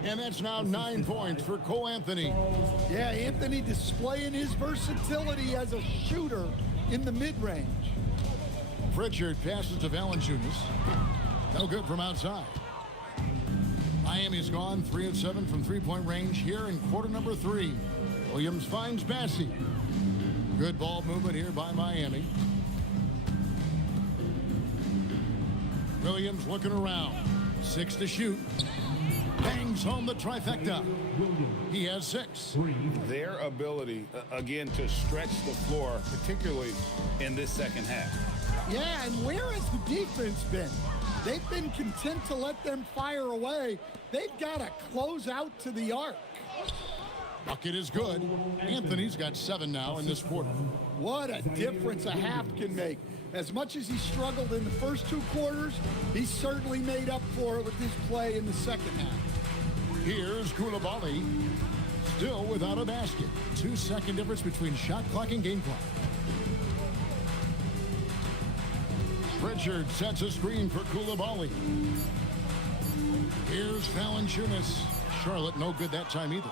And that's now 9 points for Cole Anthony. Yeah, Anthony displaying his versatility as a shooter in the mid-range. Pritchard passes to Valanciunas. No good from outside. Miami's gone 3 of 7 from three-point range here in quarter number 3. Williams finds Bassie. Good ball movement here by Miami. Williams looking around. 6 to shoot. Bangs home the trifecta. He has 6. Their ability, again, to stretch the floor, particularly in this second half. Yeah, and where has the defense been? They've been content to let them fire away. They've got to close out to the arc. Bucket is good. Anthony's got 7 now in this quarter. What a difference a half can make. As much as he struggled in the first 2 quarters, he certainly made up for it with his play in the second half. Here's Koulibaly, still without a basket. 2-second difference between shot clock and game clock. Pritchard sets a screen for Koulibaly. Here's Valanciunas. Charlotte no good that time either.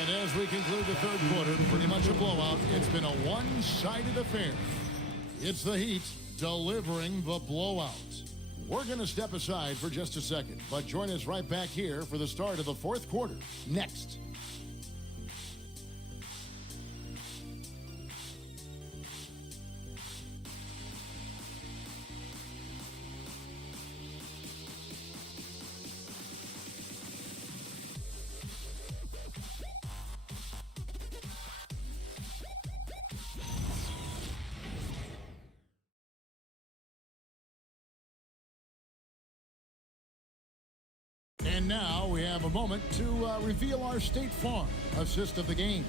And as we conclude the third quarter, pretty much a blowout. It's been a one-sided affair. It's the Heat delivering the blowout. We're going to step aside for just a second, but join us right back here for the start of the fourth quarter next. And now we have a moment to reveal our State Farm assist of the game.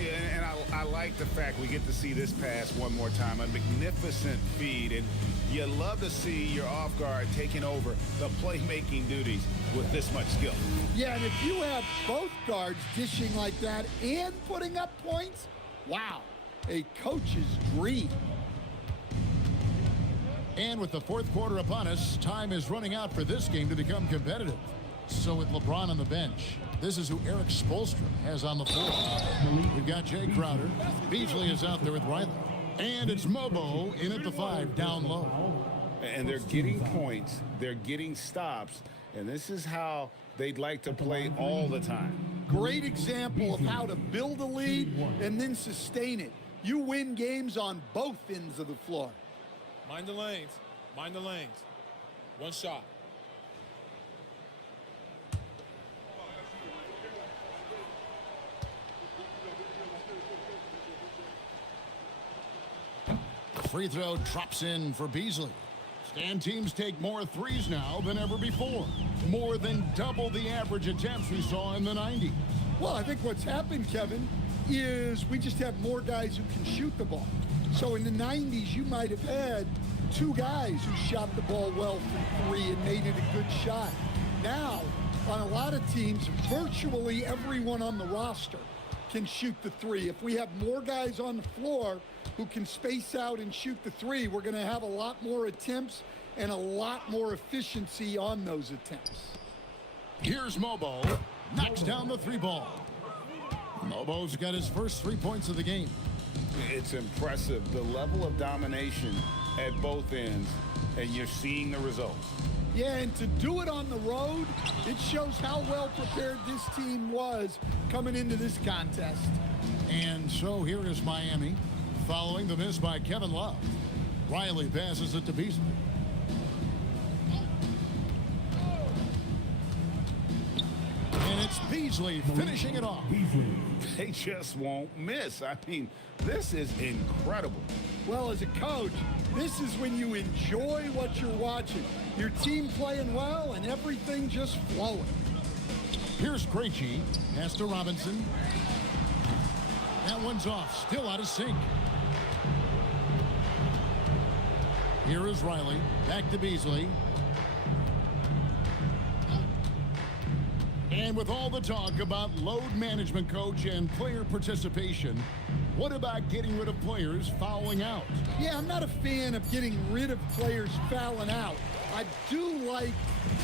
Yeah, and I like the fact we get to see this pass one more time. A magnificent feed, and you love to see your off guard taking over the playmaking duties with this much skill. Yeah, and if you have both guards dishing like that and putting up points, wow, a coach's dream. And with the fourth quarter upon us, time is running out for this game to become competitive. So with LeBron on the bench, this is who Eric Spoelstra has on the floor. We've got Jay Crowder. Beasley is out there with Riley. And it's Mobo in at the 5, down low. And they're getting points, they're getting stops, and this is how they'd like to play all the time. Great example of how to build a lead and then sustain it. You win games on both ends of the floor. Mind the lanes. Mind the lanes. One shot. The free throw drops in for Beasley. And teams take more threes now than ever before. More than double the average attempts we saw in the 90s. Well, I think what's happened, Kevin, is we just have more guys who can shoot the ball. So in the 90s, you might have had 2 guys who shot the ball well from 3 and made it a good shot. Now, on a lot of teams, virtually everyone on the roster can shoot the 3. If we have more guys on the floor who can space out and shoot the 3, we're going to have a lot more attempts and a lot more efficiency on those attempts. Here's Mobo. Knocks down the 3 ball. Mobo's got his first 3 points of the game. It's impressive, the level of domination at both ends, and you're seeing the results. Yeah, and to do it on the road, it shows how well prepared this team was coming into this contest. And so here is Miami, following the miss by Kevin Love. Riley passes it to Beasley. And it's Beasley finishing it off. They just won't miss. I mean, this is incredible. Well, as a coach, this is when you enjoy what you're watching. Your team playing well and everything just flowing. Here's Krejci. Pass to Robinson. That one's off. Still out of sync. Here is Riley. Back to Beasley. And with all the talk about load management, coach, and player participation, what about getting rid of players fouling out? Yeah, I'm not a fan of getting rid of players fouling out. I do like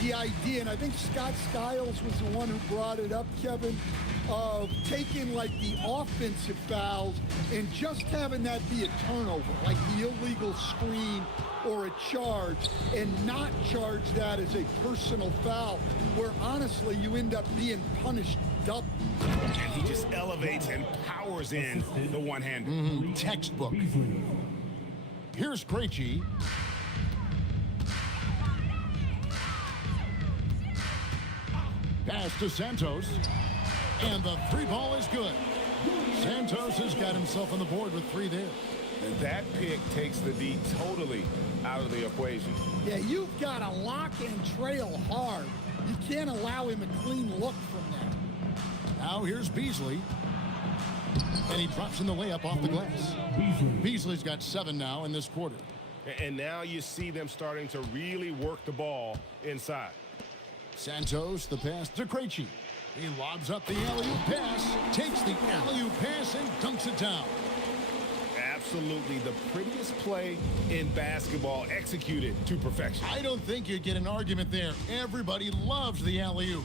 the idea, and I think Scott Skiles was the one who brought it up, Kevin, of taking like the offensive fouls and just having that be a turnover, like the illegal screen or a charge, and not charge that as a personal foul, where honestly you end up being punished double. And he just elevates and powers in the one-hander. Textbook. Here's Krejci. Pass to Santos. And the 3 ball is good. Santos has got himself on the board with 3 there. And that pick takes the D totally out of the equation. Yeah, you've got to lock and trail hard. You can't allow him a clean look from there. Now here's Beasley. And he drops in the layup off the glass. Beasley's got 7 now in this quarter. And now you see them starting to really work the ball inside. Santos, the pass to Krejci. He lobs up the alley-oop pass, takes the alley-oop pass, and dunks it down. Absolutely the prettiest play in basketball, executed to perfection. I don't think you'd get an argument there. Everybody loves the alley-oop.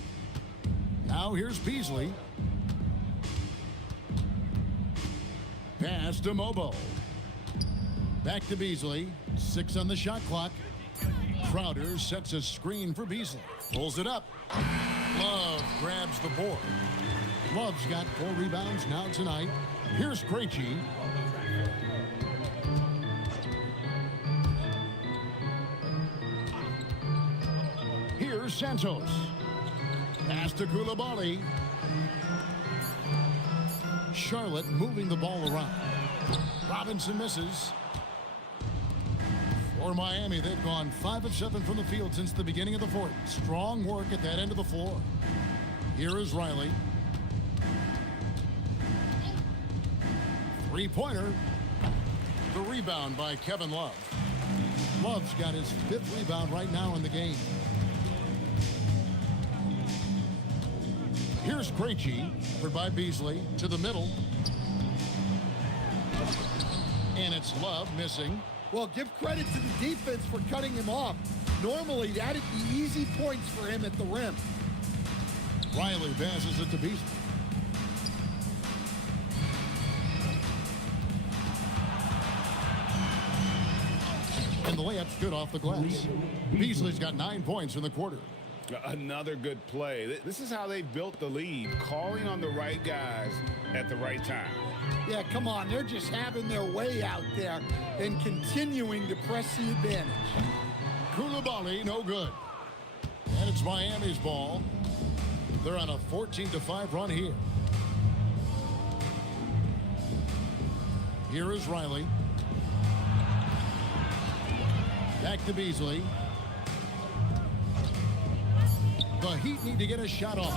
Now here's Beasley. Pass to Mobo. Back to Beasley. 6 on the shot clock. Crowder sets a screen for Beasley. Pulls it up. Love grabs the board. Love's got 4 rebounds now tonight. Here's Krejci. Here's Santos. Pass to Koulibaly. Charlotte moving the ball around. Robinson misses. For Miami, they've gone 5 of 7 from the field since the beginning of the fourth. Strong work at that end of the floor. Here is Riley. Three-pointer. The rebound by Kevin Love. Love's got his 5th rebound right now in the game. Here's Krejci, covered by Beasley, to the middle. And it's Love missing. Well, give credit to the defense for cutting him off. Normally, that'd be easy points for him at the rim. Riley passes it to Beasley. And the layup's good off the glass. Beasley's got 9 points in the quarter. Another good play. This is how they built the lead, calling on the right guys at the right time. Yeah, come on. They're just having their way out there and continuing to press the advantage. Koulibaly, no good. And it's Miami's ball. They're on a 14-5 run here. Here is Riley. Back to Beasley. The Heat need to get a shot off.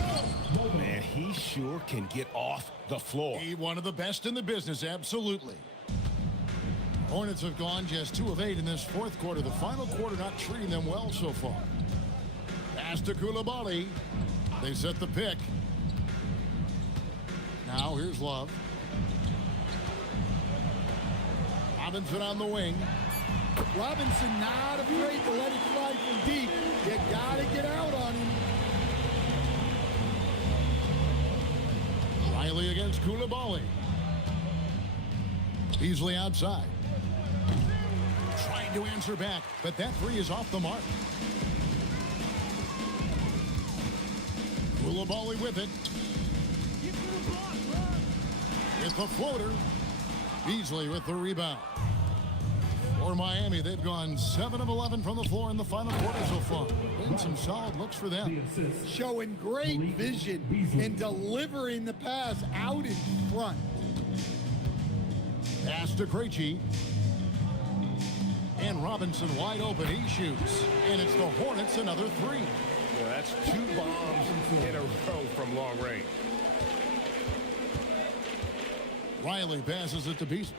Man, he sure can get off the floor. He one of the best in the business, absolutely. Hornets have gone just 2 of 8 in this fourth quarter. The final quarter not treating them well so far. Pass to Koulibaly. They set the pick. Now here's Love. Robinson on the wing. Robinson not afraid to let it fly from deep. You gotta get out on him. Riley against Koulibaly. Beasley outside. Trying to answer back, but that 3 is off the mark. Koulibaly with it. With the floater. Beasley with the rebound. For Miami, they've gone 7 of 11 from the floor in the final quarter so far. And some solid looks for them. Showing great vision and delivering the pass out in front. Pass to Krejci. And Robinson wide open. He shoots. And it's the Hornets another 3. Yeah, that's 2 bombs in a row from long range. Riley passes it to Beasley.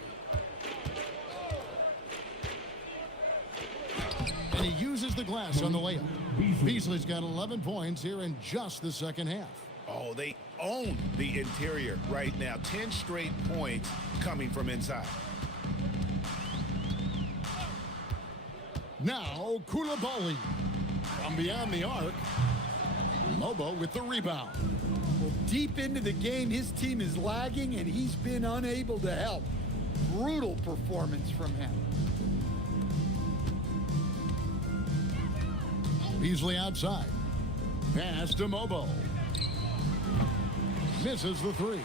And he uses the glass on the layup. Beasley's got 11 points here in just the second half. Oh, they own the interior right now. 10 straight points coming from inside. Now Koulibaly from beyond the arc. Lobo with the rebound. Well, deep into the game, his team is lagging, and he's been unable to help. Brutal performance from him. Beasley outside. Pass to Mobo. Misses the 3.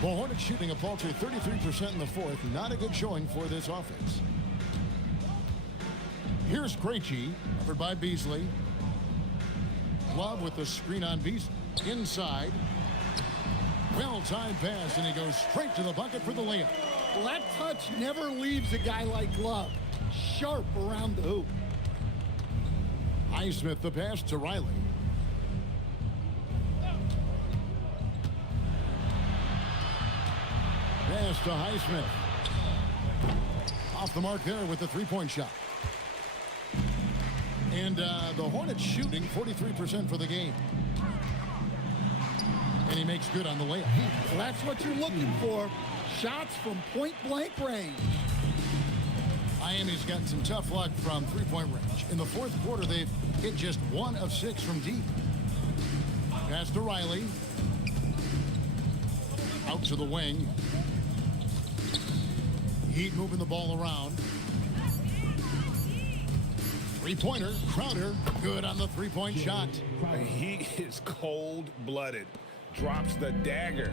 The Hornets shooting a paltry 33% in the fourth. Not a good showing for this offense. Here's Krejci, covered by Beasley. Love with the screen on Beasley. Inside. Well-timed pass, and he goes straight to the bucket for the layup. Well, that touch never leaves a guy like Love. Sharp around the hoop. Highsmith the pass to Riley. Pass to Highsmith. Off the mark there with the 3-point shot. And the Hornets shooting 43% for the game. And he makes good on the layup. Well, that's what you're looking for. Shots from point-blank range. Miami's gotten some tough luck from 3-point range. In the fourth quarter, they've hit just 1 of 6 from deep. Pass to Riley. Out to the wing. Heat moving the ball around. 3-pointer. Crowder. Good on the 3-point shot. He is cold-blooded. Drops the dagger.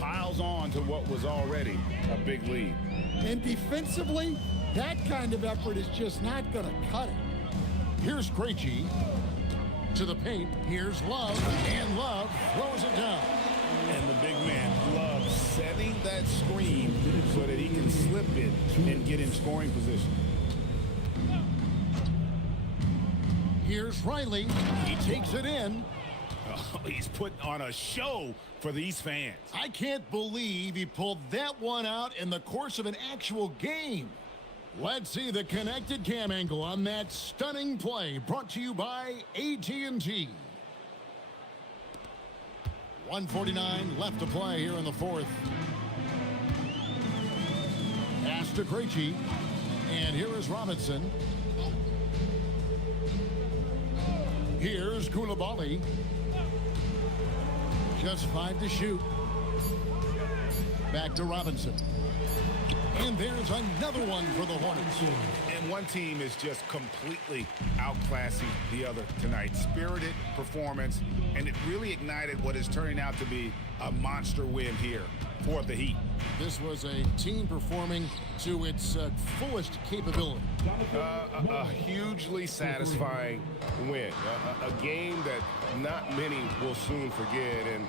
Piles on to what was already a big lead. And defensively, that kind of effort is just not going to cut it. Here's Krejci to the paint. Here's Love, and Love throws it down. And the big man, Love, setting that screen so that he can slip it and get in scoring position. Here's Riley. He takes it in. Oh, he's putting on a show for these fans. I can't believe he pulled that one out in the course of an actual game. Let's see the connected cam angle on that stunning play, brought to you by AT&T. 1:49 left to play here in the fourth. Pass to Krejci, and here is Robinson. Here's Koulibaly. Just 5 to shoot. Back to Robinson. And there's another one for the Hornets. And one team is just completely outclassing the other tonight. Spirited performance, and it really ignited what is turning out to be a monster win here for the Heat. This was a team performing to its fullest capability. A hugely satisfying win. A game that not many will soon forget. And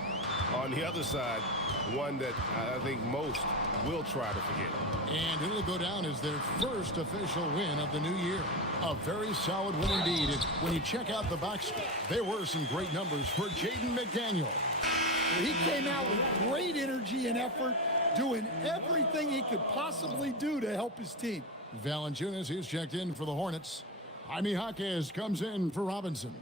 on the other side, one that I think most will try to forget. And it'll go down as their first official win of the new year. A very solid win indeed. And when you check out the box score, there were some great numbers for Jaden McDaniel. He came out with great energy and effort, doing everything he could possibly do to help his team. Valanciunas, he's checked in for the Hornets. Jaime Jaquez comes in for Robinson.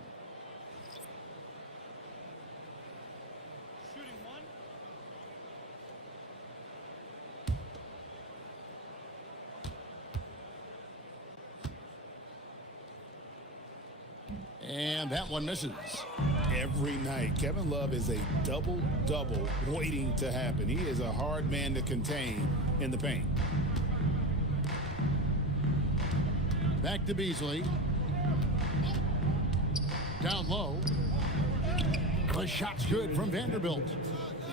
And that one misses. Every night, Kevin Love is a double-double waiting to happen. He is a hard man to contain in the paint. Back to Beasley. Down low. The shot's good from Vanderbilt.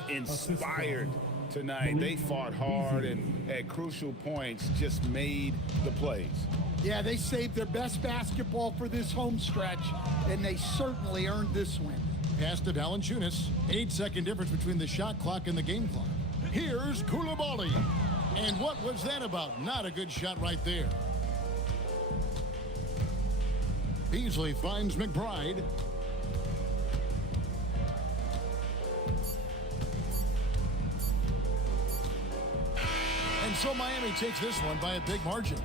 Inspired tonight. They fought hard and at crucial points just made the plays. Yeah, they saved their best basketball for this home stretch, and they certainly earned this win. Pass to Valanciunas. 8-second difference between the shot clock and the game clock. Here's Koulibaly. And what was that about? Not a good shot right there. Beasley finds McBride. And so Miami takes this one by a big margin.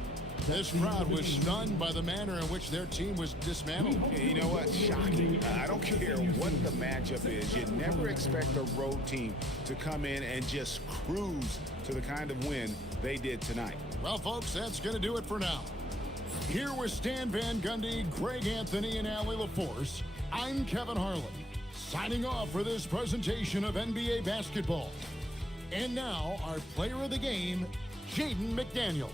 This crowd was stunned by the manner in which their team was dismantled. You know what? Shocking. I don't care what the matchup is. You never expect a road team to come in and just cruise to the kind of win they did tonight. Well, folks, that's going to do it for now. Here with Stan Van Gundy, Greg Anthony, and Allie LaForce, I'm Kevin Harlan, signing off for this presentation of NBA basketball. And now, our player of the game, Jaden McDaniel.